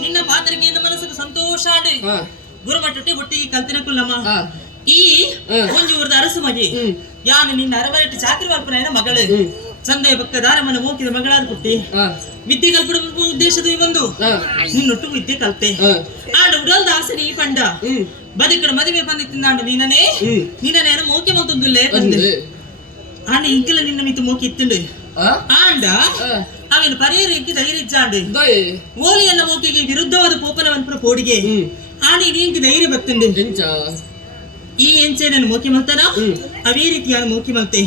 ನಿನ್ನ ಪಾತ್ರಿಕೆಯಿಂದ ಮನಸ್ಸಿಗೆ ಸಂತೋಷ ಆಡಿ ಗುರುಮಟ್ಟೆ ಹುಟ್ಟಿಗೆ ಕಲ್ತಿನ ಕುಲ್ಲಮ್ಮ ಈ ಒಂಜೂರದ ಅರಸು ಮಗಿ ಯಾನು ನಿನ್ನ ಅರವರೆಟ್ಟು ಚಾಕರಿ ಮಲ್ಪನ ಮಗಳು ಸಂದೇಹ ಪಕ್ಕದಾರಮ್ಮನ ಮೂಕಿದ ಮಗಳಾದ ಪುಟ್ಟಿ ವಿದ್ಯೆ ಕಲ್ಪಡ ಉದ್ದೇಶದ ಬಂದು ನಿನ್ನೊಟ್ಟು ವಿದ್ಯೆ ಕಲ್ತೆ ಆಂಡ ಉಡಲ್ದ ಆಸೆ ನೀ ಪಂಡ ಬದುಕಡ ಮದುವೆ ಬಂದಿತ್ತಿಂದಾಂಡ ನೀನೇ ಮೋಕೆ ಮಲ್ತೊಂದುಲ್ಲೇ ಬಂದೆ ಆಂಡ ಇಂಕಲ ನಿನ್ನ ಮಿತ್ತು ಮೋಕೆ ಇತ್ತುಂಡು ಆಂಡ ಅವನು ಪರಿಹರಿಕೆ ಧೈರ್ಯ ಇಚ್ಚಾಂಡು ಓಲಿಯನ್ನ ಮೋಕೆಗೆ ವಿರುದ್ಧವಾದ ಪೋಪನವಂತರ ಪೋಡಿಗೆ ಆಂಡ ಇಂಕ ಧೈರ್ಯ ಬತ್ತುಂಡು ಈ ಎಂಚೆ ನಾನು ಮೋಕೆ ಮಲ್ತಾನ ಅವೇ ರೀತಿಯಾದ ಮೋಕೆ ಮಲ್ತೆ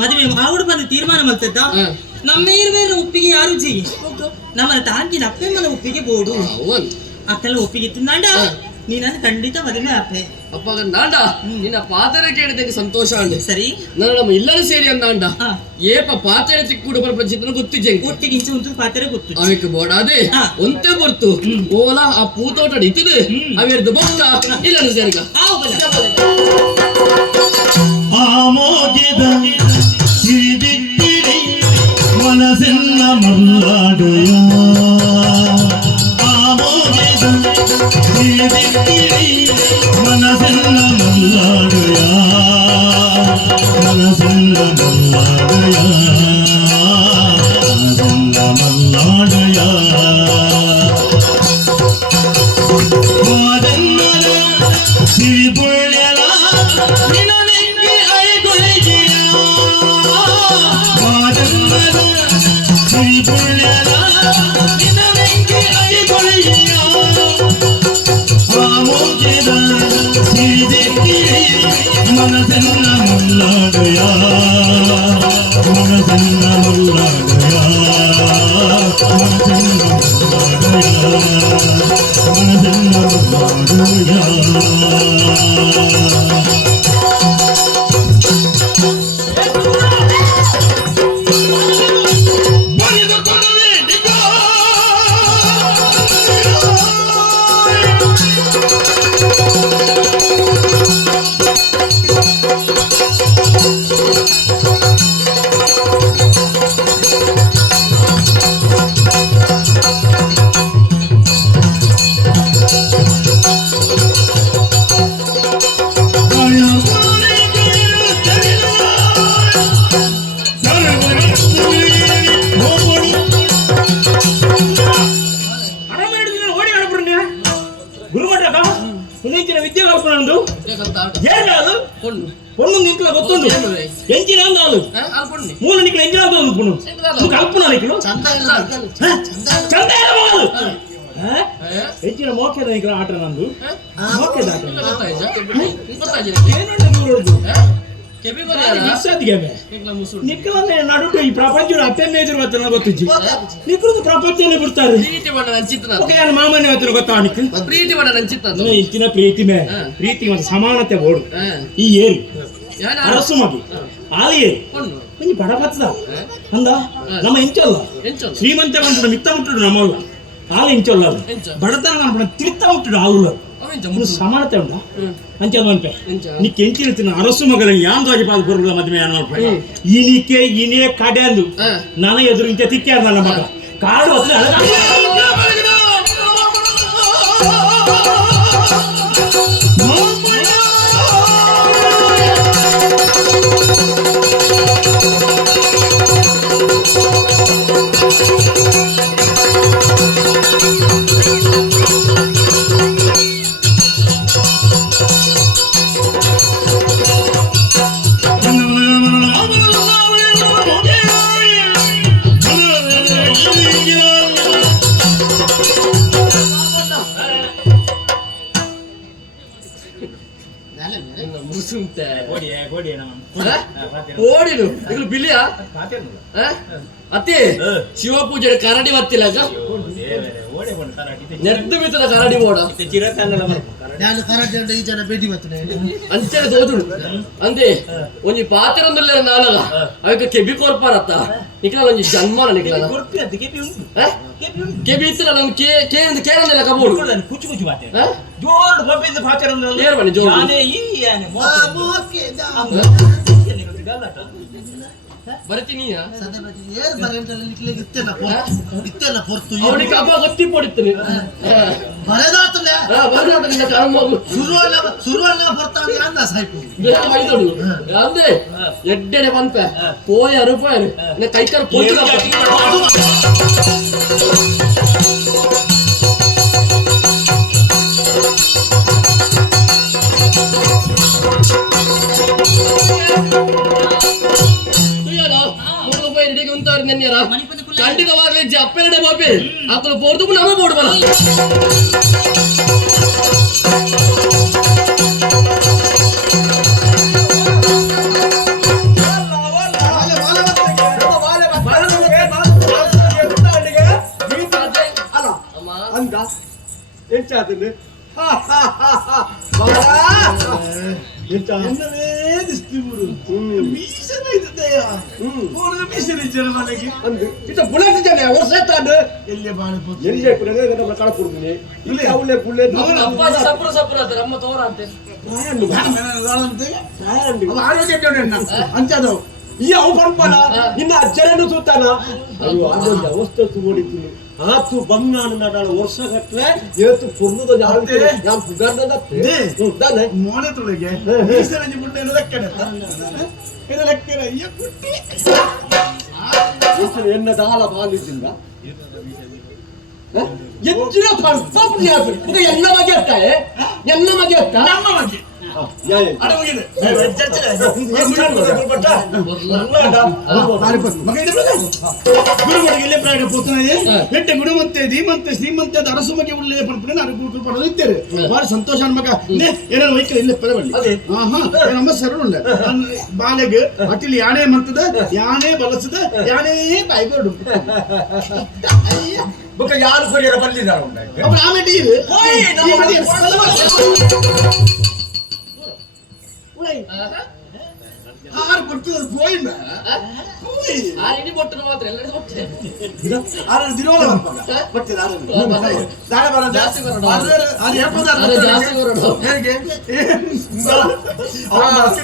ಮದುವೆ ಆವುಡು ಬಂದು ತೀರ್ಮಾನ ಮಲ್ತದ್ದ ನಮ್ಮ ಬೇರೆ ಒಪ್ಪಿಗೆ ಯಾರು ಜಿ ನಮ್ಮ ತಾಂಕಿನ ಅಪ್ಪಮ್ಮನ ಒಪ್ಪಿಗೆ ಬೋಡು ಅಕ್ಕಲ್ಲ ಒಪ್ಪಿಗೆ ತಿಂದಾಂಡ ನೀನನ್ನು ಖಂಡಿತ ಮದುವೆ ಆಪೆ ಅಪ್ಪ ನಾಂಡ ನಿನ್ನ ಪಾತ್ರೆ ಕೇಳಿದಂಗೆ ಸಂತೋಷ ಅಂಡೆ ಸರಿ ನಾನು ನಮ್ಮ ಇಲ್ಲರೂ ಸೇರಿ ಅಂದಾಂಡ ಏಪ ಪಾತ್ರೆ ತಿಕ್ಕೂಡು ಪ್ರಪಂಚನ ಗೊತ್ತಿದ್ದೆ ಒಟ್ಟಿಗೆ ಇಂಚೆ ಒಂದು ಪಾತ್ರೆ ಗೊತ್ತು ಅವಕ್ಕೆ ಬೋಡಾದೆ ಒಂತೆ ಬರ್ತು ಓಲ ಆ ಪೂತೋಟ ಇತ್ತಿದೆ ಅವೇರ್ದು ಬೊಕ್ಕ ಇಲ್ಲರೂ ಸೇರಿಗ ಆಮೋದಿದ ಸಿರಿದಿಟ್ಟಿಡಿ ಮನಸ್ಸೆಲ್ಲ ಮಲ್ಲಾಡುಯ ಆಮೋದಿದ ಸಿರಿದಿಟ್ಟಿಡಿ ಮನಸ್ಸೆಲ್ಲ ಮಲ್ಲಾಡುಯ ಮನಸ್ಸೆಲ್ಲ ಮಲ್ಲಾಡುಯ ಮನಸ್ಸೆಲ್ಲ ಮಲ್ಲಾಡುಯ ಮಾದನ್ನದ ಸಿರಿಪುಳ್ಯಲ ನಿನನೆಂಗೆ ಐಗೊಳಿಗೆಯ ಮಾದನ್ನದ ಸಿರಿಪುಳ್ಯಲ ನಿನನೆಂಗೆ ಐಗೊಳಿಗೆಯ ಆಮೋದಿದ ಸಿರಿದಿಕ್ಕಿರಿ ಮನಸ್ಸೆಲ್ಲ ಮಲ್ಲಾಡುಯ ಮನಸ್ಸೆಲ್ಲ ಮಲ್ಲಾಡುಯ ಮನಸ್ಸೆಲ್ಲ ಮಲ್ಲಾಡುಯ ವಿದ್ಯೆ ಕಲ್ಪನಂದು ಏನಾದ್ರು పొన్ను నీకులో గొత్తుండు ఎంచినాందాలు మూల నీకు ఎంచినాందో అనుకున్నాను నువ్వు కలుపుకున్నా నీకు చందేల వాళ్ళు ఎంచిన మోకేద నీకు ఆట నందు మోకేద ನಿಕ್ಕಲನ್ನೇ ನಡುಟು ಈ ಪ್ರಪಂಚದ ಅತ್ಯಂತ ಎದುರು ಗೊತ್ತ ಗೊತ್ತಿಜ್ಜಿ ನಿಕ್ಕಲು ಪ್ರಪಂಚನೇ ಬಿಡ್ತಾರೆ ಮಾಮನೆ ಹತ್ರ ಗೊತ್ತಾ ನಿಕ್ಕ ಪ್ರೀತಿ ಮಾಡ ನಂಚಿತ್ತ ಇಂಚಿನ ಪ್ರೀತಿ ಮೇ ಪ್ರೀತಿ ಮತ್ತು ಸಮಾನತೆ ಓಡು ಈ ಏರು ಅರಸು ಮಗಿ ಆಲಿಯೇ ಕೊಂಚ ಬಡಪತ್ತದ ಅಂದ ನಮ್ಮ ಎಂಚಲ್ಲ ಶ್ರೀಮಂತ ಬಂದ ಮಿತ್ತ ಮುಟ್ಟುಡು ನಮ್ಮಲ್ಲ ಆಲ ಎಂಚಲ್ಲ ಬಡತನ ಮಾಡ್ಬಿಡ ತಿರ್ತ ಮುಟ್ಟುಡು ಆಲುಲ್ಲ ಸಮಾನತೆ ಉಂಟಾ ಅಂಚೆ ಅನ್ಪೆ ನೀಕ್ ಎಂಚಿನ ಅರಸು ಮಗನ ಯಾಂದಾಜಿ ಪಾದ ಬರುದ ಮದುವೆ ಅನ್ಪ ಈನಿಕೆ ಈನೇ ಕಡೆ ಅಂದು ನನ್ನ ಎದುರು ಇಂಚೆ ತಿಕ್ಕ್ಯಾರ ನನ್ನ ಮಗ ಕಾಡು ಹತ್ರ ಮುಸುಂತೆ ಗೋಡಿ ಓಡಿನು ಇದು ಬಿಲಿಯಾ ಅತಿ ಶಿವ ಪೂಜೆ ಕರಡಿ ಬರ್ತಿಲ್ಲ ನೆದ್ದು ಬಿತ್ತದ ಕರಡಿ ಬೋಡ ನಾನು ಕರಾಟೆ ಈ ಜನ ಭೇಟಿ ಬರ್ತೀನಿ ಅಂಚೆನೆ ತೋದುಡು ಅಂದೆ ಒಂಜಿ ಪಾತ್ರೊಂದುಲ್ಲ ನಾಳಗ ಅವಕ್ಕೆ ಕೆಬಿ ಕೋರ್ಪಾರತ್ತ ನಿಕಲ ಒಂಜಿ ಜನ್ಮನ ನಿಕಲ ಕೆಬಿ ಇತ್ತಲ್ಲ ನಮ್ ಕೇನಂದಿಲ್ಲ ಕಬೋಡು ಕುಚ್ಚು ಕುಚ್ಚು ಮಾತೆ ಜೋರ್ ಬಬ್ಬಿದ ಪಾತ್ರ ಏರ್ ಬನ್ನಿ ಜೋರು ನಾನೇ ಈ ಯಾನೆ ಬರ್ತೀನಿ ಏನ್ ಬರಂಟಲ್ಲಿ ಇತ್ತೆಲ್ಲ ಪೊರ್ತು ಅವನಿಗೆ ಹಬ್ಬ ಗೊತ್ತಿ ಪಡಿತೀನಿ ಬರದಾತಲ್ಲ ಬರ್ನಾಟಕದಿಂದ ಕಾರಣವಾಗು ಸುರುವಲ್ಲ ಬರ್ತಾವೆ ಅಂದ ಸಾಯ್ತು ಮೈದೋಡು ಅಂದೆ ಎಡ್ಡೆಡೆ ಬಂತ ಪೋಯಾರು ಕೈಕಾಲು ಪೋಟಿ ಖಂಡಿತವಾಗ್ಲಿ ಅಪ್ಪೆರಡೆ ಬಾಪಿ ಅತನು ಪೋರ್ದು ನಮ್ಮ ಬೋರ್ಡು ಬರ ಅಂದ ಎಂಚಾದನ್ನು ಬುಲೆಟ್ ಜನ ವರ್ಷ ಕಳಪುಡ್ತೀನಿ ಇಲ್ಲಿ ಅವಳೆ ಬುಲೆಟ್ ಸಪ್ರ ಸಪ್ರ ಅಂತ ನಮ್ಮ ತೋರ ಅಂತೆ ಅಂಚದು ಈ ಅವು ಪಂಪನ ಇನ್ನ ಅಜ್ಜರನ್ನು ಸುತ್ತಾನ ಅಯ್ಯೋ ಅದೊಂದು ಅವಸ್ಥೆ ಓಡಿತೀನಿ ಆತು ಬಂಗಾನ ನಾಡ ವರ್ಷ ಗಟ್ಲೆ ಏತು ಪುರ್ಣದ ಜಾlte ನಾನು ಪುಗಾರ್ದಂದ ಮೋನೆ ತುಳಿಗೆ ಈಸರಂಜಿ ಮುಂದೆ ಲೆಕ್ಕನೆ ಇದು ಲೆಕ್ಕನ ಈ ಕುಟ್ಟಿ ಈಸರ ಎನ್ನ ದಾಲ ಬಾಲಿಸಿಲ್ಲ ಎಜ್ಜಿನ ಪಂಪನಿ ಆತು ಇದು ಎನ್ನ ಬಗ್ಗೆ ಅತ್ತಾಯೆ ಎನ್ನ ಬಗ್ಗೆ ಅತ್ತ ನಮ್ಮ ಬಗ್ಗೆ ಅಡ ಹೋಗಿದೆ ಗುರುಗಳಿಗೆ ಪ್ರಾಯ ಪೋತನದೆ ಬೆಟ್ಟ ಗುಣವಂತೆ ಧೀಮಂತೆ ಶ್ರೀಮಂತೆ ಅರಸು ಬಗ್ಗೆ ಒಳ್ಳೆಯ ಪಂಪನೆ ನಾನು ಪಡೋದು ಇದ್ದೇವೆ ಬಹಳ ಸಂತೋಷ ಮಗ ಏನಾರು ವೈಕಲ್ ಇಲ್ಲೇ ಪರವಳ್ಳಿ ನಮ್ಮ ಸರಳುಳ್ಳ ಬಾಲೆಗೆ ಅತಿಲಿ ಯಾಣೆ ಮಂತದ ಯಾಣೆ ಬಲಸದ ಯಾಣೇ ಬಾಯ್ಗೋಡು ಬೊಕ್ಕ ಯಾರು ಕೊರಿಯರ ಬಂದಿದ್ದಾರೆ ಅವ್ರು ಆಮೇಲೆ ಇದು ಆರು ಕೊಡ್ತದ ಗೋಯಿಂದ ಆ ಇಡೀ ಬೊಟ್ಟರು ಮಾತ್ರ ಎಲ್ಲರೂ ಬೊಟ್ಟೆ ಆರು ದಿನೋಲ ಬರ್ತೀರ ದಾಡ ಬರ ಜಾಸ್ತಿ ಬರೋಣ ಅದು ಅದೇ ಜಾಸ್ತಿ ಬರೋಣ ಹೇಗೆ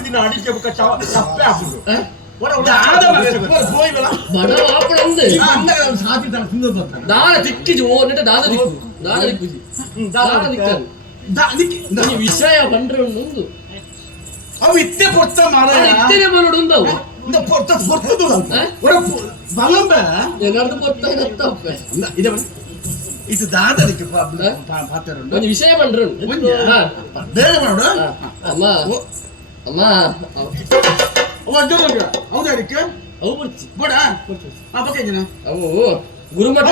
ದಿನ ಅಡಿಕೆ ಬೊಕ್ಕ ಚಪ್ಪೆ ಹಾಕುದು ಬಡ ಆಪಣ ಅಂದೆ ದಾನ ದಿಕ್ಕಿಜು ಓ ದಾದ ದಿಕ್ಕು ದಾದ ದಿಕ್ಕುಜಿ ದಾದ ದಿಕ್ಕನು ವಿಷಯ ಬಂದ್ರೆ ಒಂದು ಅವು ಇತ್ತೆ ಪೊತ್ತ ಮಾರ ಇತ್ತೇನೆ ಬರೋಡು ಒಂದವು ಪೊರ್ತದು ಬಲಂಬ ಎಲ್ಲರದು ಪೊತ್ತ ಗತ್ತಪ್ಪೆ ಇದು ದಾದರಿಗೆ ಪಾತ್ರ ಒಂದು ವಿಷಯ ಬಂದ್ರೆ ಬೇರೆ ಮಾಡು ಅಮ್ಮ ಅಮ್ಮ ಹೌದಕ್ಕೆ ಅವು ಬರ್ಚಿ ಬೋಡ ಆ ಬಗ್ಗೆ ಜನ ಅವು ಗುರುಮಠ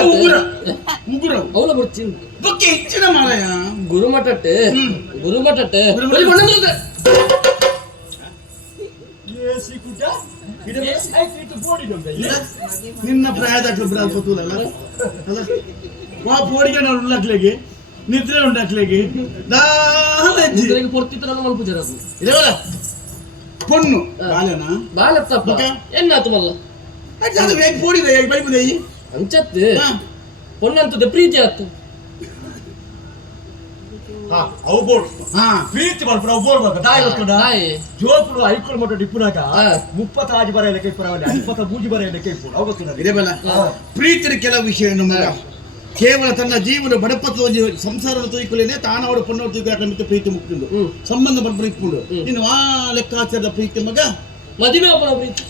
ಮುಗುರ ಅವಳ ಬರ್ಚಿ ಬಗ್ಗೆ ಹೆಚ್ಚಿನ ಮಾರಾಯ ಗುರುಮಠಟ್ಟೆ ಗುರುಮಠಟ್ಟೆ ನಿನ್ನ ಪ್ರಾಯದಾಗ ಗೊತ್ತಲ್ಲ ಪೋಡಿಗೆ ನಾವು ಉಳ್ಳಾಕ್ಲಿಗೆ ನಿದ್ರೆ ಉಂಡಾಕ್ಲಿಗೆ ಪೊರ್ತಿತ್ರ ಮಲ್ಪುಜರ ಇದೇವಲ್ಲ ಪೊಣ್ಣು ಬಾಲನ ಬಾಲತ್ತಪ್ಪ ಎನ್ನಾತು ಮಲ್ಲ ಅದು ಹೇಗೆ ಪೋಡಿದೆ ಹೇಗೆ ಬೈಬುದೆ ಅಂಚತ್ತೆ ಪೊಣ್ಣಂತದ ಪ್ರೀತಿ ಆತು ಅವು ಬೋರ್ಡ್ ಪ್ರೀತಿ ಬರ್ಪುರ ಅವು ಬೋರ್ಡ್ ಬರ್ಬೇಕು ದಾಯಿ ಗೊತ್ತುಂಡ ಜೋಪುಡು ಐಕೋಲ್ ಮಟ್ಟ ಡಿಪ್ಪುನಾಗ 30 ಆಜಿ ಬರ ಲೆಕ್ಕ ಇಪ್ಪುರ 20 ಬೂಜಿ ಬರ ಲೆಕ್ಕ ಇಪ್ಪು ಅವು ಗೊತ್ತುಂಡ ಇದೇ ಬಲ್ಲ ಪ್ರೀತಿಯ ಕೆಲವು ವಿಷಯ ಮಗ ಕೇವಲ ತನ್ನ ಜೀವನ ಬಡಪತ್ತು ಸಂಸಾರವನ್ನು ತೂಯಿಕೊಳ್ಳೇನೆ ತಾನು ಅವಳು ಪೊನ್ನವರು ತೂಯಿಕೊಳ್ಳ ಪ್ರೀತಿ ಮುಕ್ಕಿಂಡು ಸಂಬಂಧ ಬರ್ಬರು ಇಟ್ಕೊಂಡು ನೀನು ಆ ಲೆಕ್ಕಾಚಾರದ ಪ್ರೀತಿ ಮಗ ಮದುವೆ ಒಬ್ಬನ ಪ್ರೀತಿ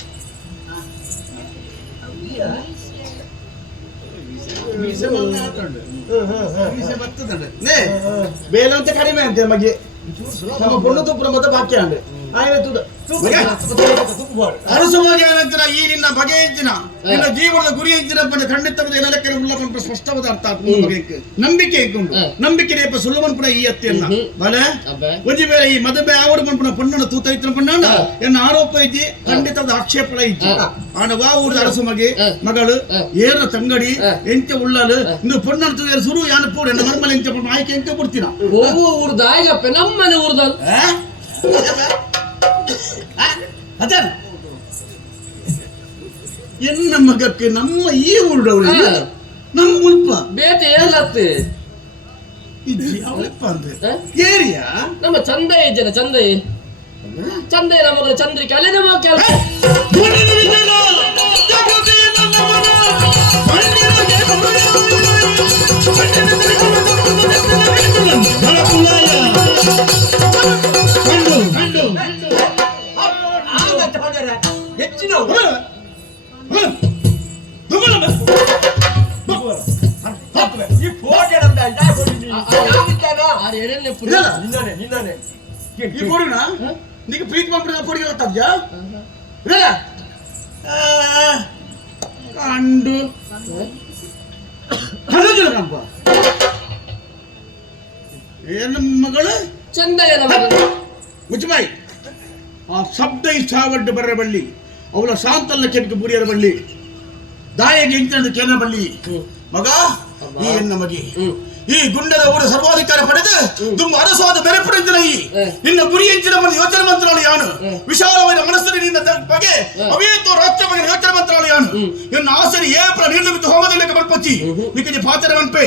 ಬೇಲಂತ ಕಡಿಮೆ ಅಂತೆ ಮಗೆ ನಮ್ಮ ಪೊಣ್ಣು ತುಪ್ಪರ ಮತ್ತೆ ಬಾಕಿ ಅಂಡೆ ಅರಸುವಾಗಿ ನಂತರ ಈ ನಿನ್ನ ಬಗೆ ಹೆಂಚಿನ ನಿನ್ನ ಜೀವನದ ಗುರಿ ಹೆಂಚಿನ ಖಂಡಿತ ಲೆಕ್ಕ ಉಳ್ಳಕೊಂಡು ಸ್ಪಷ್ಟವಾದ ಅರ್ಥ ನಂಬಿಕೆ ಇಟ್ಕೊಂಡು ನಂಬಿಕೆ ರೇಪ ಸುಳ್ಳಮನ್ ಪುಣ ಈ ಅತ್ತೆಯನ್ನ ಬಲೆ ಒಂಜಿ ಬೇರೆ ಈ ಮದುವೆ ಆವಡು ಮನ್ಪುಣ ಪೊಣ್ಣನ ತೂತ ಇತ್ತು ಪಣ್ಣನ ಎನ್ನ ಆರೋಪ ಇದ್ದಿ ಖಂಡಿತವಾದ ಆಕ್ಷೇಪಣ ಇತ್ತು ಆನವ ಊರದ ಅರಸು ಮಗೆ ಮಗಳು ಏರ ತಂಗಡಿ ಎಂಚ ಉಳ್ಳಲು ಇನ್ನು ಪೊಣ್ಣನ ತೂಯರು ಸುರು ಯಾನ ಪೂಡ ಎನ್ನ ಮರ್ಮಲ ಎಂಚ ಪಣ್ಣ ಆಯ್ಕೆ ಎಂಚ ಕೊಡ್ತೀನ ಊರ್ದ ಆಗಪ್ಪೆ ನಮ್ಮನೆ ಊರ್ದ ಅದನ್ ಎನ್ನ ಮಗಕ್ಕೆ ನಮ್ಮ ಈ ಊರವರು ನಮ್ಮ ಮುಲ್ಪ ಬೇತೆ ಏಲತ್ತೆ ಅವಳಪ್ಪ ಅಂದ್ರೆ ಏರಿಯಾ ನಮ್ಮ ಚಂದಯ್ಯ ಜನ ಚಂದಯ್ಯ ಚಂದಯ್ಯ ಮಗಳ ಚಂದ್ರಿಕೆ ಅಲ್ಲೇ ನಮ್ಮ ಕೆಲಸ ಹೆಚ್ಚಿನ ಈ ಫೋಟೋ ನಿನ್ನೆ ಈ ಬೋಡಿನ ನೀನು ಪ್ರೀತಿ ಮಾಡ್ಬಿಡ ಕೊಡಿ ಗೊತ್ತಾದ್ಯಾ ಕಂಡು ಕಂಪ ಏನು ಮಗಳು ಚಂದಯ್ಯನ ಮಗಳು ಮುಚ್ಚಮಾಯಿ ಆ ಶಬ್ದ ಇಷ್ಟಾವಡ್ಡು ಬರ್ರ ಬಳ್ಳಿ ಅವಳ ಶಾಂತಲ್ಲ ಕೆಂಪು ಬುರಿಯರ ಬಳ್ಳಿ ದಾಯಿಗೆ ಇಂಚಂದು ಕೇನ ಬಳ್ಳಿ ಮಗ ಈ ಎನ್ನ ಮಗೆ ಈ ಗುಂಡದ ಊರ ಸರ್ವಾಧಿಕಾರ ಪಡೆದು ತುಂಬ ಅರಸವಾದ ಬೆರೆಪಡೆಂದಿನ ಈ ನಿನ್ನ ಗುರಿ ಹೆಂಚಿನ ಯೋಚನೆ ಮಂತ್ರಾಲಯಾನು ವಿಶಾಲವಾದ ಮನಸ್ಸಿನ ನಿನ್ನ ಬಗೆ ಅವೇತೋ ರಾಷ್ಟ್ರ ಬಗ್ಗೆ ಯೋಚನೆ ಮಂತ್ರಾಲಯಾನು ಎನ್ನ ಆಸರಿ ಏಪ್ರ ನಿರ್ಮಿತ ಹೋಮದಲ್ಲಿ ಬರ್ಪಚ್ಚಿ ನಿಮಗೆ ಪಾತ್ರ ಮನ್ಪೆ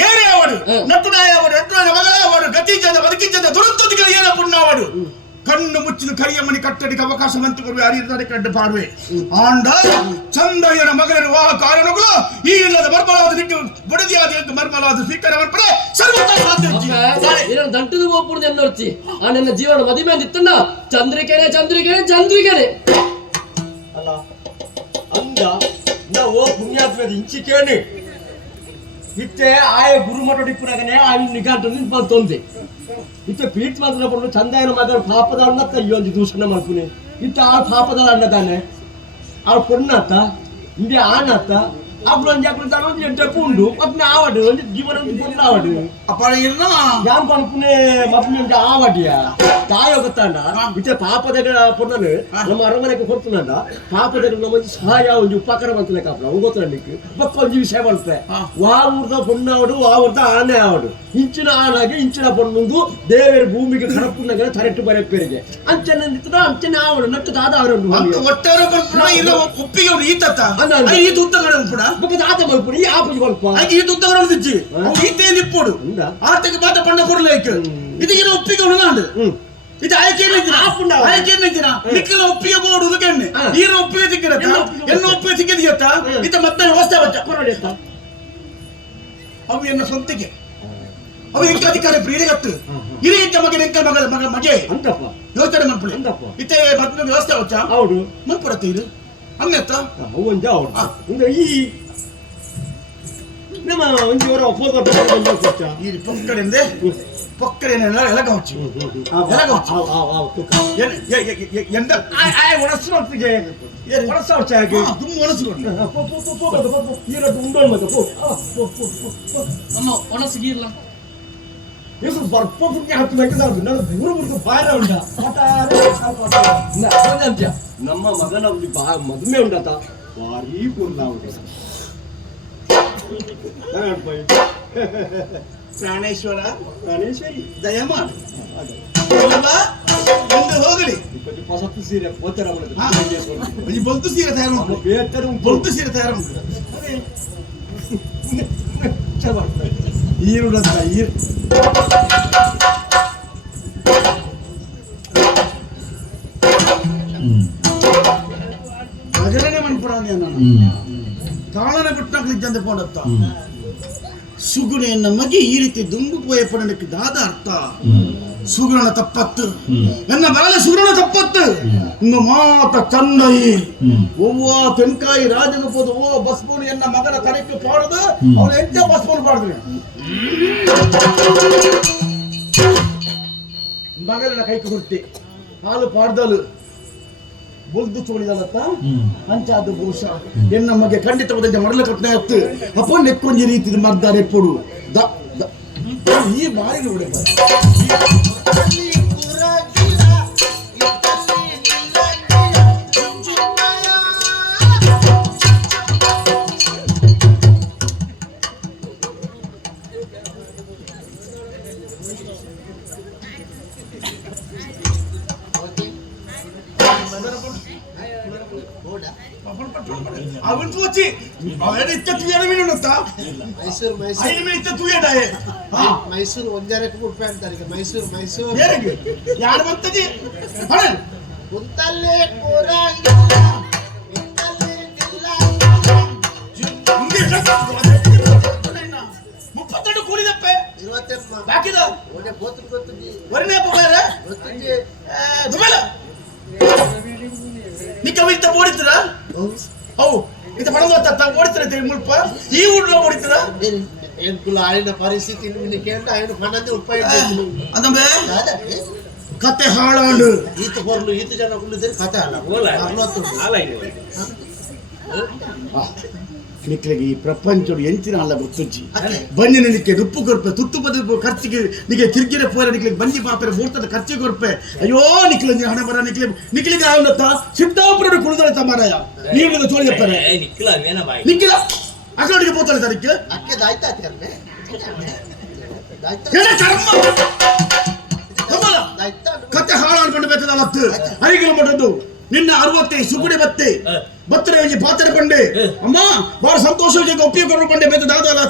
ಏನೇ ಅವಡು ನಟ್ಟುನಾಯ ಅವಡು ನಟ್ಟುನಾಯ ಮಗಳ ಅವಡು ಗತಿಜದ ಬದುಕಿಜದ ದುರಂತದಿಗಳ ಏನ ಪುಣ್ಯವಾಡು ಕಣ್ಣು ಮುಚ್ಚಿದ ಕರಿಯಮ್ಮನಿ ಕಟ್ಟಡಿಗೆ ಅವಕಾಶ ಮಂತು ಕೊಡುವೆ ಅರಿಯದ ಕಡ್ಡು ಪಾಡುವೆ ಆಂಡ ಚಂದಯ್ಯನ ಮಗನ ವಿವಾಹ ಕಾರಣಗಳು ಈ ಇಲ್ಲದ ಮರ್ಮಲಾದ ನಿಕ್ಕೆ ಬಡದಿಯಾದ ಮರ್ಮಲಾದ ಸ್ವೀಕಾರ ಮಾಡ್ಪಡೆ ಸರ್ವತಾ ಸಾಧ್ಯ ದಂಟದ ಹೋಗ್ಬಿಡ್ದು ಎನ್ನೋರ್ಚಿ ಆ ನನ್ನ ಜೀವನ ಮದುವೆ ಅಂದಿತ್ತಣ್ಣ ಚಂದ್ರಿಕೆನೆ ಚಂದ್ರಿಕೆನೆ ಚಂದ್ರಿಕೆನೆ ಅಲ್ಲ ಅಂದ ಓ ಪುಣ್ಯಾತ್ಮದ ಇಂಚಿಕೇಣಿ ಇತ್ತೆ ಆಯ ಗುರುಮಠ ಡಿಪ್ಪುನಾಗನೆ ಆ ನಿಘಂಟು ಬಂತೊಂದೆ ಇತ್ತೆ ಪ್ರೀತಿ ಮಾತ್ರ ಪಡು ಚಂದಾಯನ ಮಗ ಪಾಪದ ಅಣ್ಣತ್ತ ಇಲ್ಲೊಂದು ದೂಷಣ ಮಾಡ್ತೀನಿ ಇತ್ತ ಆ ಪಾಪದ ಅಣ್ಣದಾನೆ ಆ ಪೊಣ್ಣತ್ತ ಇಂದೆ ಆನತ್ತ ಅప్పుడు చెప్పిన తర్వాత నేను చెప్పుండు పక్కన ఆవడు జీవనం పొంది ఆవడు అప్పుడు ఇలా జామ్ పనుకునే మప్పు నుంచి ఆవడియా తాయొకతాండ ఇతే పాప దగ్గర పొన్నను ನಮ್ಮ ಅರಮನೆಗೆ ಕೊಡ್ತಾನಂದ ಪಾಪ దగ్గర ಮಂದಿ ಸಹಾಯ ಒಂದು ಉಪಕಾರ ಬಂತಲೆ ಕಾಪಲ ಹೋಗೋತಾನ ನಿಕ್ಕೆ ಬಕ್ಕೊಂಜಿ ವಿಷಯ ಬಂತೆ ವಾ ಊರ್ದ ಪೊನ್ನಾವಡು ಆ ಊರ್ದ ಆನೆ ಆವಡು ಇಂಚಿನ ಆನಾಗೆ ಇಂಚಿನ ಪೊಣ್ಣುಂದು ದೇವರ ಭೂಮಿಗೆ ಕರಪುನ್ನಾಗ ತರೆಟ್ಟು ಬರೆಪೇರಿಗೆ ಅಂಚನ ನಿಂತದ ಅಂಚನ ಆವಡು ನಟ್ಟು ದಾದ ಅವರನ್ನು ಒಟ್ಟಾರೆ ಬಂದ್ಬಿಡ ಇಲ್ಲ ಒಪ್ಪಿಗೆ ಅವನು ಈತತ್ತ ಈ ತುತ್ತಗಡೆ ಕೂಡ ಬುಕ್ಕ ದಾತ ಮಲ್ಪುಡಿ ಆ ಪುಜಿ ಮಲ್ಪ ಈ ತುತ್ತಗಡೆ ದಿಚ್ಚಿ ಈತೆ ನಿಪ್ಪೋಡು ಆತಕ್ಕೆ ಬಾತ ಪಣ್ಣ ಕೊಡ್ಲೇಕ ಇದಕ್ಕೆ ಒಪ್ಪಿಗೆ ಅವನು ಇದು ಆಯ್ಕೆ ನಿಖಿಲ ಒಪ್ಪಿಗೆ ಬೋಡುದು ಕೆಣ್ಣೆ ಈನ ಒಪ್ಪಿಗೆ ಸಿಕ್ಕಿರತ್ತ ಎನ್ನ ಒಪ್ಪಿಗೆ ಸಿಕ್ಕಿದೆಯತ್ತ ಇತ್ತ ಮತ್ತೆ ವ್ಯವಸ್ಥೆ ಬಚ್ಚ ಅವು ಎನ್ನ ಸ್ವಂತಿಗೆ ಅವು ಎಂಕ ಅಧಿಕಾರ ಪ್ರೀತಿಗತ್ತು ಹಿರಿಯ ಮಗನ ಎಂಕ ಮಗ ಮಗ ಮಗೆ ಅಂತಪ್ಪ ಯೋಚನೆ ಮಾಡ್ಕೊಳ್ಳಿ ಇತ್ತೆ ಮತ್ತೆ ವ್ಯವಸ್ಥೆ ಬಚ್ಚ ಹೌದು ಮನ್ಪುರತ್ತೆ ಇದು ಅಮ್ಮೆತ್ತ ಒಂಜ ಹೌದು ಈ ನಮ್ಮ ಒಂಜಿ ವರ ಫೋಟೋ ಬಂದ ಈ ಪೊಕ್ಕಡೆಂದೆ ಪೊಕ್ಕಡೆನೆಲ್ಲ ಎಲಗವಚ್ಚು ಎಲಗವಚ್ಚು ಎಂದ ಒಣಸು ಹೊತ್ತಿಗೆ ಒಣಸ ಹೊಚ್ಚಾಗಿ ತುಂಬ ಒಣಸ್ಕೊಂಡು ಈರದ್ದು ಉಂಡೋಳು ಮತ್ತೆ ಅಮ್ಮ ಒಣಸಿಗಿರ್ಲ ಇದು ಬರ್ಪ ಪುಣ್ಯ ಹತ್ತು ಬೇಕಂದ್ರೆ ನಾನು ದೂರ ಬಿಡ್ತು ಬಾರ ಉಂಟ ನಮ್ಮ ಮಗನ ಒಂದು ಮದುವೆ ಉಂಟತ ಭಾರಿ ಪೂರ್ಣ ಉಂಟು ಪ್ರಾಣೇಶ್ವರ ಪ್ರಾಣೇಶ್ವರಿ ದಯಮಾಡು ಮುಂದೆ ಹೋಗಲಿ ಹೊಸತ್ತು ಸೀರೆ ಓದ್ತಾರ ಈ ಬೊಲ್ತು ಸೀರೆ ತಯಾರು ಬೇರೆ ಬೊಲ್ತು ಸೀರೆ ತಯಾರು ಈರುಡಂತ ಈರು ಭಜನೆ ಮನ್ಪುರಾಣಿ ನಾನು ತಾಳನೆ ಬಿಟ್ಟಂಗೆ ಇದ್ದಂತೆ ಪೋಡತ್ತ ಸುಗುಣ ನಮಗೆ ಈ ರೀತಿ ದುಂಬು ಪೋಯ ಪಡಕ್ಕೆ ದಾದ ಅರ್ಥ ಸುಗುಣ ತಪ್ಪತ್ತು ನನ್ನ ಬಾಲ ಸುಗುಣ ತಪ್ಪತ್ತು ಇಂದು ಮಾತ ಚಂದೈ ಒವ್ವ ತೆಂಕಾಯಿ ರಾಜನ ಪೋದು ಓ ಬಸ್ಪೂನ್ ಎನ್ನ ಮಗನ ಕಡೆಗೆ ಪಾಡದು ಅವನು ಎಂತ ಬಸ್ಪೂನ್ ಪಾಡಿದ್ರೆ ಮಗನ ಕೈಗೆ ಕೊಡ್ತಿ ಹಾಲು ಪಾಡ್ದಲು ಬೊಲ್ದು ಚೋಳಿದಲತ್ತ ಅಂಚಾದ ಬಹುಶ ಎನ್ನ ಮಗೆ ಖಂಡಿತವಾದ ಮಡಲ ಕಟ್ನೆ ಹತ್ತು ಅಪ್ಪ ನೆಕ್ಕೊಂಜಿ ರೀತಿ ಮರ್ದಾರೆ ಎಪ್ಪಡು ಈ ಬಾರಿ ನೋಡಿ ಅವನ್ ತೋಚಿ ಅವನ ಇತ್ತ ತುಯನ ಮೀನುತ್ತಾ ಮೈಸೂರು ಇತ್ತ ತುಯಡಾಯೆ ಮೈಸೂರು ಒಂದೆರಡು ರೂಪಾಯಿ ಅಂತಾರೆ ಈಗ ಮೈಸೂರು ಏನಿಗೆ ಯಾರು ಬರ್ತದೆ ಹಣ ಕುಂತಲ್ಲೇ ಕೂರ ಮುಪ್ಪತ್ತೆರಡು ಕೂಡಿದಪ್ಪೆ 27 ಬಾಕಿದ ಒಳ್ಳೆ ಗೊತ್ತು ವರ್ಣೆ ಬೇರೆ ನಿಕ್ಕ ಓಡಿದ್ರ ಅವು ಇಂತ ಪಣ ಓಡಿತ್ರ ಮುಲ್ಪ ಈ ಊರ್లో ಓಡಿತ್ರ ಎಂಕುಲ ఆయన పరిస్థితి నికేంట ఆయన పనంది ఉపాయ అదంబే కతే హాళాండు ఈత పొర్లు ఈత జన కుళ్ళు కతే హాళ ನಿಕ್ಲಿಗೆ ಈ ಪ್ರಪಂಚಡು ಎಂಚಿನ ಅಲ್ಲ ಗೊತ್ತುಜ್ಜಿ ಬನ್ನಿ ನಿನಕ್ಕೆ ರುಪ್ಪು ಕೊರ್ಪೆ ತುತ್ತು ಬದು ಖರ್ಚಿಗೆ ನಿಗೆ ತಿರ್ಗಿರೆ ಪೋರ ನಿಕ್ಲಿಗೆ ಬಂದಿ ಪಾಪರೆ ಮೂರ್ತದ ಖರ್ಚಿಗೆ ಕೊರ್ಪೆ ಅಯ್ಯೋ ನಿಕ್ಲ ಹಣ ಬರ ನಿಕ್ಲಿಗೆ ಅವನತ್ತ ಸಿದ್ದಾಪುರ ಕುಳಿದರೆ ತಮಾರಾಯ ನೀನು ಚೋಳಿಯಪ್ಪರೆ ನಿಕ್ಕಿಲ ಅಕೌಂಟ್ಗೆ ಪೋತಲೆ ತರಕ್ಕೆ ಅಕ್ಕೆ ದಾಯ್ತಾ ಕರ್ಮೆ ಕತೆ ಹಾಳಾಡ್ಕೊಂಡು ಬೇಕಾದ ಅವತ್ತು ಅರಿಗಿನ ಮಠದ್ದು ನಿನ್ನ 60 ಸುಗುಡಿ ಬತ್ತರೆ ಪಾತ್ರೆ ಪಂಡೆ ಅಮ್ಮ ಬಹಳ ಸಂತೋಷ ಒಪ್ಪಿಗೆ ಪಂಡೆ ಬೇತ ದಾದಾಲ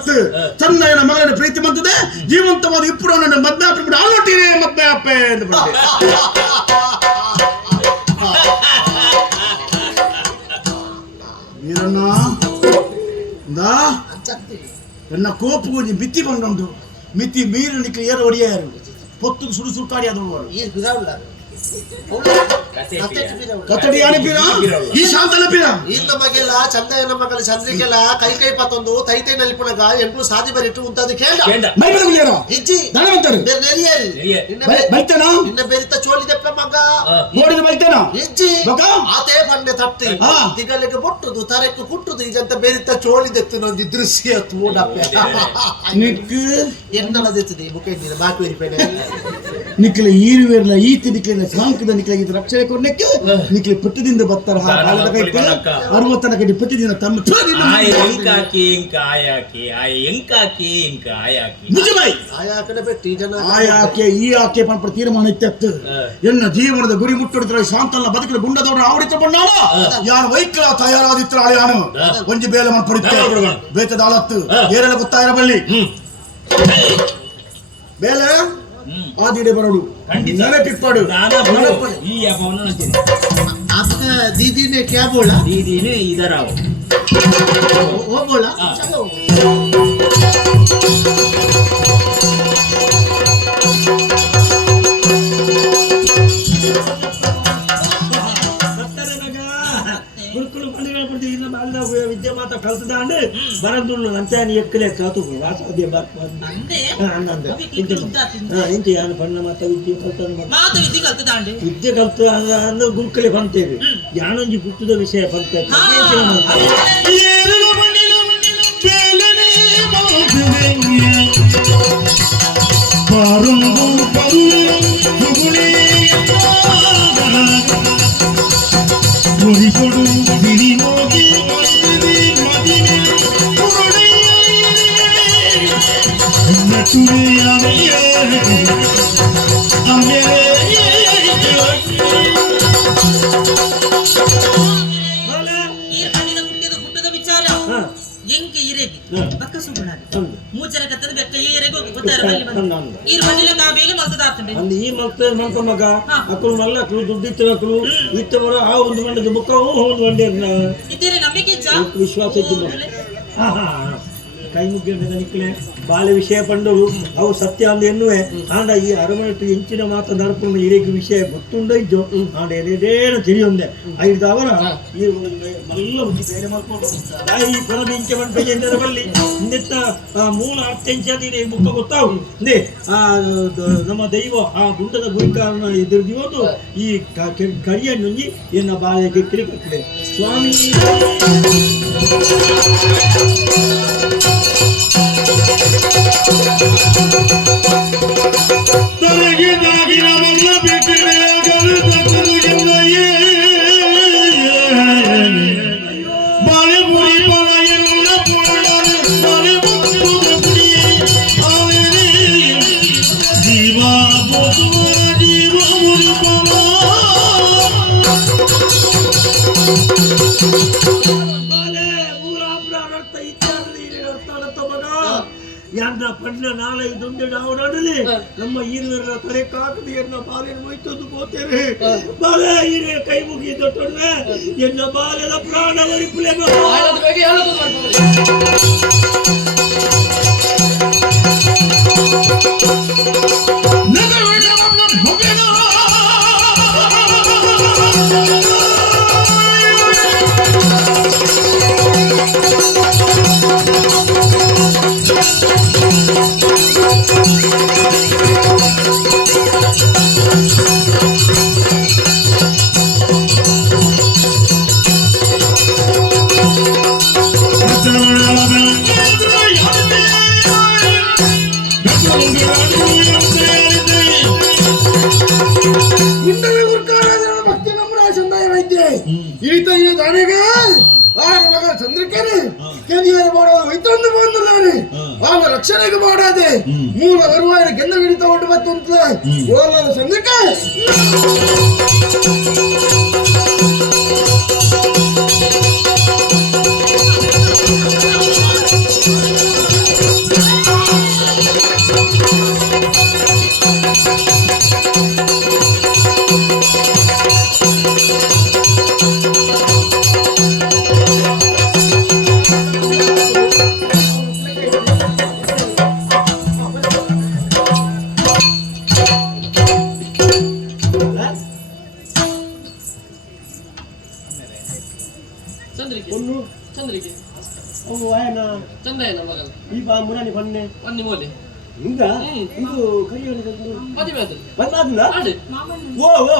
ಚಂದನ ಮಗನ ಪ್ರೀತಿ ಬಂತದೆ ಜೀವಂತವಾದ ಇಪ್ಪಡು ನನ್ನ ಮದ್ಮೆ ಹಾಕ್ಬಿಟ್ಟು ಆಲೋಟಿನೇ ಮದ್ಮೆ ಅಪ್ಪೆ ಎಂದು ಬಂದೆ ವೀರಣ್ಣ ನನ್ನ ಕೋಪು ಮಿತಿ ಬಂದುಂಟು ಮಿತಿ ಮೀರು ನಿಕ್ಕೆ ಏರು ಹೊಡೆಯಾರು ಪೊತ್ತು ಸುಡು ಕಾಡಿ ಅದು ಕತ್ತಡಿ ಅನಿಪಿರ ಈ ಶಾಂತ ಅನಿಪಿರ ಇಲ್ಲ ಮಗೆಲ್ಲ ಚಂದಯ್ಯನ ಮಗಲ ಚಂದ್ರಿಕೆಲ್ಲ ಕೈ ಪತ್ತೊಂದು ತೈತೈ ನಲಿಪುಣಗ ಎಂಟು ಸಾದಿ ಬರಿಟ್ಟು ಉಂತದು ಕೇಳ ಮೈಬಲ ಗುಲಿಯರ ಇಜ್ಜಿ ಧನವಂತರು ಬೈತೇನಾ ನಿನ್ನ ಬೆರಿತ ಚೋಳಿದೆಪ್ಪ ಮಗ ನೋಡಿದ ಬೈತೇನಾ ಇಜ್ಜಿ ಮಗ ಆತೆ ಪಂಡೆ ತಟ್ಟಿ ದಿಗಲಿಗೆ ಬೊಟ್ಟುದು ತರಕ್ಕೆ ಕುಟ್ಟುದು ಈಗಂತ ಬೆರಿತ ಚೋಳಿದೆತ್ತು ನೊಂದು ದೃಶ್ಯ ತೂಡಪ್ಪೆ ನಿಕ್ ಎನ್ನಲದೆತ್ತದೆ ಮುಖ ಇದ್ದಿನ ಬಾಕಿ ವರಿಪೇಡೆ ನಿಕ್ಲೆ ಈರುವೆರ್ಲ ಈತಿ ನಿಕ್ಲೆ ಸಾಂಕದ ನಿಕ್ಲೆ ಇದು ರಕ್ಷಣೆ ಕೊಡ್ಲಿಕ್ಕೆ ನಿಕ್ಲೆ ಪುಟ್ಟದಿಂದ ಬರ್ತಾರ ಕಾಲದ ಕೈತೆ 60 ಕಡೆ ಪುಟ್ಟದಿಂದ ತಮ್ಮ ಮುಜಬೈ ಆಯಾಕನೆ ಬೆಟ್ಟಿ ಜನ ಆಯಾಕೆ ಈ ಆಕೆ ಪಂಪ ತೀರ್ಮಾನ ಇತ್ತು ಎನ್ನ ಜೀವನದ ಗುರಿ ಮುಟ್ಟುಡಿದ್ರೆ ಶಾಂತಲ್ಲ ಬದುಕಿನ ಗುಂಡದವರ ಆವಡಿತ ಬಂದಾಳ ಯಾರು ವೈಕ್ಲ ತಯಾರಾದಿತ್ರ ಅಳಿಯಾನು ಒಂಜಿ ಬೇಲೆ ಮನ್ ಪಡಿತೆ ಬೇತದ ಆಳತ್ತು ಏರೆಲ್ಲ ಗೊತ್ತಾಯಿರಬಲ್ಲಿ ಬೇಲೆ ಆದಿಡೆ ಬರೋಡು ನೆನಪಿಪ್ಪಡು आपका दीदी ने क्या बोला दीदी ने इधर आओ वो बोला चलो ಗುರುಕುಲು ಪಂಡಿಗಳ ಪ್ರತಿ ಇನ್ನ ಬಾಲ್ದ ವಿದ್ಯೆ ಮಾತ ಕಲ್ತದಾಂಡ್ ಬರಂದುಳ್ಳು ನಂತಾನಿ ಎಕ್ಕಲೆ ಕಾತು ವಾಸದ್ಯ ಅಂದೆ ಅಂದೆ ಇಂತಿ ಯಾನ ಪಣ್ಣ ಮಾತ ವಿದ್ಯೆ ಕಲ್ತದ ಮಾತ ವಿದ್ಯೆ ಕಲ್ತದಾಂಡ್ ವಿದ್ಯೆ ಕಲ್ತ ಅಂದ ಗುರುಕುಲೆ ಬಂತೇವೆ ಯಾನೊಂಜಿ ಗುಟ್ಟದ ವಿಷಯ ಬಂತೆ ಕೊಡು ಬಿಡಿ ಹೋಗಿ ಮದಿನೆ ಗುಟ್ಟದ ವಿಚಾರ ಎಂಕೆ ಇರೆಗಿ ಬಕ್ಕ ಸುಗುಣ ಮೂಚರ ಕತ್ತದ ಬೆಕ್ಕ ಈರೆಗೋ ಗೊತ್ತಾರ ಈ ಮಣ್ಣಿನ ಕಾಬೇಲೆ ಮಲ್ತದಾರ್ತಂಡೆ ಅಂದ ಈ ಮಲ್ತ ಮಲ್ಕ ಮಗ ಅಕ್ಕಳು ಮಲ್ಲ ಅಕ್ಕಳು ದುಡ್ಡಿತ್ತ ಅಕ್ಕಳು ಇತ್ತವರ ಆ ಒಂದು ಮಂಡದ ಬುಕ್ಕ ಒಂದು ಮಂಡ್ಯ ಇದ್ದೀರಿ ನಂಬಿಕೆ ಇಚ್ಚ ವಿಶ್ವಾಸ ಇತ್ತು ಕೈ ಮುಗಿದ ನಿಕ್ಕಲೆ ಬಾಲ್ಯ ವಿಷಯ ಪಂಡರು ಅವು ಸತ್ಯ ಅಂದ ಎನ್ನುವೆ ಆಂಡ ಈ ಅರಮನೆಟ್ಟು ಎಂಚಿನ ಮಾತ ನಡ್ಕೊಂಡು ಹಿರಿಯ ವಿಷಯ ಗೊತ್ತುಂಡ ಇದ್ದು ಆಂಡ ಎದೇನು ತಿಳಿಯೊಂದೆ ಐದವರ ಈ ಮಲ್ಲ ಉಜ್ಜಿ ಬೇರೆ ಮಾಡ್ಕೊಂಡು ಈ ಪರದ ಇಂಚೆ ಮಂಟೆ ಎಂದರ ಬಲ್ಲಿ ಇಂದೆತ್ತ ಮೂಲ ಅತ್ಯಂಚ ಮುಖ ಗೊತ್ತಾವು ಅಂದೇ ನಮ್ಮ ದೈವ ಆ ಗುಂಡದ ಗುರಿಕಾರನ ಎದುರಿದಿವತ್ತು ಈ ಕರಿಯ ನುಂಜಿ ಎನ್ನ ಬಾಳೆಗೆ ಕಿರಿಕಟ್ಟೆ ಸ್ವಾಮಿ ತೊಲಗಿದಾಗಿನ ಮೊದಲ ಬಿಟ್ಟಿಡೆಯಾಗಲು ತಕ್ಕುವುದಿಲ್ಲಯೇ ಬಾಳೆ ಮುರಿ ಬಲ ಎಲ್ಲ ಪುಳ್ಳರು ಬಾಳೆ ಮುತ್ತುದ ಕುಡಿಯೇ ಆವೇರೆ ಜೀವ ಬೋಸುವ ಜೀವ ಮುರಿ ಬಲ ಯಾರ ಪಂಡ ನಾಳೆ ಇದೊಂದು ನಾವು ನಡಲಿ ನಮ್ಮ ಹಿರಿಯರ ಕರೆ ಕಾಕದಿ ಎನ್ನ ಬಾಲಿನ ಮೈತದ್ದು ಹೋಗ್ತೇವೆ ಬಾಲೆ ಹಿರಿಯ ಕೈ ಮುಗಿ ತೊಟ್ಟೊಡ್ವೆ ಎನ್ನ ಬಾಲೆದ ಪ್ರಾಣ ವರಿಪುಲೆ ರಕ್ಷಣೆಗೆ ಮಾಡಾದೆ ಮೂಲ ಬರುವಾಯ ಗೆಂದ ಗಿಡಿತ ಹೊಟ್ಟು ಬತ್ತುಂತ ಓಲದ ಚಂದ್ರಿಕ ಈ ಬಾ ಮುರಾನಿ ಬನ್ನೆ ಬನ್ನಿ ಮೋಲಿ ಹಿಂಗ ಇದು ಕರಿಯೋದು ಮದುವೆ ಅದು ಬಂದಾದ್ನ ಆಡಿ ಓ ಓ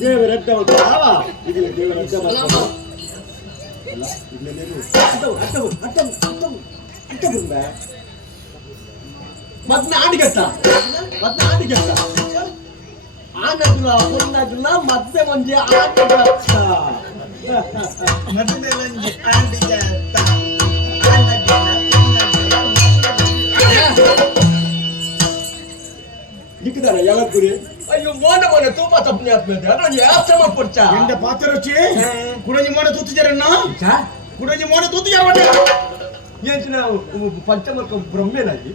ದೇವರ ಅಡ್ಡ ಆವ ಇದು ದೇವರ ಅಡ್ಡ ಬರ್ತಾವ ಅಲ್ಲ ಇಲ್ಲೇನು ಅಡ್ಡ ಬಂದ ಮತ್ತೆ ಆಡಿಗತ್ತ ಆನಗಿಲ್ಲ ಪೊನ್ನಾಗಿಲ್ಲ ಮತ್ತೆ ಒಂಜಿ ಆಡಿಗತ್ತ ಮತ್ತೆ ಒಂಜಿ ಆಡಿಗತ್ತ ನಿಕ್ಕಿದಾರೆ ಯಾವತ್ತೂರಿ ಅಯ್ಯೋ ಮೋನ ತೂಪ ತಪ್ಪನೆ ಆತ್ಮೇಲೆ ಅದೊಂದು ಆಶ್ರಮ ಕೊಡ್ಚ ಎಂದ ಪಾತ್ರ ರುಚಿ ಕುಡಂಜಿ ಮೋನ ತೂತಿಜರನ್ನ ಕುಡಂಜಿ ಮೋನ ತೂತಿಜರ ಏಂಚಿನ ಪಂಚಮಕ ಬ್ರಹ್ಮೇನಾಗಿ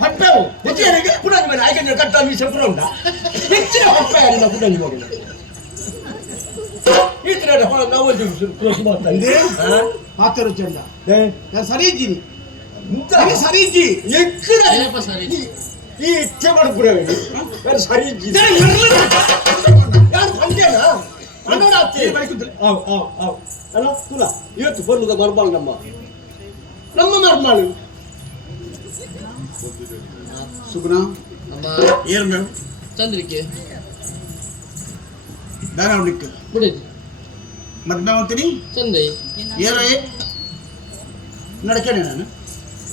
ಹಟ್ಟವು ಹೆಚ್ಚಿಗೆ ಕುಡಂಜಿ ಮೇಲೆ ಆಯ್ಕೆ ಕಟ್ಟ ಮೀಸ ಬರೋಂಡ ಹೆಚ್ಚಿನ ಹೊಟ್ಟ ಯಾರಿನ ಕುಡಂಜಿ ಹೋಗಿಲ್ಲ ಈ ತರ ಹೊಳ ನಾವು ಕ್ಲೋಸ್ ಮಾಡ್ತಾ ಇದ್ದೆ ಪಾತ್ರ ರುಚಿ ಅಂದ ನಾನು ಸರಿ ಇದ್ದೀನಿ ಸರಿ ಇದ್ದಿ ಎಕ್ಕಿದ ಸರಿ ಈ ಇಚ್ಛೆ ಮಾಡ್ಬಿಡವೆ ಸರಿ ಇದ್ದಿ ಯಾರು ಬಂದೇನಾ ಅಲ್ಲ ತುಲ ಇವತ್ತು ಬರುವುದ ಮರ್ಮಾಳು ನಮ್ಮ ಮರ್ಮಾಳು ಸುಗುಣ ಅಮ್ಮ ಏನು ಚಂದ್ರಿಕೆ ದಾರ ಅವಳಿಕ್ಕೆ ಬಿಡಿದು ಮದ್ಮೆ ಅಂತೀನಿ ಚಂದೈ ಏನ ನಡಕೇನೆ ನಾನು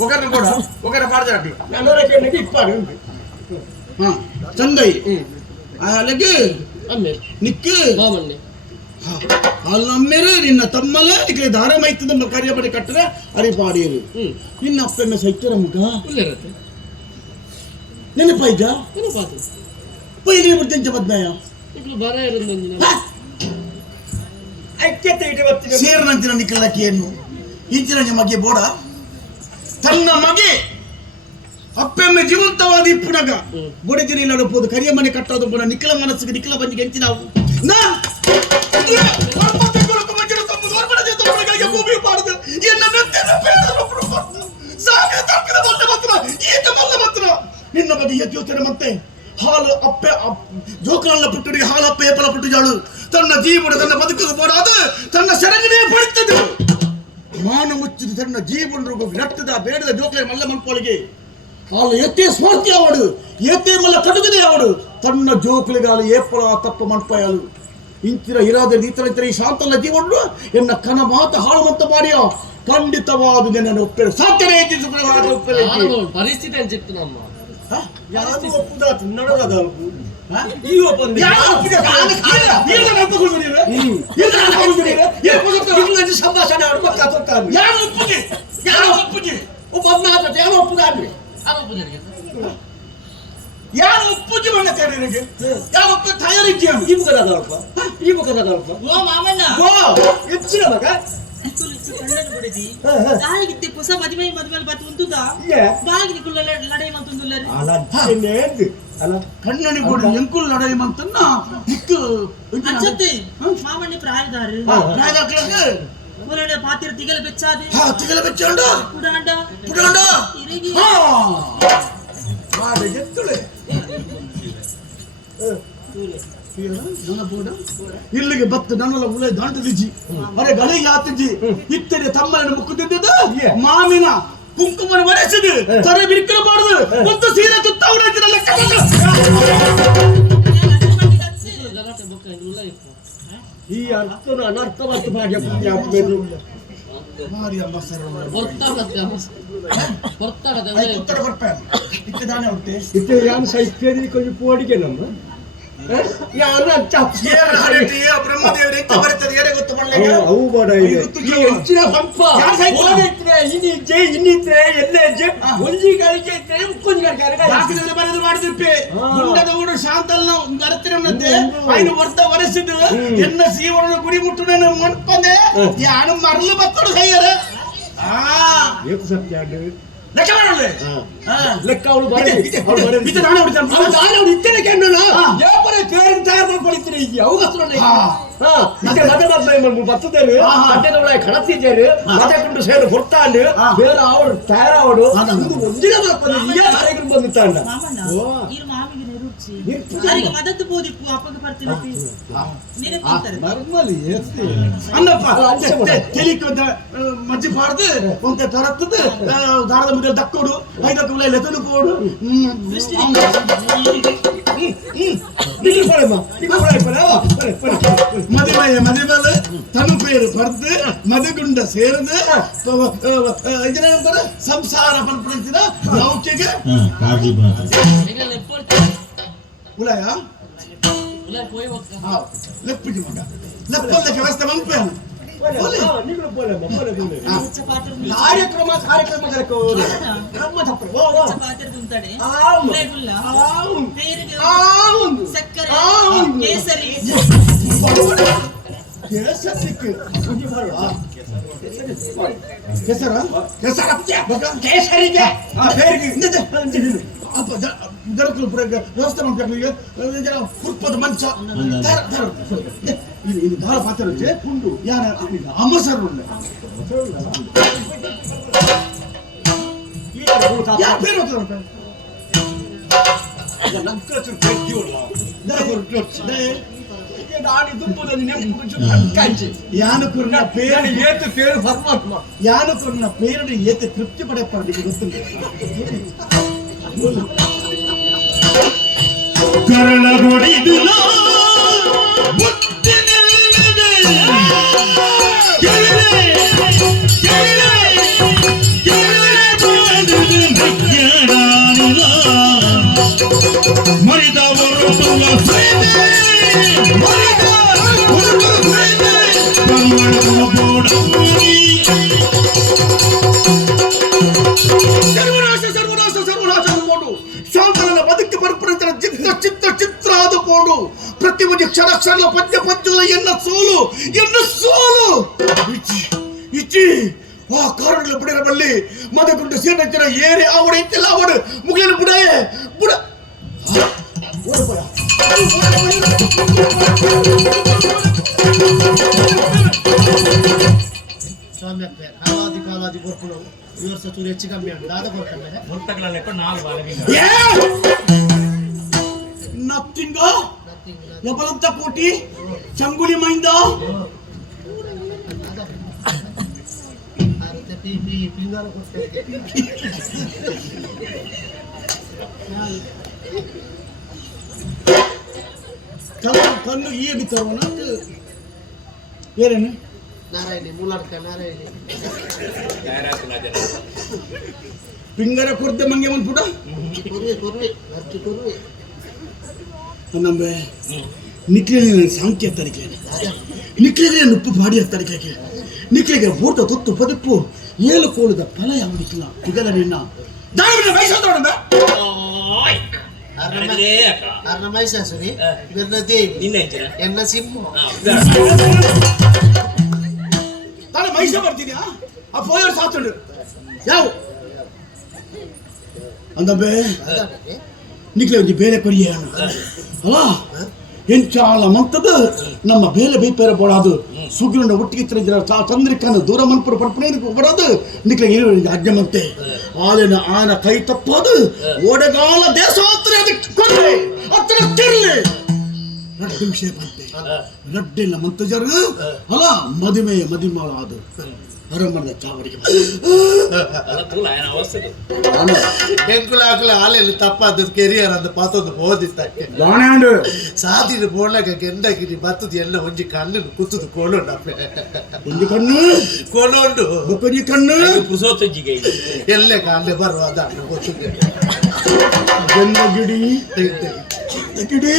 ಒಗರ ಕೂಡ ಒಗರ ಪಾಡ್ದಾಡಿ ನನ್ನರಕ್ಕೆ ಇಪ್ಪಾಡು ಉಂಟು ಹಾ ಚಂದೈ అలాగే ಅಮ್ಮೆ ನಿಕ್ಕೆ ಮಾಮಣ್ಣೆ ಅಲ್ಲಿ ನಮ್ಮೇಲೆ ನಿನ್ನ ತಮ್ಮಲೇ ನಿಕ್ಕೆ ಧಾರಮೈತದ ಕಾರ್ಯಪಡಿ ಕಟ್ಟರೆ ಅರಿಪಾಡಿಯರು ನಿನ್ನ ಅಪ್ಪನ ಸೈತರ ಮುಗ ಉಲ್ಲೇರತ್ತೆ ನೆನಪಾಯ್ತಾ ನೆನಪಾತು ಪೈಲಿ ಬಿಡ್ತಂಚ ಬದ್ನಾಯ ఇప్పుడు ಬರ ಇರಂದೊಂದಿನ ಐಕ್ಯತೆ ಇಟ್ಟು ಬರ್ತೀನಿ ಸೇರನಂತಿನ ನಿಕ್ಕಲಕ್ಕಿಯನ್ನು ಈಚಿನ ನಿಮಗೆ ಬೋಡ ತನ್ನ ಮಗೆ ಅಪ್ಪೆಮ್ಮೆ ಜೀವಂತವಾದ ಇಪ್ಪುನಗ ಬೊಡಿದಿರಿ ನಡಪೋದು ಕರಿಯ ಮನೆ ಕಟ್ಟೋದು ಬುಡ ನಿಕ್ಕಲ ಮನಸ್ಸಿಗೆ ನಿಕ್ಕಲ ಬಂದಿಗೆ ಎಂಚಿನ ನಾವು ಭೂಮಿ ಮಾಡುದು ಎನ್ನ ನಿನ್ನ ಬಗ್ಗೆ ಯೋಚನೆ ಮತ್ತೆ ಹಾಲು ಅಪ್ಪೆ ಜೋಕಾಲ ಪುಟ್ಟರಿಗೆ ಹಾಲು ಅಪ್ಪೆ ಏಪಲ ಪುಟ್ಟಿಜಾಳು ತನ್ನ ಜೀವನ ತನ್ನ ಬದುಕು ಬೋಡಾದ ತನ್ನ ಸೆರಗಿನೇ ಪಡಿತದ್ದು ಮಾನ ಮುಚ್ಚಿದ ತನ್ನ ಜೀವನ ರಕ್ತದ ಬೇಡದ ಜೋಕಲೆ ಮಲ್ಲ ಮಲ್ಪೊಳಿಗೆ ಹಾಲು ಎತ್ತೇ ಸ್ವಾರ್ಥಿ ಅವಡು ಎತ್ತೇ ಮಲ್ಲ ಕಡುಗದೆ ಅವಡು ತನ್ನ ಜೋಕಲಿಗಾಲು ಏಪಲ ತಪ್ಪ ಮಲ್ಪಾಯಲು ಇಂಚಿನ ಇರಾದ ಇತರ ಈ ಶಾಂತಲ್ಲ ಜೀವನ ಎನ್ನ ಕನ ಮಾತು ಹಾಳು ಮತ್ತ ಮಾಡಿಯೋ ಖಂಡಿತವಾದ ನನ್ನ ಒಪ್ಪೆ ಸಾಧ್ಯನೇ ಪರಿಸ್ಥಿತಿ ಅನ್ಸಿತ್ತು ನಮ್ಮ ಯಾರು ಒಪ್ಪುದಾತು ನಡೆದ ಈ ಒಪ್ಪಂದ ಸಂಭಾಷಣೆ ಯಾರು ಒಪ್ಪುಜಿ ಬಣ್ಣ ತಯಾರಿಗೆ ಯಾರು ಒಪ್ಪ ತಯಾರಿಕೆ ಈ ಮುಖದ ಅಲ್ಪ ಈ ಮುಖದ ಅಲ್ಪ ಓ ಮಾಮಣ್ಣ ಹೆಚ್ಚಿನ ಮಗ ದಾಳಿಗಿತ್ತೆ ಹೊಸ ಮದುವೆ ಬತ್ತು ಉಂಟುದಾ ಬಾಗಿನ ಕುಲ್ಲ ಲಡೈ ಮಂತುಂದುಲ್ಲರಿ ಅಲ್ಲ ಕಣ್ಣನಿ ಗೋಡಿ ಎಂಕುಲ್ ನಡೈ ಮಂತನ್ನ ಇಕ್ಕು ಅಚ್ಚತ್ತೆ ಮಾಮಣ್ಣಿ ಪ್ರಾಯದಾರು ಪಾತಿರ ತಿಗಲ ಬೆಚ್ಚಾದೆ ತಿಗಲ ಬೆಚ್ಚಾಂಡ ಪುಡಾಂಡ ಪುಡಾಂಡ ಇರಗಿ ಎತ್ತಳೆ ಇಲ್ಲಿಗೆ ಬತ್ತು ನನ್ನೆಲ್ಲ ಉಳೆ ದಾಂಡದಿಜ್ಜಿ ಮರೆ ಗಳಿಗೆ ಆತಿಜ್ಜಿ ಇತ್ತರೆ ತಮ್ಮನ ಮುಕ್ಕುತ್ತಿದ್ದ ಮಾಮಿನ ಕುಂಕುಮನ ಮರೆಸಿದು ತರ ಬಿರ್ಕರ ಮಾಡುದು ಒಂದು ಸೀರೆ ತುತ್ತ ಉಡಾತಿರಲ್ಲ ಈ ಅರ್ಥನ ಅನರ್ಥವತ್ತು ಭಾಗ್ಯ ಮಾರಿ ಅಮ್ಮ ಸರ್ ಉತ್ತರ ಕೊಡ್ಪೇನೆ ಇತ್ತೆ ದಾನೆ ಹೊಟ್ಟೆ ಇತ್ತೆ ಯಾನ್ ಸೈಕೇರಿ ಕೊಂಚ ಪೋಡಿಗೆ ನಮ್ಮ ಯಾರು ಬ್ರಹ್ಮದೇವರು ಎಂತ ಬರ್ತದೆ ಏನೇ ಗೊತ್ತು ಮಾಡಲಿಕ್ಕೆ ಅವು ಬೇಡ ಈ ಹೆಚ್ಚಿನ ಸಂಪ ಇನ್ನಿದ್ರೆ ಇನ್ನಿದ್ರೆ ಎಲ್ಲೇ ಒಂಜಿ ಗಳಿಗೆ ಇದ್ರೆ ಮುಕ್ಕೊಂಜಿ ದಾಖಲೆಯಲ್ಲಿ ಬರೆದು ಮಾಡಿದಿಪ್ಪೆ ಗುಂಡದ ಊರು ಶಾಂತಲ್ ನಾವು ಬರ್ತೇನೆ ಐನು ವರ್ಷ ವರೆಸಿದ್ದು ಎನ್ನ ಸೀವನ ಗುಡಿ ಮುಟ್ಟುನ ಮಣ್ಪಂದೆ ಯಾನು ಮರಳು ಬತ್ತಡು ಕೈಯರ ಏತು ಸತ್ಯ ಲೆಕ್ಕ ಮಾಡಲ್ಲ ಲೆಕ್ಕ ಅವಳು ಇದು ನಾನು ಹೊಡಿತೇನೆ ಇತ್ತೇನೆ ಕೆಂಡನ ಯಾಪರೆ ತಯಾರಿ ತಯಾರು ಮಾಡ್ಕೊಳ್ತೀನಿ ಈಗ ಅವಗಸ್ತ್ರ ಬರ್ತದೇರು ಅಡ್ಡದ ಕಳತಿದ್ದೇರು ಅದಕ್ಕೊಂಡು ಸೇರು ಹೊರ್ತಾಂಡು ಬೇರೆ ಅವಳು ತಯಾರಾವಡು ಒಂದಿನ ಕಾರ್ಯಕ್ರಮ ಬಂದಿತ್ತಾಂಡ ಮಾಮಣ್ಣ ಇರು ಮಾಮಿಗೆ ನೆರುಚಿ ಅರಿಗೆ ಮದತ್ತು ಪೋದಿಪ್ಪು ಅಪ್ಪಗೆ ಬರ್ತೀನಿ ನೆನಪಂತಾರೆ ನರ್ಮಲಿ ಅನ್ನಪ್ಪ ತೆಲಿಕೊಂಡ ಮಜ್ಜಿ ಪಾಡ್ದು ಒಂತೆ ತರತ್ತದು ದಾರದ ಮುದ್ದೆ ದಕ್ಕೋಡು ಐದಕ್ಕೆ ಉಳ್ಳೆ ಲೆತನು ಕೋಡು ಮದುವೆ ತನು ಪೇರು ಬರ್ದು ಮದುಗುಂಡ ಸೇರಿದು ಇದರ ಸಂಸಾರ ಪನ್ಪಡಿಸಿದ ಲೌಕಿಗೆ ಉಳಯ ಲೆಪ್ಪಿಗೆ ಮಗ ಲೆಪ್ಪಲ್ಲಕ್ಕೆ ವ್ಯವಸ್ಥೆ ಮನ್ಪೇನು ಕಾರ್ಯಕ್ರಮ ಸಕ್ಕರೆ ಕೇಸರಿ ಕೇಸರಿಗೆ ವ್ಯವಸ್ಥೆ ಮಾಡ್ಬೇಕು ಕುರ್ಪದ ಮಂಚ ಇದು ದಾರ ಪಾತ್ರ ಯಾರ ಅಮ್ಮ ಸರ್ ಒಳ್ಳೆ ಯಾನಕೂರಿನ ಪೇರಡಿ ಏತು ಪೇರು ಪರಮಾತ್ಮ ಯಾನಕೂರಿನ ಪೇರಡಿ ಏತು ತೃಪ್ತಿ ಪಡೆಯಪ್ಪಡಿಗೆ ಗೊತ್ತಿಲ್ಲ ಕರಳಗೊಡಿದು ಮರಿದವರು ಶಾಂತನ ಬದುಕಿ ಬರ್ಪಡಿತರ ಚಿತ್ರ ಆದುಕೊಂಡು ಪ್ರತಿ ಒಂದು ಕ್ಷಣ ಕ್ಷಣ ಪದ್ಯ ಪದ್ಯಗಳ ಎನ್ನ ಸೋಲು ಇಚ್ಚಿ ಆ ಕಾರಣಗಳು ಬಿಡಿರ ಬಳ್ಳಿ ಮದಕೊಂಡು ಸೇನ ಏರಿ ಅವಡ ಇತ್ತಿಲ್ಲ ಅವಡು ಮುಗಿಲು ಬುಡಯೇ ಬುಡ ಮೆಪ್ಪೆ ಕಾಲಾದಿ ಕೊರ್ಪುಳು ಈ ವರ್ಷ ಚೂರು ಹೆಚ್ಚು ಕಮ್ಮಿ ಉಂಟು ದಾದ ಕೊಡ್ತಾರೆ ಮುರ್ತಗಳಲ್ಲಿ ನಾಲ್ಕು ಬಾಲವಿಂಗ ನತ್ತಿಂಗ ಎಬಲಂತ ಕೋಟಿ ಚಂಗುಲಿ ಮೈಂದ ಪಿಂಗಾರ ಕೊಡ್ತಾರೆ ಕಲ್ಲು ಈ ಬಿತ್ತರವನ ಏನೇನು ನಾರಾಯಣಿ ಮೂಲಡ್ಕ ನಾರಾಯಣಿ ಪಿಂಗರ ಕೊರ್ದೆ ಮಂಗೆ ಬಂದ್ಬಿಡ ಕೊರ್ವಿ ಅರ್ಜಿ ಕೊರ್ವಿ ನಮ್ಮೆ ನಿಕ್ಲಿನ ಸಾಂಖ್ಯ ತರಿಕೆ ನಿಕ್ಲಿಗೆ ಉಪ್ಪು ಪಾಡಿ ತರಿಕೆ ನಿಕ್ಲಿಗೆ ಊಟ ತೊತ್ತು ಪದಪ್ಪು ಏಳು ಕೋಳದ ಫಲ ಯಾವುದಿಲ್ಲ ಇದೆಲ್ಲ ನಿನ್ನ ದಾಳಿನ ವಯಸ್ಸಾದವಣ್ಣ ಅರ್ಣ ಮೈಸಾಸುರಿ ಬೆನ್ನ ದೇವಿ ನಿನ್ನ ಹೆಚ್ಚಿನ ಎನ್ನ ಸಿಂಹ ನಾನು ಮೈಸ ಬರ್ತೀನಿ ಆ ಫೋಯರ್ ಸಾತುಂಡು ಯಾವ ಅಂದಬ್ಬೆ ನಿಕ್ಲೆ ಒಂಜಿ ಬೇಲೆ ಕೊರಿಯ ಅಲ್ಲ ಎಂಚಾಲ ಮಂತದ ನಮ್ಮ ಬೇಲೆ ಬೇಪೇರ ಬೋಡಾದು ಸುಗ್ಗಿನ ಒಟ್ಟಿಗೆ ಚಂದ್ರಿಕನ ದೂರ ಮನ್ಪುರ ಪಡ್ಪಣೆ ಬರೋದು ನಿಕ್ಲೆ ಅಜ್ಞಮಂತೆ ಆಲಿನ ಆನ ಕೈ ತಪ್ಪೋದು ಓಡೆಗಾಲ ದೇಶಾತ್ರೆ ಅದಕ್ಕೆ ಕೊಡ್ಲಿ ಹತ್ರ ತಿರ್ಲಿ ರಡ್ಡಿ ವಿಷಯ ಬಂತೆ ರಡ್ಡಿಲ್ಲ ಮಂತಜರು ಅಲ್ಲ ಮದಿಮಾಳ ಅದು ಅರಮನೆ ಚಾವಡಿಗೆ ಬೆಂಕುಲಾಕಲ ಆಲೆಯಲ್ಲಿ ತಪ್ಪಾದ ಕೆರಿಯರ್ ಅಂತ ಪಾತೊಂದು ಬೋದಿತ್ತಕ್ಕೆ ಸಾದಿನ ಬೋಳಗ ಗೆಂಡಗಿರಿ ಬತ್ತದು ಎಲ್ಲ ಒಂಜಿ ಕಣ್ಣು ಕುತ್ತದು ಕೋಲುಂಡಪ್ಪೆ ಒಂಜಿ ಕಣ್ಣು ಕೋಲುಂಡು ಒಂಜಿ ಕಣ್ಣು ಪುಸೋತಜ್ಜಿಗೆ ಎಲ್ಲೇ ಕಾಲೆ ಬರುವಾದ ಗೊತ್ತಿದೆ ಗೆಂದಗಿಡಿ ಗಿಡಿ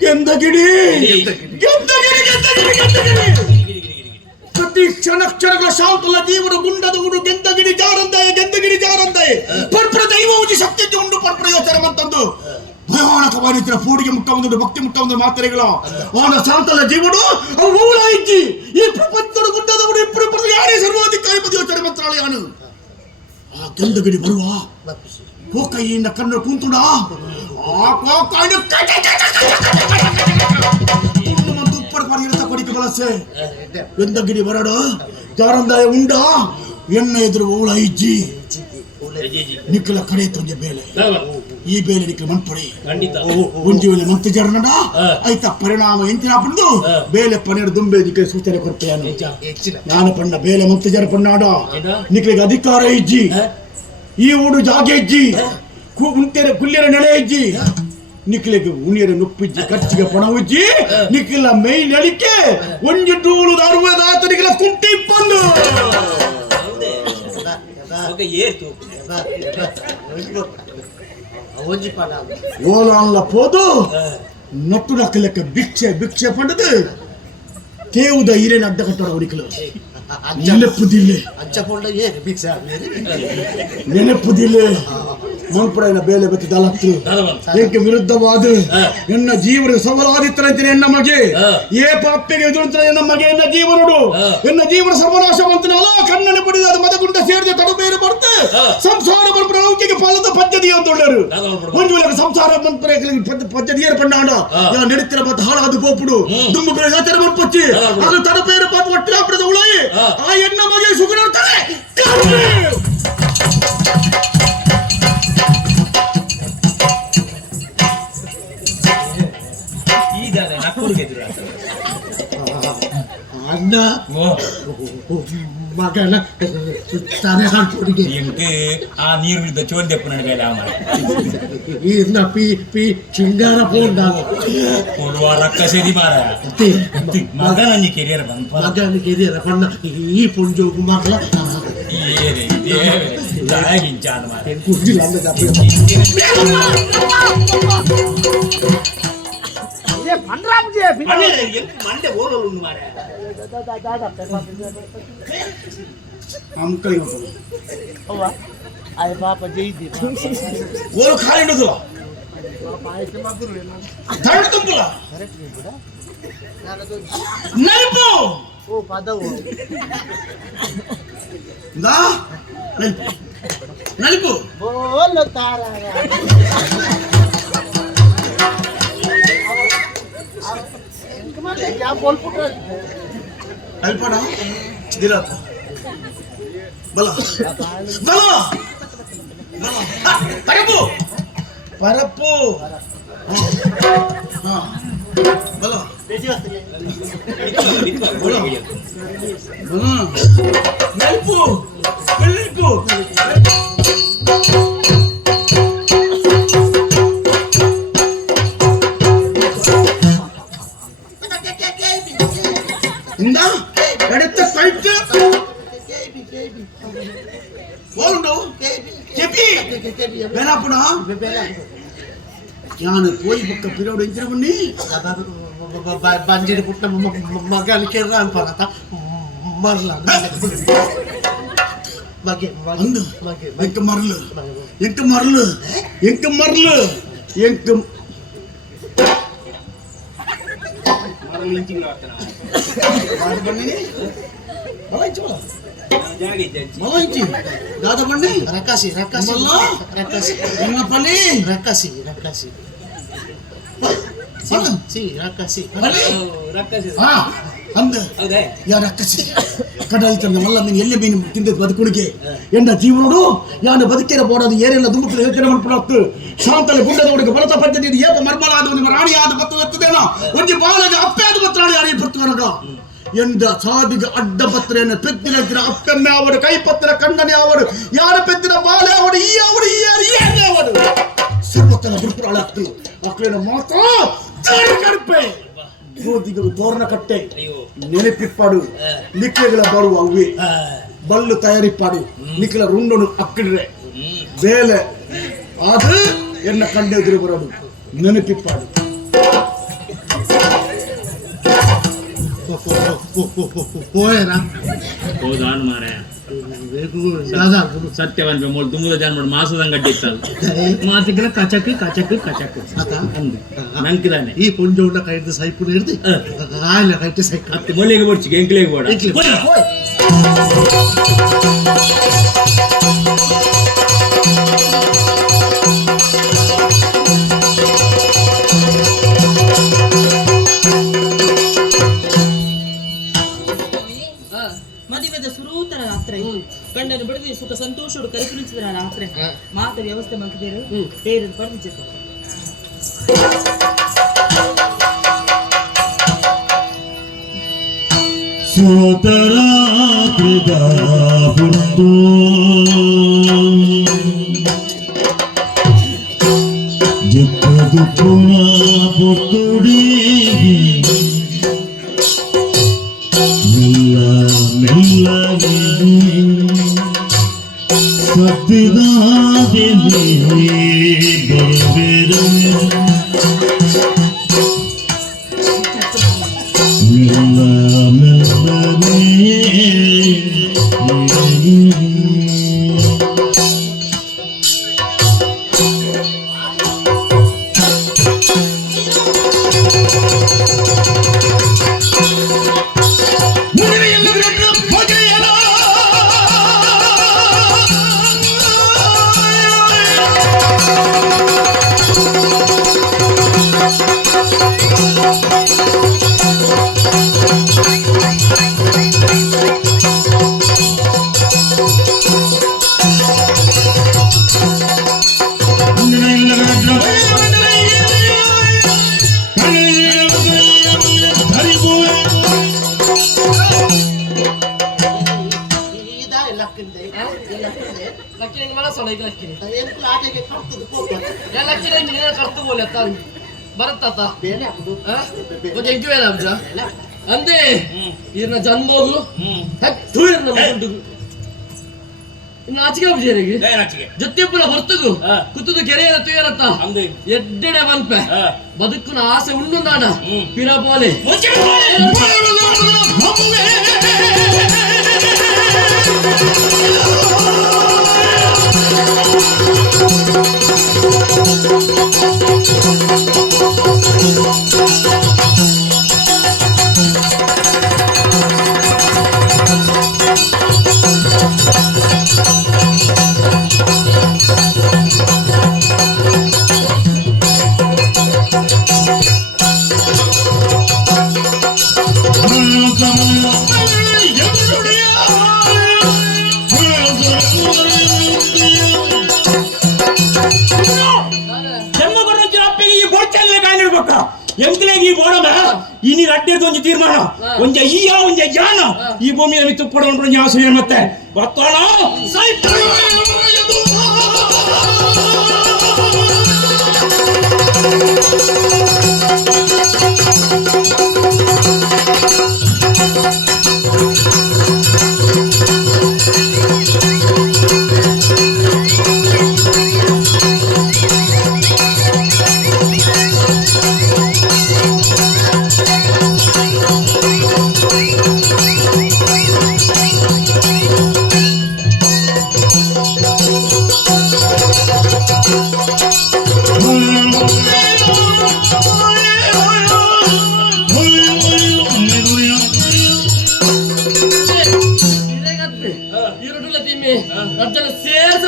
ಗೆಂದಗಿಡಿ ಪ್ರತಿ ಕ್ಷಣಗಳ ಶಾಂತಲ ಜೀವನ ಗುಂಡದ ಉಡು ಗೆಂದಗಿರಿ ಜಾರಂದಾಯ ಪರ್ಪುರ ದೈವ ಉಜಿ ಶಕ್ತಿ ಉಂಡು ಪರ್ಪುರ ಯೋಚನೆ ಮಂತಂದು ಭಯಾನಕವಾಗಿದ್ದ ಪೂಡಿಗೆ ಮುಟ್ಟ ಒಂದು ಭಕ್ತಿ ಮುಟ್ಟ ಒಂದು ಮಾತ್ರೆಗಳು ಅವನ ಶಾಂತಲ ಜೀವನು ಅವು ಮೌಲ ಇಜ್ಜಿ ಈ ಪ್ರಪಂಚದ ಗುಡ್ಡದ ಉಡು ಇಬ್ಬರು ಯಾರೇ ಸರ್ವಾಧಿಕಾರಿ ಪದ ಯೋಚನೆ ಮಂತ್ರಾಲಯನು ಆ ಗೆಂದಗಿರಿ ಬರುವ ಕೋಕೈಯಿಂದ ಕಣ್ಣು ಕೂಂತುಡ ಆ ಕೋಕಾಯಿನ ಉಪ್ಪಡ ಪರಿಗಿರತ ಕೊಡಿಕೆ ಬಳಸೆ ಎಂದಗಿರಿ ಬರಡು ಜಾರಂದಾಯ ಉಂಡ ಎಣ್ಣ ಎದುರು ಓಳ ಇಜ್ಜಿ ನಿಕ್ಕಲ ಕಡೆ ತೊಂಜೆ ಬೇಲೆ ಈ ಬೇಲೆ ನಿಕ್ಕಲ ಮನ್ಪಡಿ ಒಂಜಿ ವೇಳೆ ಮಂತ್ ಜರ್ನಡ ಐತ ಪರಿಣಾಮ ಎಂತಿನ ಪಂಡು ಬೇಲೆ ಪನ್ನೆರಡು ದುಂಬೆ ನಿಕ್ಕಲ ಸೂಚನೆ ಕೊಡ್ತೇನೆ ನಾನು ಪಂಡ ಬೇಲೆ ಮಂತ್ ಜರ ಪಣ್ಣಾಡ ನಿಕ್ಕಲಿಗೆ ಅಧಿಕಾರ ಇಜ್ಜಿ ಈ ಊಡು ಜಾಗೆ ಇಜ್ಜಿ ಕುಲ್ಯರ ನೆಲೆ ಇಜ್ಜಿ ನಿಕ್ಲಿಗೆ ಉಣಿಯರ ನುಪ್ಪಿಜ್ಜಿ ಖರ್ಚಿಗೆ ಪಣ ಉಜ್ಜಿ ನಿಕ್ಕಿಲ್ಲ ಮೈ ನಳಿಕೆ ಒಂಜಿ ಟೂಳು ದಾರುವದಾತನಿಗೆ ಕುಂಟಿ ಪಂಡು ಏತು ಒಂಜಿ ಪಡ ಓಲಾನ್ಲ ಪೋದು ನಟ್ಟು ನಕ್ಕಲೆಕ್ಕ ಭಿಕ್ಷೆ ಪಂಡದು ತೇವುದ ಹಿರೇನ ಅಡ್ಡ ಕಟ್ಟಡ ಹುಡುಕಲು ನೆನಪುದಿಲ್ಲ ಅಂಚಪೊಂಡ ಏನು ಭಿಕ್ಷೆ ನೆನಪುದಿಲ್ಲ ಮನ್ಪುರನ ಬೇಲೆ ಬತ್ತಿ ದಲತ್ತು ಏಕೆ ವಿರುದ್ಧವಾದ ಎನ್ನ ಜೀವನ ಸಫಲಾದಿತ್ತರಂತೆ ಎನ್ನ ಮಗೆ ಏ ಪಾಪ್ಯಗೆ ಎದುರಂತ ಎನ್ನ ಮಗೆ ಎನ್ನ ಜೀವನಡು ಎನ್ನ ಜೀವನ ಸರ್ವನಾಶವಂತನಲ್ಲ ಕಣ್ಣನೆ ಪಡೆದ ಮದಗುಂಡ ಸೇರಿದ ಕಡುಬೇರು ಬರ್ತೆ ಸಂಸಾರ ಮನ್ಪುರ ಲೌಕಿಕ ಪದದ ಪದ್ಧತಿ ಅಂತ ಒಳ್ಳೆರು ಒಂದು ವೇಳೆ ಸಂಸಾರ ಮನ್ಪುರ ಪದ್ಧತಿ ಏರ್ ಪಂಡಾಡ ಯಾ ನಡಿತಿರ ಬತ್ತ ಹಾಳಾದು ಪೋಪುಡು ದುಮ್ಮು ಯೋಚನೆ ಮನ್ಪಚ್ಚಿ ಅದು ತಡಬೇರು ಪಾತ್ ಒಟ್ಟಿನ ಪಡೆದ ಉಳಾಯಿ ಆ ಎನ್ನ ಮಗೆ ಸುಗುಣರ್ತಾರೆ ಅಣ್ಣ ಮಗನ ತಾನೇ ಹಾಡ್ಕೊಡಿಗೆ ಆ ನೀರು ಬಿದ್ದ ಚೋದ್ಯಪ್ಪ ನನಗೆ ಇನ್ನ ಪಿ ಚಿಂಗಾರ ಪೋಂಡಾಗ ಕೊಡುವ ರಕ್ಕ ಸೇರಿ ಮಾರ ಮಗನ ಕೆರಿಯರ್ ಬಂದ ಮಗನ ಕೆರಿಯರ ಪಣ್ಣ ಈ ಪುಂಜೋಗು ಮಗಳ ಹಿಂಚಾದ ಮಾರ ಕುರ್ಜಿಲ್ಲ ಮಂಡೆ ಓಲೋಲು ಮಾರ ಅಂಕಲ್ ಅಯ್ಯ ಪಾಪ ಜೈದಿ ಓಲು ಖಾಲಿ ಇಡೋದು ನಲ್ಪು ಓ ಪದವು ನಲ್ಪು ಬೋಲು ತಾರ ಅಲ್ಪಡ ದಿರಪ್ಪ ಬಲ ಬಲ ಪರಪ್ಪು ಪರಪ್ಪು ಹಾ ಬಲ ನೆಲ್ಪು ನೆಲ್ಪು ಇಂದ എടുത്ത കഴുത്ത് പോലുണ്ടോ ചെപ്പി വേനാപ്പുടാ ഞാൻ പോയി പക്ക പിരോട് എന്തിനു മുന്നേ ಬಂಜಿಡಿ ಪುಟ್ಟ ಮಗನ ಕೇಳ ಅನ್ಪಾಗತ್ತ ಮರಲ ಬಗ್ಗೆ ಅಂದು ಎಂಕ ಮರಲು ಎಂಕ ಮರಲು ಎಂಕ ಮರಲು ಎಂಕ ಮಲಂಚಿ ದಾದ ಬಣ್ಣಿ ರಕಾಸಿ ರಕಾಸಿ ರಕಾಸಿ ಪಲ್ಲಿ ರಕಾಸಿ ರಕಾಸಿ ಸಿ ರಕಾಸಿ ಅಂದ ಯಾರ ಅಕ್ಕಸಿ ಕಡಲ್ ತಂದ ಮಲ್ಲ ಮೀನು ಎಲ್ಲ ಮೀನು ತಿಂದ ಬದುಕುಳಿಗೆ ಎಂದ ಜೀವನೋಡು ಯಾನು ಬದುಕಿರ ಬೋಡದು ಏನೆಲ್ಲ ದುಂಬುತ್ತದೆ ಯೋಚನೆ ಮಾಡ್ಬಿಡತ್ತು ಶಾಂತಲೆ ಗುಂಡದ ಹುಡುಗ ಬಲತ ಪದ್ಧತಿ ಏಕ ಮರ್ಮಳಾದ ಒಂದು ರಾಣಿ ಆದ ಬತ್ತು ಎತ್ತದೇನ ಒಂದು ಬಾಲದ ಅಪ್ಪೆ ಆದ ಬತ್ತು ರಾಣಿ ಅಡಿ ಬರ್ತವನಗ ಎಂದ ಸಾದಿಗ ಅಡ್ಡ ಪತ್ರೆಯನ್ನು ಪೆತ್ತಿನ ಅಕ್ಕನ್ನೇ ಅವರು ಕೈಪತ್ರ ಕಣ್ಣನೆ ಅವರು ಯಾರ ಪೆತ್ತಿನ ಬಾಲೆ ಅವರು ಈ ಅವರು ಈ ಏನೇ ಅವರು ಸರ್ವತನ ಬಿಡ್ಪುರಾಳಾಗ್ತು ಮಕ್ಕಳಿನ ಮಾತ್ರ ಕಡುಪೆ ಜ್ಯೋತಿಗಳು ತೋರಣ ಕಟ್ಟೆ ನೆನಪಿಪ್ಪಾಡು ನಿಕ್ಲೆಗಳ ಬರುವ ಅವೆ ಬಲ್ಲು ತಯಾರಿಪ್ಪಾಡು ನಿಕ್ಲ ರುಂಡನು ಅಕ್ಕಿಡ್ರೆ ಬೇಲೆ ಅದು ಎನ್ನ ಕಂಡೆದುರು ಬರೋದು ನೆನಪಿಪ್ಪಾಡು ಹೋಯನಾ ಹೌದಾನ್ ಮಾರೆ ಸತ್ಯವನ್ ಮೂಲ ತುಂಬುದ ಜಾನ್ ಮಾಡಿ ಮಾಸದಂಗ ಅಡ್ಡಿತ್ತಲ್ಲ ಮಾತಿಗಳ ಕಚಕ್ ಕಚಕ್ ಕಚಕ್ ನಂಕಿದಾನೆ ಈ ಪುಂಜ ಉಂಡ ಕೈಡ್ದು ಸೈಪುನ ಹಿಡ್ದು ಆಯ್ಲ ಕೈಟ್ ಸೈಕ್ ಹತ್ತು ಮೊಳ್ಳಿಗೆ ಬರ್ಚಿಗೆ ಎಂಕ್ಲಿಗೆ ಬೋಡ ಮದುವೆದ ಸುರೂತರ ರಾತ್ರಿ ಗಂಡನ ಬಿಡದೆ ಸುಖ ಸಂತೋಷಡು ಕರಿಪುರಿಸಿದ ರಾತ್ರಿ ಮಾತ ವ್ಯವಸ್ಥೆ ಮಲ್ಕಿದೇರು ಬೇರೆ ಬರ್ದಿತ್ತು ಸೋತರಾತ್ರಿದ ಹುಟ್ಟು ಜಿಪ್ಪದು ಪುಣ ಪುಟ್ಟುಡಿ ಮೆಲ್ಲ ಮೆಲ್ಲಗೆ ಸತ್ತಿದಾದೆ ಬರಬೇರೆ ಮೆಲ್ಲ ಮೆಲ್ಲನೆ ಅಂದೆ ಇರ್ನ ಜನ್ಮೋಗು ಇನ್ನು ಆಚಿಗೆ ಬಿಜೇರಿಗೆ ಜೊತೆಪ್ಪುಲ ಹೊರ್ತುಗು ಕುತ್ತದು ಕೆರೆಯಲ್ಲ ತುಯರತ್ತ ಎಡ್ಡೆಡೆ ಬಂಪೆ ಬದುಕುನ ಆಸೆ ಉಂಡು ನಾಡ ಪಿರಬೋಲೆ ಎಂಕ್ಲೆಗಿ ಬೋಡಮ ಇನಿ ರಡ್ಡೆದು ಒಂಜಿ ತೀರ್ಮಾನ ಒಂಜ ಈಯ ಒಂಜ ಯಾನ ಈ ಭೂಮಿಯ ಮಿತ್ತು ಪಡೋಣ ಆಸೆ ಮತ್ತೆ ಬತ್ತೋಣ ಈರುಳ್ಳ ತಿಮ್ಮಿ ಅಜ್ಜನ ಸೇರ್ಸ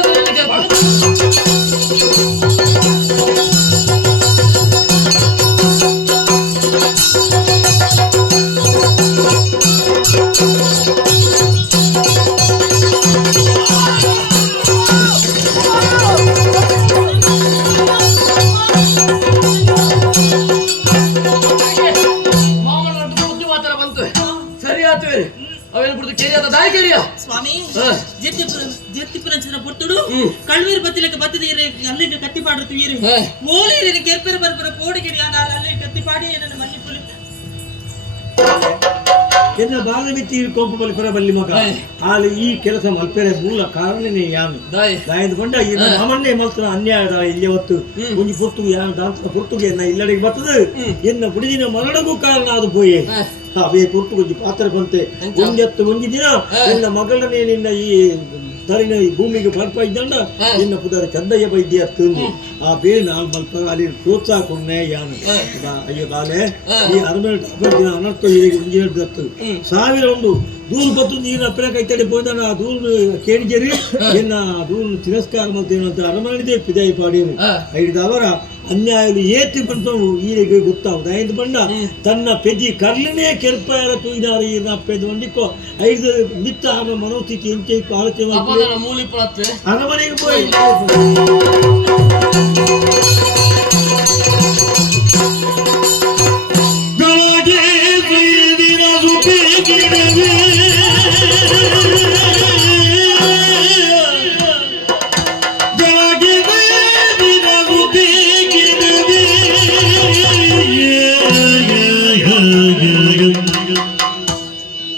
ಸ್ವಾಮಿ ಜೆತ್ತಿಪುರಂಚಿನ ಪುತ್ತುಡು ಕಳ್ವೀರ್ ಬತ್ತಿಲಕ್ಕೆ ಬತ್ತಿದ ಅಲ್ಲಿಗೆ ಕತ್ತಿ ಪಾಡುತ್ತೀವಿ ಇರು ಓಲಿ ಕೆರ್ಪೆರ ಬರ್ಬರ ಕೋಡಿಗಿರಿ ಅಲ್ಲಿ ಕತ್ತಿ ಪಾಡಿ ನನ್ನ ಮಲ್ಲಿಪುಲಿ ಎನ್ನ ಬಾಲ ಬಿತ್ತಿ ಕೋಪಬಲಿ ಪರಬಲ್ಲಿ ಮಗ ಆಳು ಈ ಕೆಲಸ ಮಲ್ಪೆರೆ ಮೂಲ ಕಾರಣನೇ ಯಾನು ದಾಯದ ಬಂಡ ಈ ಮಾಮನ್ನೇ ಮಲ್ತನ ಅನ್ಯಾಯದ ಇಲ್ಲಿ ಹೊತ್ತು ಒಂಜಿ ಪುರ್ತು ಯಾನ ದಾಂತ ಪುರ್ತುಗೆ ಎನ್ನ ಇಲ್ಲಡಿಗೆ ಬರ್ತದೆ ಎನ್ನ ಬುಡಿದಿನ ಮರಡಗೂ ಕಾರಣ ಅದು ಪೋಯೆ ಅವೇ ಪುರ್ತು ಒಂಜಿ ಪಾತ್ರ ಬಂತೆ ಒಂಜಿ ದಿನ ನಿನ್ನ ಮಗಳನ್ನೇ ನಿನ್ನ ಈ ತರಿನ ಈ ಭೂಮಿಗೆ ಬರ್ಪ ಇದ್ದಂಡ ನಿನ್ನ ಪುದರ ಚಂದಯ್ಯ ವೈದ್ಯ ತಂದು ಆ ಬೇರೆ ನಾಲ್ ಮಲ್ಪ ಅಲ್ಲಿ ಪ್ರೋತ್ಸಾಹ ಕೊಡ್ನೆ ಯಾನು ಅಯ್ಯೋ ಬಾಲೆ ಈ ಅರಮೇಲೆ ದಿನ ಅನರ್ಥ ಹೀಗೆ ಒಂಜಿ ಹೇಳ್ದತ್ತು ಸಾವಿರ ಒಂದು ದೂರು ಬತ್ತು ನೀರಿನ ಅಪ್ಪನ ಕೈತಡೆ ಹೋದ ದೂರು ಕೇಳಿಜರಿ ಎನ್ನ ದೂರು ತಿರಸ್ಕಾರ ಮಾಡ್ತೇನೆ ಅಂತ ಅರಮನೆದೇ ಪಿದಾಯಿ ಪಾಡಿಯರು ಐದವರ ಅನ್ಯಾಯಲು ಏತಿ ಬಂದವು ಈರಿಗೆ ಗೊತ್ತಾവുದ ಐದು ಬಂಡ ತನ್ನ ಪೆದಿ ಕರ್ಲನೇ ಕೆರ್ಪಾಯರ ತುಯ್ದಾರ ಈರಿನ ಅಪ್ಪೆದು ಒಂದಿಕ್ಕೋ ಐದು ಮಿತ್ತ ಆమె ಮನೋಸ್ಥಿತಿ ಎಂಚೆ ಆಲೋಚನೆ ಅರಮನೆಗೆ ಹೋಗಿ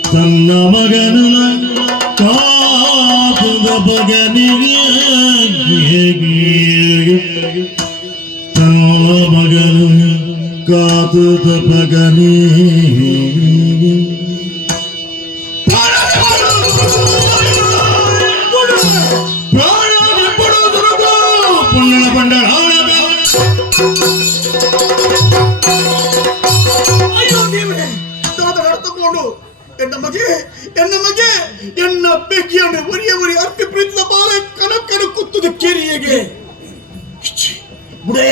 ತನ್ನ ಮಗನ ಕಾಪುದ ಬಗನಿಗೆ ತನ್ನ ಮಗನ ಕಾತುದ ಬಗನಿ ಪುಣ್ಯನ ಬಂಡಳ ಎನ್ನ ಬೆಕ್ಕಿಯನ್ನು ಒರಿ ಅರ್ಪಿ ಪ್ರೀತಿಯ ಬಾಲ ಕನಕನ ಕುತ್ತದ ಕೆರಿಯಗೆ ಬುಡೆ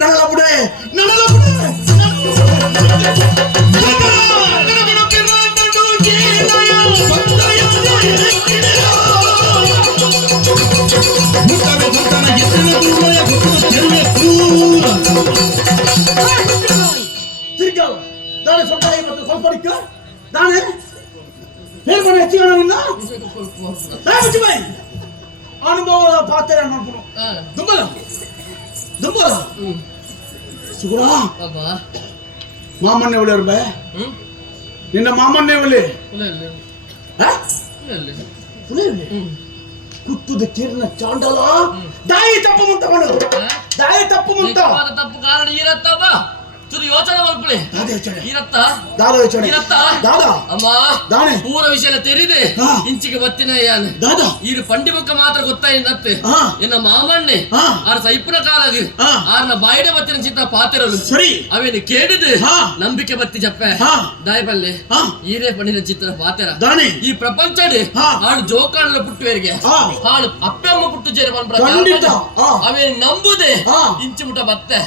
ನಡಲ ಬುಡೆ ನಾಳೆ ಸ್ವಲ್ಪ ಇವತ್ತು ಸ್ವಲ್ಪ ನಾನೇ ಹೇಳ್ಬಾರ ಹೆಚ್ಚಿನ ಅನುಭವದ ಪಾತ್ರ ದುಂಬಲ ಸುಗುಣ ಮಾಮನ್ನೇ ಒಳ್ಳೆಯವ್ರ ಬೇ ನಿನ್ನ ಮಾಮನ್ನೇ ಒಳ್ಳೆ ಕುತ್ತುದ ತೀರ್ನ ಚಾಂಡಲ ದಾಯಿ ತಪ್ಪು ಮುಂತ ಮಾಡೋದು ದಾಯಿ ತಪ್ಪು ಮುಂತ ತಪ್ಪು ಕಾರಣ ಇರತ್ತಪ್ಪ ಚೂರು ಯೋಚನೆ ಮಾಡ್ಕೊಳ್ಳಿ ಅಮ್ಮ ಪೂರ ವಿಷಯ ತೆರಿದೆ ಇಂಚಿಗೆ ಬತ್ತಿನ ಯಾನ್ ಈರು ಪಂಡಿ ಮುಖ ಮಾತ್ರ ಗೊತ್ತಾಯಿನತ್ತೆ ಎನ್ನ ಮಾಮಣ್ಣೆ ಆರ ಸೈಪುನ ಕಾಲಗಿ ಆರ್ನ ಬಾಯಿಡೆ ಬತ್ತಿನ ಚಿತ್ರ ಪಾತಿರಲು ಸರಿ ಅವೇನು ಕೇಳಿದೆ ನಂಬಿಕೆ ಬತ್ತಿ ಜಪ್ಪೆ ದಾಯಬಲ್ಲೆ ಈರೇ ಪಂಡಿನ ಚಿತ್ರ ಪಾತಿರ ಈ ಪ್ರಪಂಚಡೆ ಆಳು ಜೋಕಾಣಲ ಪುಟ್ಟುವರಿಗೆ ಆಳು ಅಪ್ಪಮ್ಮ ಪುಟ್ಟು ಜೇರಿ ಬಂದ ಅವೇನು ನಂಬುದೆ ಇಂಚು ಮುಟ ಬತ್ತೆ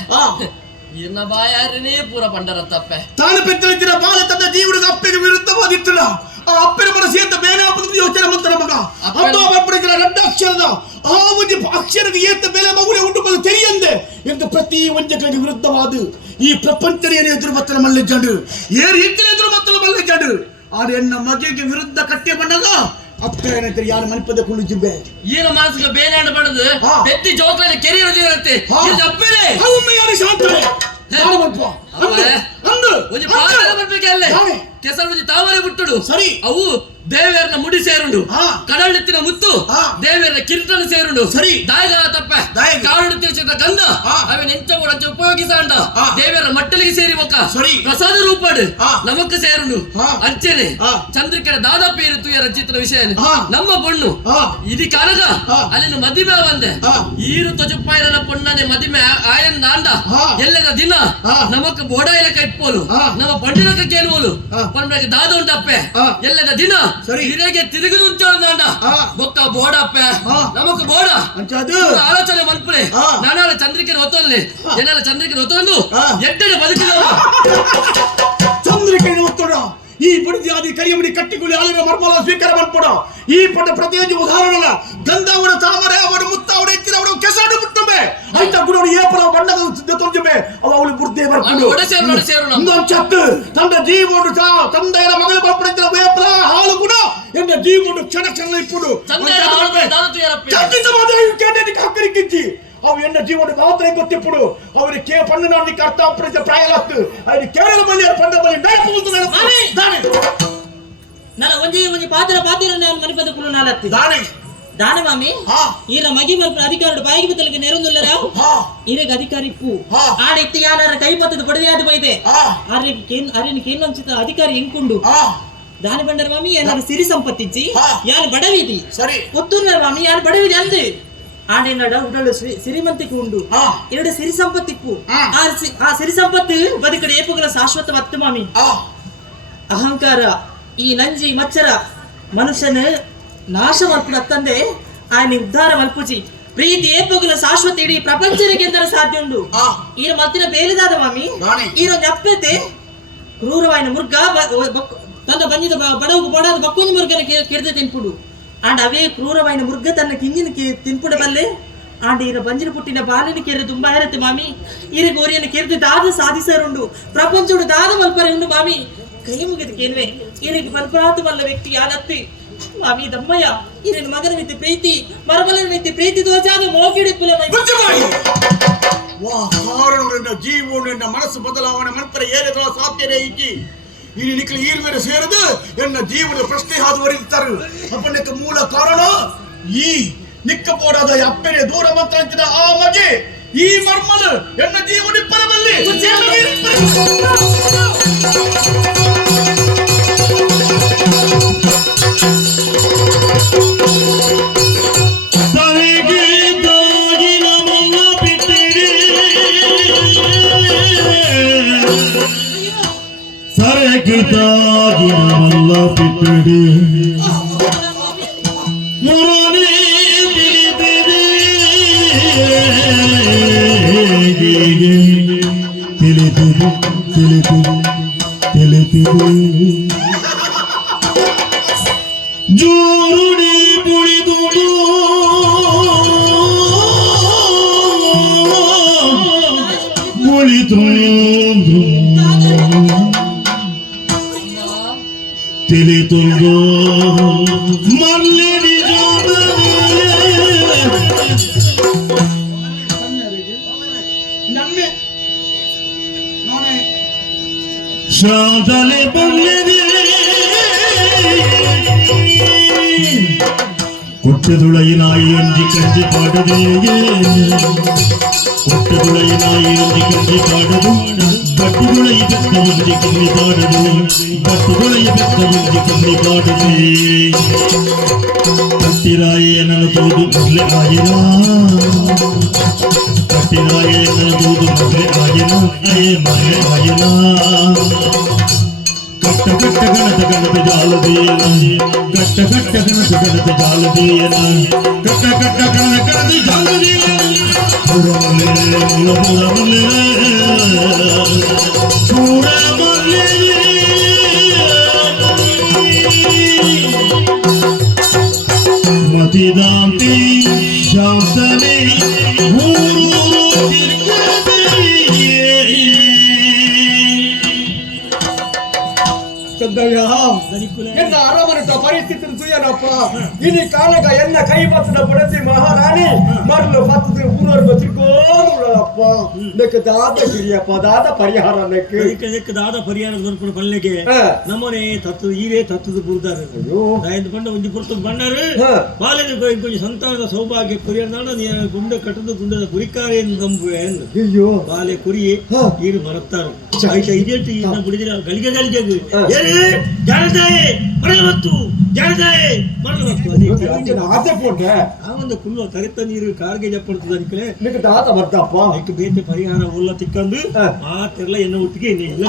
ಇನ್ನ ಬಾಯಾರನೇ ಪೂರ ಪಂಡರ ತಪ್ಪೆ ತಾನು ಪೆತ್ತಲಿದ್ದಿನ ಬಾಲ ತನ್ನ ಜೀವನಿಗೆ ಅಪ್ಪೆಗೆ ವಿರುದ್ಧವಾದಿತ್ತಲ್ಲ ಆ ಅಪ್ಪನ ಮನಸ್ಸು ಅಂತ ಬೇರೆ ಅಪ್ಪನ ಯೋಚನೆ ಮಂತರ ಮಗ ಅಪ್ಪ ಬಪ್ಪಡಿಗಳ ರಡ್ಡಾಕ್ಷರದ ಆ ಒಂದು ಅಕ್ಷರದ ಏತ ಬೆಲೆ ಮಗುಡೆ ಉಂಟು ಬಂದು ತೆರಿಯಂದೆ ಎಂದು ಪ್ರತಿ ವಂಚಕರಿಗೆ ವಿರುದ್ಧವಾದ ಈ ಪ್ರಪಂಚನೇ ಎದುರು ಬತ್ತಲ ಮಲ್ಲಿಜಾಡು ಏ ರೀತಿಯಲ್ಲಿ ಎದುರು ಬತ್ತಲ ಮಲ್ಲಿಜಾಡು ಆದ್ರೆ ಎನ್ನ ಮಗೆ ವಿರುದ್ಧ ಕಟ್ಟೆ ಬಂದಾಗ ಅಪ್ಪ ಏನಂತಾರೆ ಯಾರು ಮನ್ಪದ ಕುಳಿಜಿಬ್ಬೆ ಈನ ಮನಸ್ಸಿಗೆ ಬೇನಾಡು ಬಡದು ಬೆತ್ತಿ ಜೋಕಾಲಿ ಕೆರಿಯರ ಇರುತ್ತೆ ಅಪ್ಪನೇ ಯಾರು ಶಾಂತರೆ ಕೆಸರು ತಾವರೆ ಬಿಟ್ಟುಡು ಸರಿ ಅವು ದೇವೇರನ ಮುಡಿ ಸೇರುಂಡು ಕಡಲೆತ್ತಿನ ಮುತ್ತು ದೇವೇರನ ಕಿರೀಟನ ಸೇರುಂಡು ಸರಿ ದಾಯಗ ತಪ್ಪ ಕಾರಣೆತ್ತಿನ ಗಂಧ ಅವನ್ ಎಂಚ ಕೂಡ ಉಪಯೋಗಿಸಾಂಡ ದೇವೇರ ಮಟ್ಟಲಿಗೆ ಸೇರಿ ಒಕ್ಕ ಸರಿ ಪ್ರಸಾದ ರೂಪಾಡು ನಮಕ್ ಸೇರುಂಡು ಅರ್ಚನೆ ಚಂದ್ರಿಕೆರ ದಾದಾಪಿ ಇರುತ್ತು ರಚಿತ್ರ ವಿಷಯ ನಮ್ಮ ಪೊಣ್ಣು ಇದು ಕನಗ ಅಲ್ಲಿನ ಮದಿಮೆ ಬಂದೆ ಈರು ತೊಜಪ್ಪಾಯಿನ ಪೊಣ್ಣನೆ ಮದಿಮೆ ಆಯನ್ ದಾಂಡ ಎಲ್ಲದ ದಿನ ನಮಕ್ ಬೋಡಾಯಿಲ ಕೈಪ್ಪೋಲು ನಮ್ಮ ಪಂಡಿನಕ ಕೇಳುವಲು ಪಂಡಿನಕ ದಾದ ಉಂಟಪ್ಪೆ ಎಲ್ಲದ ದಿನ ಹಿರೇಗೆ ತಿರುಗುದು ಉಂಟಾಂಡ ಬೊಕ್ಕ ಬೋಡಪ್ಪೆ ನಮಕ್ ಬೋಡ ಆಲೋಚನೆ ಮನ್ಪುಳೆ ನಾನಾಲ ಚಂದ್ರಿಕೆ ಹೊತ್ತಲ್ಲಿ ಏನಾಲ ಚಂದ್ರಿಕೆ ಹೊತ್ತೊಂದು ಎಡ್ಡೆ ಬದುಕಿದವ ಚಂದ್ರಿಕೆ ಹೊತ್ತೋಣ ಈ ಬುಡಿದಾದಿ ಕರಿಯಮಡಿ ಕಟ್ಟಿಗುಳಿ ಆಲಿನ ಮರ್ಮಲ ಸ್ವೀಕಾರ ಮಾಡ್ಕೊಡ ಈ ಪಟ ಪ್ರತಿಯೊಂದು ಉದಾಹರಣೆ ಗಂಧವರ ತಾಮರೆ ಅವರು ಮುತ್ತವರ ಎತ್ತಿನ ಅವರು ಕೆಸರು ಬಿಟ್ಟುಂಬೆ ಐತ ಗುಣರು ಏಪರ ಬಣ್ಣದ ತೊಂಜುಂಬೆ ಅವಳು ಬುರ್ದೆ ಬರ್ಕೊಂಡು ಇನ್ನೊಂದು ಚತ್ತು ತಂದ ಜೀವೋಡು ತಂದೆಯ ಮಗಳ ಬರ್ಪಡಿಸಿದ ವೇಪಲ ಹಾಲು ಗುಣ ಎನ್ನ ಜೀವೋಡು ಕ್ಷಣ ಕ್ಷಣ ಇಪ್ಪುಡು ಹಕ್ಕರಿಕ್ಕಿಚ್ಚಿ ಅವು ಎನ್ನ ಜೀವನ ಮಾತ್ರ ಗೊತ್ತಿಪ್ಪುಡು ಅವರಿಗೆ ಕೇ ಪಣ್ಣು ನಾಡಿಗೆ ಅರ್ಥ ಅಪ್ರಜ ಪ್ರಾಯಲತ್ತು ಅವರಿಗೆ ಕೇರಳ ಬಲ್ಲಿ ಪಂಡ ಬಲ್ಲಿ ನನ್ನ ಒಂಜಿ ಪಾತ್ರ ನಾನು ಮನೆ ಕುಲು ನಾಲತ್ತಿ ದಾನೆ ಮಾಮಿ ಈರ ಮಗಿ ಮರ್ಪ ಅಧಿಕಾರಿ ಬಾಯಿಗೆ ಬತ್ತಲಿಗೆ ನೆರೊಂದುಲ್ಲರ ಈರೆಗ ಅಧಿಕಾರಿಪ್ಪು ಆಡ ಇತ್ತಿ ಯಾರ ಕೈ ಪತ್ತದ ಬಡದಿಯಾದ ಬೈದೆ ಆರ್ಯನ ಕೇನ್ನೊಂಚಿತ ಅಧಿಕಾರಿ ಎಂಕುಂಡು ದಾನೆ ಬಂಡರ ಮಾಮಿ ಏನಾರ ಸಿರಿ ಸಂಪತ್ತಿಚ್ಚಿ ಯಾರು ಬಡವಿದಿ ಸರಿ ಪುತ್ತೂರ್ನ ಮಾಮಿ ಯಾರು ಬಡವಿದಿ ಅಂದೆ ಆಡೇನಡ ಉಡಲು ಸಿರಿಮಂತಿಗೆ ಉಂಡು ಎರಡು ಸಿರಿ ಸಂಪತ್ತಿಪ್ಪು ಆ ಸಿರಿ ಸಂಪತ್ತು ಬದುಕಡೆ ಏಪುಗಳ ಶಾಶ್ವತ ವತ್ತು ಮಾಮಿ ಅಹಂಕಾರ ಈ ನಂಜಿ ಮಚ್ಚರ ಮನುಷ್ಯನ ನಾಶ ಮಲ್ಪುನ ತಂದೆ ಆಯ್ನ ಉದ್ಧಾರ ಮಲ್ಪುಜಿ ಪ್ರೀತಿ ಏಪುಗಳ ಶಾಶ್ವತ ಇಡೀ ಪ್ರಪಂಚಕ್ಕೆ ಎಂದರೆ ಸಾಧ್ಯ ಉಂಡು ಈರ ಮತ್ತಿನ ಬೇಲಿದಾದ ಮಾಮಿ ಈರೊಂದು ಅಪ್ಪತೆ ಕ್ರೂರವಾಯಿನ ಮುರ್ಗ ತನ್ನ ಬಂದಿದ ಬಡವು ಬಡದ ಬಕ್ಕೊಂದು ಮುರ್ಗನ ಕೆರೆದ ತಿನ್ಪುಡು ಆಂಡ ಅವೇ ಕ್ರೂರವಾಯಿನ ಮುರ್ಗ ತನ್ನ ಕಿಂಜಿನ ತಿನ್ಪುಡ ಬಲ್ಲೆ ಆಂಡ ಈರ ಬಂಜಿನ ಪುಟ್ಟಿನ ಬಾಲಿನ ಕೆರೆ ತುಂಬಾ ಇರತ್ತೆ ಮಾಮಿ ಈರ ಗೋರಿಯನ್ನು ಕೆರೆದು ದಾದ ಸಾಧಿಸರುಂಡು ಪ್ರಪಂಚಡು ದಾದ ಮಲ್ಪರೆ ಉಂಡು ಮಾಮಿ ಕೈ ಮುಗಿದ ಕೇನ್ವೆ ಈರಿಗೆ ಮಲ್ಪರಾತು ಮಲ್ಲ ವ್ಯಕ್ತಿ ಯಾದತ್ತಿ ಮಾಮಿ ದಮ್ಮಯ್ಯ ಈರಿನ ಮಗನ ಮಿತಿ ಪ್ರೀತಿ ಮರಮಲನ ಮಿತಿ ಪ್ರೀತಿ ದೋಚಾದ ಮೋಗಿಡಿಪ್ಪುಲ ಕಾರಣಗಳಿಂದ ಜೀವನ ಮನಸ್ಸು ಬದಲಾವಣೆ ಮನ್ಪರೆ ಏರಿದ ಸಾಧ್ಯತೆ ಇಕ್ಕಿ ಈ ನಿಖಿಲ ಈರ್ವೇರ ಸೇರದು ಎನ್ನ ಜೀವನದ ಪ್ರಶ್ನೆ ಹಾದುವರಿಯುತ್ತಾರೆ ಅಪ್ಪನಕ್ಕೆ ಮೂಲ ಕಾರಣ ಈ ನಿಕ್ಕಬೋಡಾದ ಅಪ್ಪನೆ ದೂರ ಮಾತಾಡ್ತಿದ ಆ ಮಗೆ ಈ ಮರ್ಮಲ ಎನ್ನ ಜೀವನ ಪರಬಲ್ಲಿ ಸರಕಿತಾಗಿನ ಮಲ್ಲ ಪಿಟ್ಟಡಿ ಮುರಳಿ ತಿಳಿತಿದೆ ಜೋರುಡಿ ಪುಳಿದುಡು ಮುಳಿತು ತಿಳಿತುಂದು ಮಲ್ಲಿಡಿ ಶಾದಲೆ ಬಲ್ಲಿದೆ ಕೊಟ್ಟದುಳಯಿನಾಯಿ ಒಂಜಿ ಕಂಜಿ ಪಾಡದೇಗೆ ಕೊಟ್ಟದುಳಯಿನಾಯಿ ಒಂಜಿ ಕಂಜಿ ಪಾಡದು ಬಟ್ಟುಗುಳೈ ಬೆತ್ತ ಒಂಜಿ ಕಮ್ಮಿ ಪಾಡದು ಬಟ್ಟುಗುಳೈ ಬೆತ್ತ ಒಂಜಿ ಕಮ್ಮಿ ಪಾಡದು ಕಟ್ಟಿರಾಯಿ ನನ್ನ ತೂದು ಮೊದಲೇ ಆಗಿನ ಕಟ್ಟಿರಾಯಿ ನನ್ನ ತೂದು ಮೊದಲೇ ಆಗಿನ ಮನೆ ಆಗಿನ ಕಟ್ಟ ಕಟ್ಟ ಗಣತ ಗಣತ ಜಾಲದೇನ ಕಟ್ಟ ಕಟ್ಟ ಗಣತ ಗಣತ ಜಾಲದೇನ ಕಟ್ಟ ಕಟ್ಟ ಗಣತ ಗಣತ ಜಾಲದೇನ ಪುರಮಲೆ ಪುರಮಲೆ ಪುರಮಲೆ ಮತಿದಾಂತಿ ಶಾಂತನೆ ಊರು ತಿರ್ಗದೆ పెద్దయ్యా ఎన్న అరమనిట పరిస్థితిని చూయనప్ప ఇని కానక ఎన్న కై బతున పడతి మహారాణి మరలు బతుకు ఊరొరుగు తిరుకోదుడప్ప నీకు దాత గిరియప్ప దాత ಪರಿಹಾರ ನೆಕ್ಕೆ ಇದಕ್ಕೆ ದಾದ ಪರಿಹಾರ ದೊರಕುವ ಪಲ್ಲೆಗೆ ನಮ್ಮನೆ ತತ್ತು ಈರೇ ತತ್ತದು ಬುರ್ದಾರೆ ದಾಯದ ಬಂಡ ಒಂಜಿ ಪುರ್ತದ ಬಂಡಾರು ಬಾಲೆಗೆ ಕೊಂಚ ಸಂತಾನದ ಸೌಭಾಗ್ಯ ಕುರಿಯನಾಡ ಗುಂಡ ಕಟ್ಟದ ಗುಂಡದ ಕುರಿಕಾರೆ ನಂಬುವೆ ಅಯ್ಯೋ ಬಾಲೆ ಕುರಿ ಈರು ಮರತ್ತಾರೆ ಆಯ್ತಾ ಇದೇಟು ಇನ್ನ ಬಿಡಿದಿರ ಗಳಿಗೆ ಗಳಿಗೆ ಜಾಣದಾಯೆ ಮರಳವತ್ತು ಜಾಣದಾಯೆ ಮರಳವತ್ತು ಅದೇ ಪೋಟೆ ಆ ಒಂದು ಕುಲ್ಲು ಕರೆತ ನೀರು ಕಾರ್ಗೆ ಜಪ್ಪಡ್ತದ ಅದಕ್ಕೆ ನಿನಗೆ ದಾತ ಬರ್ತಪ್ಪ ಅದಕ್ಕೆ ಬೇತೆ ಪರಿಹಾರ ಉಲ್ಲ ತಿಕ್ಕಂದು ಆ ತೆರಲ ಎನ್ನ ಒಟ್ಟಿಗೆ ಇಲ್ಲ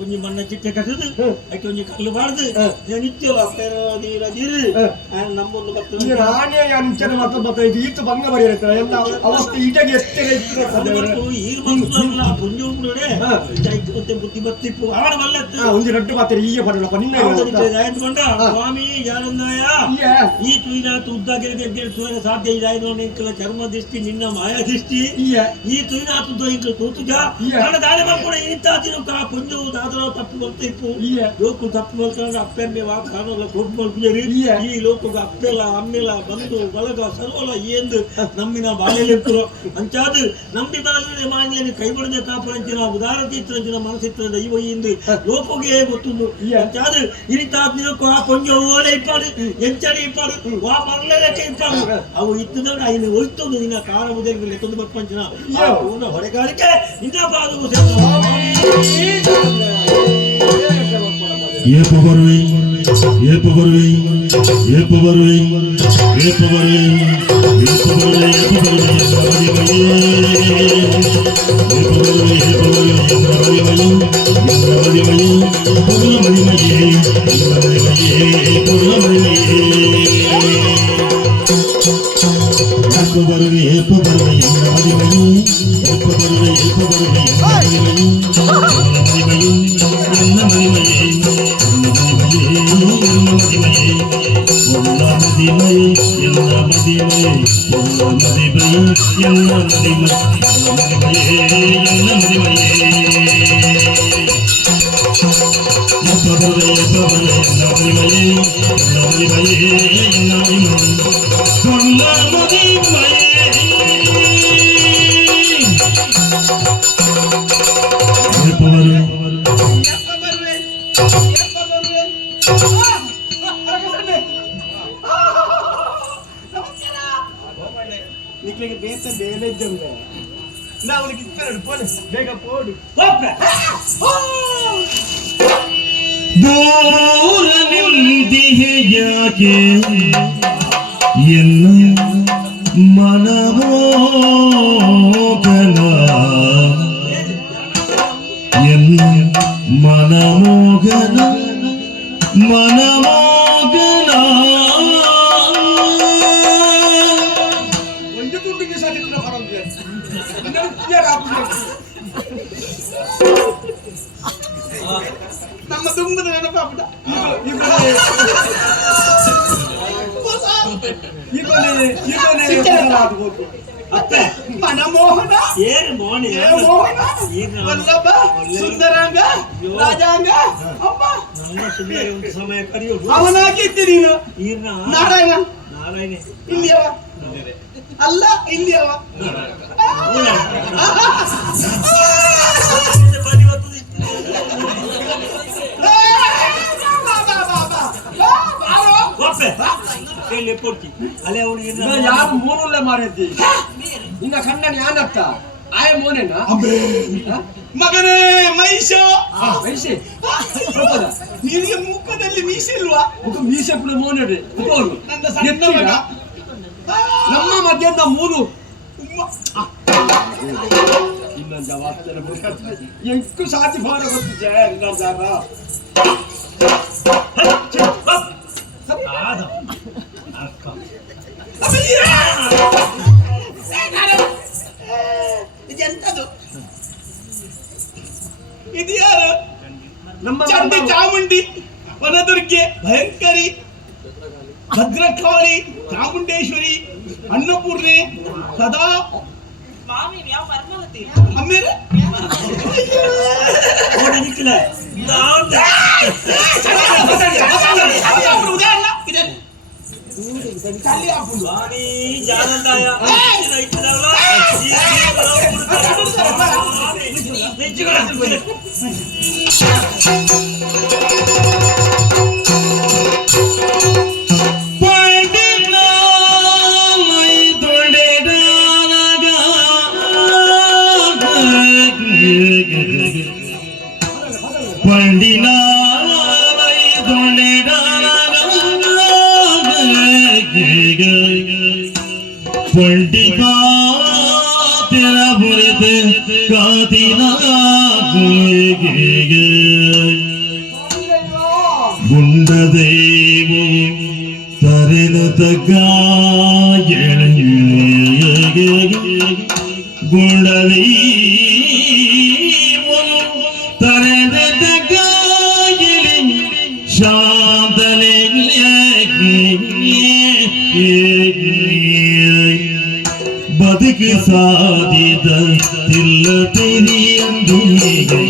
ಒಂಜಿ ಮಣ್ಣ ಚಿಟ್ಟೆ ಕಟ್ಟದು ಅದಕ್ಕೆ ಒಂಜಿ ಕಲ್ಲು ಬಾರ್ದು ನಿತ್ಯಲ್ಲ ನೀರ ನೀರು ನಮ್ಮೊಂದು ಬರ್ತದೆ ರಾಣಿಯ ಅಂಚನೆ ಮತ್ತೆ ಈತು ಭಂಗ ಬರೆಯಿರ್ತಾರೆ ಎಲ್ಲ ಅವಸ್ಥೆ ಈಟಗೆ ಎತ್ತರೆ ಈಗ ಬಂದ್ರಲ್ಲ ಪುಣ್ಯೋಗ್ರೆ ಮತ್ತೆ ಬುದ್ಧಿ ಬತ್ತಿಪ್ಪು ಅವರ ಮಲ್ಲೆತ್ತು ಒಂದು ರಡ್ಡು ಮಾತಾರೆ ಈಗ ಬರಲ್ಲಪ್ಪ ನಿನ್ನ ಆಯ್ತುಕೊಂಡ ಸ್ವಾಮಿ ಯಾರನ್ನಾಯ ಈ ತುಯಿನಾಥ ಉದ್ದಾಗಿರದೆ ಸಾಧ್ಯ ಇದಾಯ್ತು ಇಂಕಲ ಚರ್ಮ ದೃಷ್ಟಿ ನಿನ್ನ ಮಾಯಾ ದೃಷ್ಟಿ ಈ ತುಯಿನಾಥ ಇಂಕಲು ತೂತುಗ ಕನ್ನಡ ದಾಳಿ ಮಾಡ್ಕೊಂಡು ಇಂತಾದಿನ ಪುಂಜು ದಾದರ ತಪ್ಪು ಬರ್ತಿಪ್ಪು ಲೋಕ ತಪ್ಪು ಮಾಡ್ಕೊಂಡು ಅಪ್ಪೆಮ್ಮೆ ವಾ ಕಾಣೋಲ್ಲ ಕೊಟ್ಟು ಮಾಡ್ತೀರಿ ಈ ಲೋಕಗ ಅಪ್ಪೆಲ್ಲ ಅಮ್ಮೆಲ್ಲ ಬಂದು ಬಳಗ ಸರ್ವಲ ಎಂದು ನಮ್ಮಿನ ಬಾಳೆಲೆಕ್ಕರು ಅಂಚಾದು ನಂಬಿ ಬಾಳೆ ಮಾನ್ಯని ಕೈಬಡದ ಕಾಪರಂಚಿನ ಉದಾರ ತೀರ್ಥರಂಚಿನ ಮನಸ್ಸಿತ್ರ ದೈವ ಎಂದು ಲೋಕಗೆ ಗೊತ್ತುಂಡು ಅಂಚಾದು ಇರಿತಾದ್ನಿನಕ್ಕೂ ಆ ಪುಂಜು ಓಲೆ ಇಪ್ಪಾಡು ಎಂಚಡಿ ಇಪ್ಪಾಡು ವಾ ಮರಳೆಕ್ಕೆ ಇಪ್ಪಾಡು ಅವು ಇತ್ತದಾಗ ಇನ್ನು ಹೋಯ್ತದು ನಿನ್ನ ಕಾರ ಮುದಲಿಗೆ ತೊಂದು ಬರ್ಪಂಚಿನ ಪೂರ್ಣ ಹೊಡೆಗಾರಿಕೆ ನಿನ್ನ ಪಾದವು ಏಪು ಬರುವೆ ಏಪು ಬರುವೆ ಏಪು ಬರುವೆ ಏಪು ಬರುವೆ ಏಪು ಬರುವೆ ಏಪು ಬರುವೆ ಏಪು ಬರುವೆ ಏಪು ಬರುವೆ ಮರಿಮಯಿ ಪೂರ್ಣ ಮರಿಮಯೇ ಪೂರ್ಣ ಮರಿಮಯೇ ಏಪು ಬರುವೆ ಏಪು ಬರುವೆ ಮರಿಮಯಿ ಏಪು ಬರುವೆ ಏಪು ಬರುವೆ ಮರಿಮಯಿ ಮರಿಮಯಿ ಎನ್ನ ಮರಿಮಯೇ ನಿಕ್ಲಿಗೆ ಬೇತ ಬೇಲೆ ಇದ್ದಂಗ ನಾವು ಬೇಗ ಪೋಡು ದೂರ ನಿಂದಿಹೆ ಯಾಕೆ ಎನ್ನ ಮನಮೋಗನ ಎನ್ನ ಮನಮೋಗನ ಮನಮೋಗನ ಒಂದು ದುಡ್ಡಿಗೆ ಸಾಧಿಸಿದ ಪರವಾಗಿಲ್ಲ ನಮ್ಮ ದುಂಬದ ನೆನಪಾಗ್ಬಿಟ್ಟ ಅತ್ತೆ ಮನಮೋಹನ ಏನು ಮೋಹನ ವಲ್ಲಭ ಸುಂದರಾಂಗ ರಾಜಾಂಗ ಅಮ್ಮ ನಮ್ಮ ಸುಮ್ಮನೆ ಒಂದು ಸಮಯ ಕರೆಯೋದು ಅವನಾಗಿದ್ದೆ ನೀನು ನಾರಾಯಣ ನಾರಾಯಣ ಇಲ್ಲಿಯವ ಅಲ್ಲ ಇಲ್ಲಿಯವ ಯಾರು ಮೂರಲ್ಲೇ ಮಾರಿದ್ದಿ ನಿನ್ನ ಕಣ್ಣನ್ ಯಾನತ್ತ ಆಯ ಮೋನೇನ ಮಗನೇ ಮಹಿಷ ಮೈಸೆ ನಿನಗೆ ಮುಖದಲ್ಲಿ ಮೀಸೆ ಇಲ್ವಾ? ಮೀಸೆ ಕೂಡ ಮೋನೇರಿ ನನ್ನ ಸಣ್ಣ ಮಗ ನಮ್ಮ ಮಧ್ಯಾಹ್ನ ಮೂರು ಇನ್ನೊಂದು ಜವಾಬ್ದಾರಿ ಎಂಟು ಸಾತಿ ಭಾರ ಗೊತ್ತಿದೆ ಇದೆಂತದು? ಇದು ಯಾರು? ನಮ್ಮ ಚಂಡಿ ಚಾಮುಂಡಿ ವನದುರ್ಗೆ ಭಯಂಕರಿ ಭದ್ರಕಾಳಿ ಚಾಮುಂಡೇಶ್ವರಿ ಅನ್ನಪೂರ್ಣೆ ಸದಾ ಮಾಮಿ ಯಾವ ಪರಮಾವತಿ ಅಮ್ಮೇರೆ पंडिता तेरा बुरे कादिना गुंडदेवो तरेन तगाय गुंडदेवो तरेन तगाय शांतले बदक सादिद दिल तेरी अंधेरे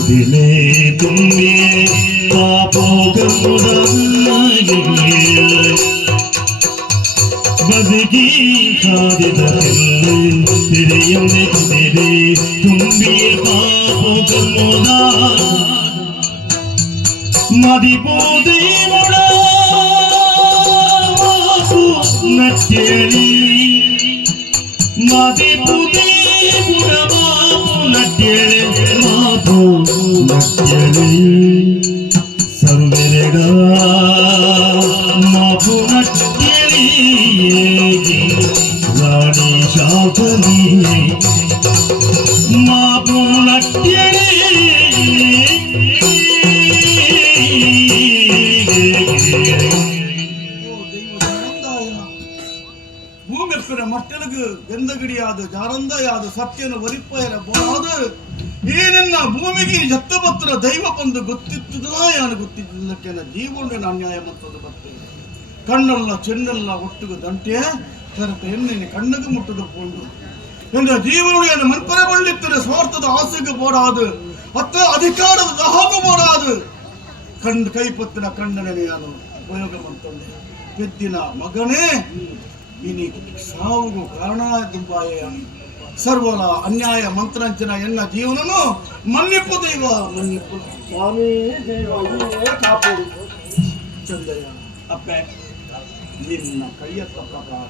दिले तुम्हे पापों का मुदागे बदक सादिद दिल तेरी अंधेरे तुम्हे पापों का मुदागे मदिपोदे मुड़ा नट्येली मदिपोदे मुड़ा मापु नट्येली मापु नट्येली सर्वेरेगा मापु नट्येली रानी शापली मापु नट्येली ಮಟ್ಟಲಗು ಗಂಧಗಿಡಿಯಾದ ಜಾರಂದಯಾದ ಸತ್ಯನ ವರಿಪ್ಪಯರ ಬೋಳಾದ ಏನೆನ್ನ ಭೂಮಿಗೆ ಜತ್ತಪತ್ರ ದೈವ ಬಂದು ಗೊತ್ತಿತ್ತದ ಯಾನು ಗೊತ್ತಿದ್ದಕ್ಕೆ ಜೀವನ ಅನ್ಯಾಯ ಮತ್ತದು ಬರ್ತದೆ ಕಣ್ಣಲ್ಲ ಚೆನ್ನಲ್ಲ ಒಟ್ಟಿಗೆ ದಂಟೆ ಕರೆತ ಎಣ್ಣೆ ಕಣ್ಣಗೆ ಮುಟ್ಟದ ಪೋಂಡು ಎಂದ ಜೀವನ ಮನ್ಪರ ಬಳ್ಳಿತ್ತರೆ ಸ್ವಾರ್ಥದ ಆಸೆಗೆ ಬೋಡಾದು ಅತ್ತ ಅಧಿಕಾರದ ದಹಾಗ ಬೋಡಾದು ಕಂಡು ಕೈಪತ್ತಿನ ಕಣ್ಣನೆ ನಾನು ಉಪಯೋಗ ಮಾಡ್ತಂದೆ ಪೆದ್ದಿನ ಮಗನೇ ಇನಿ ಸಾವುಗೂ ಕಾರಣ ದುಂಬಾಯ ಸರ್ವಲ ಅನ್ಯಾಯ ಮಂತ್ರಾಂಚನ ಎನ್ನ ಜೀವನನು ಮನ್ನಿಪ್ಪು ದೈವ ಮನ್ನಿಪ್ಪು ಸ್ವಾಮಿ ದೈವ ಕಾಪುಡು ಚಂದಯ್ಯ ಅಪ್ಪೆ ನಿನ್ನ ಕೈಯತ್ತ ಪ್ರಕಾರ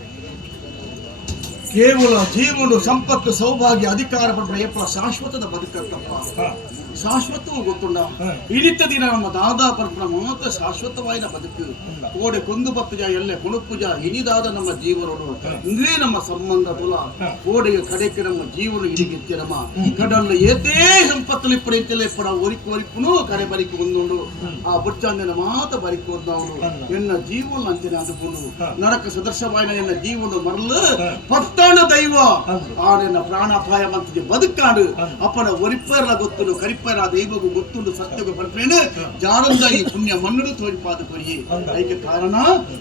ಕೇವಲ ಜೀವನ ಸಂಪತ್ತು ಸೌಭಾಗ್ಯ ಅಧಿಕಾರ ಪಡೆದ ಏಪಲ ಶಾಶ್ವತದ ಬದುಕತ್ತಪ್ಪ ಶಾಶ್ವತವೂ ಗೊತ್ತುಂಡ ಇಳಿತ ದಿನ ನಮ್ಮ ದಾದಾ ಪರಪುರ ಮಾತ್ರ ಶಾಶ್ವತವಾದ ಬದುಕು ಕೋಡೆ ಕೊಂದು ಬತ್ತುಜ ಎಲ್ಲೆ ಕುಣುಪುಜ ಇನಿದಾದ ನಮ್ಮ ಜೀವನಗಳು ಇಂದ್ರೇ ನಮ್ಮ ಸಂಬಂಧ ತುಲ ಕೋಡೆಗೆ ಕಡೆಗೆ ನಮ್ಮ ಜೀವನ ಇಡಿಗಿತ್ತೆ ನಮ್ಮ ಕಡಲ್ಲು ಏತೇ ಸಂಪತ್ತಲ್ಲಿ ಪಡೆಯುತ್ತಲೇ ಪಡ ಒರಿಕು ಒರಿಪುನು ಕರೆ ಬರಿಕು ಒಂದುಂಡು ಆ ಬುಚ್ಚಂದಿನ ಮಾತ ಬರಿಕು ಒಂದವನು ಎನ್ನ ಜೀವನ ಅಂತಿನ ಅಂದುಕೊಂಡು ನರಕ ಸದೃಶವಾಯಿನ ಎನ್ನ ಜೀವನ ಮರಲು ಪತ್ತಾಣ ದೈವ ಆಡೆನ್ನ ಪ್ರಾಣಾಪಾಯ ಮಂತಿಗೆ ಬದುಕಾಡು ಅಪ್ಪನ ಒರಿಪ್ಪರ ಗೊತ್ತುನು ಕರಿಪ ದೈವಗೂ ಗೊತ್ತುಂಡು ಸತ್ಯಗೂ ಬರ್ಪೇನು ಜಾರಂದ ಈ ಪುಣ್ಯ ಮಣ್ಣು ತೋರಿಪಾದ ಕೊರಿಯೇ ಅದಕ್ಕೆ ಕಾರಣ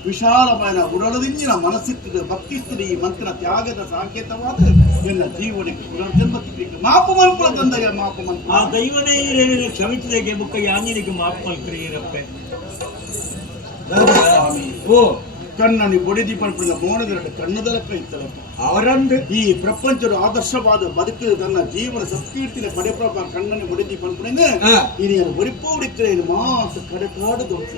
ವಿಶಾಲವಾದ ಉಡಲದಿಂಜಿನ ಮನಸ್ಸಿತ್ತಿದ ಭಕ್ತಿತ್ತಿದ ಈ ಮಂತ್ರ ತ್ಯಾಗದ ಸಾಂಕೇತವಾದ ಎನ್ನ ಜೀವನಕ್ಕೆ ಪುನರ್ಜನ್ಮಕ್ಕೆ ಮಾಪು ಮಲ್ಪಳ ತಂದಯ್ಯ ಮಾಪು ಮಲ್ಪ ಆ ದೈವನೇ ಕ್ಷಮಿಸಿದಕ್ಕೆ ಬುಕ್ಕ ಯಾನಿಗೆ ಮಾಪು ಮಲ್ಕ್ರಿಯರಪ್ಪೆ ಓ ಕಣ್ಣನಿ ಬೊಡಿದಿ ಪಂಪಿನ ಮೋಣದ ಕಣ್ಣದಲಕ್ಕ ಇತ್ತಲಪ್ಪ ಅವರಂದು ಈ ಪ್ರಪಂಚದ ಆದರ್ಶವಾದ ಬದುಕು ತನ್ನ ಜೀವನ ಸತ್ಕೀರ್ತಿನ ಪಡೆಪ್ರಭ ಕಣ್ಣನಿ ಬೊಡಿದಿ ಪಂಪಿನ ಇನಿಯನ್ನು ಬರಿಪ್ಪ ಹುಡುಕ್ತರೆ ಮಾತು ಕಡೆಕಾಡು ದೊಡ್ಡ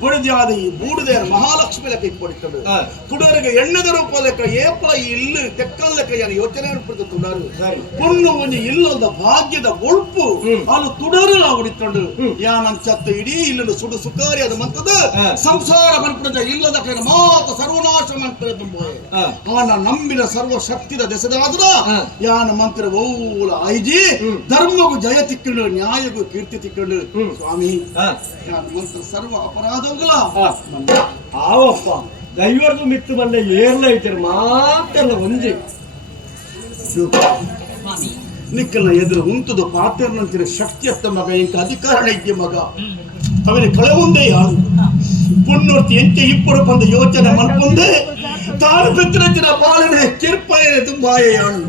பொழுதியாத பூடுதே மகாலட்சுமி லெக்க இப்படித்தது குடருக்கு எண்ணத ರೂಪ ಲೆಕ್ಕ ಏಪಲ ಇಲ್ಲು ತೆಕ್ಕಲ್ ಲೆಕ್ಕ ಯಾರು ಯೋಚನೆ ಮಾಡ್ಬಿಟ್ಟು ತುಡರು ಪುಣ್ಣು ಒಂದು ಇಲ್ಲದ ಭಾಗ್ಯದ ಒಳ್ಪು ಅದು ತುಡರು ಆವಡಿಕೊಂಡು ಯಾನಂಚತ್ತ ಇಡೀ ಇಲ್ಲದ ಸುಡು ಸುಕಾರಿ ಅದು ಮಂತದ ಸಂಸಾರ ಮನ್ಪದ ಇಲ್ಲದ ಕೈ ಮಾತ ಸರ್ವನಾಶ ಮಾಡ್ತಾರೆ ತುಂಬೋಯ್ ಅವನ ನಂಬಿನ ಸರ್ವ ಶಕ್ತಿದ ದೆಸದಾದ್ರ ಯಾನ ಮಂತ್ರ ಓಲ ಐಜಿ ಧರ್ಮಗೂ ಜಯ ತಿಕ್ಕೊಂಡು ನ್ಯಾಯಗೂ ಕೀರ್ತಿ ತಿಕ್ಕೊಂಡು ಸ್ವಾಮಿ ಯಾನ ಮಂತ್ರ ಸರ್ವ ಅಪರಾಧ ಆವಪ್ಪ ದೈವರ್ದು ಮಿತ್ತು ಬಂದ ಏರ್ಲ ಐತಿರ ಮಾತೆಲ್ಲ ಒಂಜಿ ನಿಕ್ಕಲ್ನ ಎದುರು ಉಂಟದು ಪಾತೆರ್ನಂತಿನ ಶಕ್ತಿ ಅತ್ತ ಮಗ ಇಂಕ ಅಧಿಕಾರ ಐಕ್ಯ ಮಗ ಅವನಿಗೆ ಕಳೆ ಒಂದೇ ಯಾರು ಪುಣ್ಣೂರ್ತಿ ಎಂಚೆ ಇಬ್ಬರು ಬಂದ ಯೋಚನೆ ಮಲ್ಕೊಂಡೆ ತಾನು ಬೆತ್ತಿನ ಬಾಳನೆ ಕೆರ್ಪಾಯನೆ ತುಂಬಾಯೆಯಾನು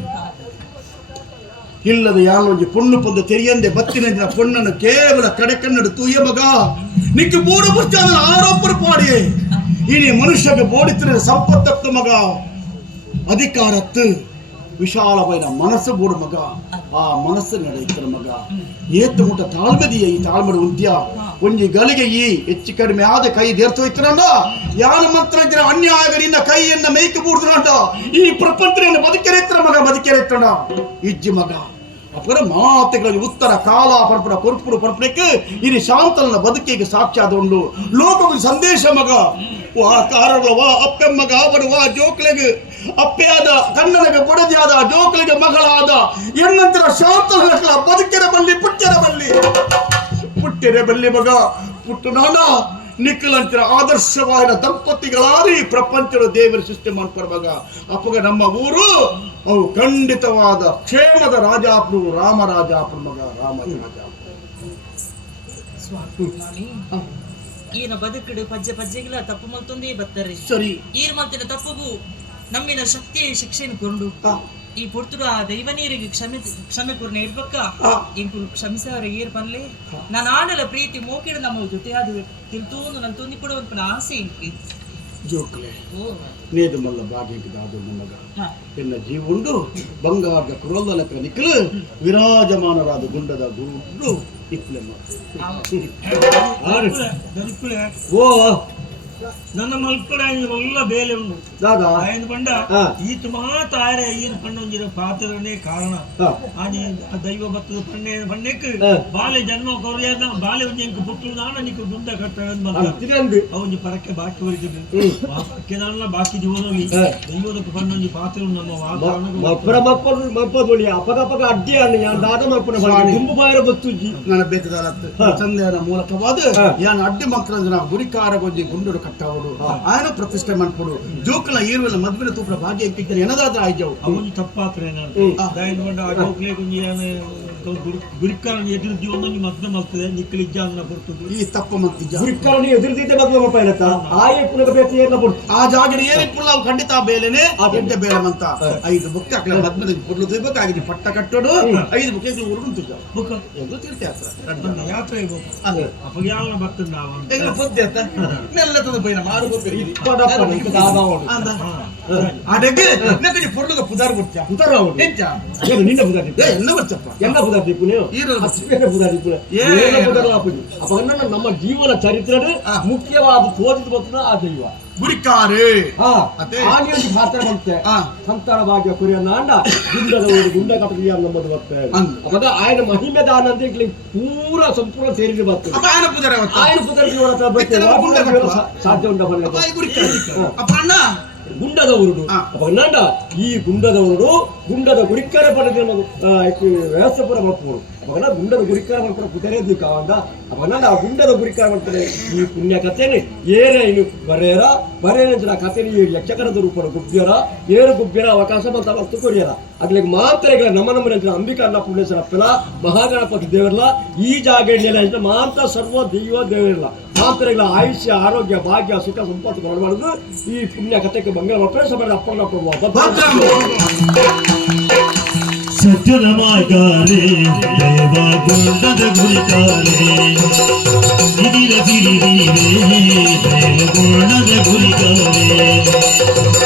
ಇಲ್ಲದ ಯಾವೊಂದು ಪುಣ್ಣು ಪೊಂದು ತೆರಿಯಂದೆ ಬತ್ತಿನ ಪೊಣ್ಣನ್ನು ಕೇವಲ ಕಡೆ ಕನ್ನಡ ತೂಯ ಮಗ ನಿಕ್ಕೆ ಮೂರು ಮುಚ್ಚಾದ ಆರೋಪರು ಪಾಡಿಯೇ ಇನಿ ಮನುಷ್ಯಗೆ ಬೋಡಿತಿನ ಸಂಪತ್ತತ್ತು ಮಗ ಅಧಿಕಾರತ್ತು ವಿಶಾಲವಾದ ಮನಸ್ಸು ಬೋಡು ಮಗ ಆ ಮನಸ್ಸು ನಡೆಯುತ್ತರ ಮಗ ಏತ್ತು ಮುಟ್ಟ ತಾಳ್ಮೆದಿಯ ಈ ತಾಳ್ಮೆಡು ಉಂಟ್ಯ ಒಂಜಿ ಗಳಿಗೆ ಈ ಹೆಚ್ಚು ಕಡಿಮೆ ಆದ ಕೈ ದೇರ್ತೋಯ್ತರಂಡ ಯಾನು ಮಾತ್ರ ಅನ್ಯಾಯಗಳಿಂದ ಕೈಯನ್ನ ಮೇಯ್ಕೆ ಬೂಡ್ದ್ರಂಡ ಈ ಪ್ರಪಂಚವನ್ನು ಬದುಕೆರೆತ್ತರ ಮಗ ಬದುಕೆರೆತ್ತಂಡ ಇಜ್ಜಿ ಮಗ ಅಪರ ಮಾತೆಗಳಲ್ಲಿ ಉತ್ತರ ಕಾಲ ಪರಪರ ಕೊರ್ಪುರು ಪರಪಡಕ್ಕೆ ಇನಿ ಶಾಂತನ ಬದುಕಿಗೆ ಸಾಕ್ಷಾದೊಂಡು ಲೋಕಕ್ಕೆ ಸಂದೇಶ ಮಗ ವಾ ಕಾರಣ ವಾ ಅಪ್ಪೆ ಮಗ ಅವರು ವಾ ಜೋಕ್ಲೆಗೆ ಅಪ್ಪೆಯಾದ ಕನ್ನಡಗೆ ಕೊಡದಿಯಾದ ಜೋಕ್ಲಿಗೆ ಮಗಳಾದ ಎನ್ನಂತರ ಶಾಂತನ ಬದುಕೆರೆ ಬಲ್ಲಿ ಪುಟ್ಟೆರೆ ಬಲ್ಲಿ ಮಗ ಪುಟ್ಟು ನಾಡ ನಿಖಿಲಂತರ ಆದರ್ಶವಾದ ದಂಪತಿಗಳಾರಿ ಪ್ರಪಂಚದ ದೇವರ ಸೃಷ್ಟಿ ಮಾಡ್ತಾರೆ ಮಗ ಅಪ್ಪಗ ನಮ್ಮ ಊರು ಅವು ಖಂಡಿತವಾದ ಕ್ಷೇಮದ ರಾಜಾಪುರ ರಾಮರಾಜಾಪುರ ಮಗ ರಾಮರಾಜಾಪುರ ಈನ ಬದುಕಡು ಪಜ್ಜೆಗಿಲ್ಲ ತಪ್ಪು ಮಲ್ತೊಂದೇ ಬತ್ತಾರೆ ಸರಿ ಈರ್ ಮಲ್ತಿನ ತಪ್ಪುಗೂ ನಮ್ಮಿನ ಶಕ್ತಿಯ ಶಿಕ್ಷೆಯನ್ನು ಕೊಂಡು ಈ ಪುರ್ತುಡು ಆ ದೈವ ನೀರಿಗೆ ಕ್ಷಮೆ ಪೂರ್ಣ ಇರ್ಬೇಕ ಇಂಕು ಕ್ಷಮಿಸವರಿಗೆ ಏರ್ ಬನ್ಲೆ ನಾನು ಆಡಲ ಪ್ರೀತಿ ಮೋಕಿಡ ನಮ್ಮ ಜೊತೆ ಅದು ತಿಳ್ತೂಂದು ನಾನು ತುಂದಿ ಕೊಡುವಂತ ಆಸೆ ಇಂಕಿ ಜೋಕ್ಲೆ ನೇದು ಮಲ್ಲ ಭಾಗ್ಯದಾದು ನಮಗ ಎನ್ನ ಜೀವುಂಡು ಬಂಗಾರದ ಕುರೋದಲಕ ನಿಖಲು ವಿರಾಜಮಾನರಾದ ಗುಂಡದ ಗುಂಡು ಇಕ್ಲೆ ಓ ನನ್ನ ಮಲ್ಪಡ ಒಳ್ಳ ಬೇಲೆ ಉಂಡು ದಾದಾ ఆయన ಬಂಡ ಈತ ಮಾತಾರೆ ಈನ ಪಣ್ಣೊಂಜಿನ ಪಾತ್ರನೇ ಕಾರಣ ಆನೆ ದೈವ ಬತ್ತದ ಪಣ್ಣೆಕ್ ಬಾಲೆ ಜನ್ಮ ಕೊರಿಯದ ಬಾಲೆ ಒಂಜೆಂಕ ಪುಟ್ಟು ನಾನ ನಿಕ ದುಂಡ ಕಟ್ಟಂದ್ ಬಂದ ಅವೊಂಜಿ ಪರಕ್ಕೆ ಬಾಕಿ ಬರಿದಿದ್ದು ಪರಕ್ಕೆ ನಾನ ಬಾಕಿ ಜೀವನೋಗಿ ದೈವದ ಪಣ್ಣೊಂಜಿ ಪಾತ್ರ ನಮ್ಮ ವಾತಾವರಣ ಮಪ್ಪರ ಮಪ್ಪದೊಳಿ ಅಪಗಪಗ ಅಡ್ಡಿ ಅಣ್ಣ ಯಾನ್ ದಾದ ಮಪ್ಪನ ಗುಂಪು ಬಾಯರ ಬತ್ತುಜಿ ನನ್ನ ಬೇತದಾಲತ್ತು ಸಂದೇಹದ ಮೂಲಕವಾದ ಯಾನ್ ಅಡ್ಡಿ ಮಕ್ಕಳ ಗುರಿಕಾರ ಗೊಂಜಿ ಗುಂಡು ಕಟ್ಟವರು ಆಯನ ಪ್ರತಿಷ್ಠೆ ಮಾಡ್ಕೊಡು ಜೋಕಲ ಈರುವಲ್ಲ ಮದ್ವಿನ ತೂಪರ ಭಾಗ್ಯ ಇಕ್ಕಿದ್ದಾರೆ ಏನದಾದ್ರ ಆಯ್ಜವು ಅವನು ತಪ್ಪಾತ್ರ ಏನಾದ್ರು ಆ ಜೋಕ್ಲೆ ಗೊಂಜಿ ಗುರಿಕಾರಣ ಎದುರಿದ್ದಿ ಒಂದೊಂದು ಮದ್ವೆ ಮಾಡ್ತದೆ ನಿಕ್ಕಲಿ ಇಜ್ಜಾನ ಬರ್ತದೆ ಈ ತಪ್ಪು ಮತ್ತಿಜ್ಜ ಗುರಿಕಾರಣ ಎದುರಿದ್ದೆ ಮದ್ವೆ ಮಪ್ಪ ಏನತ್ತ ಆಯೆ ಪುನಗ ಬೇತಿ ಏನ ಬರ್ತದೆ ಆ ಜಾಗದ ಏರಿ ಪುಲ್ಲ ಖಂಡಿತ ಬೇಲೆನೆ ಆ ಗೆಡ್ಡೆ ಬೇಲಮಂತ 5 ಬುಕ್ ಹಾಕಲ ಮದ್ವೆ ಪುರ್ಲು ತಿರ್ಬೇಕಾಗಿದೆ ಪಟ್ಟ ಕಟ್ಟೋಡು 5 ಬುಕ್ ಇದು ಉರುಂತು ಬುಕ್ ಎಂದು ತೀರ್ಥಯಾತ್ರ ಯಾತ್ರೆ ಹೋಗ್ಬೇಕು ಅಪ್ಪ ಯಾವನ ಬರ್ತದೆ ನಾವು ಎಲ್ಲ ಪದ್ಯ ಅಂತ ನೆಲ್ಲತದ ಬೈನ ಮಾರು ಗೊತ್ತಿರಿ ಪಡಪ್ಪ ನಿಕ ದಾದ ಅವನು ಅಂದ ಅದಕ್ಕೆ ನಕಡಿ ಪುರ್ಲುಗ ಪುದಾರ್ ಬರ್ತ್ಯಾ ಪುದಾರ ಅವನು ಎಂಚ ಏನು ನಿನ್ನ ಪುದಾರ ಎಲ್ಲ ಬರ್ಚಪ್ಪ ಎಲ್ಲ ಪುದಾರ ದೀಪುನೆ ಈರಲ್ಲ ಅಷ್ಟೇ ಪುದಾರ ದೀಪುನೆ ಏನು ಪುದಾರ ಆಪುಜಿ ಅಪಗನ್ನ ನಮ್ಮ ಜೀವನ ಚರಿತ್ರೆಡೆ ಮುಖ್ಯವಾದ ತೋಜಿದ ಬರ್ತದ ಆ ದೈವ ಗುರಿಕಾರೆ ಅದೇ ಆನಿಯೊಂದು ಪಾತ್ರ ಬಂತೆ ಸಂತಾನ ಭಾಗ್ಯ ಕುರಿಯನ್ನ ಅಂಡ ಗುಂಡದ ಗುಂಡ ಕಟಕಿಯ ನಮ್ಮದು ಬರ್ತದೆ ಅಪಗ ಆಯನ ಮಹಿಮೆ ದಾನ ಅಂತ ಇಲ್ಲಿ ಪೂರ ಸಂಪೂರ್ಣ ಸೇರಿ ಬರ್ತದೆ ಅಪಾಯನ ಪುದಾರ ಆಯನ ಪುದಾರ ಜೀವನ ಬರ್ತದೆ ಸಾಧ್ಯ ಉಂಟ ಬನ್ನಿ ಅಪಾಯ ಗುರಿಕಾರೆ ಅಪ್ಪ ಅಣ್ಣ ಗುಂಡದವರು ಅಪಗನ್ನ ಈ ಗುಂಡದವರು ಗುಂಡದ ಗುರಿಕಾರ ಪಡೆದ ವ್ಯವಸ್ಥೆ ಪೂರ ಮಾಡ್ಬೋದು ಅಪಗನ್ನ ಗುಂಡದ ಗುರಿಕಾರ ಮಾಡ್ಕೊಂಡು ಕುದುರೆ ಕಾವಂದ ಅಪಗನ್ನ ಆ ಗುಂಡದ ಗುರಿಕಾರ ಮಾಡ್ತಾರೆ ಈ ಪುಣ್ಯ ಕಥೆನೆ ಏನೇ ಇನ್ನು ಬರೇನ ಕಥೆನಿ ಯಕ್ಷಕರದ ರೂಪದ ಗುಬ್ಬ್ಯರ ಏರು ಗುಬ್ಬ್ಯರ ಅವಕಾಶ ಬಂತ ಮತ್ತು ಕೊರಿಯರ ಅಗ್ಲಿಗೆ ಮಾತ್ರ ಈಗ ನಮ್ಮ ಅಂಬಿಕಾ ಅನ್ನ ಪುಣ್ಯೇಶ್ವರ ಅಪ್ಪಲ ಮಹಾಗಣಪತಿ ದೇವರಲ್ಲ ಈ ಜಾಗ ಮಾತ್ರ ಸರ್ವ ದೈವ ದೇವರಿಲ್ಲ ಮಾತ್ರ ಇಲ್ಲ ಆಯುಷ್ಯ ಆರೋಗ್ಯ ಭಾಗ್ಯ ಸುಖ ಸಂಪತ್ತು ಮಾಡಬಾರ್ದು ಈ ಪುಣ್ಯ ಕಥೆಗೆ ಮಂಗಳ ಅಪ್ಪನ ಸಭೆ ಅಪ್ಪನ ಸತ್ಯದ ಮಾರ್ಗಾರೆ ದೇವ ಗುಂಡದ ಗುರಿಕಾರೆ ನಿಧಿರ ಸಿರಿವೀರೆ ದೇವ ಗುಂಡದ ಗುರಿಕಾರೆ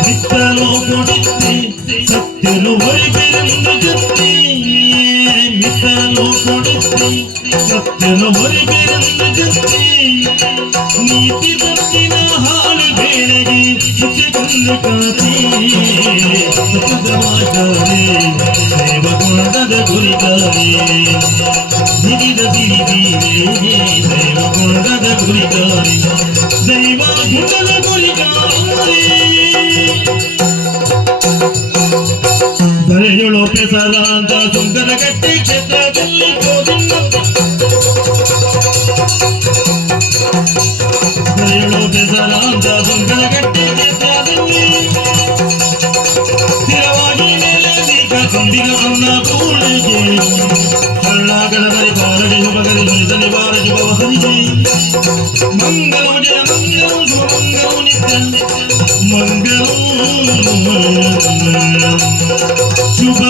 ಮಿತ್ತಲೋ ಕೊಡಿತ್ತೆ ಸತ್ಯನು ಹೊರಗಿರಂದು ಜೊತೆ ಮಿತ್ತಲೋ ಕೊಡಿತ್ತೆ ಸತ್ಯನು ಹೊರಗಿರಂದು ಜೊತೆ ನೀತಿ ಬತ್ತಿನ ಹಾಳು ಬೇಳೆಗೆ ಚಿಕ್ಕಂದು ಕಾತೆ ಸತ್ಯದ ಮಾರ್ಗಾರೆ ದೇವಗುಣದ ಗುರಿಕಾರೆ ನಿಧಿದ ಸಿರಿವೀರೆ ದೇವಗುಣದ ಗುರಿಕಾರೆ ದೈವ ಗುಣದ ಗುರಿಕಾರೆ ಬರೆಯೊಳು ಪೆಸರಾಂತ ಸುಂದರ ಗಟ್ಟಿ ಕ್ಷೇತ್ರದಲ್ಲಿ ಬರೆಯೊಳು ಪೆಸರಾಂತ ಸುಂದರ ಗಟ್ಟಿ ಕ್ಷೇತ್ರದಲ್ಲಿ ಸ್ಥಿರವಾಗಿ ಕೊಂದಿನ ಅನ್ನ ಪೂರ್ಣಿಗೆ ಕಳ್ಳಾಗಣದಲ್ಲಿ ಕಾರಡಿ ಶುಭಗರಿ ನಿಧನೆ ಬಾರ ಶುಭ ವಸನಿಗೆ ಮಂಗಲ ಜಯ ಮಂಗಲ ಮಂಗಲ ಶುಭ